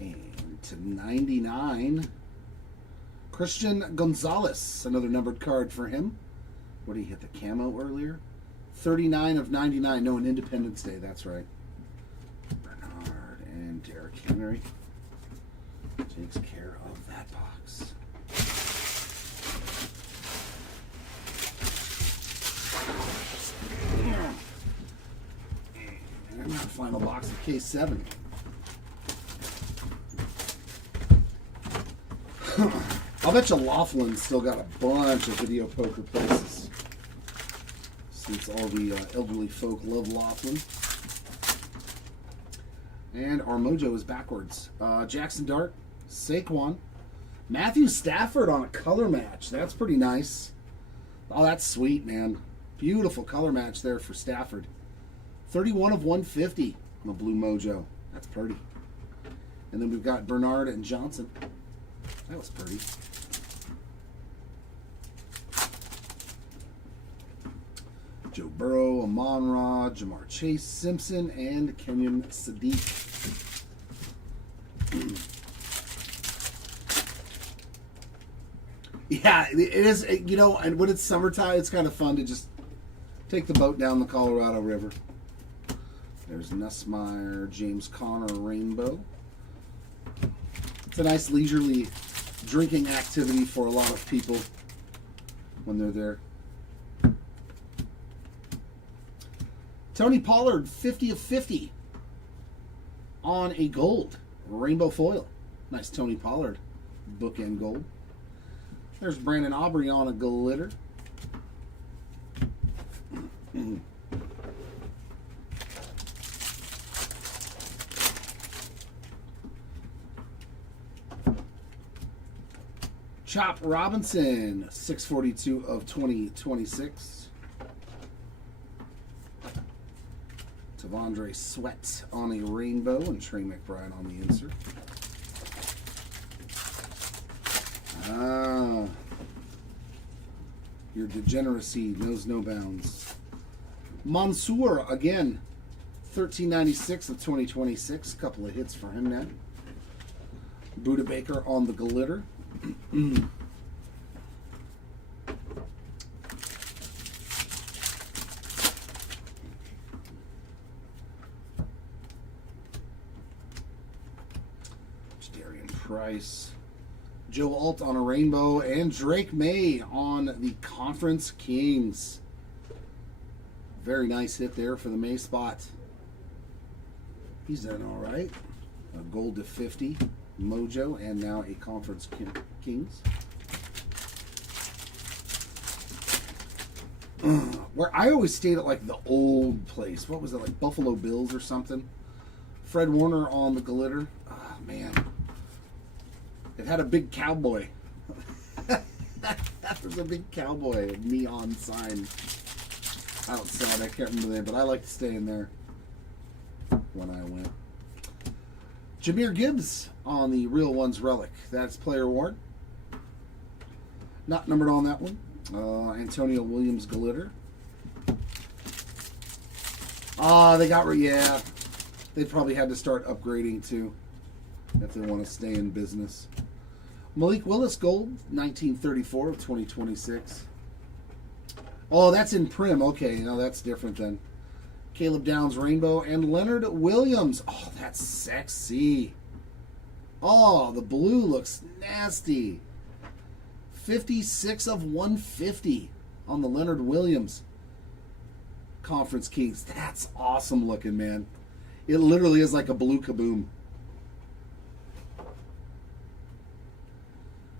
And to 99, Christian Gonzalez, another numbered card for him. What did he hit, the camo earlier? 39 of 99. No, an Independence Day, that's right. Bernard and Derrick Henry takes care of that box. Final box of K7. I'll bet you Laughlin's still got a bunch of video poker places, since all the elderly folk love Laughlin. And our mojo is backwards. Jackson Dart, Saquon, Matthew Stafford on a color match. That's pretty nice. Oh, that's sweet, man. Beautiful color match there for Stafford. 31 of 150 on the blue mojo. That's pretty. And then we've got Bernard and Johnson. That was pretty. Joe Burrow, Amon-Ra, Jamar Chase, Simpson, and Kenyon Sadiq. Yeah, it is, you know, and when it's summertime, it's kind of fun to just take the boat down the Colorado River. There's Nussmeier, James Conner, Rainbow. It's a nice leisurely drinking activity for a lot of people when they're there. Tony Pollard, 50 of 50 on a gold rainbow foil. Nice Tony Pollard bookend gold. There's Brandon Aubrey on a glitter. Chop Robinson, 642 of 2026. Tavondre Sweat on a rainbow and Trey McBride on the insert. Ah, your degeneracy knows no bounds. Mansour again, 1396 of 2026. Couple of hits for him now. Buda Baker on the glitter. Darian Price. Joe Alt on a rainbow, and Drake May on the Conference Kings. Very nice hit there for the May spot. He's done all right. A gold to 50 mojo, and now a Conference Kings. Where I always stayed at like the old place. What was it, like Buffalo Bills or something? Fred Warner on the glitter. Oh, man. It had a big cowboy. There's a big cowboy neon sign outside. I can't remember the name, but I like to stay in there when I went. Jahmyr Gibbs on the Real Ones relic. That's player worn. Not numbered on that one. Antonio Williams glitter. They got, yeah. They probably had to start upgrading too if they want to stay in business. Malik Willis gold, 1934 of 2026. Oh, that's in Prim. Okay, now that's different then. Caleb Downs rainbow and Leonard Williams. Oh, that's sexy. Oh, the blue looks nasty. 56 of 150 on the Leonard Williams Conference Kings. That's awesome looking, man. It literally is like a blue kaboom.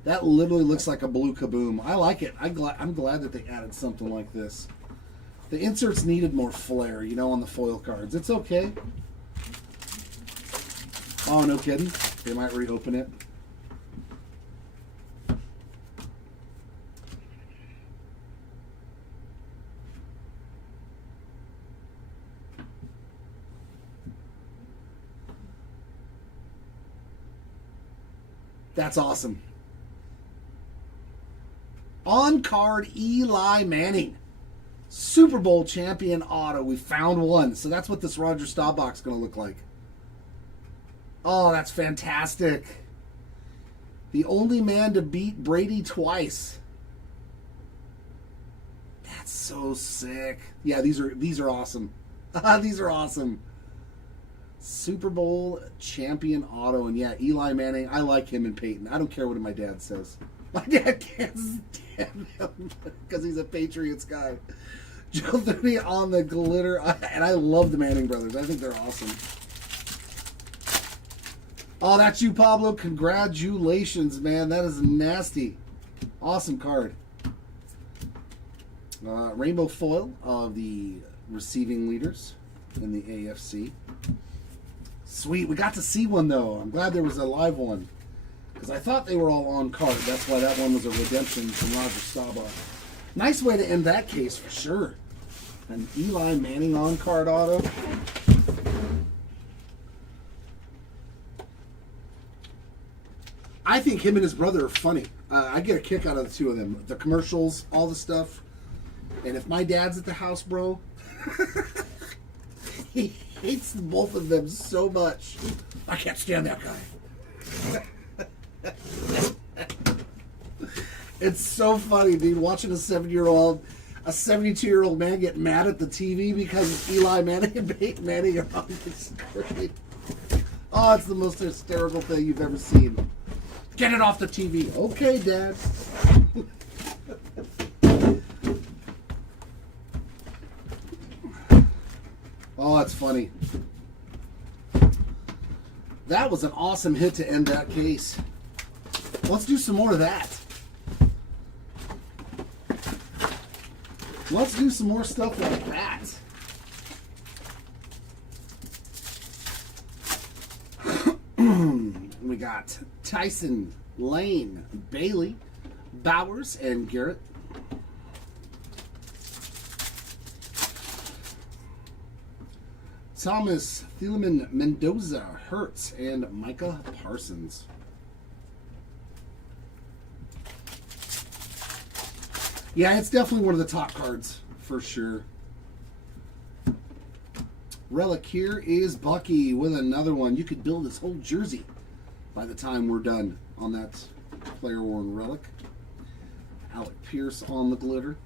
That literally looks like a blue kaboom. I like it. I'm glad that they added something like this. The inserts needed more flair, you know, on the foil cards. It's okay. Oh, no kidding. They might reopen it. That's awesome. On card, Eli Manning. Super Bowl champion auto. We found one. So that's what this Roger Staubach's going to look like. Oh, that's fantastic. The only man to beat Brady twice. That's so sick. Yeah, these are awesome. These are awesome. Super Bowl champion auto. And yeah, Eli Manning, I like him and Peyton. I don't care what my dad says. My dad can't stand him because he's a Patriots guy. Joe 30 on the glitter. And I love the Manning brothers. I think they're awesome. Oh, that's you, Pablo. Congratulations, man. That is nasty. Awesome card. Rainbow foil of the receiving leaders in the AFC. Sweet. We got to see one, though. I'm glad there was a live one. Because I thought they were all on card. That's why that one was a redemption from Roger Staubach. Nice way to end that case, for sure. An Eli Manning on card auto. I think him and his brother are funny. I get a kick out of the two of them. The commercials, all the stuff. And if my dad's at the house, bro, he hates both of them so much. I can't stand that guy. It's so funny, dude, watching a 72-year-old man get mad at the TV because Eli Manning and Peyton Manning are on the screen. Oh, it's the most hysterical thing you've ever seen. Get it off the TV. Okay, Dad. Oh, that's funny. That was an awesome hit to end that case. Let's do some more of that. Let's do some more stuff like that. We got Tyson, Lane, Bailey, Bowers, and Garrett. Thomas, Thielemann, Mendoza, Hertz, and Micah Parsons. Yeah, it's definitely one of the top cards, for sure. Relic here is Bucky with another one. You could build his whole jersey by the time we're done on that player-worn relic. Alec Pierce on the glitter.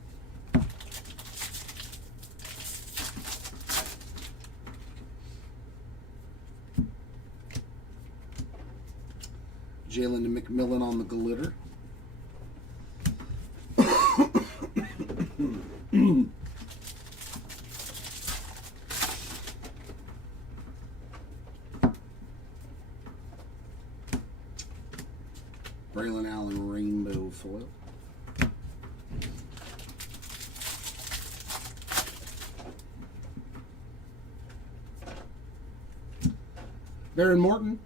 Jalen McMillan on the glitter. Braylon Allen rainbow foil. Baron Morton,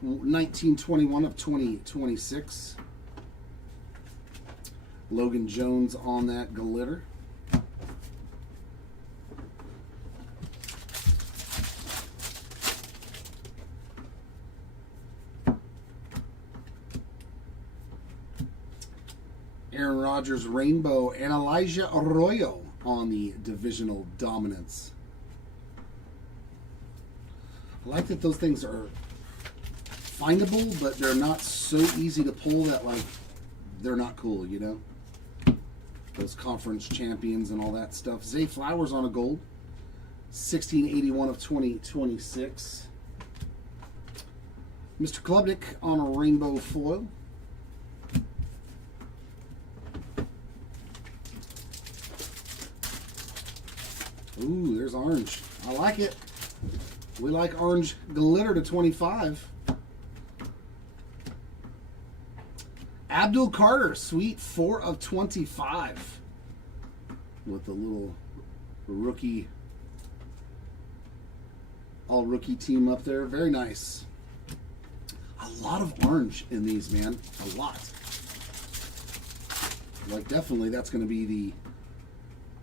1921 of 2026. Logan Jones on that glitter. Aaron Rodgers rainbow and Elijah Arroyo on the divisional dominance. I like that those things are findable, but they're not so easy to pull that, like, they're not cool, you know? Those conference champions and all that stuff. Zay Flowers on a gold. 1681 of 2026. Mr. Klubnik on a rainbow foil. Ooh, there's orange. I like it. We like orange glitter to 25. Abdul Carter, sweet 4 of 25. With the little rookie, all rookie team up there. Very nice. A lot of orange in these, man. A lot. Like, definitely that's going to be the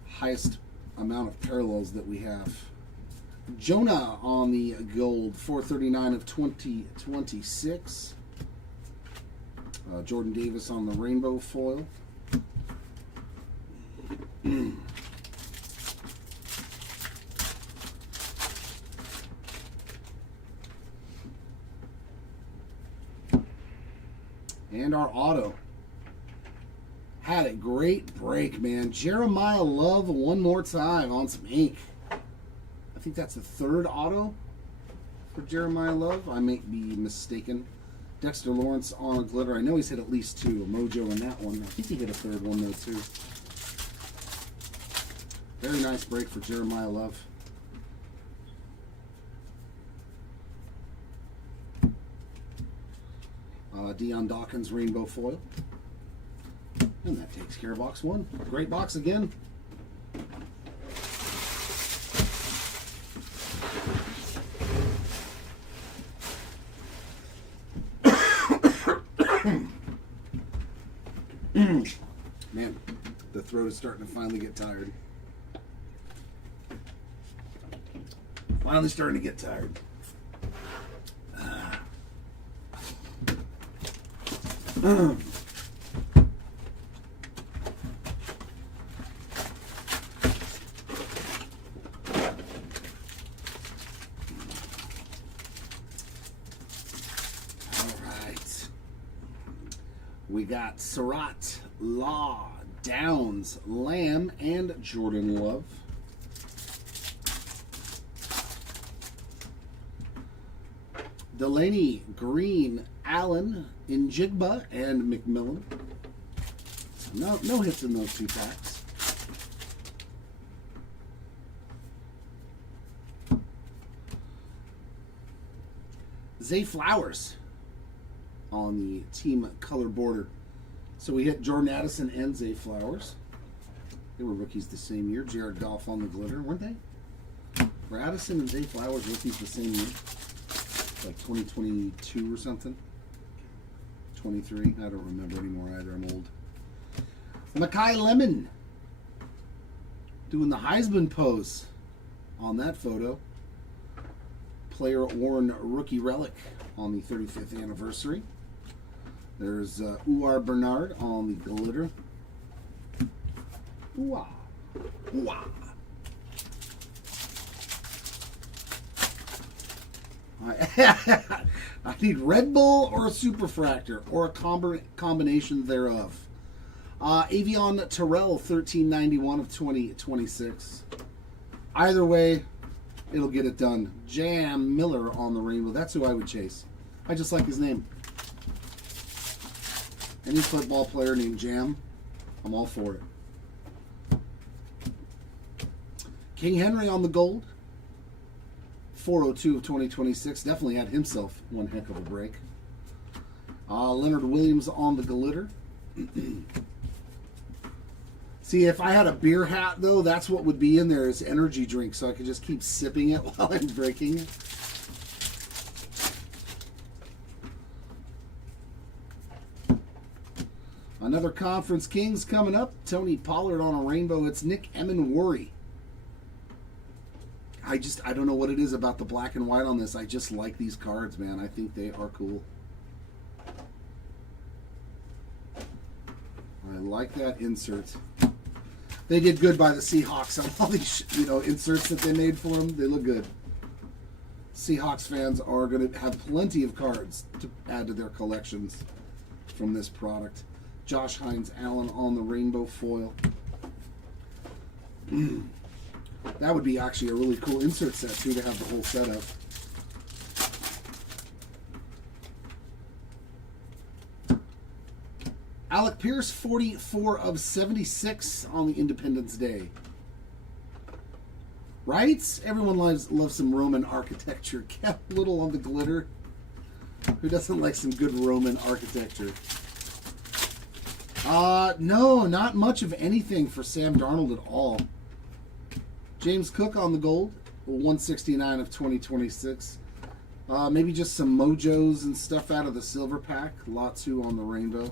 highest amount of parallels that we have. Jonah on the gold, 439 of 2026. Jordan Davis on the rainbow foil. And our auto. Had a great break, man. Jeremiah Love one more time on some ink. I think that's the third auto for Jeremiah Love. I may be mistaken. Dexter Lawrence on a glitter. I know he's hit at least 2. A mojo in that one. I think he hit a third one, though, too. Very nice break for Jeremiah Love. Deion Dawkins rainbow foil. And that takes care of box one. Great box again. Man, the throat is starting to finally get tired. Finally starting to get tired. We got Surratt, Law, Downs, Lamb, and Jordan Love. Delaney, Green, Allen, Njigba, and McMillan. No hits in those two packs. Zay Flowers on the team color border. So we hit Jordan Addison and Zay Flowers. They were rookies the same year. Jared Goff on the glitter, weren't they? Were Addison and Zay Flowers rookies the same year? Like 2022 or something? 23? I don't remember anymore either. I'm old. Makai Lemon doing the Heisman pose on that photo. Player worn rookie relic on the 35th anniversary. There's Uar Bernard on the glitter. Ooh-ah. Ooh-ah. I need Red Bull or a Superfractor or a combination thereof. Avion Terrell, 1391 of 2026. Either way, it'll get it done. Jam Miller on the rainbow. That's who I would chase. I just like his name. Any football player named Jam, I'm all for it. King Henry on the gold. 402 of 2026. Definitely had himself one heck of a break. Leonard Williams on the glitter. See, if I had a beer hat, though, that's what would be in there is energy drink, so I could just keep sipping it while I'm breaking it. Another Conference Kings coming up. Tony Pollard on a rainbow. It's Nick Emenworry. I don't know what it is about the black and white on this. I just like these cards, man. I think they are cool. I like that insert. They did good by the Seahawks on all these, inserts that they made for them. They look good. Seahawks fans are going to have plenty of cards to add to their collections from this product. Josh Hines Allen on the rainbow foil. That would be actually a really cool insert set, too, to have the whole setup. Alec Pierce, 44 of 76 on the Independence Day. Right? Everyone loves some Roman architecture. Kept Little on the glitter. Who doesn't like some good Roman architecture? No, not much of anything for Sam Darnold at all. James Cook on the gold, 169 of 2026. Maybe just some mojos and stuff out of the silver pack. Latu on the rainbow.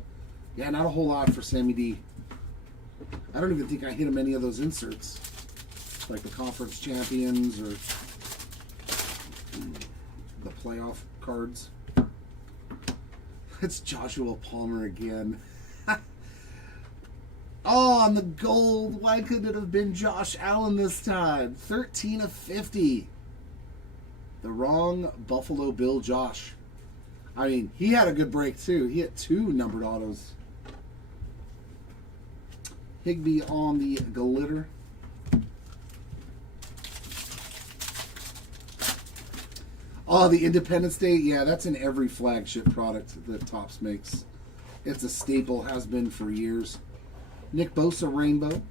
Yeah, not a whole lot for Sammy D. I don't even think I hit him any of those inserts. Like the conference champions or the playoff cards. It's Joshua Palmer again. Oh, on the gold. Why couldn't it have been Josh Allen this time? 13 of 50. The wrong Buffalo Bill Josh. I mean, he had a good break too. He had 2 numbered autos. Higbee on the glitter. Oh, the Independence Day. Yeah, that's in every flagship product that Topps makes. It's a staple, has been for years. Nick Bosa rainbow.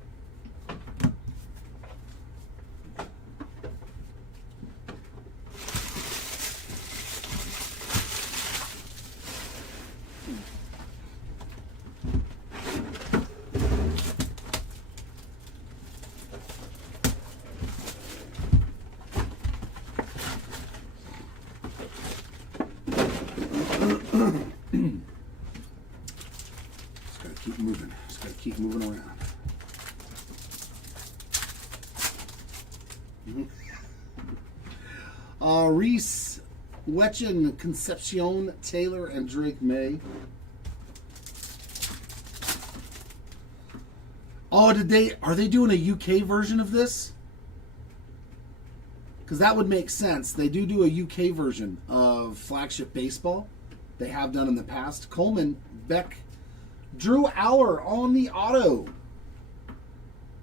Reese, Wetchen, Concepcion, Taylor, and Drake May. Oh, are they doing a UK version of this? Because that would make sense. They do a UK version of Flagship Baseball. They have done in the past. Coleman, Beck, Drew Auer on the auto.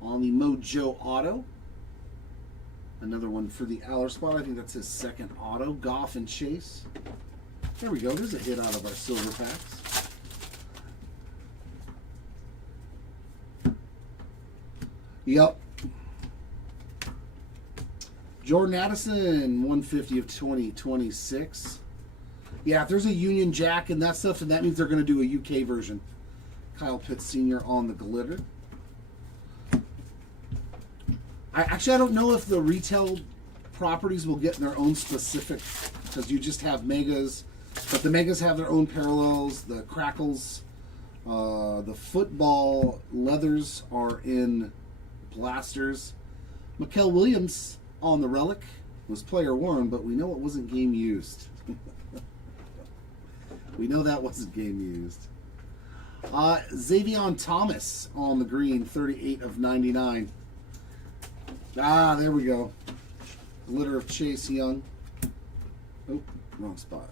On the Mojo auto. Another one for the Aller spot. I think that's his second auto. Goff and Chase. There we go. There's a hit out of our silver packs. Yep. Jordan Addison, 150 of 2026. Yeah, if there's a Union Jack and that stuff, then that means they're going to do a UK version. Kyle Pitts Sr. on the glitter. I don't know if the retail properties will get their own specific, because you just have megas, but the megas have their own parallels. The crackles, the football leathers are in blasters. Mikael Williams on the relic was player worn, but we know it wasn't game used. We know that wasn't game used. Xavion Thomas on the green, 38 of 99. Ah, there we go. Glitter of Chase Young. Oh, wrong spot.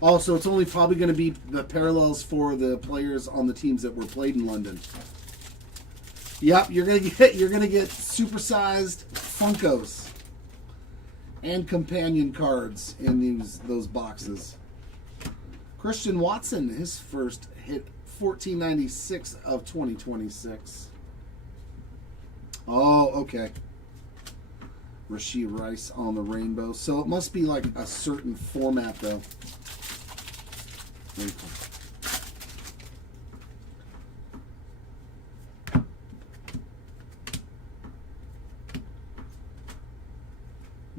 Also, it's only probably going to be the parallels for the players on the teams that were played in London. Yep, you're gonna get supersized Funkos and companion cards in those boxes. Christian Watson, his first hit, 1496 of 2026. Oh, okay. Rashid Rice on the rainbow. So it must be like a certain format, though. Very cool.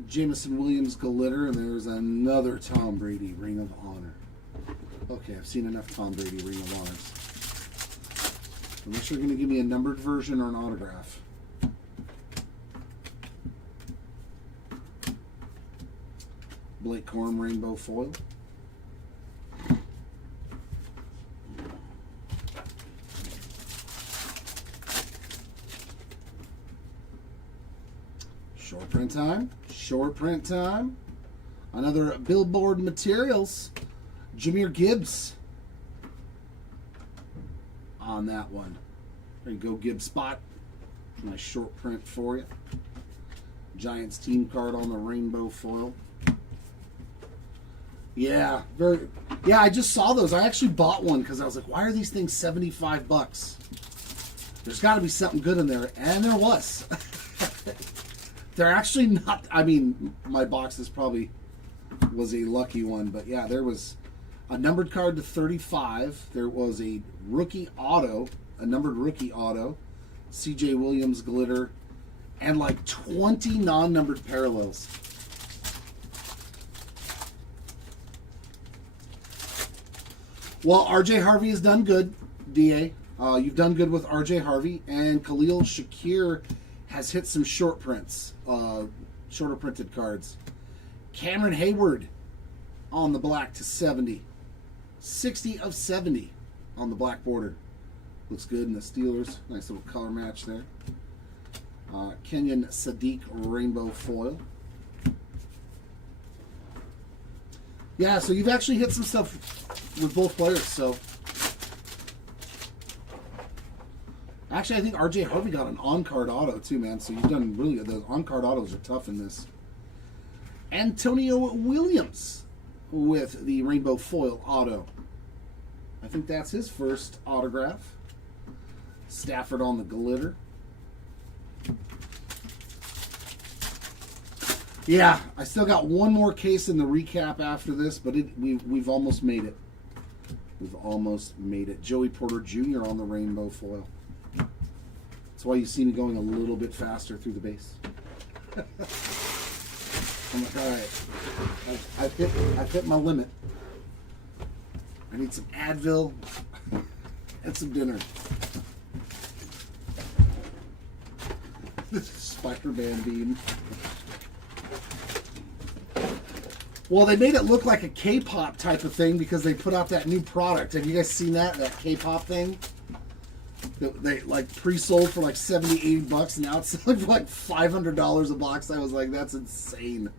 Jameson Williams glitter, and there's another Tom Brady Ring of Honor. Okay, I've seen enough Tom Brady Ring of Honors. Unless you're going to give me a numbered version or an autograph. Blake Corum rainbow foil. Short print time. Short print time. Another Billboard Materials. Jahmyr Gibbs on that one. There you go, Gibbs spot. Nice short print for you. Giants team card on the rainbow foil. Yeah, yeah, I just saw those. I actually bought one because I was like, why are these things $75? There's got to be something good in there. And there was. They're actually not, I mean, my box was a lucky one. But yeah, there was a numbered card to 35. There was a rookie auto, a numbered rookie auto, CJ Williams glitter, and like 20 non-numbered parallels. Well, RJ Harvey has done good, DA. You've done good with RJ Harvey, and Khalil Shakir has hit some short prints, shorter printed cards. Cameron Hayward on the black to 70. 60 of 70 on the black border. Looks good in the Steelers. Nice little color match there. Kenyon Sadiq rainbow foil. Yeah, so you've actually hit some stuff with both players. So actually, I think RJ Harvey got an on-card auto too, man. So you've done really good. Those on-card autos are tough in this. Antonio Williams with the rainbow foil auto. I think that's his first autograph. Stafford on the glitter. Yeah, I still got one more case in the recap after this, but we've almost made it. We've almost made it. Joey Porter Jr. on the rainbow foil. That's why you see me going a little bit faster through the base. I'm like, all right, I've hit my limit. I need some Advil and some dinner. The Spider-Man beam. Well, they made it look like a K-pop type of thing because they put out that new product. Have you guys seen that K-pop thing? They like pre-sold for like 70, 80 bucks, and now it's selling for like $500 a box. I was like, that's insane.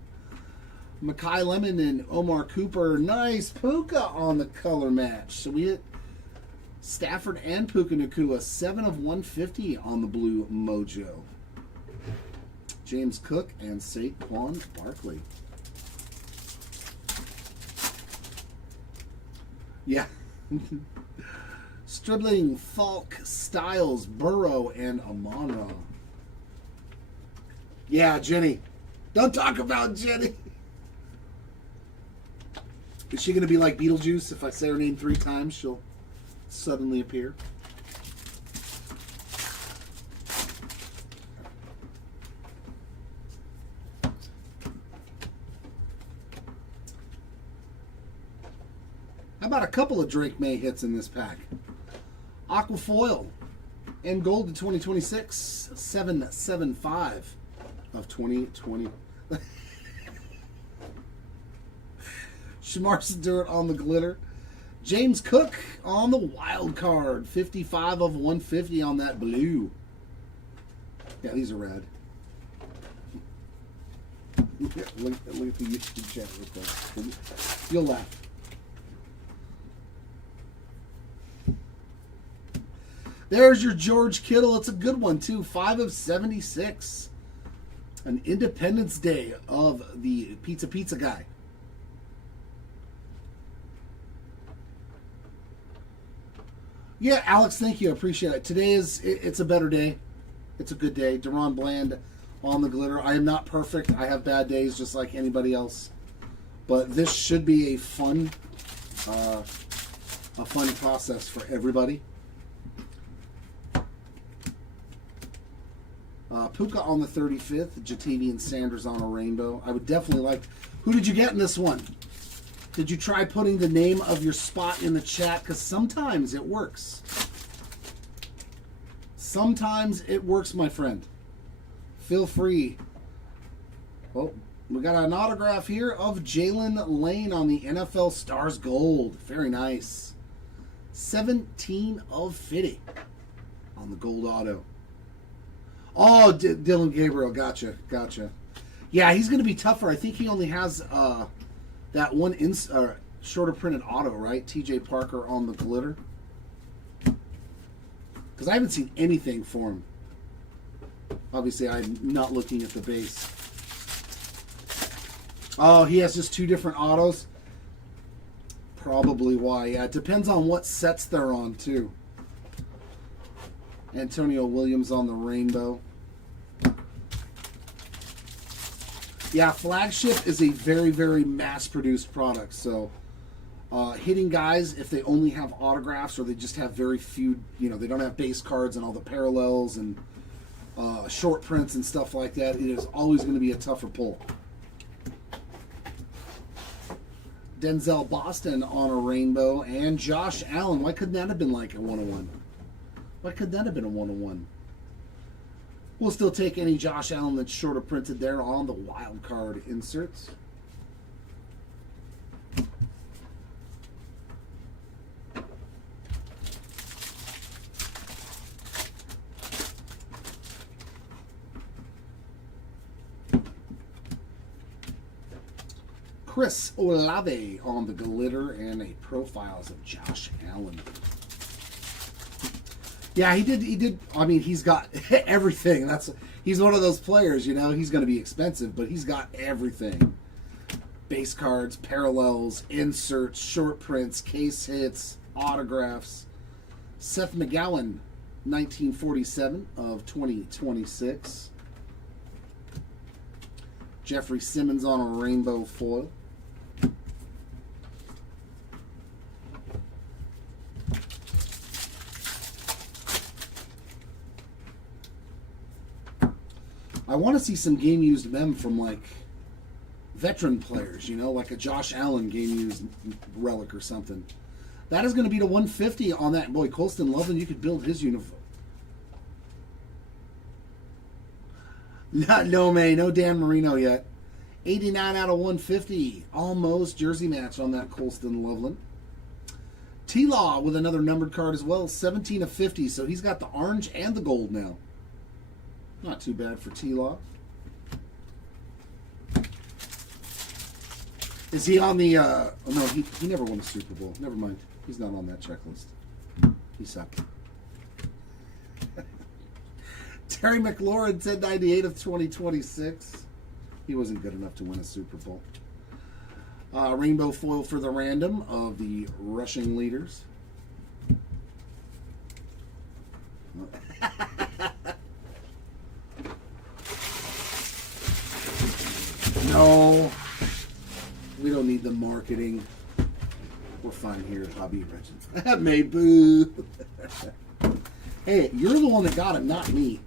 Makai Lemon and Omar Cooper. Nice Puka on the color match. So we hit Stafford and Puka Nakua. 7 of 150 on the blue mojo. James Cook and Saquon Barkley. Yeah. Stribling, Falk, Styles, Burrow, and Amon-Ra. Yeah, Jenny. Don't talk about Jenny. Is she going to be like Beetlejuice? If I say her name 3 times, she'll suddenly appear. How about a couple of Drake May hits in this pack? Aquafoil and Gold to 2026, 775 of 2020. Shamar Stewart on the glitter. James Cook on the wild card, 55 of 150 on that blue. Yeah, these are red. look at the YouTube chat real quick. You'll laugh. There's your George Kittle. It's a good one, too. 5 of 76. An Independence Day of the Pizza guy. Yeah, Alex, thank you. I appreciate it. Today it's a better day. It's a good day. Deron Bland on the glitter. I am not perfect. I have bad days just like anybody else. But this should be a fun process for everybody. Puka on the 35th, Jatavian Sanders on a rainbow. I would definitely like... Who did you get in this one? Did you try putting the name of your spot in the chat? Because sometimes it works. Sometimes it works, my friend. Feel free. Oh, we got an autograph here of Jalen Lane on the NFL Stars Gold. Very nice. 17 of 50 on the gold auto. Oh, Dylan Gabriel. Gotcha. Yeah, he's going to be tougher. I think he only has that one shorter printed auto, right? TJ Parker on the glitter. Because I haven't seen anything for him. Obviously, I'm not looking at the base. Oh, he has just 2 different autos. Probably why. Yeah, it depends on what sets they're on, too. Antonio Williams on the rainbow. Yeah, Flagship is a very, very mass-produced product. So, hitting guys, if they only have autographs or they just have very few, they don't have base cards and all the parallels and short prints and stuff like that, it is always going to be a tougher pull. Denzel Boston on a rainbow and Josh Allen. Why couldn't that have been like a 101? Why could that have been a 101? We'll still take any Josh Allen that's shorter printed there on the wild card inserts. Chris Olave on the glitter and a profiles of Josh Allen. Yeah, he did. I mean, he's got everything. He's one of those players, he's going to be expensive, but he's got everything. Base cards, parallels, inserts, short prints, case hits, autographs. Seth McGowan, 1947 of 2026. Jeffrey Simmons on a rainbow foil. I want to see some game-used mem from, veteran players, like a Josh Allen game-used relic or something. That is going to be to 150 on that. Boy, Colston Loveland, you could build his uniform. No, May. No Dan Marino yet. 89 out of 150. Almost jersey match on that Colston Loveland. T-Law with another numbered card as well. 17 of 50. So he's got the orange and the gold now. Not too bad for T-Law. Is he on the... oh, no, he never won a Super Bowl. Never mind. He's not on that checklist. He sucked. Terry McLaurin, 1098 of 2026. He wasn't good enough to win a Super Bowl. Rainbow foil for the random of the rushing leaders. No. We don't need the marketing. We're fine here at Hobby Legends. May boo. Hey, you're the one that got him, not me.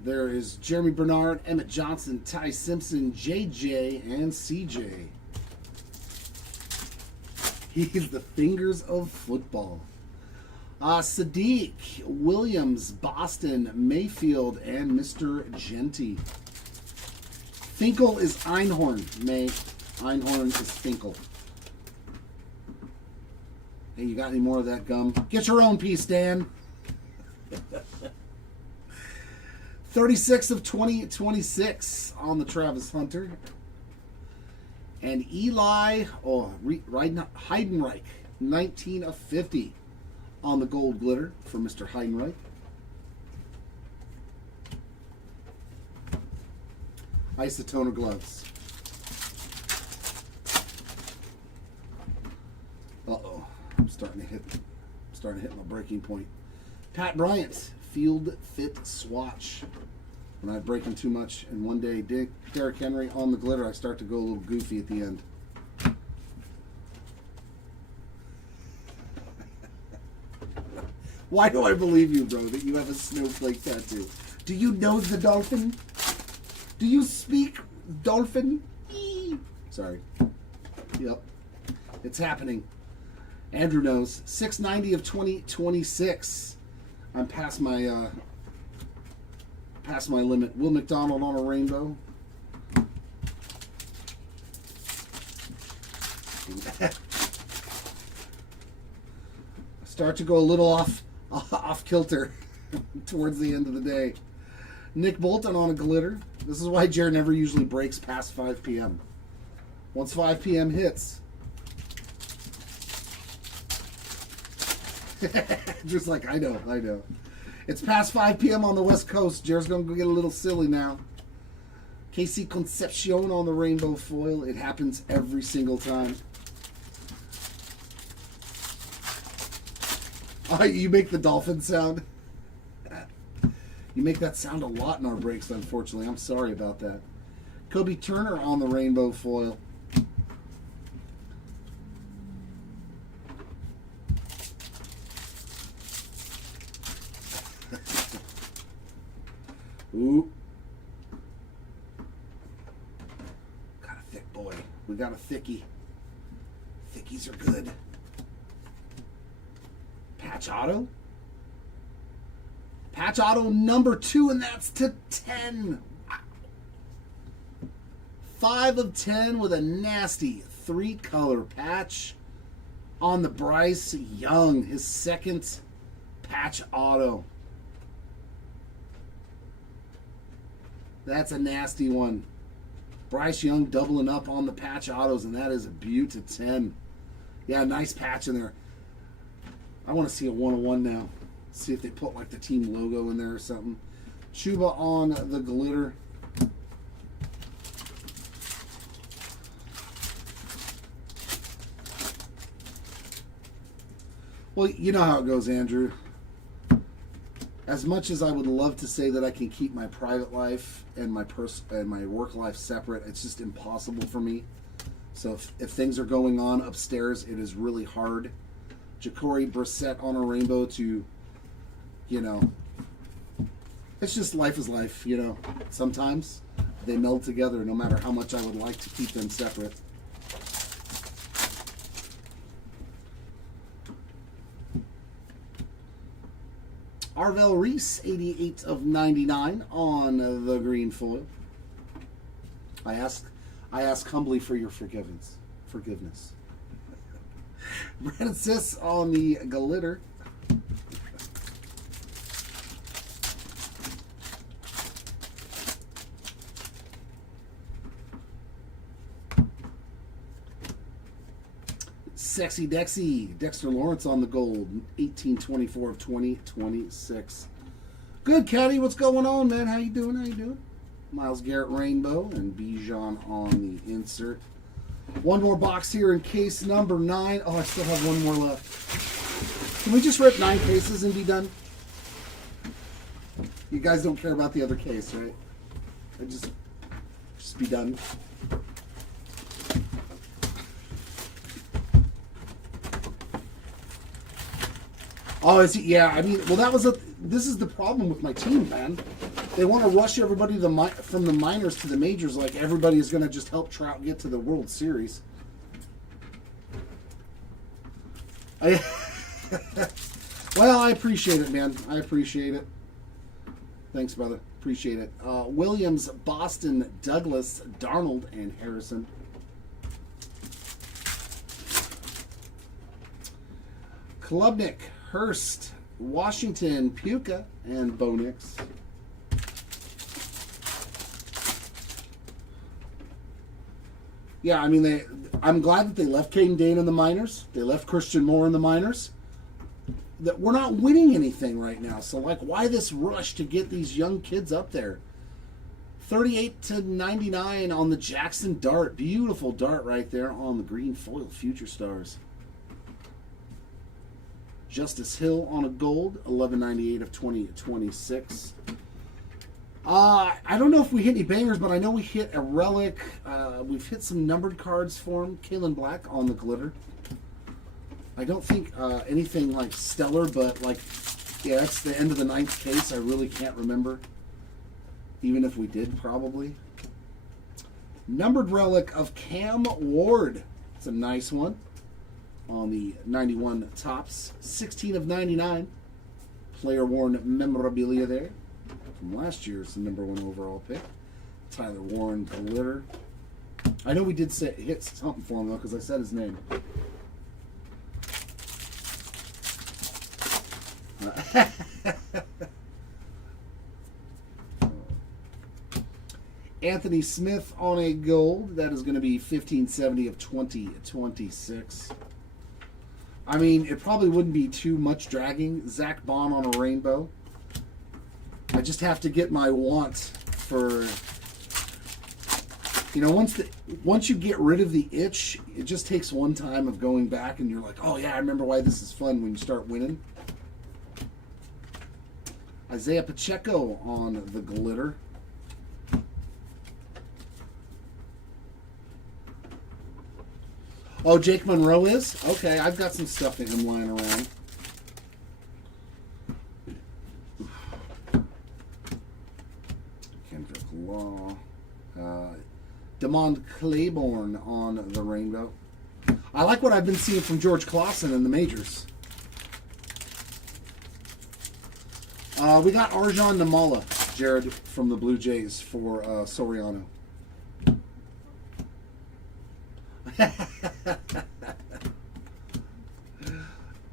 There is Jeremy Bernard, Emmett Johnson, Ty Simpson, JJ, and CJ. He's the fingers of football. Sadiq, Williams, Boston, Mayfield, and Mr. Genty. Finkel is Einhorn, May. Einhorn is Finkel. Hey, you got any more of that gum? Get your own piece, Dan. 36 of 2026 on the Travis Hunter. And Eli Heidenreich, 19 of 50 on the gold glitter for Mr. Heidenreich. Isotoner gloves. Uh-oh. I'm starting to hit my breaking point. Pat Bryant, Field Fit Swatch. When I break him too much, and one day Derrick Henry on the glitter, I start to go a little goofy at the end. Why do I believe you, bro, that you have a snowflake tattoo? Do you know the dolphin? Do you speak dolphin? Sorry. Yep. It's happening. Andrew knows. 690 of 2026. I'm past my limit. Will McDonald on a rainbow. Start to go a little off kilter towards the end of the day. Nick Bolton on a glitter. This is why Jared never usually breaks past 5 p.m. Once 5 p.m. hits. Just like, I know. It's past 5 p.m. on the West Coast. Jared's going to get a little silly now. Casey Concepcion on the rainbow foil. It happens every single time. Oh, you make the dolphin sound? You make that sound a lot in our breaks, unfortunately. I'm sorry about that. Kobe Turner on the rainbow foil. Ooh. Got a thick boy. We got a thickie. Thickies are good. Patch auto. Patch auto number 2, and that's to 10. Wow. 5 of 10 with a nasty 3-color patch on the Bryce Young, his second patch auto. That's a nasty one. Bryce Young doubling up on the patch autos, and that is a beaut to 10. Yeah, nice patch in there. I want to see a 101 now. See if they put like the team logo in there or something. Chuba on the glitter. Well, you know how it goes, Andrew. As much as I would love to say that I can keep my private life and my work life separate, it's just impossible for me. So if things are going on upstairs, it is really hard. Jacory Brissett on a rainbow to, you know, it's just life is life, you know, sometimes. They meld together no matter how much I would like to keep them separate. Arvel Reese, 88 of 99 on the green foil. I ask humbly for your forgiveness. Francis on the glitter. Sexy Dexy, Dexter Lawrence on the gold, 1824 of 2026. Good, Caddy. What's going on, man? How you doing? Miles Garrett Rainbow and Bijan on the insert. One more box here in case number 9. Oh, I still have one more left. Can we just rip 9 cases and be done? You guys don't care about the other case, right? I just be done. Oh, is he? Yeah, I mean, well, this is the problem with my team, man. They want to rush everybody from the minors to the majors like everybody is going to just help Trout get to the World Series. Well, I appreciate it, man. I appreciate it. Thanks, brother. Appreciate it. Williams, Boston, Douglas, Darnold, and Harrison. Klubnik, Hurst, Washington, Puka, and Bo Nix. Yeah, I mean, I'm glad that they left Caden Dane in the minors. They left Christian Moore in the minors. That we're not winning anything right now. So, like, why this rush to get these young kids up there? 38 to 99 on the Jackson Dart. Beautiful dart right there on the green foil Future Stars. Justice Hill on a gold, 1198 of 2026. I don't know if we hit any bangers, but I know we hit a relic. We've hit some numbered cards for him. Kalen Black on the glitter. I don't think anything like stellar, but like, yeah, that's the end of the 9th case. I really can't remember. Even if we did, probably. Numbered relic of Cam Ward. It's a nice one. On the 91 tops, 16 of 99. Player worn memorabilia there from last year's number 1 overall pick. Tyler Warren glitter. I know we did hit something for him though because I said his name. Anthony Smith on a gold. That is going to be 1570 of 2026. I mean, it probably wouldn't be too much dragging. Zach Bond on a rainbow. I just have to get my want for, you know, once you get rid of the itch, it just takes one time of going back and you're like, oh yeah, I remember why this is fun when you start winning. Isaiah Pacheco on the glitter. Oh, Jake Monroe is? Okay, I've got some stuff of him lying around. Kendrick Law. Demond Claiborne on the rainbow. I like what I've been seeing from George Clausen in the majors. We got Arjan Namala, Jared, from the Blue Jays for Soriano.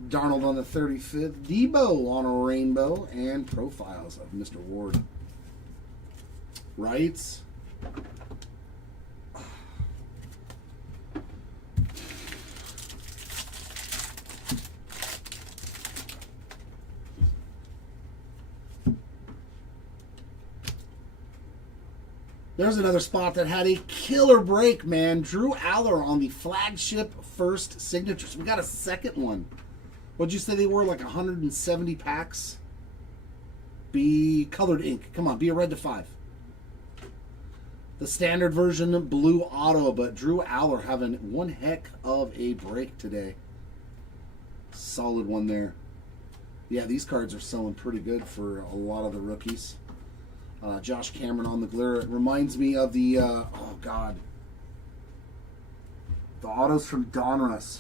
Darnold on the 35th. Debo on a rainbow. And profiles of Mr. Ward. Right? There's another spot that had a killer break, man. Drew Aller on the flagship first signatures. We got a second one. What'd you say they were? Like 170 packs? Be colored ink. Come on, be a red to 5. The standard version, blue auto, but Drew Aller having one heck of a break today. Solid one there. Yeah, these cards are selling pretty good for a lot of the rookies. Josh Cameron on the glitter. It reminds me of the, oh God, the autos from Donruss.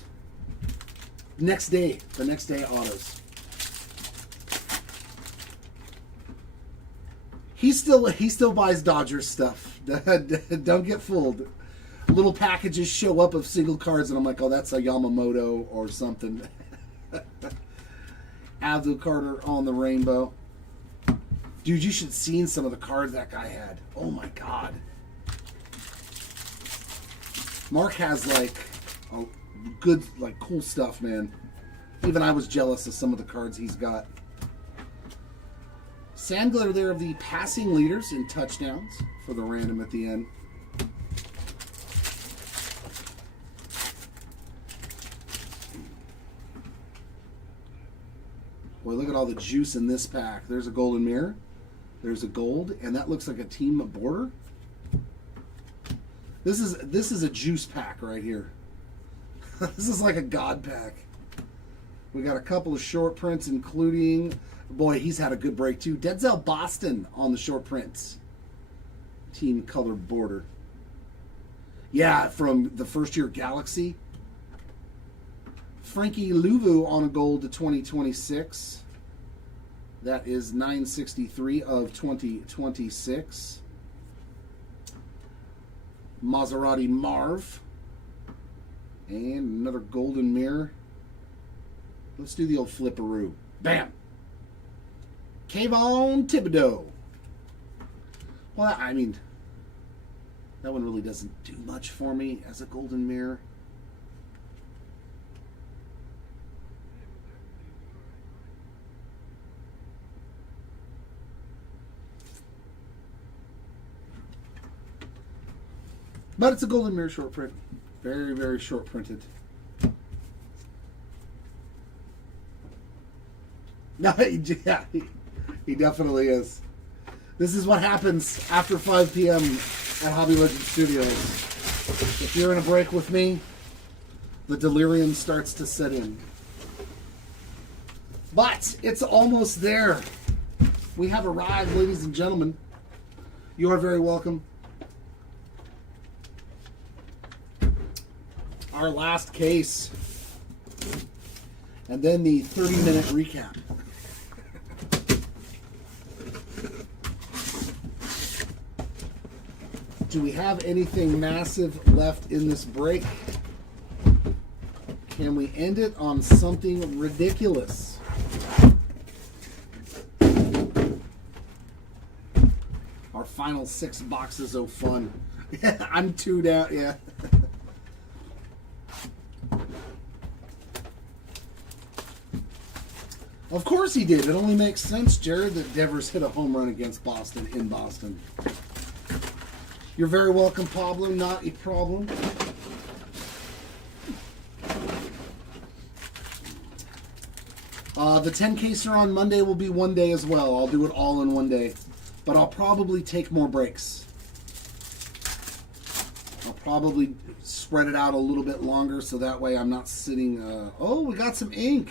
The next day autos. He still buys Dodgers stuff. Don't get fooled. Little packages show up of single cards, and I'm like, oh, that's a Yamamoto or something. Abdul Carter on the rainbow. Dude, you should have seen some of the cards that guy had. Oh my God. Mark has like a good, like cool stuff, man. Even I was jealous of some of the cards he's got. Sandler there of the passing leaders in touchdowns for the random at the end. Boy, look at all the juice in this pack. There's a golden mirror. There's a gold, and that looks like a team border. This is a juice pack right here. This is like a god pack. We got a couple of short prints, including, boy, he's had a good break too. Denzel Boston on the short prints. Team color border. Yeah, from the first year Galaxy. Frankie Louvu on a gold to 2026. That is 963 of 2026. Maserati Marv. And another golden mirror. Let's do the old flipperoo. Bam! Kayvon Thibodeau. Well, I mean, that one really doesn't do much for me as a golden mirror. But it's a golden mirror short print. Very, very short printed. No, he definitely is. This is what happens after 5 p.m. at Hobby Legend Studios. If you're in a break with me, the delirium starts to set in. But it's almost there. We have arrived, ladies and gentlemen. You are very welcome. Our last case. And then the 30-minute recap. Do we have anything massive left in this break? Can we end it on something ridiculous? Our final 6 boxes of fun. I'm 2 down, yeah. Of course he did. It only makes sense, Jared, that Devers hit a home run against Boston in Boston. You're very welcome, Pablo. Not a problem. The 10 caser on Monday will be one day as well. I'll do it all in one day. But I'll probably take more breaks. I'll probably spread it out a little bit longer so that way I'm not sitting... oh, we got some ink.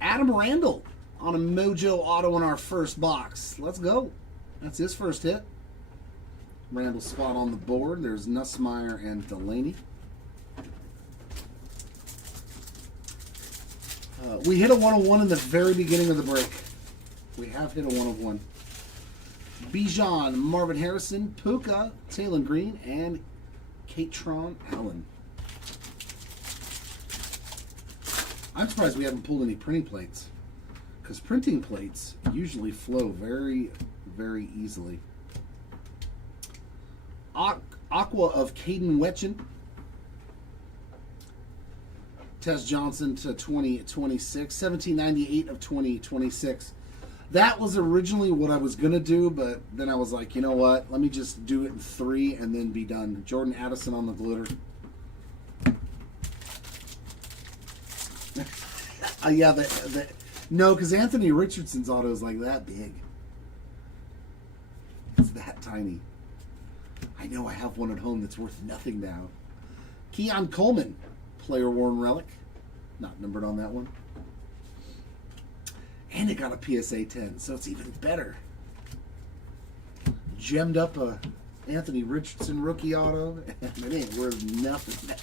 Adam Randall on a Mojo Auto in our first box. Let's go. That's his first hit. Randall spot on the board. There's Nussmeier and Delaney. We hit a 101 in the very beginning of the break. We have hit a 101. Bijan, Marvin Harrison, Puka, Taylor Green, and Katron Allen. I'm surprised we haven't pulled any printing plates, because printing plates usually flow very, very easily. Aqua of Caden Wetchen. Tess Johnson to 2026. 1798 of 2026. That was originally what I was going to do, but then I was like, you know what? Let me just do it in 3 and then be done. Jordan Addison on the glitter. Yeah, no, because Anthony Richardson's auto is like that big. It's that tiny. I know I have one at home that's worth nothing now. Keon Coleman, player worn relic. Not numbered on that one. And it got a PSA 10, so it's even better. gemmed up a Anthony Richardson rookie auto, and it ain't worth nothing now.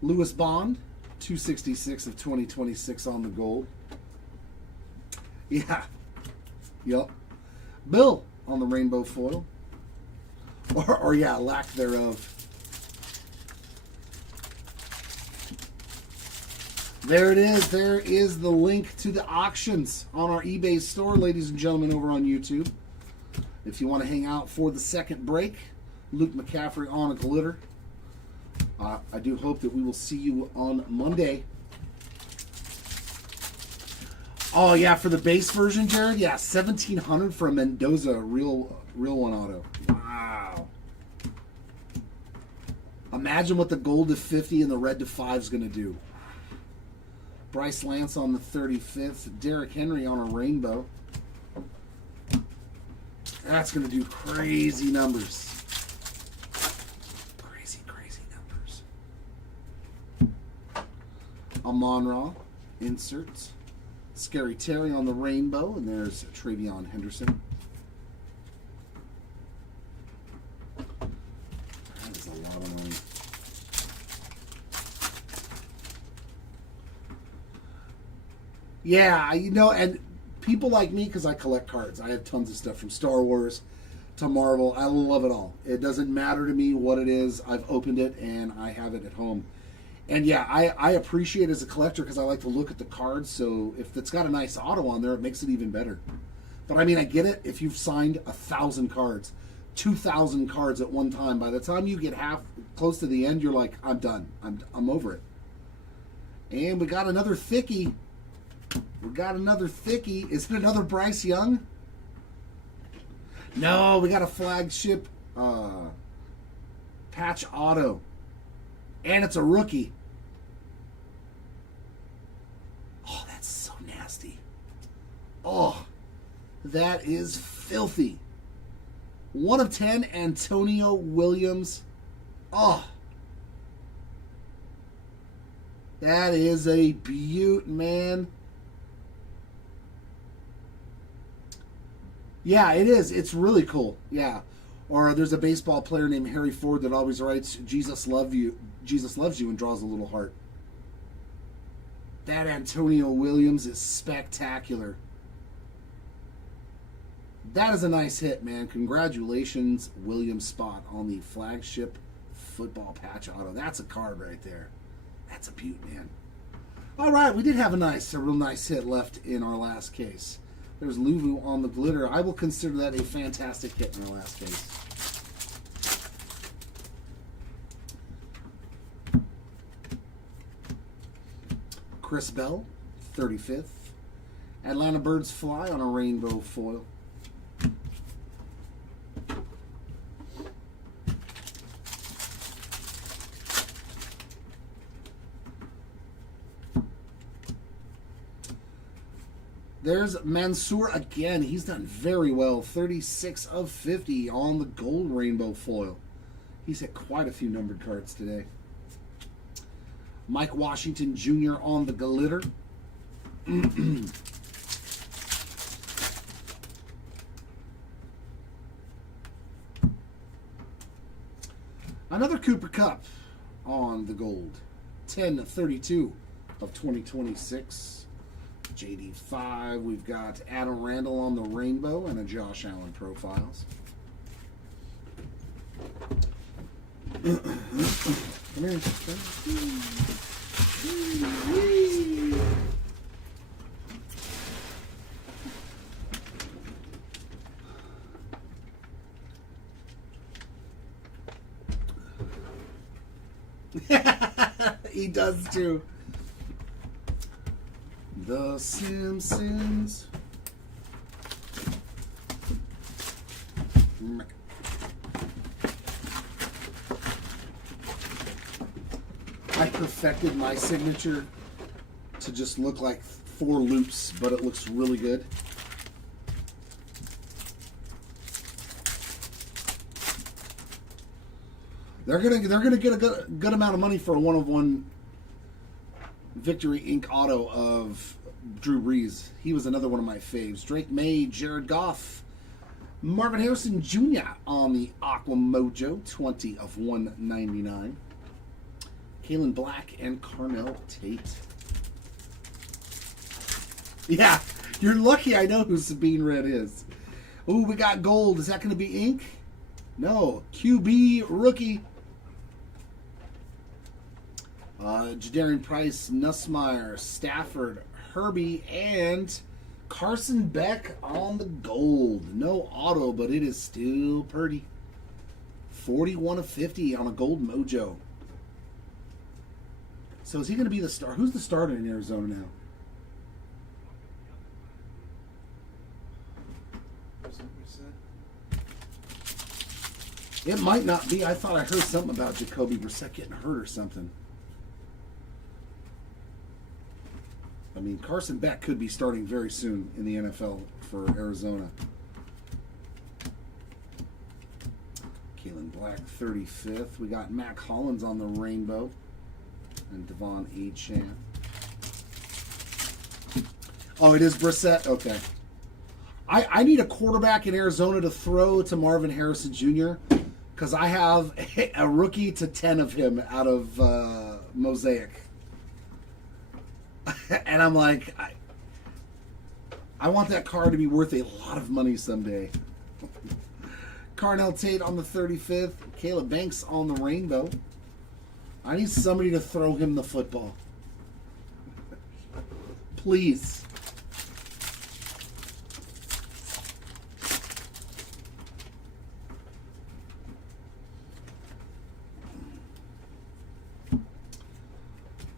Lewis Bond, 266 of 2026 on the gold. Yeah. Yup. Bill on the rainbow foil. Or yeah, lack thereof. There it is. There is the link to the auctions on our eBay store, ladies and gentlemen, over on YouTube. If you want to hang out for the second break, Luke McCaffrey on a glitter. I do hope that we will see you on Monday. Oh yeah, for the base version, Jared. Yeah, 1,700 for a Mendoza real one auto. Wow. Imagine what the gold to 50 and the red to 5 is going to do. Bryce Lance on the 35th. Derrick Henry on a rainbow. That's going to do crazy numbers. Crazy numbers. Amon-Ra inserts. Scary Terry on the rainbow. And there's Travion Henderson. That is a lot of money. Yeah, you know, and people like me, because I collect cards. I have tons of stuff from Star Wars to Marvel. I love it all. It doesn't matter to me what it is. I've opened it and I have it at home. And yeah, I appreciate it as a collector because I like to look at the cards. So if it's got a nice auto on there, it makes it even better. But I mean, I get it. If you've signed 1,000 cards, 2,000 cards at one time, by the time you get close to the end, you're like, I'm done. I'm over it. And we got another thickie. Is it another Bryce Young? No, we got a flagship patch auto. And it's a rookie. Oh, that's so nasty. Oh, that is filthy. 1 of 10, Antonio Williams. Oh. That is a beaut, man. Yeah, it is. It's really cool. Yeah. Or there's a baseball player named Harry Ford that always writes, Jesus loves you, and draws a little heart. That Antonio Williams is spectacular. That is a nice hit, man. Congratulations, William Spot, on the flagship football patch auto. That's a card right there. That's a beaut, man. All right, we did have a real nice hit left in our last case. There's Luvu on the glitter. I will consider that a fantastic hit in our last case. Chris Bell, 35th. Atlanta Birds Fly on a rainbow foil. There's Mansour again. He's done very well. 36 of 50 on the gold rainbow foil. He's hit quite a few numbered cards today. Mike Washington Jr. on the glitter. Another Cooper Kupp on the gold. 10/32 of 2026. JD5, we've got Adam Randall on the rainbow and a Josh Allen profiles. Come here. He does too. The Simpsons. I perfected my signature to just look like 4 loops, but it looks really good. They're gonna get a good amount of money for a 1 of 1 Victory Ink auto of Drew Brees. He was another one of my faves. Drake May, Jared Goff, Marvin Harrison Jr. on the Aqua Mojo, 20 of 199. Kalen Black and Carnell Tate. Yeah, you're lucky I know who Sabine Red is. Ooh, we got gold. Is that going to be ink? No. QB rookie. Jadarian Price, Nussmeier, Stafford, Herbie, and Carson Beck on the gold. No auto, but it is still pretty. 41 of 50 on a gold mojo. So is he going to be the star? Who's the starter in Arizona now? It might not be. I thought I heard something about Jacoby Brissett getting hurt or something. I mean, Carson Beck could be starting very soon in the NFL for Arizona. Kalen Black, 35th. We got Mac Hollins on the rainbow. And Devon Achane. Oh, it is Brissett? Okay. I need a quarterback in Arizona to throw to Marvin Harrison Jr. because I have a rookie to 10 of him out of Mosaic. And I'm like, I want that card to be worth a lot of money someday. Carnell Tate on the 35th. Caleb Banks on the rainbow. I need somebody to throw him the football. Please.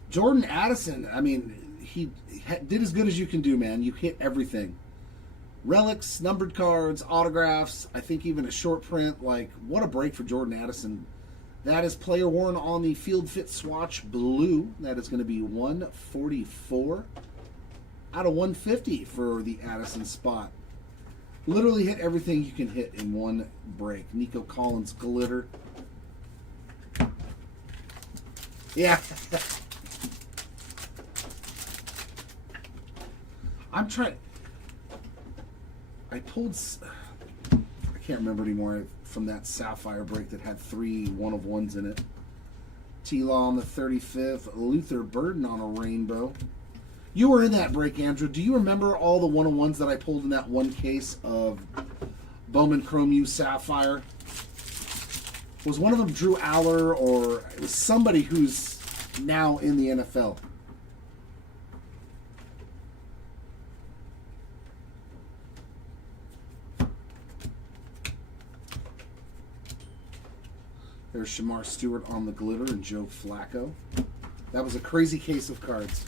Jordan Addison, I mean, he did as good as you can do, man. You hit everything. Relics, numbered cards, autographs, I think even a short print. Like, what a break for Jordan Addison. That is player worn on the Field Fit Swatch blue. That is going to be 144 out of 150 for the Addison spot. Literally hit everything you can hit in one break. Nico Collins glitter. Yeah. I'm trying. I pulled. I can't remember anymore from that Sapphire break that had 3 one-of-ones in it. T-Law on the 35th. Luther Burden on a rainbow. You were in that break, Andrew. Do you remember all the one-of-ones that I pulled in that one case of Bowman Chrome U Sapphire? Was one of them Drew Aller, or it was somebody who's now in the NFL? There's Shamar Stewart on the glitter and Joe Flacco. That was a crazy case of cards.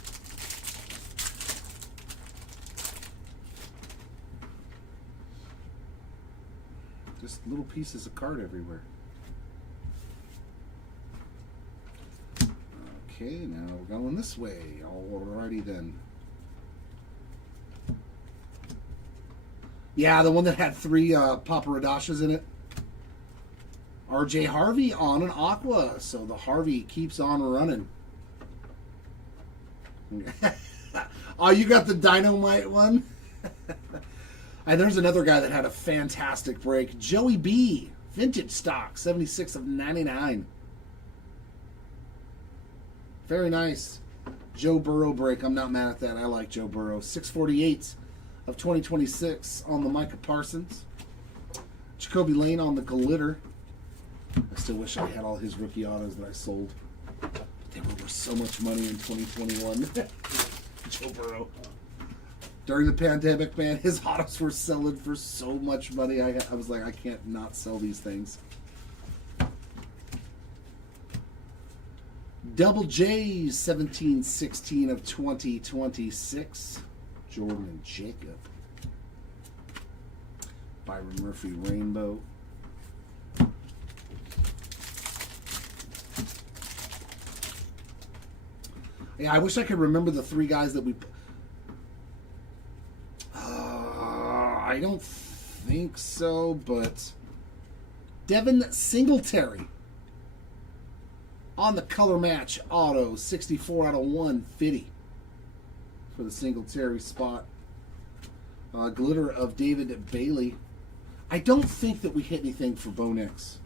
Just little pieces of card everywhere. Okay, now we're going this way. Alrighty then. Yeah, the one that had 3 Paparadashas in it. RJ Harvey on an Aqua, so the Harvey keeps on running. Oh, you got the Dynamite one? And there's another guy that had a fantastic break. Joey B, vintage stock, 76 of 99. Very nice. Joe Burrow break. I'm not mad at that. I like Joe Burrow. 648 of 2026 on the Micah Parsons. Jacoby Lane on the glitter. I still wish I had all his rookie autos that I sold. But they were worth so much money in 2021. Joe Burrow. During the pandemic, man, his autos were selling for so much money. I was like, I can't not sell these things. Double J's, 17-16 of 2026. Jordan and Jacob. Byron Murphy Rainbow. Yeah, I wish I could remember the 3 guys that we... I don't think so, but... Devin Singletary On the color match auto, 64 out of 150 for the Singletary spot. Glitter of David Bailey. I don't think that we hit anything for Bo Nix.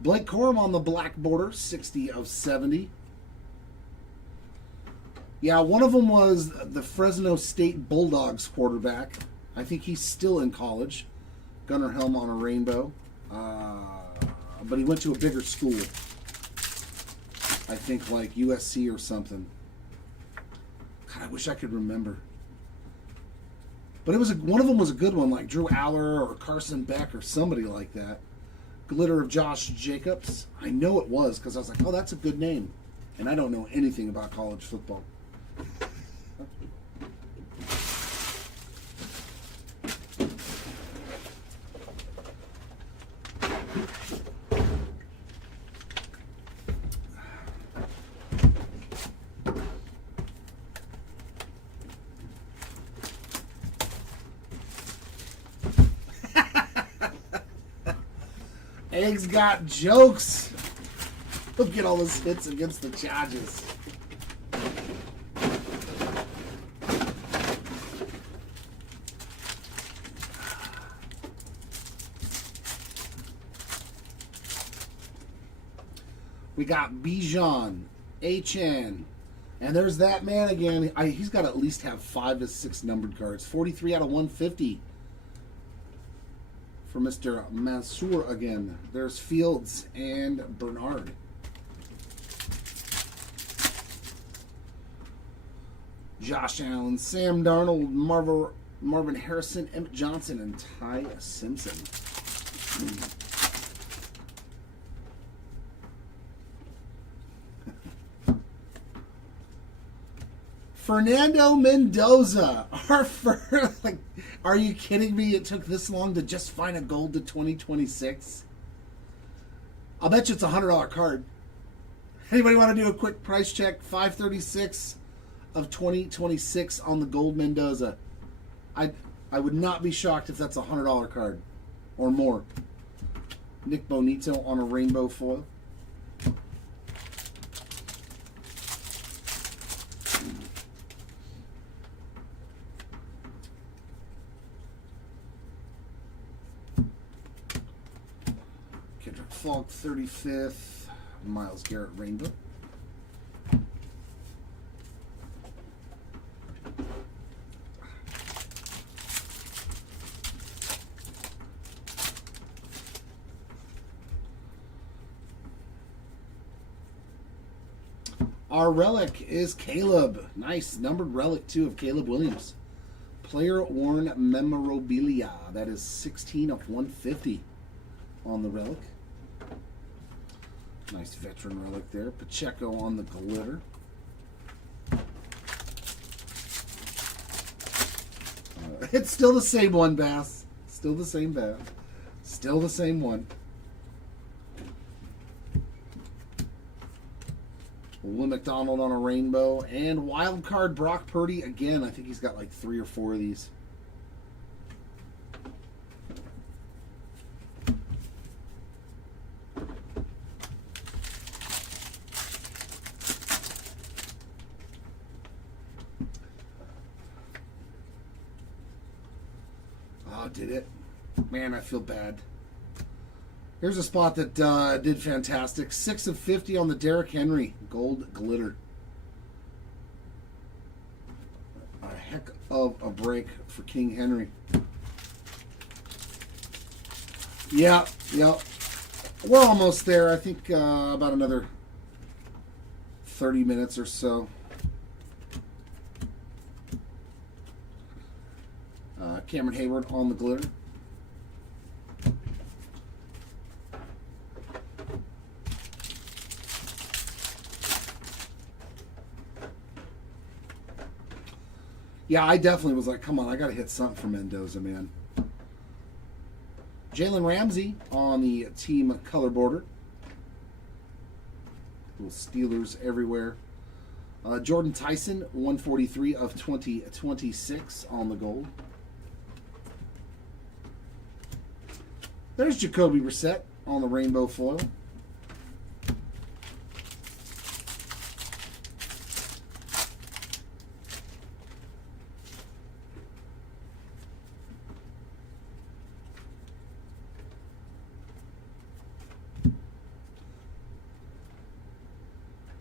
Blake Corum on the black border, 60 of 70. Yeah, one of them was the Fresno State Bulldogs quarterback. I think he's still in college. Gunnar Helm on a rainbow. But he went to a bigger school. I think like USC or something. God, I wish I could remember. But it was one of them was a good one, like Drew Aller or Carson Beck or somebody like that. Glitter of Josh Jacobs. I know it was because I was like, oh, that's a good name. And I don't know anything about college football. Eggs got jokes. Look at all those hits against the Chargers. We got Bijan, HN, and there's that man again. He's got to at least have 5 to 6 numbered cards. 43 out of 150 for Mr. Mansour again. There's Fields and Bernard. Josh Allen, Sam Darnold, Marvin Harrison, Emmett Johnson, and Ty Simpson. Fernando Mendoza. Are you kidding me? It took this long to just find a gold to 2026. I'll bet you it's a $100 card. Anybody want to do a quick price check? $536 of 2026 on the gold Mendoza. I would not be shocked if that's a $100 card or more. Nick Bonito on a rainbow foil. Falk 35th, Myles Garrett rainbow. Our relic is Caleb. Nice numbered relic too of Caleb Williams. Player worn memorabilia. That is 16 of 150 on the relic. Nice veteran relic there. Pacheco on the glitter. It's still the same one, Bass. Still the same Bass. Still the same one. Will McDonald on a rainbow. And wild card Brock Purdy again. I think he's got like 3 or 4 of these. Did it? Man, I feel bad. Here's a spot that did fantastic. 6 of 50 on the Derrick Henry gold glitter. A heck of a break for King Henry. Yeah. We're almost there. I think about another 30 minutes or so. Cameron Hayward on the glitter. Yeah, I definitely was like, come on, I got to hit something for Mendoza, man. Jalen Ramsey on the team color border. Little Steelers everywhere. Jordan Tyson, 143 of 2026 on the gold. There's Jacoby Brissett on the rainbow foil.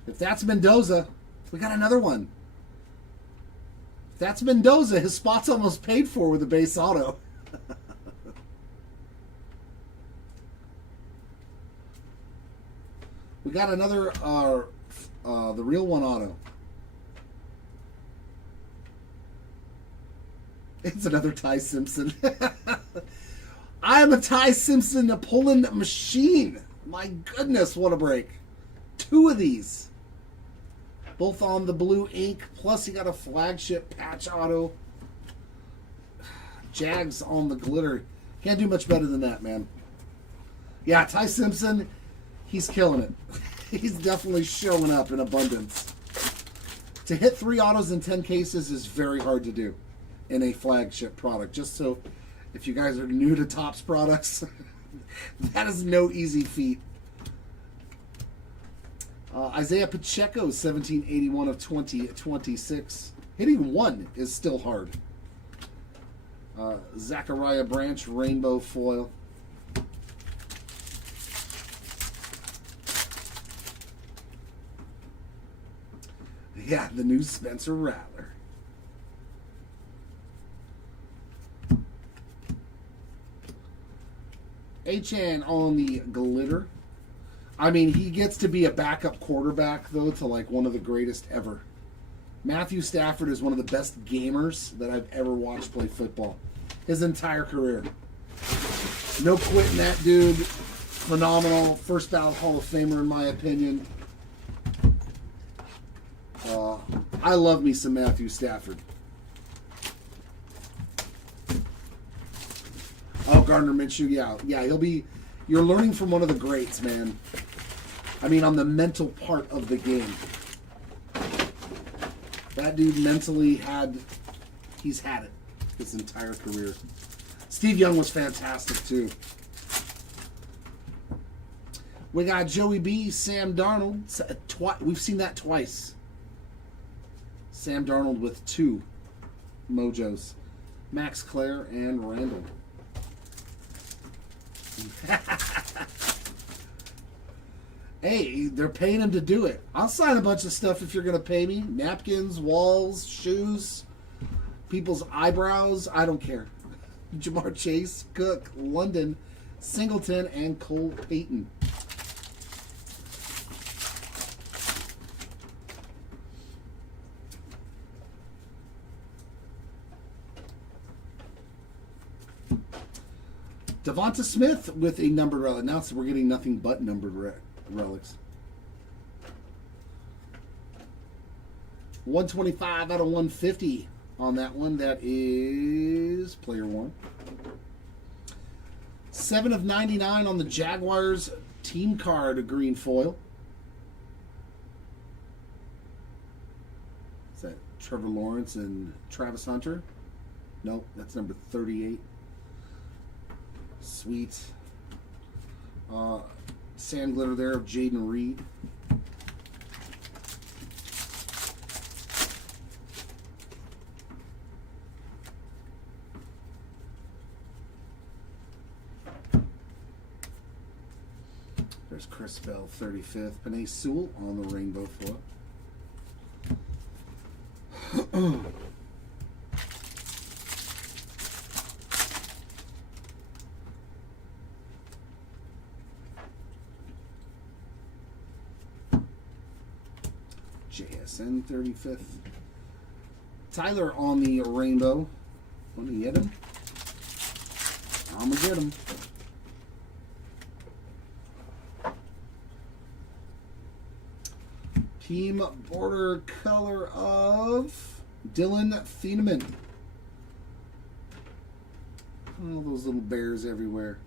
If that's Mendoza, we got another one. If that's Mendoza, his spot's almost paid for with a base auto. We got another, the real one auto. It's another Ty Simpson. I am a Ty Simpson pulling machine. My goodness, what a break. 2 of these. Both on the blue ink. Plus, you got a flagship patch auto. Jags on the glitter. Can't do much better than that, man. Yeah, Ty Simpson, he's killing it. He's definitely showing up in abundance. To hit 3 autos in 10 cases is very hard to do in a flagship product. Just so, if you guys are new to Topps products, that is no easy feat. Isaiah Pacheco, 1781 of 2026. Hitting 1 is still hard. Zachariah Branch, rainbow foil. Yeah, the new Spencer Rattler. H.N. on the glitter. I mean, he gets to be a backup quarterback, though, to like one of the greatest ever. Matthew Stafford is one of the best gamers that I've ever watched play football. His entire career. No quitting that dude. Phenomenal. First ballot Hall of Famer, in my opinion. I love me some Matthew Stafford. Oh, Gardner Minshew, yeah, he'll be. You're learning from one of the greats, man. I mean, on the mental part of the game. That dude mentally he's had it his entire career. Steve Young was fantastic, too. We got Joey B, Sam Darnold. We've seen that twice. Sam Darnold with 2 mojos. Max Clare and Randall. Hey, they're paying him to do it. I'll sign a bunch of stuff if you're going to pay me. Napkins, walls, shoes, people's eyebrows. I don't care. Jamar Chase, Cook, London, Singleton, and Cole Payton. Devonta Smith with a numbered relic. Now we're getting nothing but numbered relics. 125 out of 150 on that one. That is player 1. 7 of 99 on the Jaguars team card green foil. Is that Trevor Lawrence and Travis Hunter? Nope, that's number 38. Sweet. Sand glitter there of Jaden Reed. There's Chris Bell, 35th. Panay Sewell on the rainbow foil. JSN 35th. Tyler on the rainbow. Want to get him? I'm going to get him. Team border color of Dylan Thieneman. All those little bears everywhere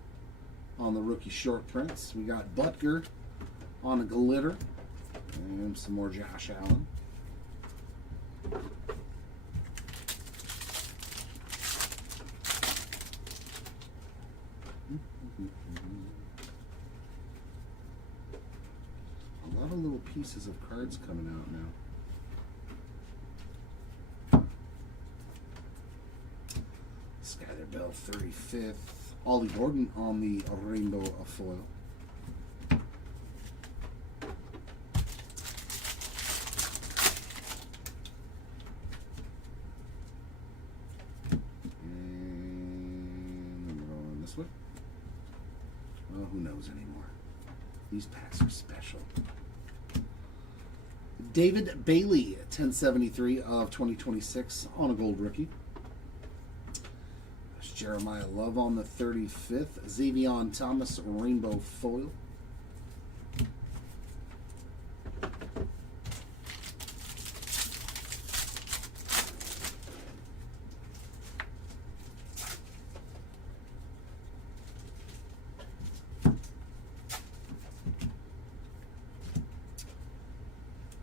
on the rookie short prints. We got Butker on a glitter. And some more Josh Allen. cases of cards coming out now. Skyler Bell, 35th. Ollie Gordon on the rainbow of foil. And we're going this way. Well, who knows anymore? These packs are special. David Bailey, 1073 of 2026 on a gold rookie. There's Jeremiah Love on the 35th. Xavion Thomas, rainbow foil.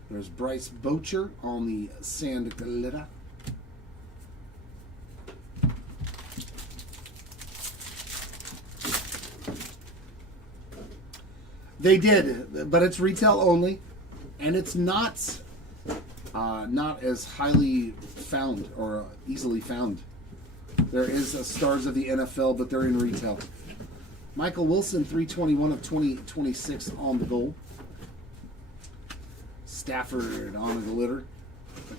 There's Bryce Bocher on the Sand Glitter. They did, but it's retail only, and it's not as highly found or easily found. There is stars of the NFL, but they're in retail. Michael Wilson, 321 of 2026 on the gold. Stafford on the glitter.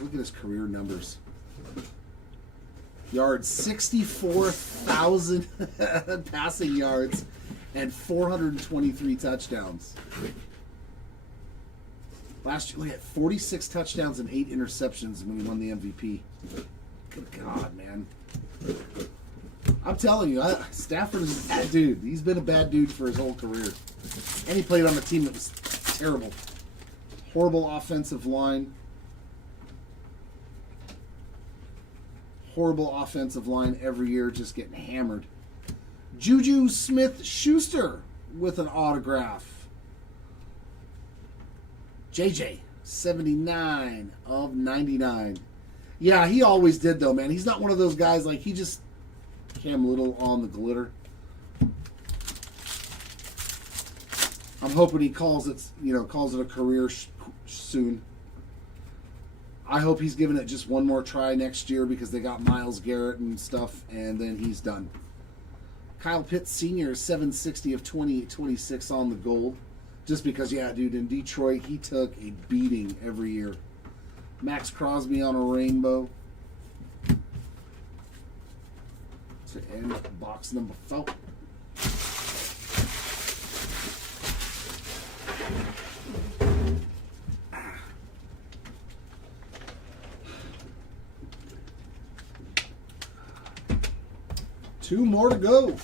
Look at his career numbers. Yards, 64,000 passing yards and 423 touchdowns. Last year, look at 46 touchdowns and 8 interceptions when he won the MVP. Good God, man. I'm telling you, Stafford is a bad dude. He's been a bad dude for his whole career. And he played on a team that was terrible. Horrible offensive line. Horrible offensive line every year, just getting hammered. Juju Smith-Schuster with an autograph. JJ, 79 of 99. Yeah, he always did, though, man. He's not one of those guys, like, he just Cam Little on the glitter. I'm hoping he calls it a career soon. I hope he's giving it just one more try next year because they got Myles Garrett and stuff, and then he's done. Kyle Pitts Sr., 760 of 2026 on the gold. Just because, yeah, dude, in Detroit, he took a beating every year. Max Crosby on a rainbow. To end box number 4. Two more to go.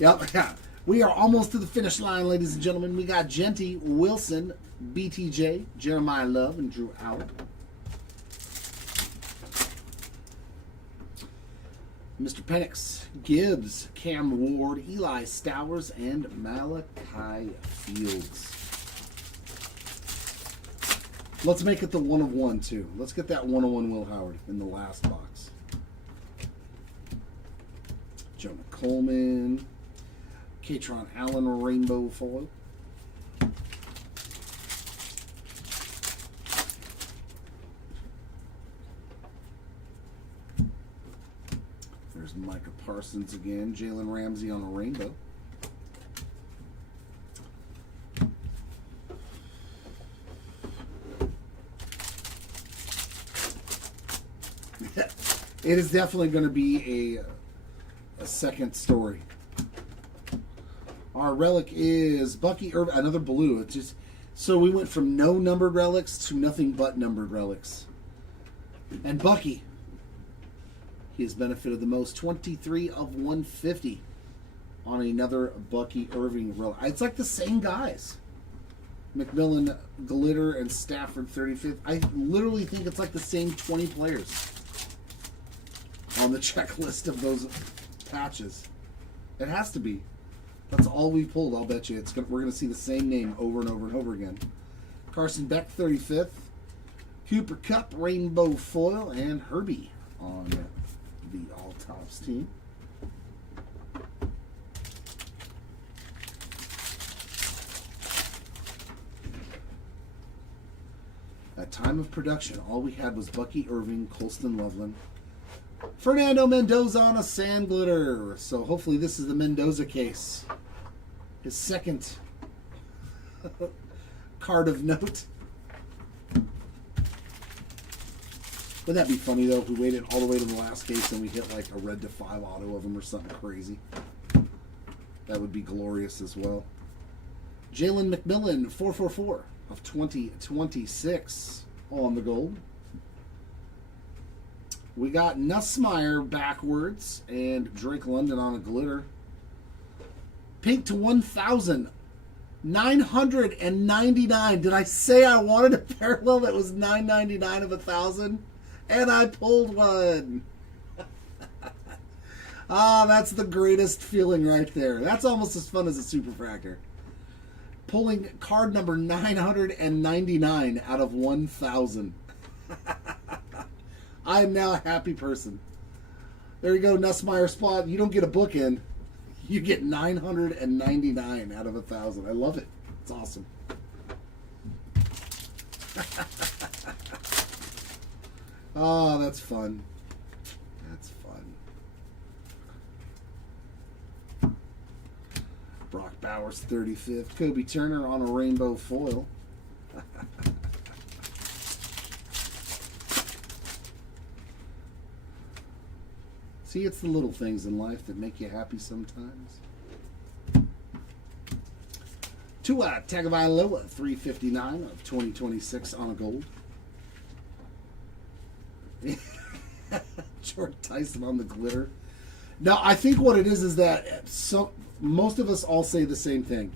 Yep, yeah. We are almost to the finish line, ladies and gentlemen. We got Genty, Wilson, BTJ, Jeremiah Love, and Drew Allen. Mr. Penix, Gibbs, Cam Ward, Eli Stowers, and Malachi Fields. Let's make it the 1 of 1, too. Let's get that 1 of 1 Will Howard in the last box. Jonah Coleman, Katron Allen, rainbow foil. There's Micah Parsons again. Jalen Ramsey on a rainbow. It is definitely going to be a second story. Our relic is Bucky Irvin, another blue. It's just so we went from no numbered relics to nothing but numbered relics. And Bucky, he has benefited the most, 23 of 150 on another Bucky Irving relic. It's like the same guys. McMillan, Glitter, and Stafford 35th. I literally think it's like the same 20 players on the checklist of those patches. It has to be. That's all we pulled. I'll bet you we're going to see the same name over and over and over again. Carson Beck, 35th. Cooper Cup Rainbow Foil and Herbie on the All Tops team. At time of production, all we had was Bucky Irving, Colston Loveland, Fernando Mendoza on a sand glitter. So hopefully this is the Mendoza case. His second card of note. Wouldn't that be funny though if we waited all the way to the last case and we hit like a red to 5 auto of him or something crazy? That would be glorious as well. Jalen McMillan, 444 of 2026 on the gold. We got Nussmeier backwards and Drake London on a glitter. Pink to 1,000. 999. Did I say I wanted a parallel that was 999 of 1,000? And I pulled one. That's the greatest feeling right there. That's almost as fun as a superfractor. Pulling card number 999 out of 1,000. I am now a happy person. There you go, Nussmeier spot. You don't get a bookend. You get 999 out of 1,000. I love it. It's awesome. Oh, that's fun. That's fun. Brock Bowers, 35th. Kobe Turner on a rainbow foil. See, it's the little things in life that make you happy sometimes. Tua Tagovailoa, 359 of 2026 on a gold. Jordan Tyson on the glitter. Now, I think what it is that most of us all say the same thing.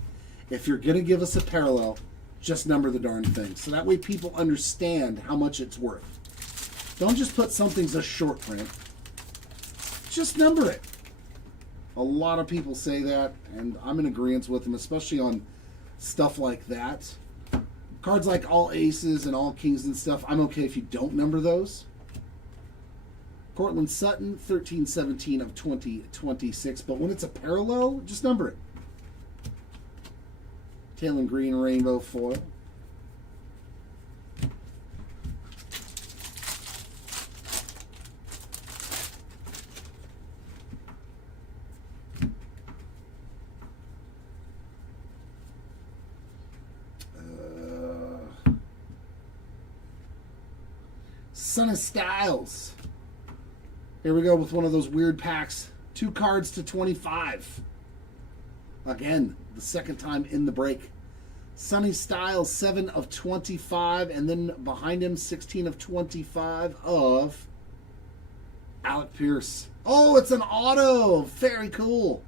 If you're going to give us a parallel, just number the darn thing. So that way people understand how much it's worth. Don't just put something's a short print. Just number it. A lot of people say that, and I'm in agreement with them, especially on stuff like that. Cards like all aces and all kings and stuff, I'm okay if you don't number those. Cortland Sutton, 1317 of 2026. But when it's a parallel, just number it. Talon Green rainbow foil. Son of Styles. Here we go with one of those weird packs. 2 cards to 25. Again, the second time in the break. Sonny Styles, 7 of 25. And then behind him, 16 of 25 of Alec Pierce. Oh, it's an auto. Very cool.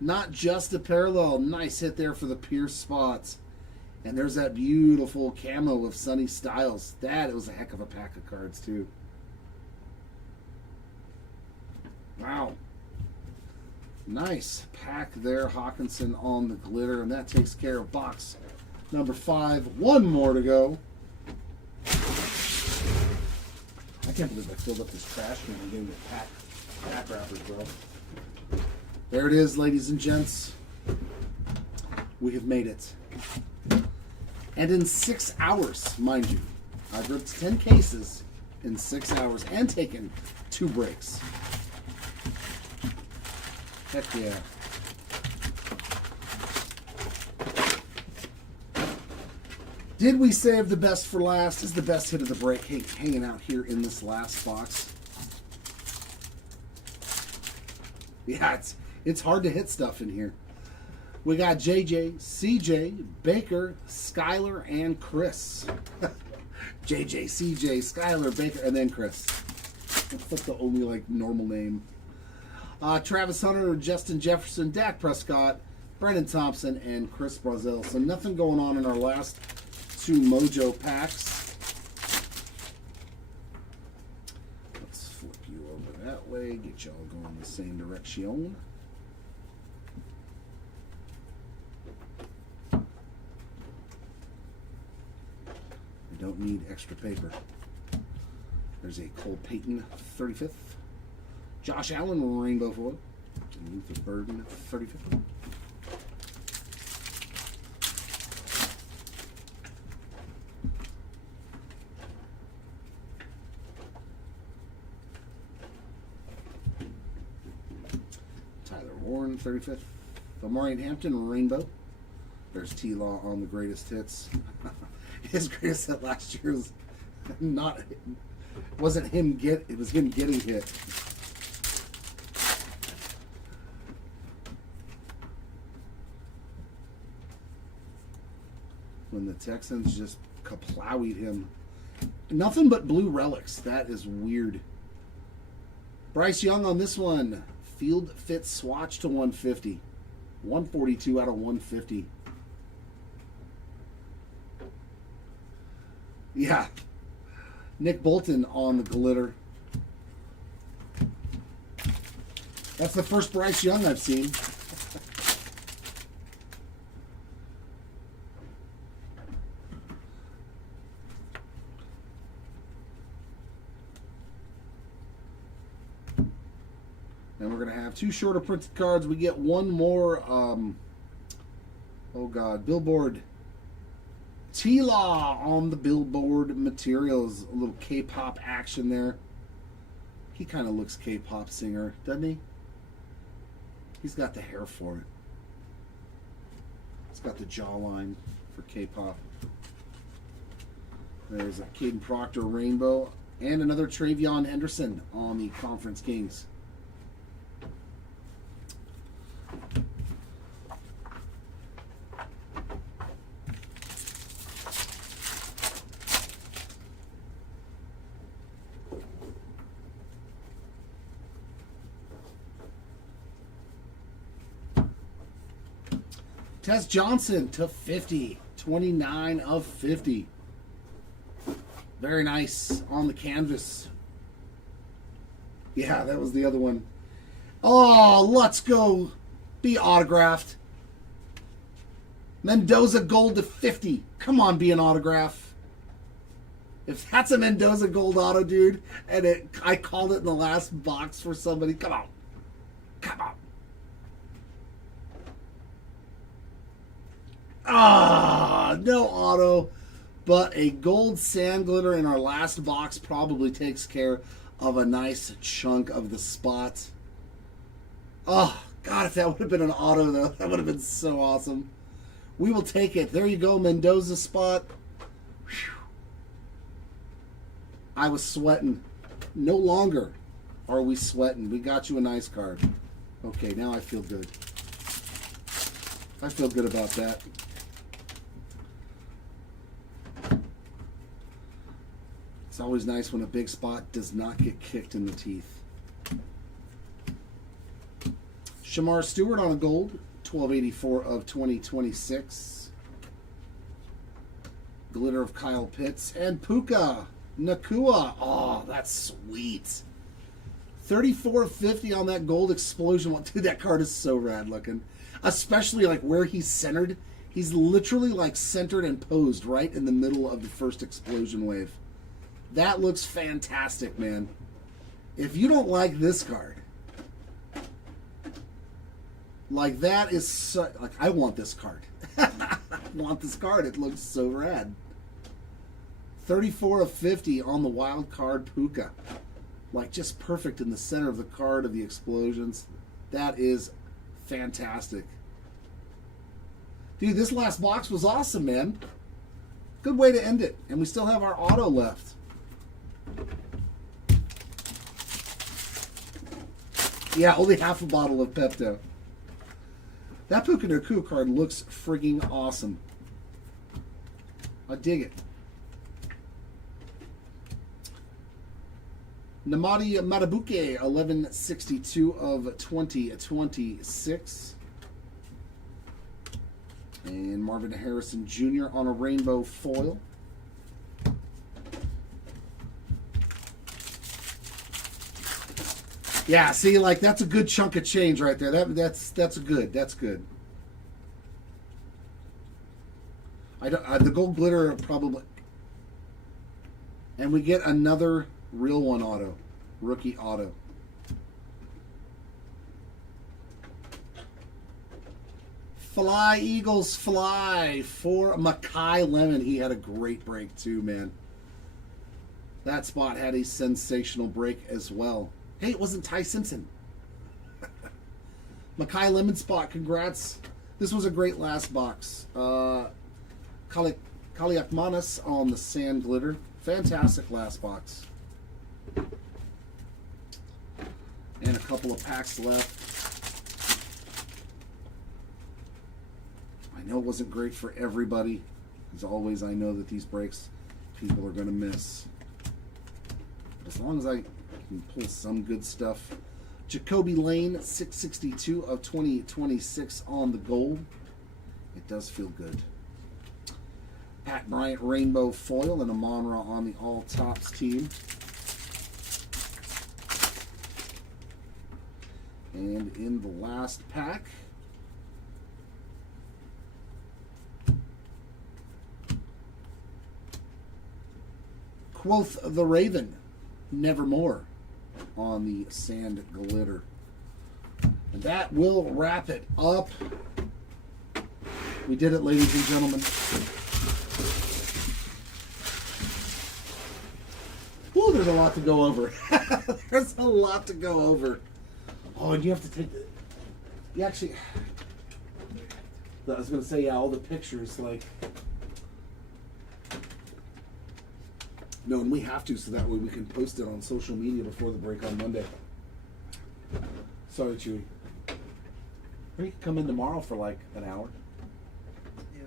Not just a parallel. Nice hit there for the Pierce spots. And there's that beautiful camo of Sonny Styles. That was a heck of a pack of cards, too. Wow. Nice pack there. Hawkinson on the glitter. And that takes care of box number 5. One more to go. I can't believe I filled up this trash can and gave me a pack wrappers, bro. There it is, ladies and gents. We have made it. And in 6 hours, mind you. I've ripped 10 cases in 6 hours and taken 2 breaks. Heck yeah. Did we save the best for last? Is the best hit of the break hanging out here in this last box? Yeah, it's hard to hit stuff in here. We got JJ, CJ, Baker, Skyler, and Chris. JJ, CJ, Skyler, Baker, and then Chris. That's like the only like normal name. Travis Hunter, Justin Jefferson, Dak Prescott, Brendan Thompson, and Chris Brazil. So nothing going on in our last 2 Mojo packs. Let's flip you over that way, get y'all going the same direction. extra paper. There's a Cole Payton 35th. Josh Allen rainbow foil. And Luther Burden 35th. Tyler Warren 35th. Omarion Hampton rainbow. There's T-Law on the greatest hits. His greatest hit last year was not, wasn't him it was him getting hit. When the Texans just kaplowied him. Nothing but blue relics. That is weird. Bryce Young on this one. Field fit swatch to 150. 142 out of 150. Yeah. Nick Bolton on the glitter. That's the first Bryce Young I've seen. And we're going to have two shorter printed cards. We get one more, oh God, Billboard. T-Law on the Billboard materials. A little K-pop action there. He kind of looks K-pop singer, doesn't he? He's got the hair for it. He's got the jawline for K-pop. There's a Caden Proctor rainbow. And another Travion Henderson on the Conference Kings. Tess Johnson to 50. 29 of 50. Very nice on the canvas. Yeah, that was the other one. Oh, let's go. Be autographed. Mendoza gold to 50. Come on, be an autograph. If that's a Mendoza gold auto, dude, and I called it in the last box for somebody, come on. Come on. Ah, no auto, but a gold sand glitter in our last box probably takes care of a nice chunk of the spot. Oh, God, if that would have been an auto, though, that would have been so awesome. We will take it. There you go, Mendoza spot. Whew. I was sweating. No longer are we sweating. We got you a nice card. Okay, now I feel good. I feel good about that. It's always nice when a big spot does not get kicked in the teeth. Shamar Stewart on a gold, 1284 of 2026. Glitter of Kyle Pitts. And Puka Nakua. Oh, that's sweet. 34.50 on that gold explosion. Dude, that card is so rad looking. Especially like where he's centered. He's literally like centered and posed right in the middle of the first explosion wave. That looks fantastic, man. If you don't like this card, like that is so, like I want this card. I want this card. It looks so rad. 34 of 50 on the wild card Puka. Like just perfect in the center of the card of the explosions. That is fantastic. Dude, this last box was awesome, man. Good way to end it. And we still have our auto left. Yeah, only half a bottle of Pepto. That Puka Nakua card looks frigging awesome. I dig it. Namadi Matabuke, 1162 of 2026. And Marvin Harrison Jr. on a rainbow foil. Yeah, see, like that's a good chunk of change right there. That's good. That's good. I don't. The gold glitter probably. And we get another real one auto. Rookie auto. Fly, Eagles, fly for Makai Lemon. He had a great break too, man. That spot had a sensational break as well. Hey, it wasn't Ty Simpson. Makai Lemon spot, congrats. This was a great last box. Kaliakmanis on the sand glitter. Fantastic last box. And a couple of packs left. I know it wasn't great for everybody. As always, I know that these breaks people are going to miss. But as long as I can pull some good stuff. Jacoby Lane, 662 of 2026 on the gold. It does feel good. Pat Bryant Rainbow Foil and a Monra on the All Tops team. And in the last pack, Quoth the Raven, Nevermore on the sand glitter. And that will wrap it up. We did it, ladies and gentlemen. Ooh, there's a lot to go over. There's a lot to go over. Oh, and you have to take the... You actually... I was going to say, yeah, all the pictures, like... No, and we have to, so that way we can post it on social media before the break on Monday. Sorry, Chewy. Or you can come in tomorrow for like an hour. Yeah.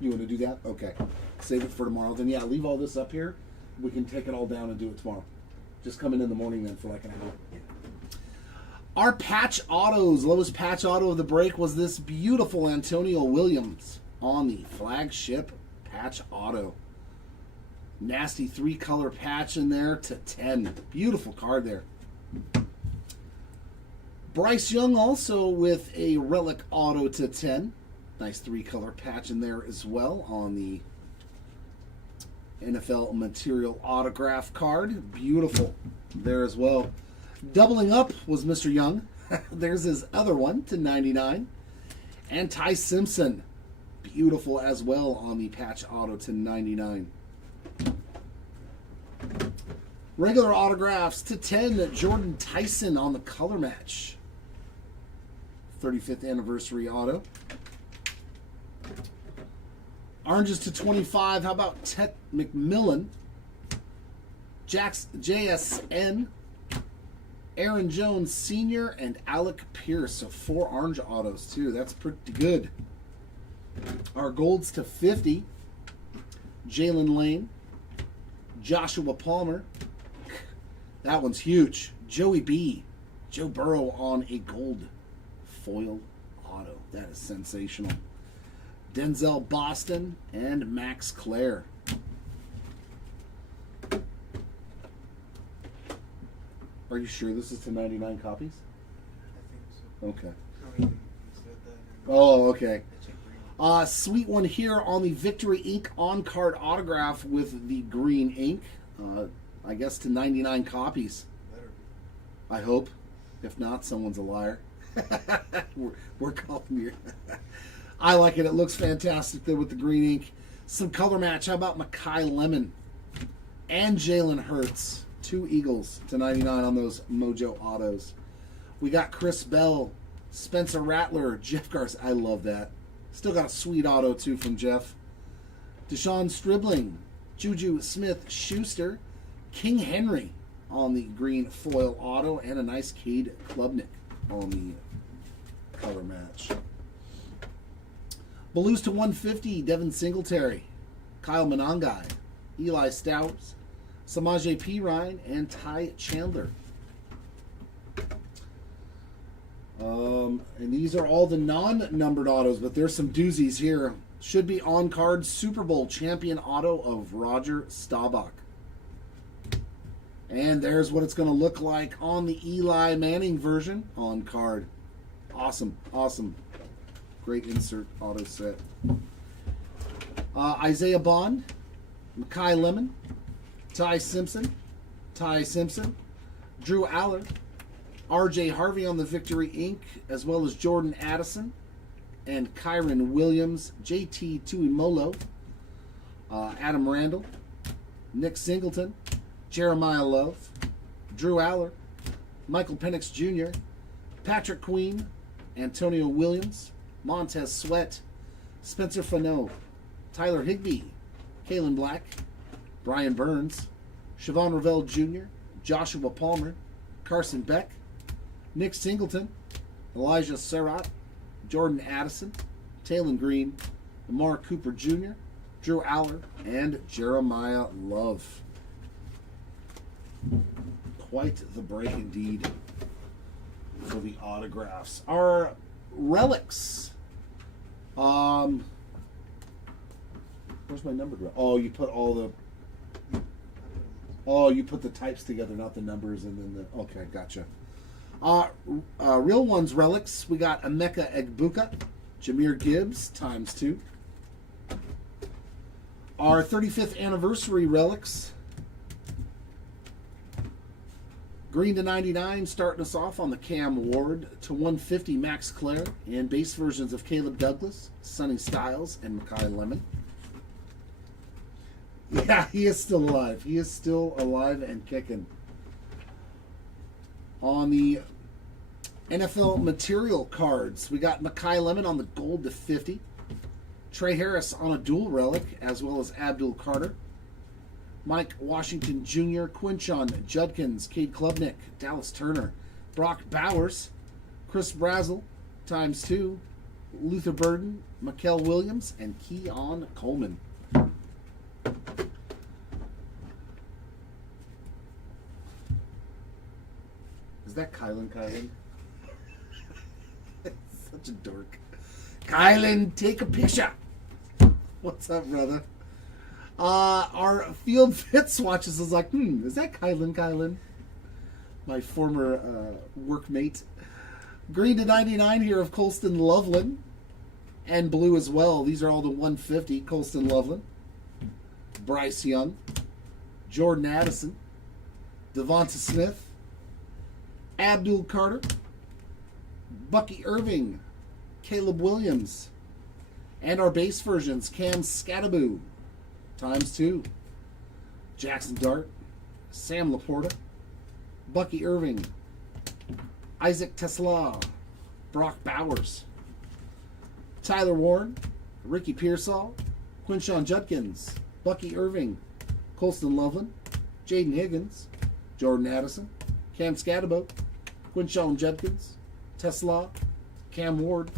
You want to do that? Okay. Save it for tomorrow. Then, yeah, leave all this up here. We can take it all down and do it tomorrow. Just come in the morning then for like an hour. Yeah. Our patch autos, lowest patch auto of the break was this beautiful Antonio Williams on the flagship patch auto. Nasty 3-color patch in there to 10. Beautiful card there. Bryce Young also with a relic auto to 10. Nice 3-color patch in there as well on the NFL material autograph card. Beautiful there as well. Doubling up was Mr. Young. There's his other one to 99. And Ty Simpson. Beautiful as well on the patch auto to 99. Regular autographs to 10. Jordan Tyson on the color match. 35th anniversary auto. Oranges to 25. How about Ted McMillan? JSN. Aaron Jones Sr. and Alec Pierce. So 4 orange autos too. That's pretty good. Our golds to 50. Jalen Lane. Joshua Palmer. That one's huge. Joey B. Joe Burrow on a gold foil auto. That is sensational. Denzel Boston and Max Clare. Are you sure this is to 99 copies? I think so. Okay. I mean, you said that. Oh, okay. I checked green. Sweet one here on the Victory Ink on-card autograph with the green ink. I guess to 99 copies. Better be. I hope. If not, someone's a liar. we're calling you. I like it. It looks fantastic there with the green ink. Some color match. How about Makai Lemon and Jalen Hurts? 2 Eagles to 99 on those Mojo autos. We got Chris Bell, Spencer Rattler, Jeff Garcia. I love that. Still got a sweet auto too from Jeff. Deshaun Stribling, Juju Smith-Schuster, King Henry on the green foil auto, and a nice Cade Klubnik on the color match. Blues to 150, Devin Singletary, Kyle Monangai, Eli Stouts, Samaje Perine, and Ty Chandler. And these are all the non-numbered autos, but there's some doozies here. Should be on card Super Bowl champion auto of Roger Staubach. And there's what it's going to look like on the Eli Manning version on card. Awesome, awesome. Great insert auto set. Isaiah Bond, Makai Lemon, Ty Simpson, Drew Aller, R.J. Harvey on the Victory Inc., as well as Jordan Addison and Kyron Williams, J.T. Tuimolo, Adam Randall, Nick Singleton, Jeremiah Love, Drew Aller, Michael Penix Jr., Patrick Queen, Antonio Williams, Montez Sweat, Spencer Fano, Tyler Higbee, Kalen Black, Brian Burns, Siobhan Ravel Jr., Joshua Palmer, Carson Beck, Nick Singleton, Elijah Surratt, Jordan Addison, Taylon Green, Lamar Cooper Jr., Drew Aller, and Jeremiah Love. Quite the break indeed for the autographs. Our relics. Where's my numbered? Oh, you put all the. Oh, you put the types together, not the numbers, and then the. Okay, gotcha. Real ones relics. We got Emeka Egbuka, Jahmyr Gibbs ×2. Our 35th anniversary relics. Green /99, starting us off on the Cam Ward /150, Max Clare, and base versions of Caleb Douglas, Sonny Styles, and Makai Lemon. Yeah, he is still alive. He is still alive and kicking. On the NFL material cards, we got Makai Lemon on the gold /50, Trey Harris on a dual relic, as well as Abdul Carter, Mike Washington Jr., Quinshon Judkins, Cade Klubnik, Dallas Turner, Brock Bowers, Chris Brazel ×2, Luther Burden, Mikel Williams, and Keon Coleman. Is that Kylan? Such a dork. Kylan, take a picture. What's up, brother? Our field fit swatches is like, is that Kylan? My former workmate. Green /99 here of Colston Loveland. And blue as well. These are all the /150. Colston Loveland. Bryce Young. Jordan Addison. Devonta Smith. Abdul Carter. Bucky Irving. Caleb Williams. And our base versions, Cam Scattaboo ×2. Jackson Dart. Sam Laporta. Bucky Irving. Isaac Tesla. Brock Bowers. Tyler Warren. Ricky Pearsall. Quinshon Judkins. Bucky Irving. Colston Loveland. Jaden Higgins. Jordan Addison. Cam Scatterbo. Quinshon Judkins. Tesla. Cam Ward.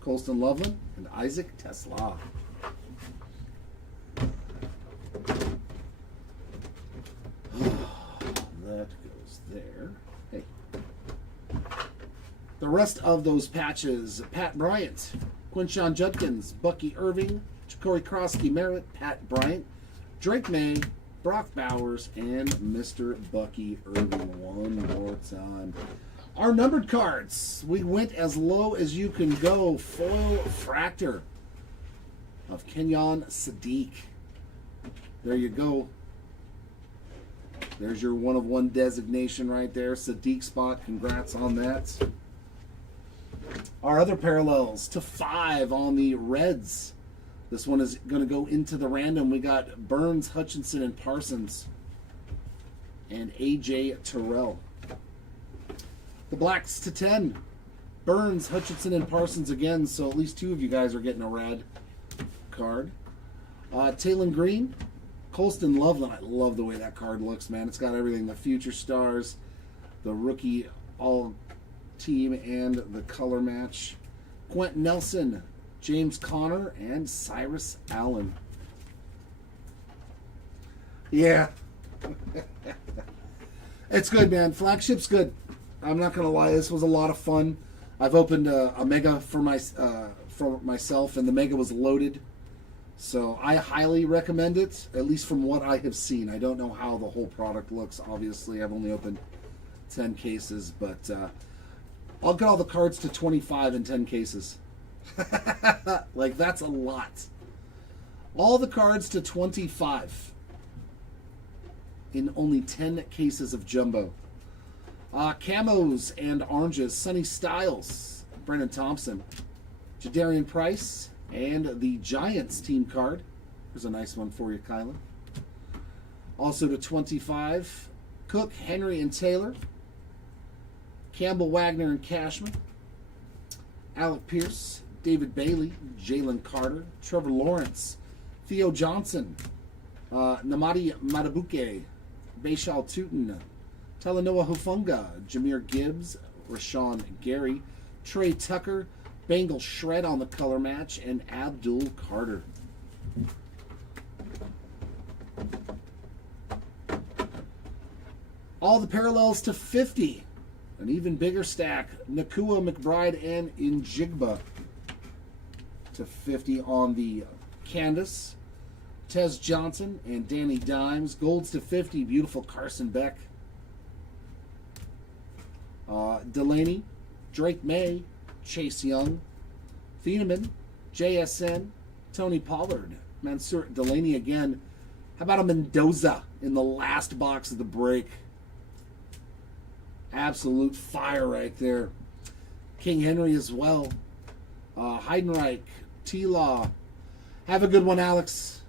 Colston Loveland. And Isaac Tesla. That goes there. Hey. The rest of those patches, Pat Bryant, Quinshon Judkins, Bucky Irving, Ja'Cory Krosky Merritt, Pat Bryant, Drake May, Brock Bowers, and Mr. Bucky Irving one more time. Our numbered cards, we went as low as you can go. Foil Fractor of Kenyon Sadiq. There you go. There's your 1 of 1 designation right there. Sadiq spot. Congrats on that. Our other parallels /5 on the Reds. This one is going to go into the random. We got Burns, Hutchinson, and Parsons. And A.J. Terrell. The Blacks /10. Burns, Hutchinson, and Parsons again. So at least 2 of you guys are getting a rad card. Taylon Green. Colston Loveland, I love the way that card looks, man. It's got everything. The future stars, the rookie all-team, and the color match. Quentin Nelson, James Conner, and Cyrus Allen. Yeah. It's good, man. Flagship's good. I'm not going to lie. This was a lot of fun. I've opened a Mega for myself, and the Mega was loaded. So I highly recommend it, at least from what I have seen. I don't know how the whole product looks, obviously. I've only opened 10 cases, but I'll get all the cards to 25 in 10 cases. Like, that's a lot. All the cards to 25. in only 10 cases of jumbo. Camos and oranges, Sonny Styles, Brennan Thompson, Jadarian Price, and the Giants team card. There's a nice one for you, Kylan. Also to 25, Cook, Henry, and Taylor, Campbell, Wagner, and Cashman, Alec Pierce, David Bailey, Jalen Carter, Trevor Lawrence, Theo Johnson, Namadi Matabuke, Bayshal Tootin, Talanoa Hufunga, Jameer Gibbs, Rashawn Gary, Trey Tucker, Bengal Shred on the color match, and Abdul Carter. All the parallels to 50. An even bigger stack. Nakua, McBride, and Njigba to 50 on the canvas. Tez Johnson and Danny Dimes. Golds to 50. Beautiful Carson Beck. Delaney, Drake May, Chase Young, Thieneman, JSN, Tony Pollard, Mansour Delaney again. How about a Mendoza in the last box of the break? Absolute fire right there. King Henry as well. Heidenreich, T-Law. Have a good one, Alex.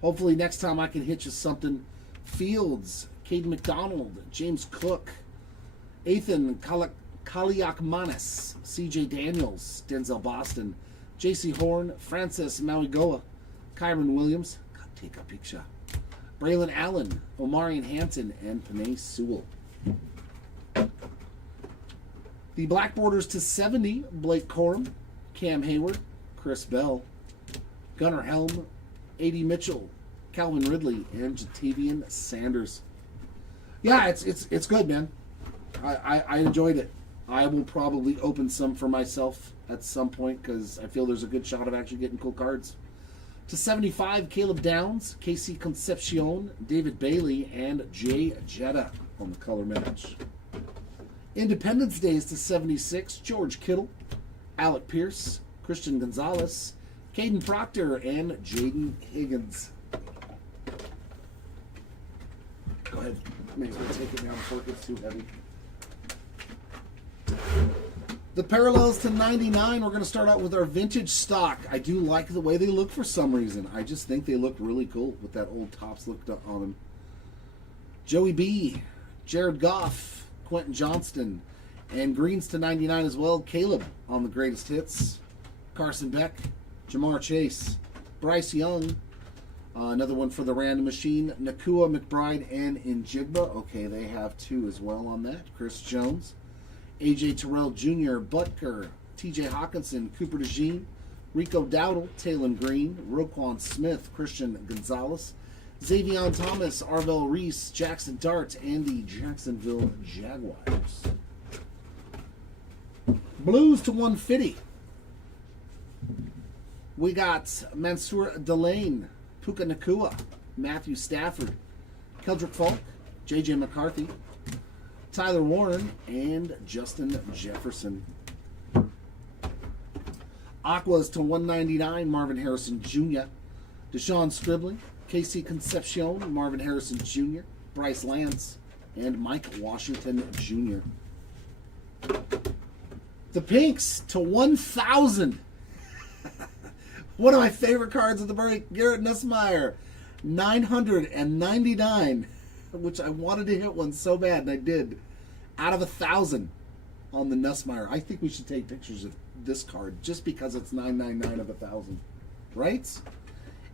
Hopefully next time I can hit you something. Fields, Caden McDonald, James Cook, Ethan Kaliakmanis, CJ Daniels, Denzel Boston, JC Horn, Francis Mauigoa, Kyron Williams, God, take a picture, Braylon Allen, Omarion Hampton, and Panay Sewell. The black borders to 70, Blake Corum, Cam Hayward, Chris Bell, Gunnar Helm, A.D. Mitchell, Calvin Ridley, and Jatavian Sanders. Yeah, it's good, man. I enjoyed it. I will probably open some for myself at some point because I feel there's a good shot of actually getting cool cards. To 75, Caleb Downs, KC Concepcion, David Bailey, and Jay Jetta on the color match. Independence Days to 76, George Kittle, Alec Pierce, Christian Gonzalez, Caden Proctor, and Jaden Higgins. Go ahead. May as well take it now before it gets too heavy. The parallels to 99, we're going to start out with our vintage stock. I do like the way they look for some reason. I just think they look really cool with that old Topps look on them. Joey B, Jared Goff, Quentin Johnston, and greens to 99 as well. Caleb on the greatest hits. Carson Beck, Jamar Chase, Bryce Young. Another one for the random machine. Nakua, McBride, and Njigba. Okay, they have two as well on that. Chris Jones. AJ Terrell Jr., Butker, TJ Hawkinson, Cooper DeJean, Rico Dowdle, Taylon Green, Roquan Smith, Christian Gonzalez, Xavier Thomas, Arvell Reese, Jackson Dart, and the Jacksonville Jaguars. Blues to 150. We got Mansour Delane, Puka Nakua, Matthew Stafford, Keldrick Falk, JJ McCarthy, Tyler Warren, and Justin Jefferson. Aquas to 199, Marvin Harrison Jr., Deshaun Scribbling, KC Concepcion, Marvin Harrison Jr., Bryce Lance, and Mike Washington Jr. The Pinks to 1,000. One of my favorite cards of the break, Garrett Nussmeier, 999, which I wanted to hit one so bad, and I did. Out of 1,000 on the Nussmeier. I think we should take pictures of this card just because it's 999 of 1,000, right?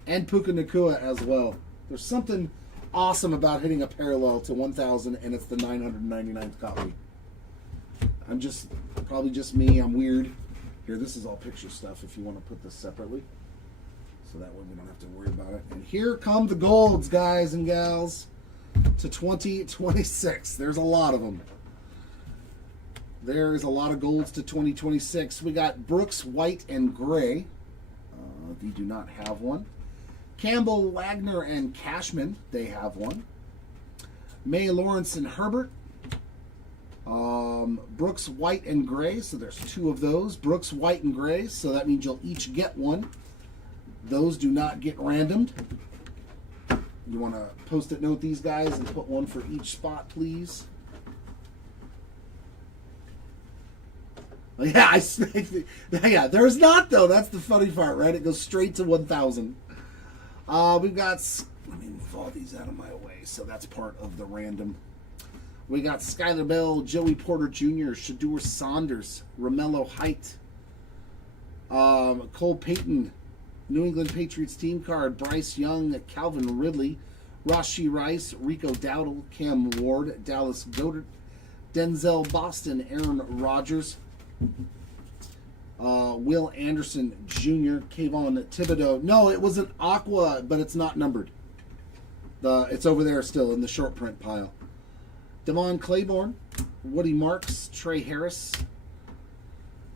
And Puka Nakua as well. There's something awesome about hitting a parallel to 1,000, and it's the 999th copy. I'm just, probably just me, I'm weird. Here, this is all picture stuff if you want to put this separately. So that way we don't have to worry about it. And here come the golds, guys and gals, to 2026. There's a lot of them. There is a lot of golds to 2026. We got Brooks, White, and Gray. They do not have one. Campbell, Wagner, and Cashman. They have one. May, Lawrence, and Herbert. Brooks, White, and Gray. So there's two of those. Brooks, White, and Gray. So that means you'll each get one. Those do not get randomed. You want to post-it note these guys and put one for each spot, please? Yeah, yeah. There's not though. That's the funny part, right? It goes straight to 1,000. We've got. Let me move all these out of my way, so that's part of the random. We got Skylar Bell, Joey Porter Jr., Shadur Saunders, Romello Height, Cole Payton, New England Patriots team card, Bryce Young, Calvin Ridley, Rashee Rice, Rico Dowdle, Cam Ward, Dallas Goedert, Denzel Boston, Aaron Rodgers, Will Anderson Jr., Kayvon Thibodeau. No, it was an aqua, but it's not numbered. It's over there still in the short print pile. Devon Claiborne, Woody Marks, Trey Harris,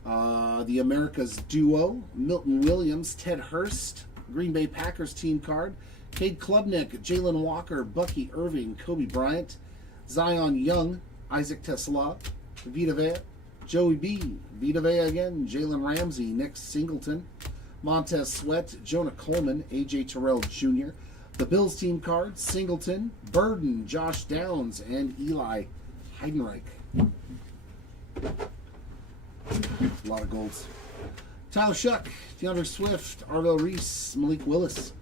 the Americas duo, Milton Williams, Ted Hurst, Green Bay Packers team card, Cade Klubnik, Jalen Walker, Bucky Irving, Kobe Bryant, Zion Young, Isaac Tesla, Vita Vea, Joey B, Vita Vea again, Jalen Ramsey, Nick Singleton, Montez Sweat, Jonah Coleman, AJ Terrell Jr., the Bills team card, Singleton, Burden, Josh Downs, and Eli Heidenreich. A lot of golds. Tyler Shuck, DeAndre Swift, Arvell Reese, Malik Willis,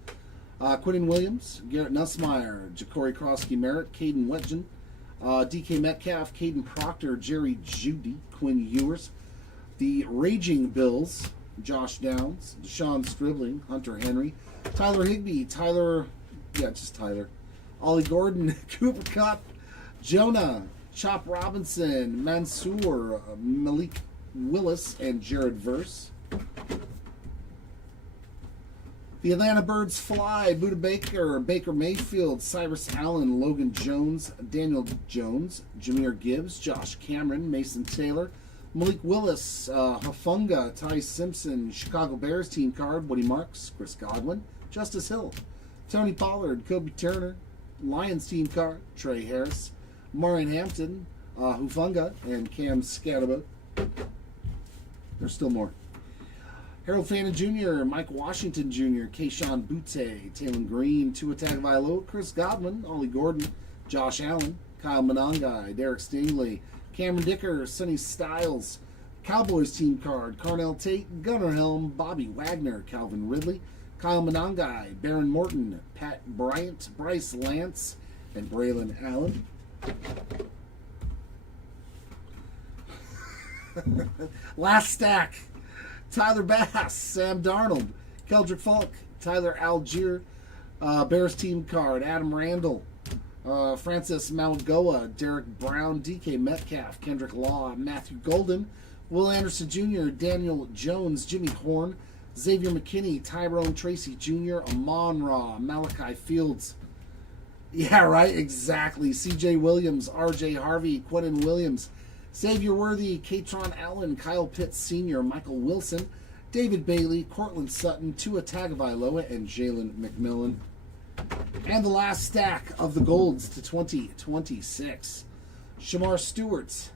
Quinton Williams, Garrett Nussmeier, Ja'Cory Crosky Merritt, Caden Wetjen, DK Metcalf, Caden Proctor, Jerry Jeudy, Quinn Ewers, the Raging Bills, Josh Downs, Deshaun Stribling, Hunter Henry, Tyler Higbee, just Tyler, Ollie Gordon, Cooper Kupp, Jonah, Chop Robinson, Mansour, Malik Willis, and Jared Verse. The Atlanta Birds fly, Buda Baker, Baker Mayfield, Cyrus Allen, Logan Jones, Daniel Jones, Jahmyr Gibbs, Josh Cameron, Mason Taylor, Malik Willis, Hafunga, Ty Simpson, Chicago Bears team card, Woody Marks, Chris Godwin, Justice Hill, Tony Pollard, Kobe Turner, Lions team card, Trey Harris, Marion Hampton, Hufunga, and Cam Scatterbo. There's still more. Harold Fannin Jr., Mike Washington Jr., Keyshawn Butte, Taylor Green, Tua Tagovailoa, Chris Godwin, Ollie Gordon, Josh Allen, Kyle Monangai, Derek Stingley, Cameron Dicker, Sonny Styles, Cowboys team card, Carnell Tate, Gunnar Helm, Bobby Wagner, Calvin Ridley, Kyle Monangai, Baron Morton, Pat Bryant, Bryce Lance, and Braylon Allen. Last stack. Tyler Bass, Sam Darnold, Keldrick Falk, Tyler Algier, Bears team card, Adam Randall, Francis Maugoa, Derek Brown, DK Metcalf, Kendrick Law, Matthew Golden, Will Anderson Jr., Daniel Jones, Jimmy Horn, Xavier McKinney, Tyrone Tracy Jr., Amon Ra, Malachi Fields. Yeah, right, exactly. CJ Williams, RJ Harvey, Quentin Williams, Xavier Worthy, Katron Allen, Kyle Pitts Sr., Michael Wilson, David Bailey, Cortland Sutton, Tua Tagovailoa, and Jalen McMillan. And the last stack of the golds to 2026. Shamar Stewart,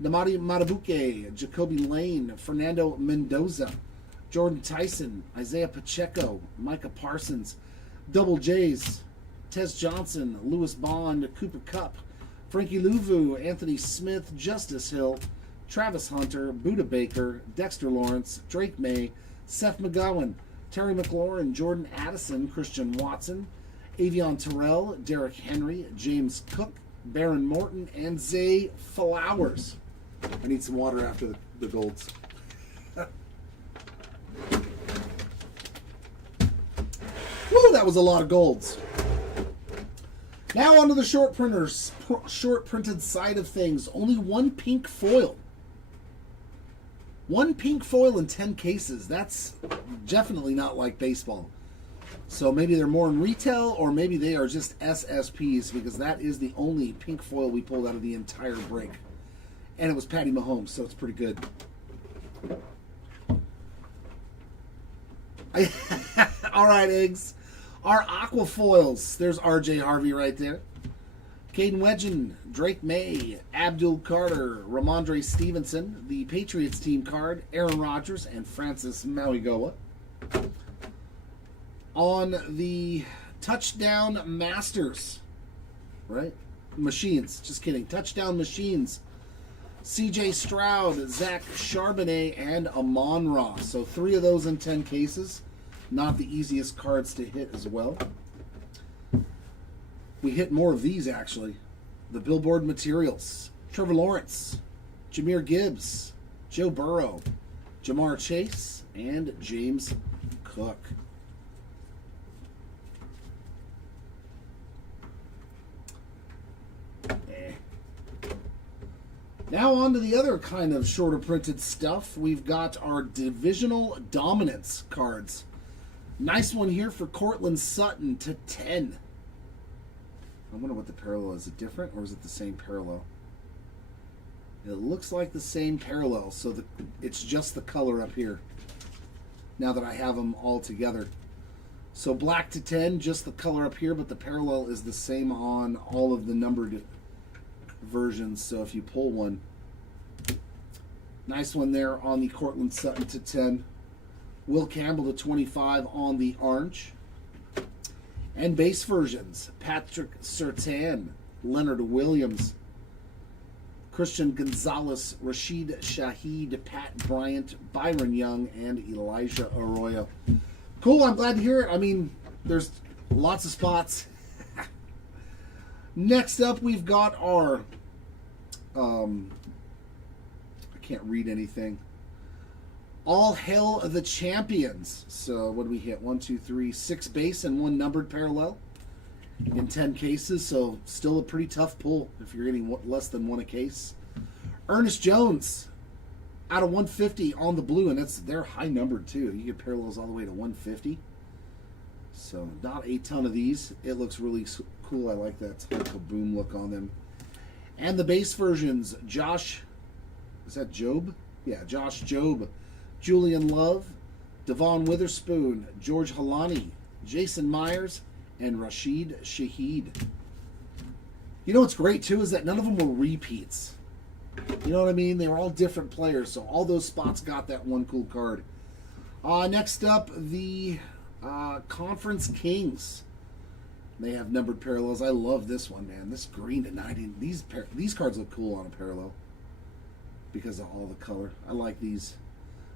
Namadi Matabuke, Jacoby Lane, Fernando Mendoza, Jordan Tyson, Isaiah Pacheco, Micah Parsons, Double J's, Tez Johnson, Lewis Bond, Cooper Kupp, Frankie Louvu, Anthony Smith, Justice Hill, Travis Hunter, Buda Baker, Dexter Lawrence, Drake May, Seth McGowan, Terry McLaurin, Jordan Addison, Christian Watson, Avion Terrell, Derrick Henry, James Cook, Baron Morton, and Zay Flowers. I need some water after the golds. Woo, that was a lot of golds. Now onto the short printers, short printed side of things. Only one pink foil. One pink foil in 10 cases. That's definitely not like baseball. So maybe they're more in retail, or maybe they are just SSPs, because that is the only pink foil we pulled out of the entire break. And it was Patty Mahomes, so it's pretty good. All right, eggs. Our aqua foils. There's RJ Harvey right there. Caden Wedgen, Drake May, Abdul Carter, Ramondre Stevenson, the Patriots team card, Aaron Rodgers, and Francis Mauigoa. On the Touchdown Masters. Right? Machines. Just kidding. Touchdown Machines. CJ Stroud, Zach Charbonnet, and Amon-Ra. So 3 of those in 10 cases. Not the easiest cards to hit as well. We hit more of these, actually. The Billboard Materials. Trevor Lawrence, Jahmyr Gibbs, Joe Burrow, Jamar Chase, and James Cook. Now on to the other kind of shorter printed stuff. We've got our Divisional Dominance cards. Nice one here for Cortland Sutton to 10. I wonder what the parallel is. Is it different or is it the same parallel? It looks like the same parallel, so it's just the color up here. Now that I have them all together. So black to 10, just the color up here, but the parallel is the same on all of the numbered versions. So if you pull one, nice one there on the Cortland Sutton to 10. Will Campbell to 25 on the orange. And base versions, Patrick Surtain, Leonard Williams, Christian Gonzalez, Rashid Shaheed, Pat Bryant, Byron Young, and Elijah Arroyo. Cool, I'm glad to hear it. I mean, there's lots of spots. Next up, we've got our, I can't read anything. All Hail the Champions. So what do we hit? 1, 2, 3, 6 base and 1 numbered parallel in 10 cases. So still a pretty tough pull if you're getting less than 1 a case. Ernest Jones out of 150 on the blue, and they're high numbered too. You get parallels all the way to 150. So not a ton of these. It looks really cool. I like that type of boom look on them. And the base versions, Josh, is that Job? Yeah, Josh Job, Julian Love, Devon Witherspoon, George Halani, Jason Myers, and Rashid Shaheed. You know what's great too is that none of them were repeats. You know what I mean? They were all different players, so all those spots got that one cool card. Next up, the Conference Kings. They have numbered parallels. I love this one, man. This green to 90. These cards look cool on a parallel because of all the color. I like these.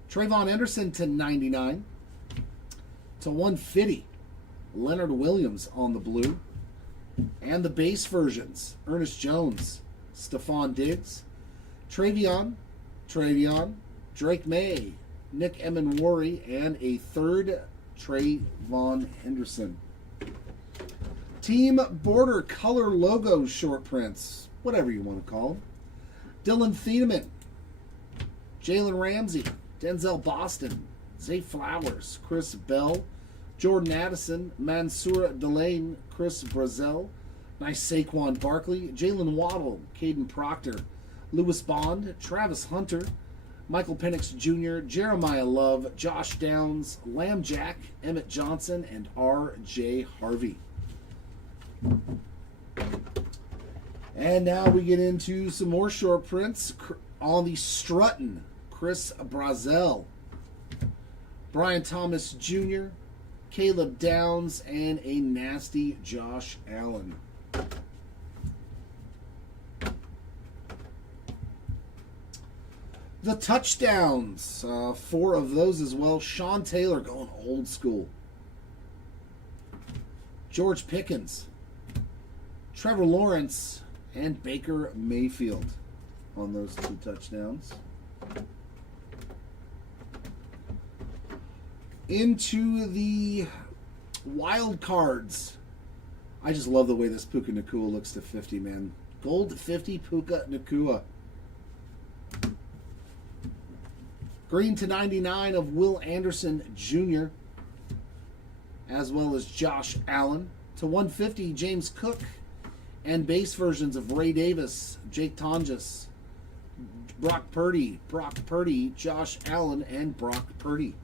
Trayvon Anderson to 99. To 150. Leonard Williams on the blue. And the base versions. Ernest Jones. Stephon Diggs. Travion. Drake May. Nick Emenwari. And a third Trayvon Henderson. Team Border Color Logo short prints. Whatever you want to call them. Dylan Thieneman. Jalen Ramsey. Denzel Boston, Zay Flowers, Chris Bell, Jordan Addison, Mansour Delane, Chris Brazel, nice Saquon Barkley, Jalen Waddle, Caden Proctor, Lewis Bond, Travis Hunter, Michael Penix Jr., Jeremiah Love, Josh Downs, Lamb Jack, Emmett Johnson, and R.J. Harvey. And now we get into some more short prints on the Strutton. Chris Brazel, Brian Thomas Jr., Caleb Downs, and a nasty Josh Allen. The touchdowns, 4 of those as well. Sean Taylor going old school. George Pickens, Trevor Lawrence, and Baker Mayfield on those 2 touchdowns. Into the wild cards. I just love the way this Puka Nacua looks to 50, man. Gold 50 Puka Nacua. Green to 99 of Will Anderson Jr. as well as Josh Allen. To 150 James Cook. And base versions of Ray Davis, Jake Tonjes, Brock Purdy, Josh Allen, and Brock Purdy.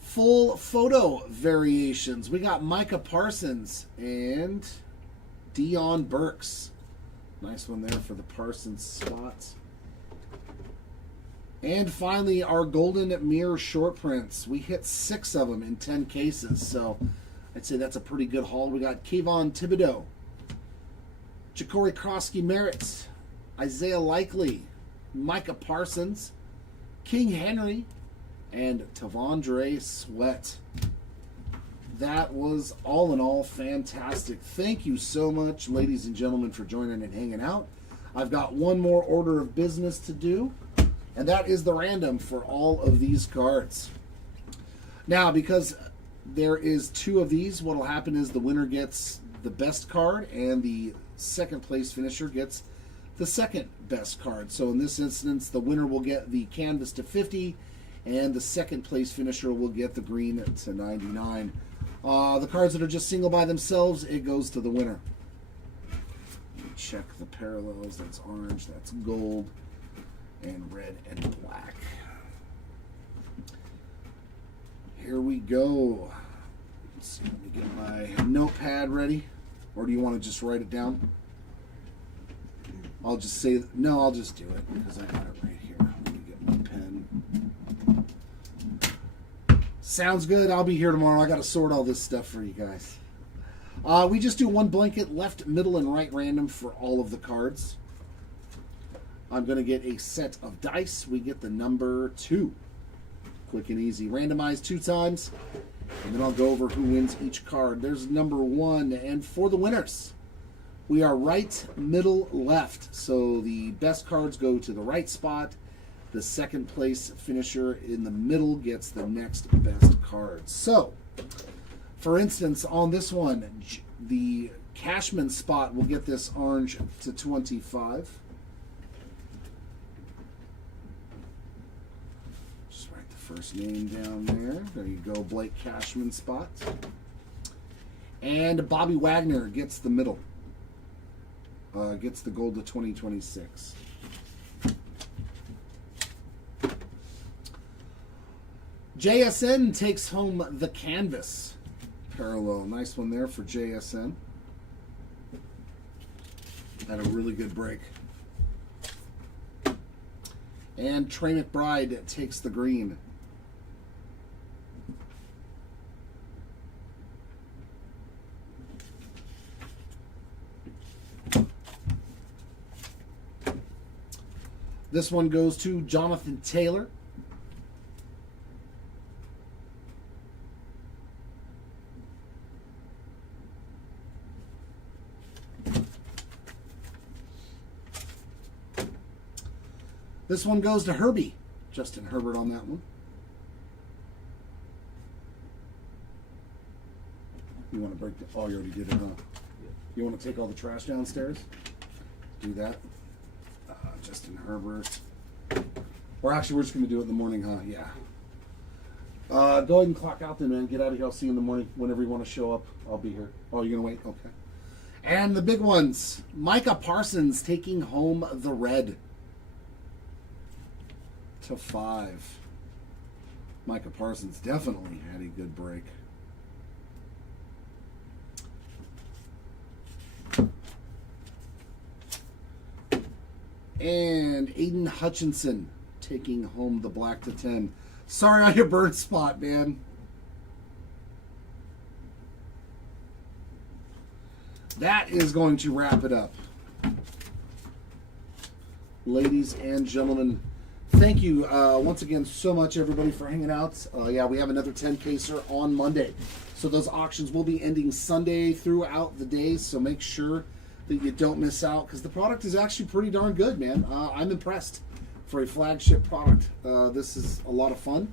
Full photo variations. We got Micah Parsons and Dion Burks. Nice one there for the Parsons spots. And finally, our Golden Mirror short prints. We hit 6 of them in 10 cases, so I'd say that's a pretty good haul. We got Kayvon Thibodeau, Ja'Cory Krosky-Merritt, Isaiah Likely, Micah Parsons, King Henry, and Tavondre Sweat. That was all in all fantastic. Thank you so much, ladies and gentlemen, for joining and hanging out. I've got one more order of business to do, and that is the random for all of these cards. Now, because there is 2 of these, what will happen is the winner gets the best card, and the second place finisher gets the second best card. So in this instance, the winner will get the canvas to 50, and the second place finisher will get the green to 99. The cards that are just single by themselves, it goes to the winner. Check the parallels. That's orange, that's gold, and red and black. Here we go. Let's see, let me get my notepad ready. Or do you want to just write it down? I'll just say, no, I'll just do it because I got it right here. Let me get my pen. Sounds good. I'll be here tomorrow. I got to sort all this stuff for you guys. We just do one blanket, left, middle, and right random for all of the cards. I'm going to get a set of dice. We get the number 2. Quick and easy. Randomized 2 times. And then I'll go over who wins each card. There's number 1. And for the winners, we are right, middle, left. So the best cards go to the right spot. The second place finisher in the middle gets the next best card. So, for instance, on this one, the Cashman spot will get this orange to 25. Just write the first name down there. There you go, Blake Cashman spot. And Bobby Wagner gets the middle. Gets the gold to 2026. JSN takes home the canvas parallel. Nice one there for JSN. Had a really good break. And Trey McBride takes the green. This one goes to Jonathan Taylor. This one goes to Herbie. Justin Herbert on that one. You want to break the... Oh, you already did it, huh? You want to take all the trash downstairs? Do that. Justin Herbert. Or actually, we're just going to do it in the morning, huh? Yeah. Go ahead and clock out then, man. Get out of here. I'll see you in the morning. Whenever you want to show up, I'll be here. Oh, you're going to wait? Okay. And the big ones. Micah Parsons taking home the red. To 5. Micah Parsons definitely had a good break. And Aiden Hutchinson taking home the black to 10. Sorry on your bird spot, man. That is going to wrap it up. Ladies and gentlemen, thank you once again so much, everybody, for hanging out. Yeah, we have another 10-caser on Monday. So those auctions will be ending Sunday throughout the day, so make sure that you don't miss out, because the product is actually pretty darn good, man. I'm impressed for a flagship product. This is a lot of fun.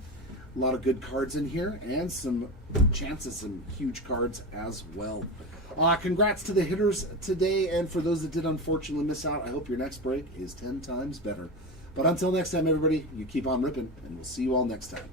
A lot of good cards in here, and some chances, some huge cards as well. Congrats to the hitters today, and for those that did unfortunately miss out, I hope your next break is 10 times better. But until next time, everybody, you keep on ripping, and we'll see you all next time.